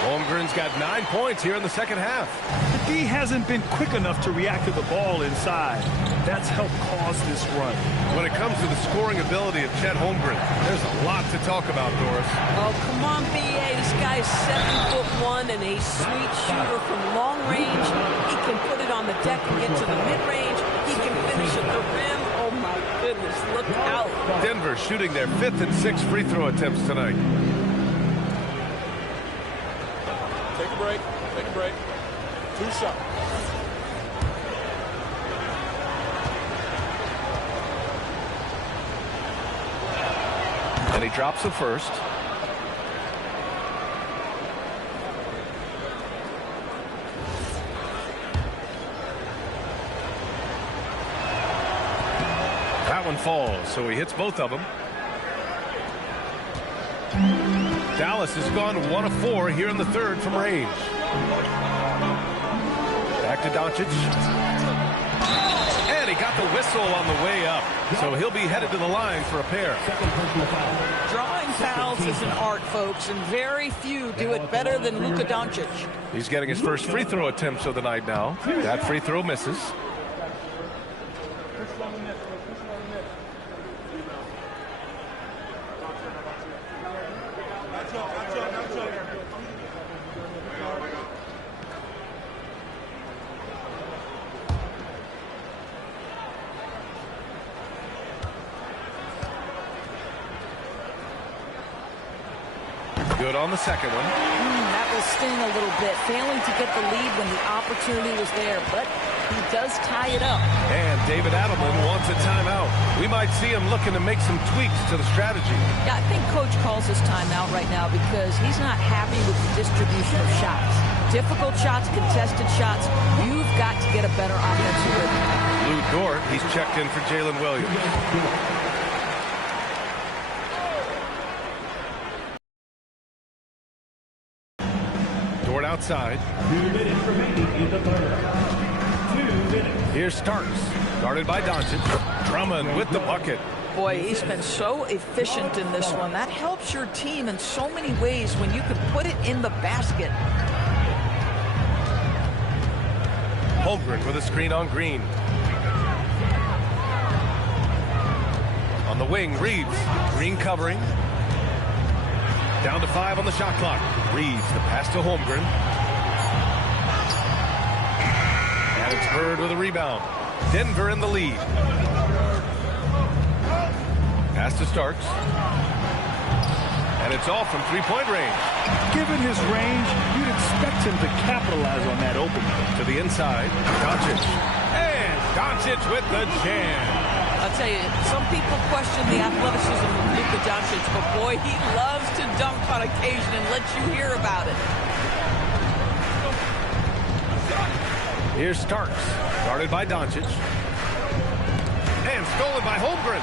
Holmgren's got 9 points here in the second half. The D hasn't been quick enough to react to the ball inside. That's helped cause this run. When it comes to the scoring ability of Chet Holmgren, there's a lot to talk about, Doris. Oh, come on, B.A. This guy's 7'1" and a sweet shooter from long range. He can put it on the deck and get to the mid-range. He can finish at the rim. Oh, my goodness, look out. Denver shooting their 5th and 6th free throw attempts tonight. Take a break. Take a break. 2 shots. And he drops the first. That one falls, so he hits both of them. Dallas has gone 1 of 4 here in the third from range. Back to Doncic. And he got the whistle on the way up. So he'll be headed to the line for a pair. Drawing fouls is an art, folks, and very few do it better than Luka Doncic. He's getting his first free throw attempts of the night now. That free throw misses. Good on the second one. That will sting a little bit. Failing to get the lead when the opportunity was there, but he does tie it up. And David Adelman wants a timeout. We might see him looking to make some tweaks to the strategy. Yeah, I think Coach calls his timeout right now because he's not happy with the distribution of shots. Difficult shots, contested shots. You've got to get a better offensive rhythm. Lou Dort, he's checked in for Jalen Williams. Dort outside. 2 minutes remaining in the third. 2 minutes. Here's Starks, guarded by Doncic. Drummond with the bucket. Boy, he's been so efficient in this one. That helps your team in so many ways when you can put it in the basket. Holmgren with a screen on Green. On the wing, Reeves. Green covering. Down to 5 on the shot clock. Reeves, the pass to Holmgren. And it's Bird with a rebound. Denver in the lead. Pass to Starks. And it's off from three-point range. Given his range, you'd expect him to capitalize on that opening. To the inside, Doncic. And Doncic with the jam. I'll tell you, some people question the athleticism of Luka Doncic, but boy, he loves to dunk on occasion and let you hear about it. Here's Starks, guarded by Doncic. And stolen by Holmgren.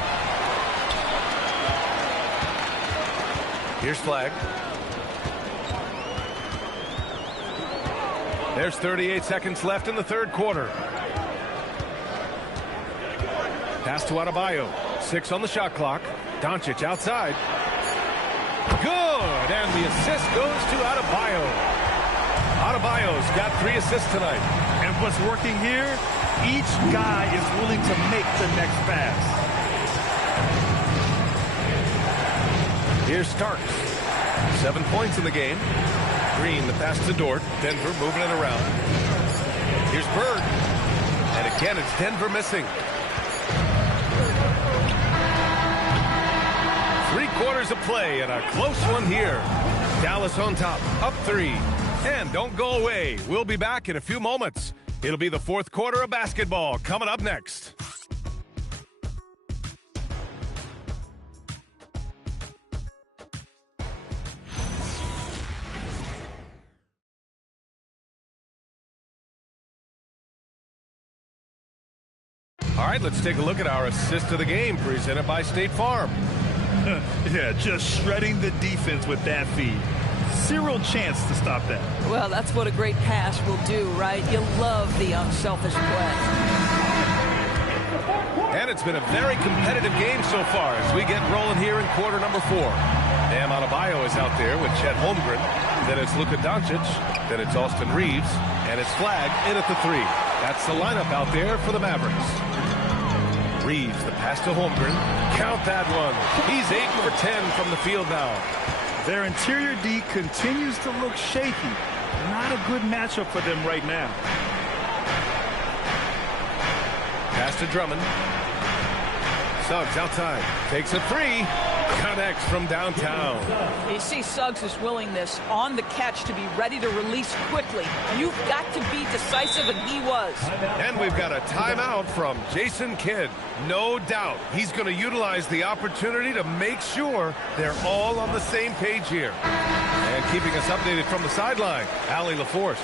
Here's Flagg. There's 38 seconds left in the third quarter. Pass to Adebayo. 6 on the shot clock. Doncic outside. Good! And the assist goes to Adebayo. Adebayo's got 3 assists tonight. And what's working here, each guy is willing to make the next pass. Here's Starks. 7 points in the game. Green, the pass to Dort. Denver moving it around. Here's Bird. And again, it's Denver missing. 3 quarters of play and a close one here. Dallas on top, up 3. And don't go away. We'll be back in a few moments. It'll be the fourth quarter of basketball coming up next. All right, let's take a look at our assist of the game presented by State Farm. Yeah, just shredding the defense with that feed. Zero chance to stop that. Well, that's what a great pass will do, right? You love the unselfish play. And it's been a very competitive game so far as we get rolling here in quarter number 4. Bam Adebayo is out there with Chet Holmgren. Then it's Luka Doncic. Then it's Austin Reeves. And it's Flagg in at the 3. That's the lineup out there for the Mavericks. Reeves, the pass to Holmgren. Count that one. He's 8 for 10 from the field now. Their interior D continues to look shaky. Not a good matchup for them right now. Pass to Drummond. Suggs outside. Takes a 3. Connects from downtown. You see Suggs' willingness on the catch to be ready to release quickly. You've got to be decisive, and he was. And we've got a timeout from Jason Kidd. No doubt he's going to utilize the opportunity to make sure they're all on the same page here. And keeping us updated from the sideline, Allie LaForce.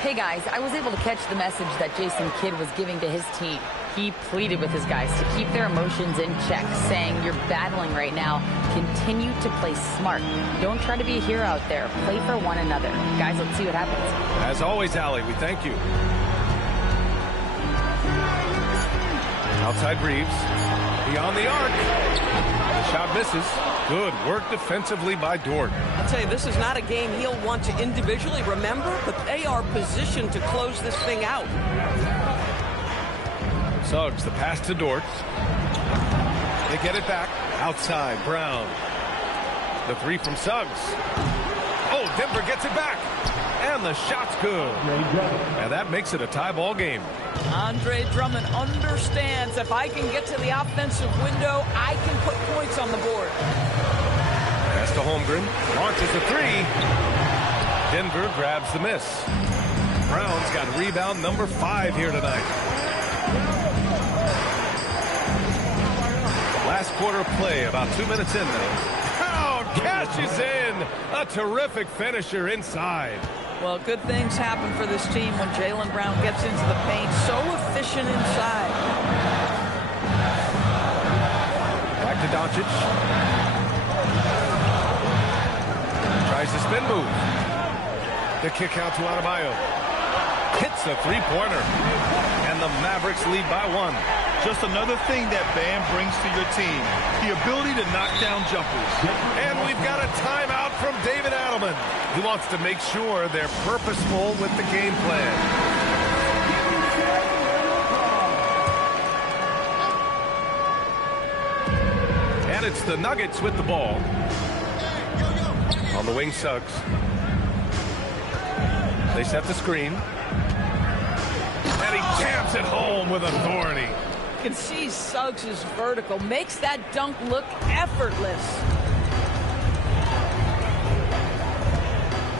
Hey guys, I was able to catch the message that Jason Kidd was giving to his team. He pleaded with his guys to keep their emotions in check, saying, you're battling right now. Continue to play smart. Don't try to be a hero out there. Play for one another. Guys, let's see what happens. As always, Allie, we thank you. Outside Reeves. Beyond the arc. The shot misses. Good work defensively by Dort. I'll tell you, this is not a game he'll want to individually remember, but they are positioned to close this thing out. Suggs, the pass to Dort. They get it back. Outside, Brown. The 3 from Suggs. Oh, Denver gets it back. And the shot's good. And that makes it a tie ball game. Andre Drummond understands if I can get to the offensive window, I can put points on the board. Pass to Holmgren. Launches a three. Denver grabs the miss. Brown's got rebound number 5 here tonight. Last quarter of play, about 2 minutes in now. Brown cashes in. A terrific finisher inside. Well, good things happen for this team when Jaylen Brown gets into the paint. So efficient inside. Back to Doncic. Tries the spin move. The kick out to Adebayo. Hits a three-pointer. And the Mavericks lead by 1. Just another thing that Bam brings to your team, the ability to knock down jumpers. And we've got a timeout from David Adelman. He wants to make sure they're purposeful with the game plan. And it's the Nuggets with the ball. On the wing, Suggs. They set the screen. And he jams it home with authority. You can see Suggs is vertical, makes that dunk look effortless.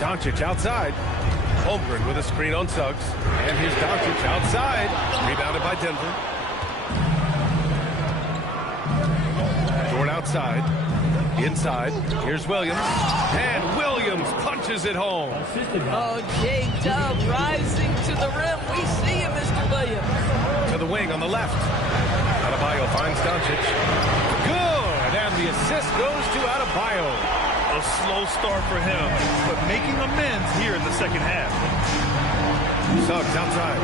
Doncic outside. Holmgren with a screen on Suggs. And here's Doncic outside. Rebounded by Denver. Dort outside. Inside. Here's Williams. And Williams punches it home. Oh, J-Dub rising to the rim. We see you, Mr. Williams. To the wing on the left. Adebayo finds Doncic. Good. And the assist goes to Adebayo. A slow start for him, but making amends here in the second half. Suggs outside.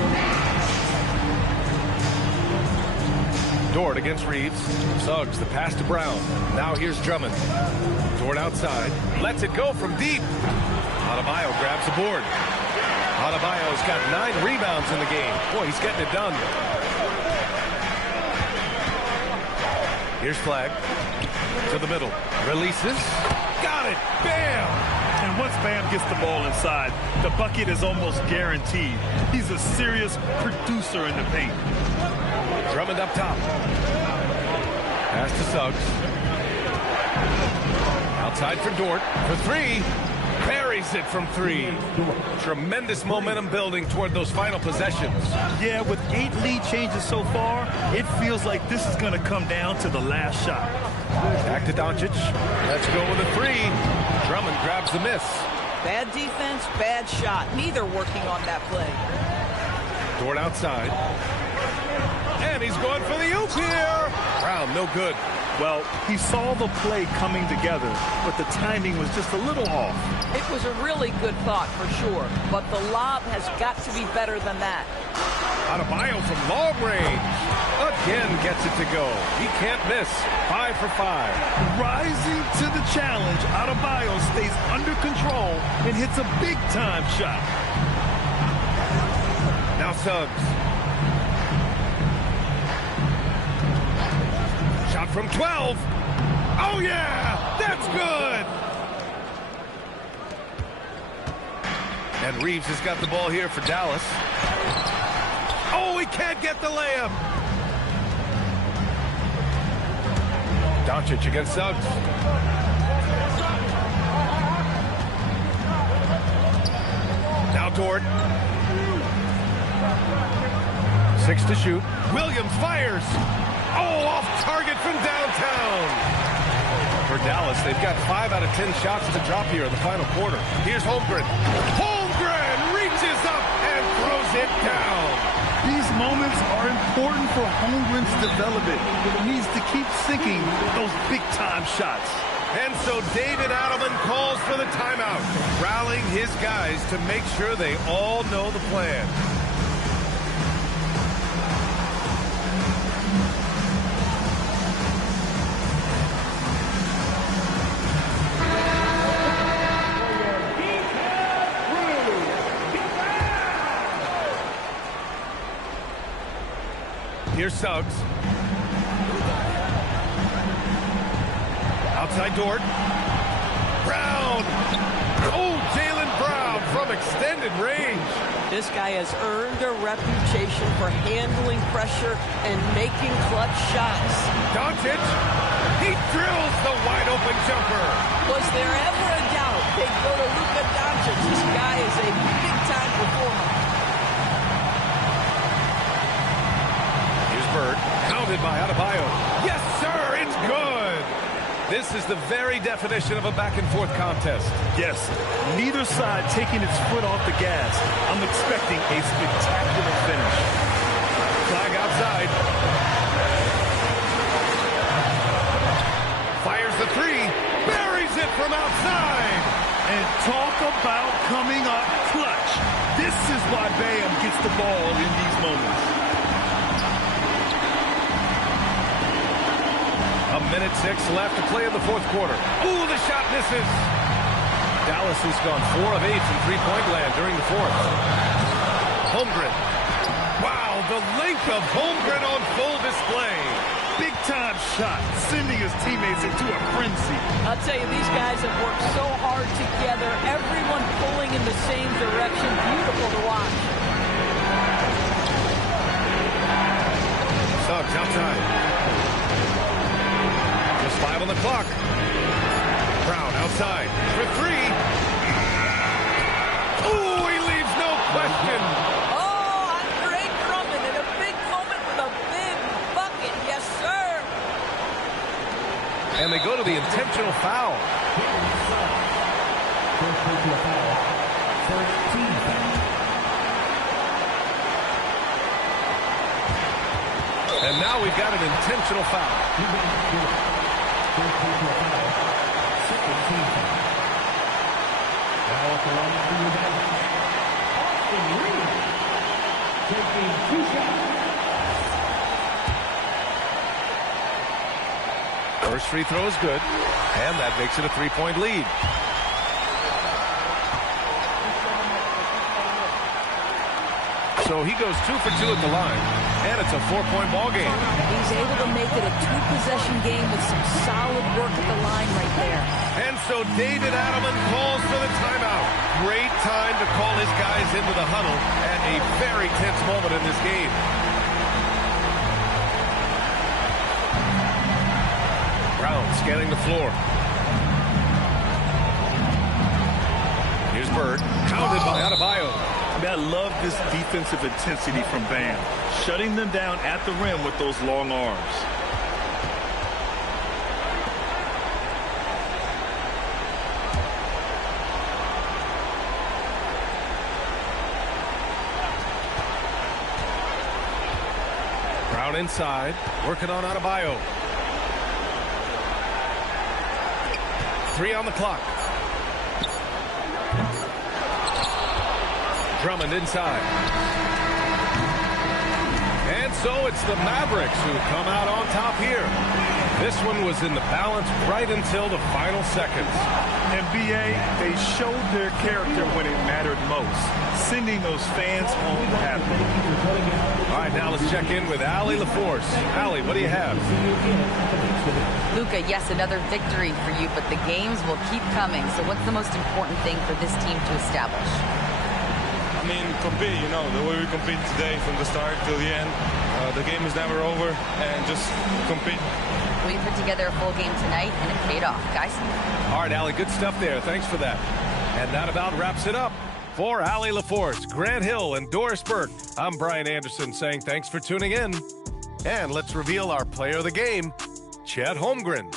Dort against Reeves. Suggs, the pass to Brown. Now here's Drummond. Dort outside. Lets it go from deep. Adebayo grabs the board. Adebayo's got 9 rebounds in the game. Boy, he's getting it done. Here's Flagg. To the middle. Releases. Got it. Bam! And once Bam gets the ball inside, the bucket is almost guaranteed. He's a serious producer in the paint. Drummond up top. Pass to Suggs. Outside for Dort. For 3. Buries it from 3. Tremendous momentum building toward those final possessions. Yeah, with 8 lead changes so far, it feels like this is going to come down to the last shot. Back to Doncic. Let's go with a 3. Drummond grabs the miss. Bad defense, bad shot. Neither working on that play. Dort outside. And he's going for the oop here. Brown, no good. Well, he saw the play coming together, but the timing was just a little off. It was a really good thought for sure, but the lob has got to be better than that. Adebayo from long range. Again gets it to go. He can't miss. 5 for 5. Rising to the challenge, Adebayo stays under control and hits a big-time shot. Now Suggs. Shot from 12. Oh, yeah! That's good! And Reeves has got the ball here for Dallas. Oh, he can't get the layup. Doncic against Suggs. Now Dort. 6 to shoot. Williams fires. Oh, off target from downtown. For Dallas, they've got 5 out of 10 shots to drop here in the final quarter. Here's Holmgren. Holmgren reaches up and throws it down. These moments are important for Holmgren's development. He needs to keep sinking those big-time shots. And so David Adelman calls for the timeout, rallying his guys to make sure they all know the plan. Here's Suggs. Outside Dort. Brown. Oh, Jaylen Brown from extended range. This guy has earned a reputation for handling pressure and making clutch shots. Doncic. He He drills the wide-open jumper. Was there ever a doubt they'd go to Luka Doncic? This guy is a big-time performer. Here's Bird, counted by Adebayo. Yes, sir, it's good. This is the very definition of a back-and-forth contest. Yes, neither side taking its foot off the gas. I'm expecting a spectacular finish. Flag outside. Fires the three. Buries it from outside. And talk about coming up clutch. This is why Bam gets the ball in these moments. A minute 6 left to play in the fourth quarter. Ooh, the shot misses. Dallas has gone 4 of 8 from three-point land during the fourth. Holmgren. Wow, the length of Holmgren on full display. Big-time shot, sending his teammates into a frenzy. I'll tell you, these guys have worked so hard together. Everyone pulling in the same direction. Beautiful to watch. Suggs outside. Just 5 on the clock. Brown outside for 3. Ooh, he leaves no question. Oh, Andre Drummond in a big moment with a big bucket. Yes, sir. And they go to the intentional foul. And now we've got an intentional foul. Now at the line for your bench, Austin Reeves, taking 2 shots. First free throw is good, and that makes it a 3-point lead. So he goes 2 for 2 at the line, and it's a 4-point ball game. He's able to make it a 2-possession game with some solid work at the line right there. And so David Adelman calls for the timeout. Great time to call his guys into the huddle at a very tense moment in this game. Brown scanning the floor. Here's Bird, counted by Adebayo. I love this defensive intensity from Bam, shutting them down at the rim with those long arms. Brown inside, working on Adebayo. 3 on the clock. Drummond inside. And so it's the Mavericks who come out on top here. This one was in the balance right until the final seconds. NBA, they showed their character when it mattered most, sending those fans home happy. All right, now let's check in with Allie LaForce. Allie, what do you have? Luka, yes, another victory for you, but the games will keep coming. So what's the most important thing for this team to establish? I mean, compete, you know, the way we compete today from the start till the end. The game is never over, and just compete. We put together a full game tonight, and it paid off, guys. All right, Allie, good stuff there. Thanks for that. And that about wraps it up. For Allie LaForce, Grant Hill, and Doris Burke, I'm Brian Anderson saying thanks for tuning in. And let's reveal our player of the game, Chet Holmgren.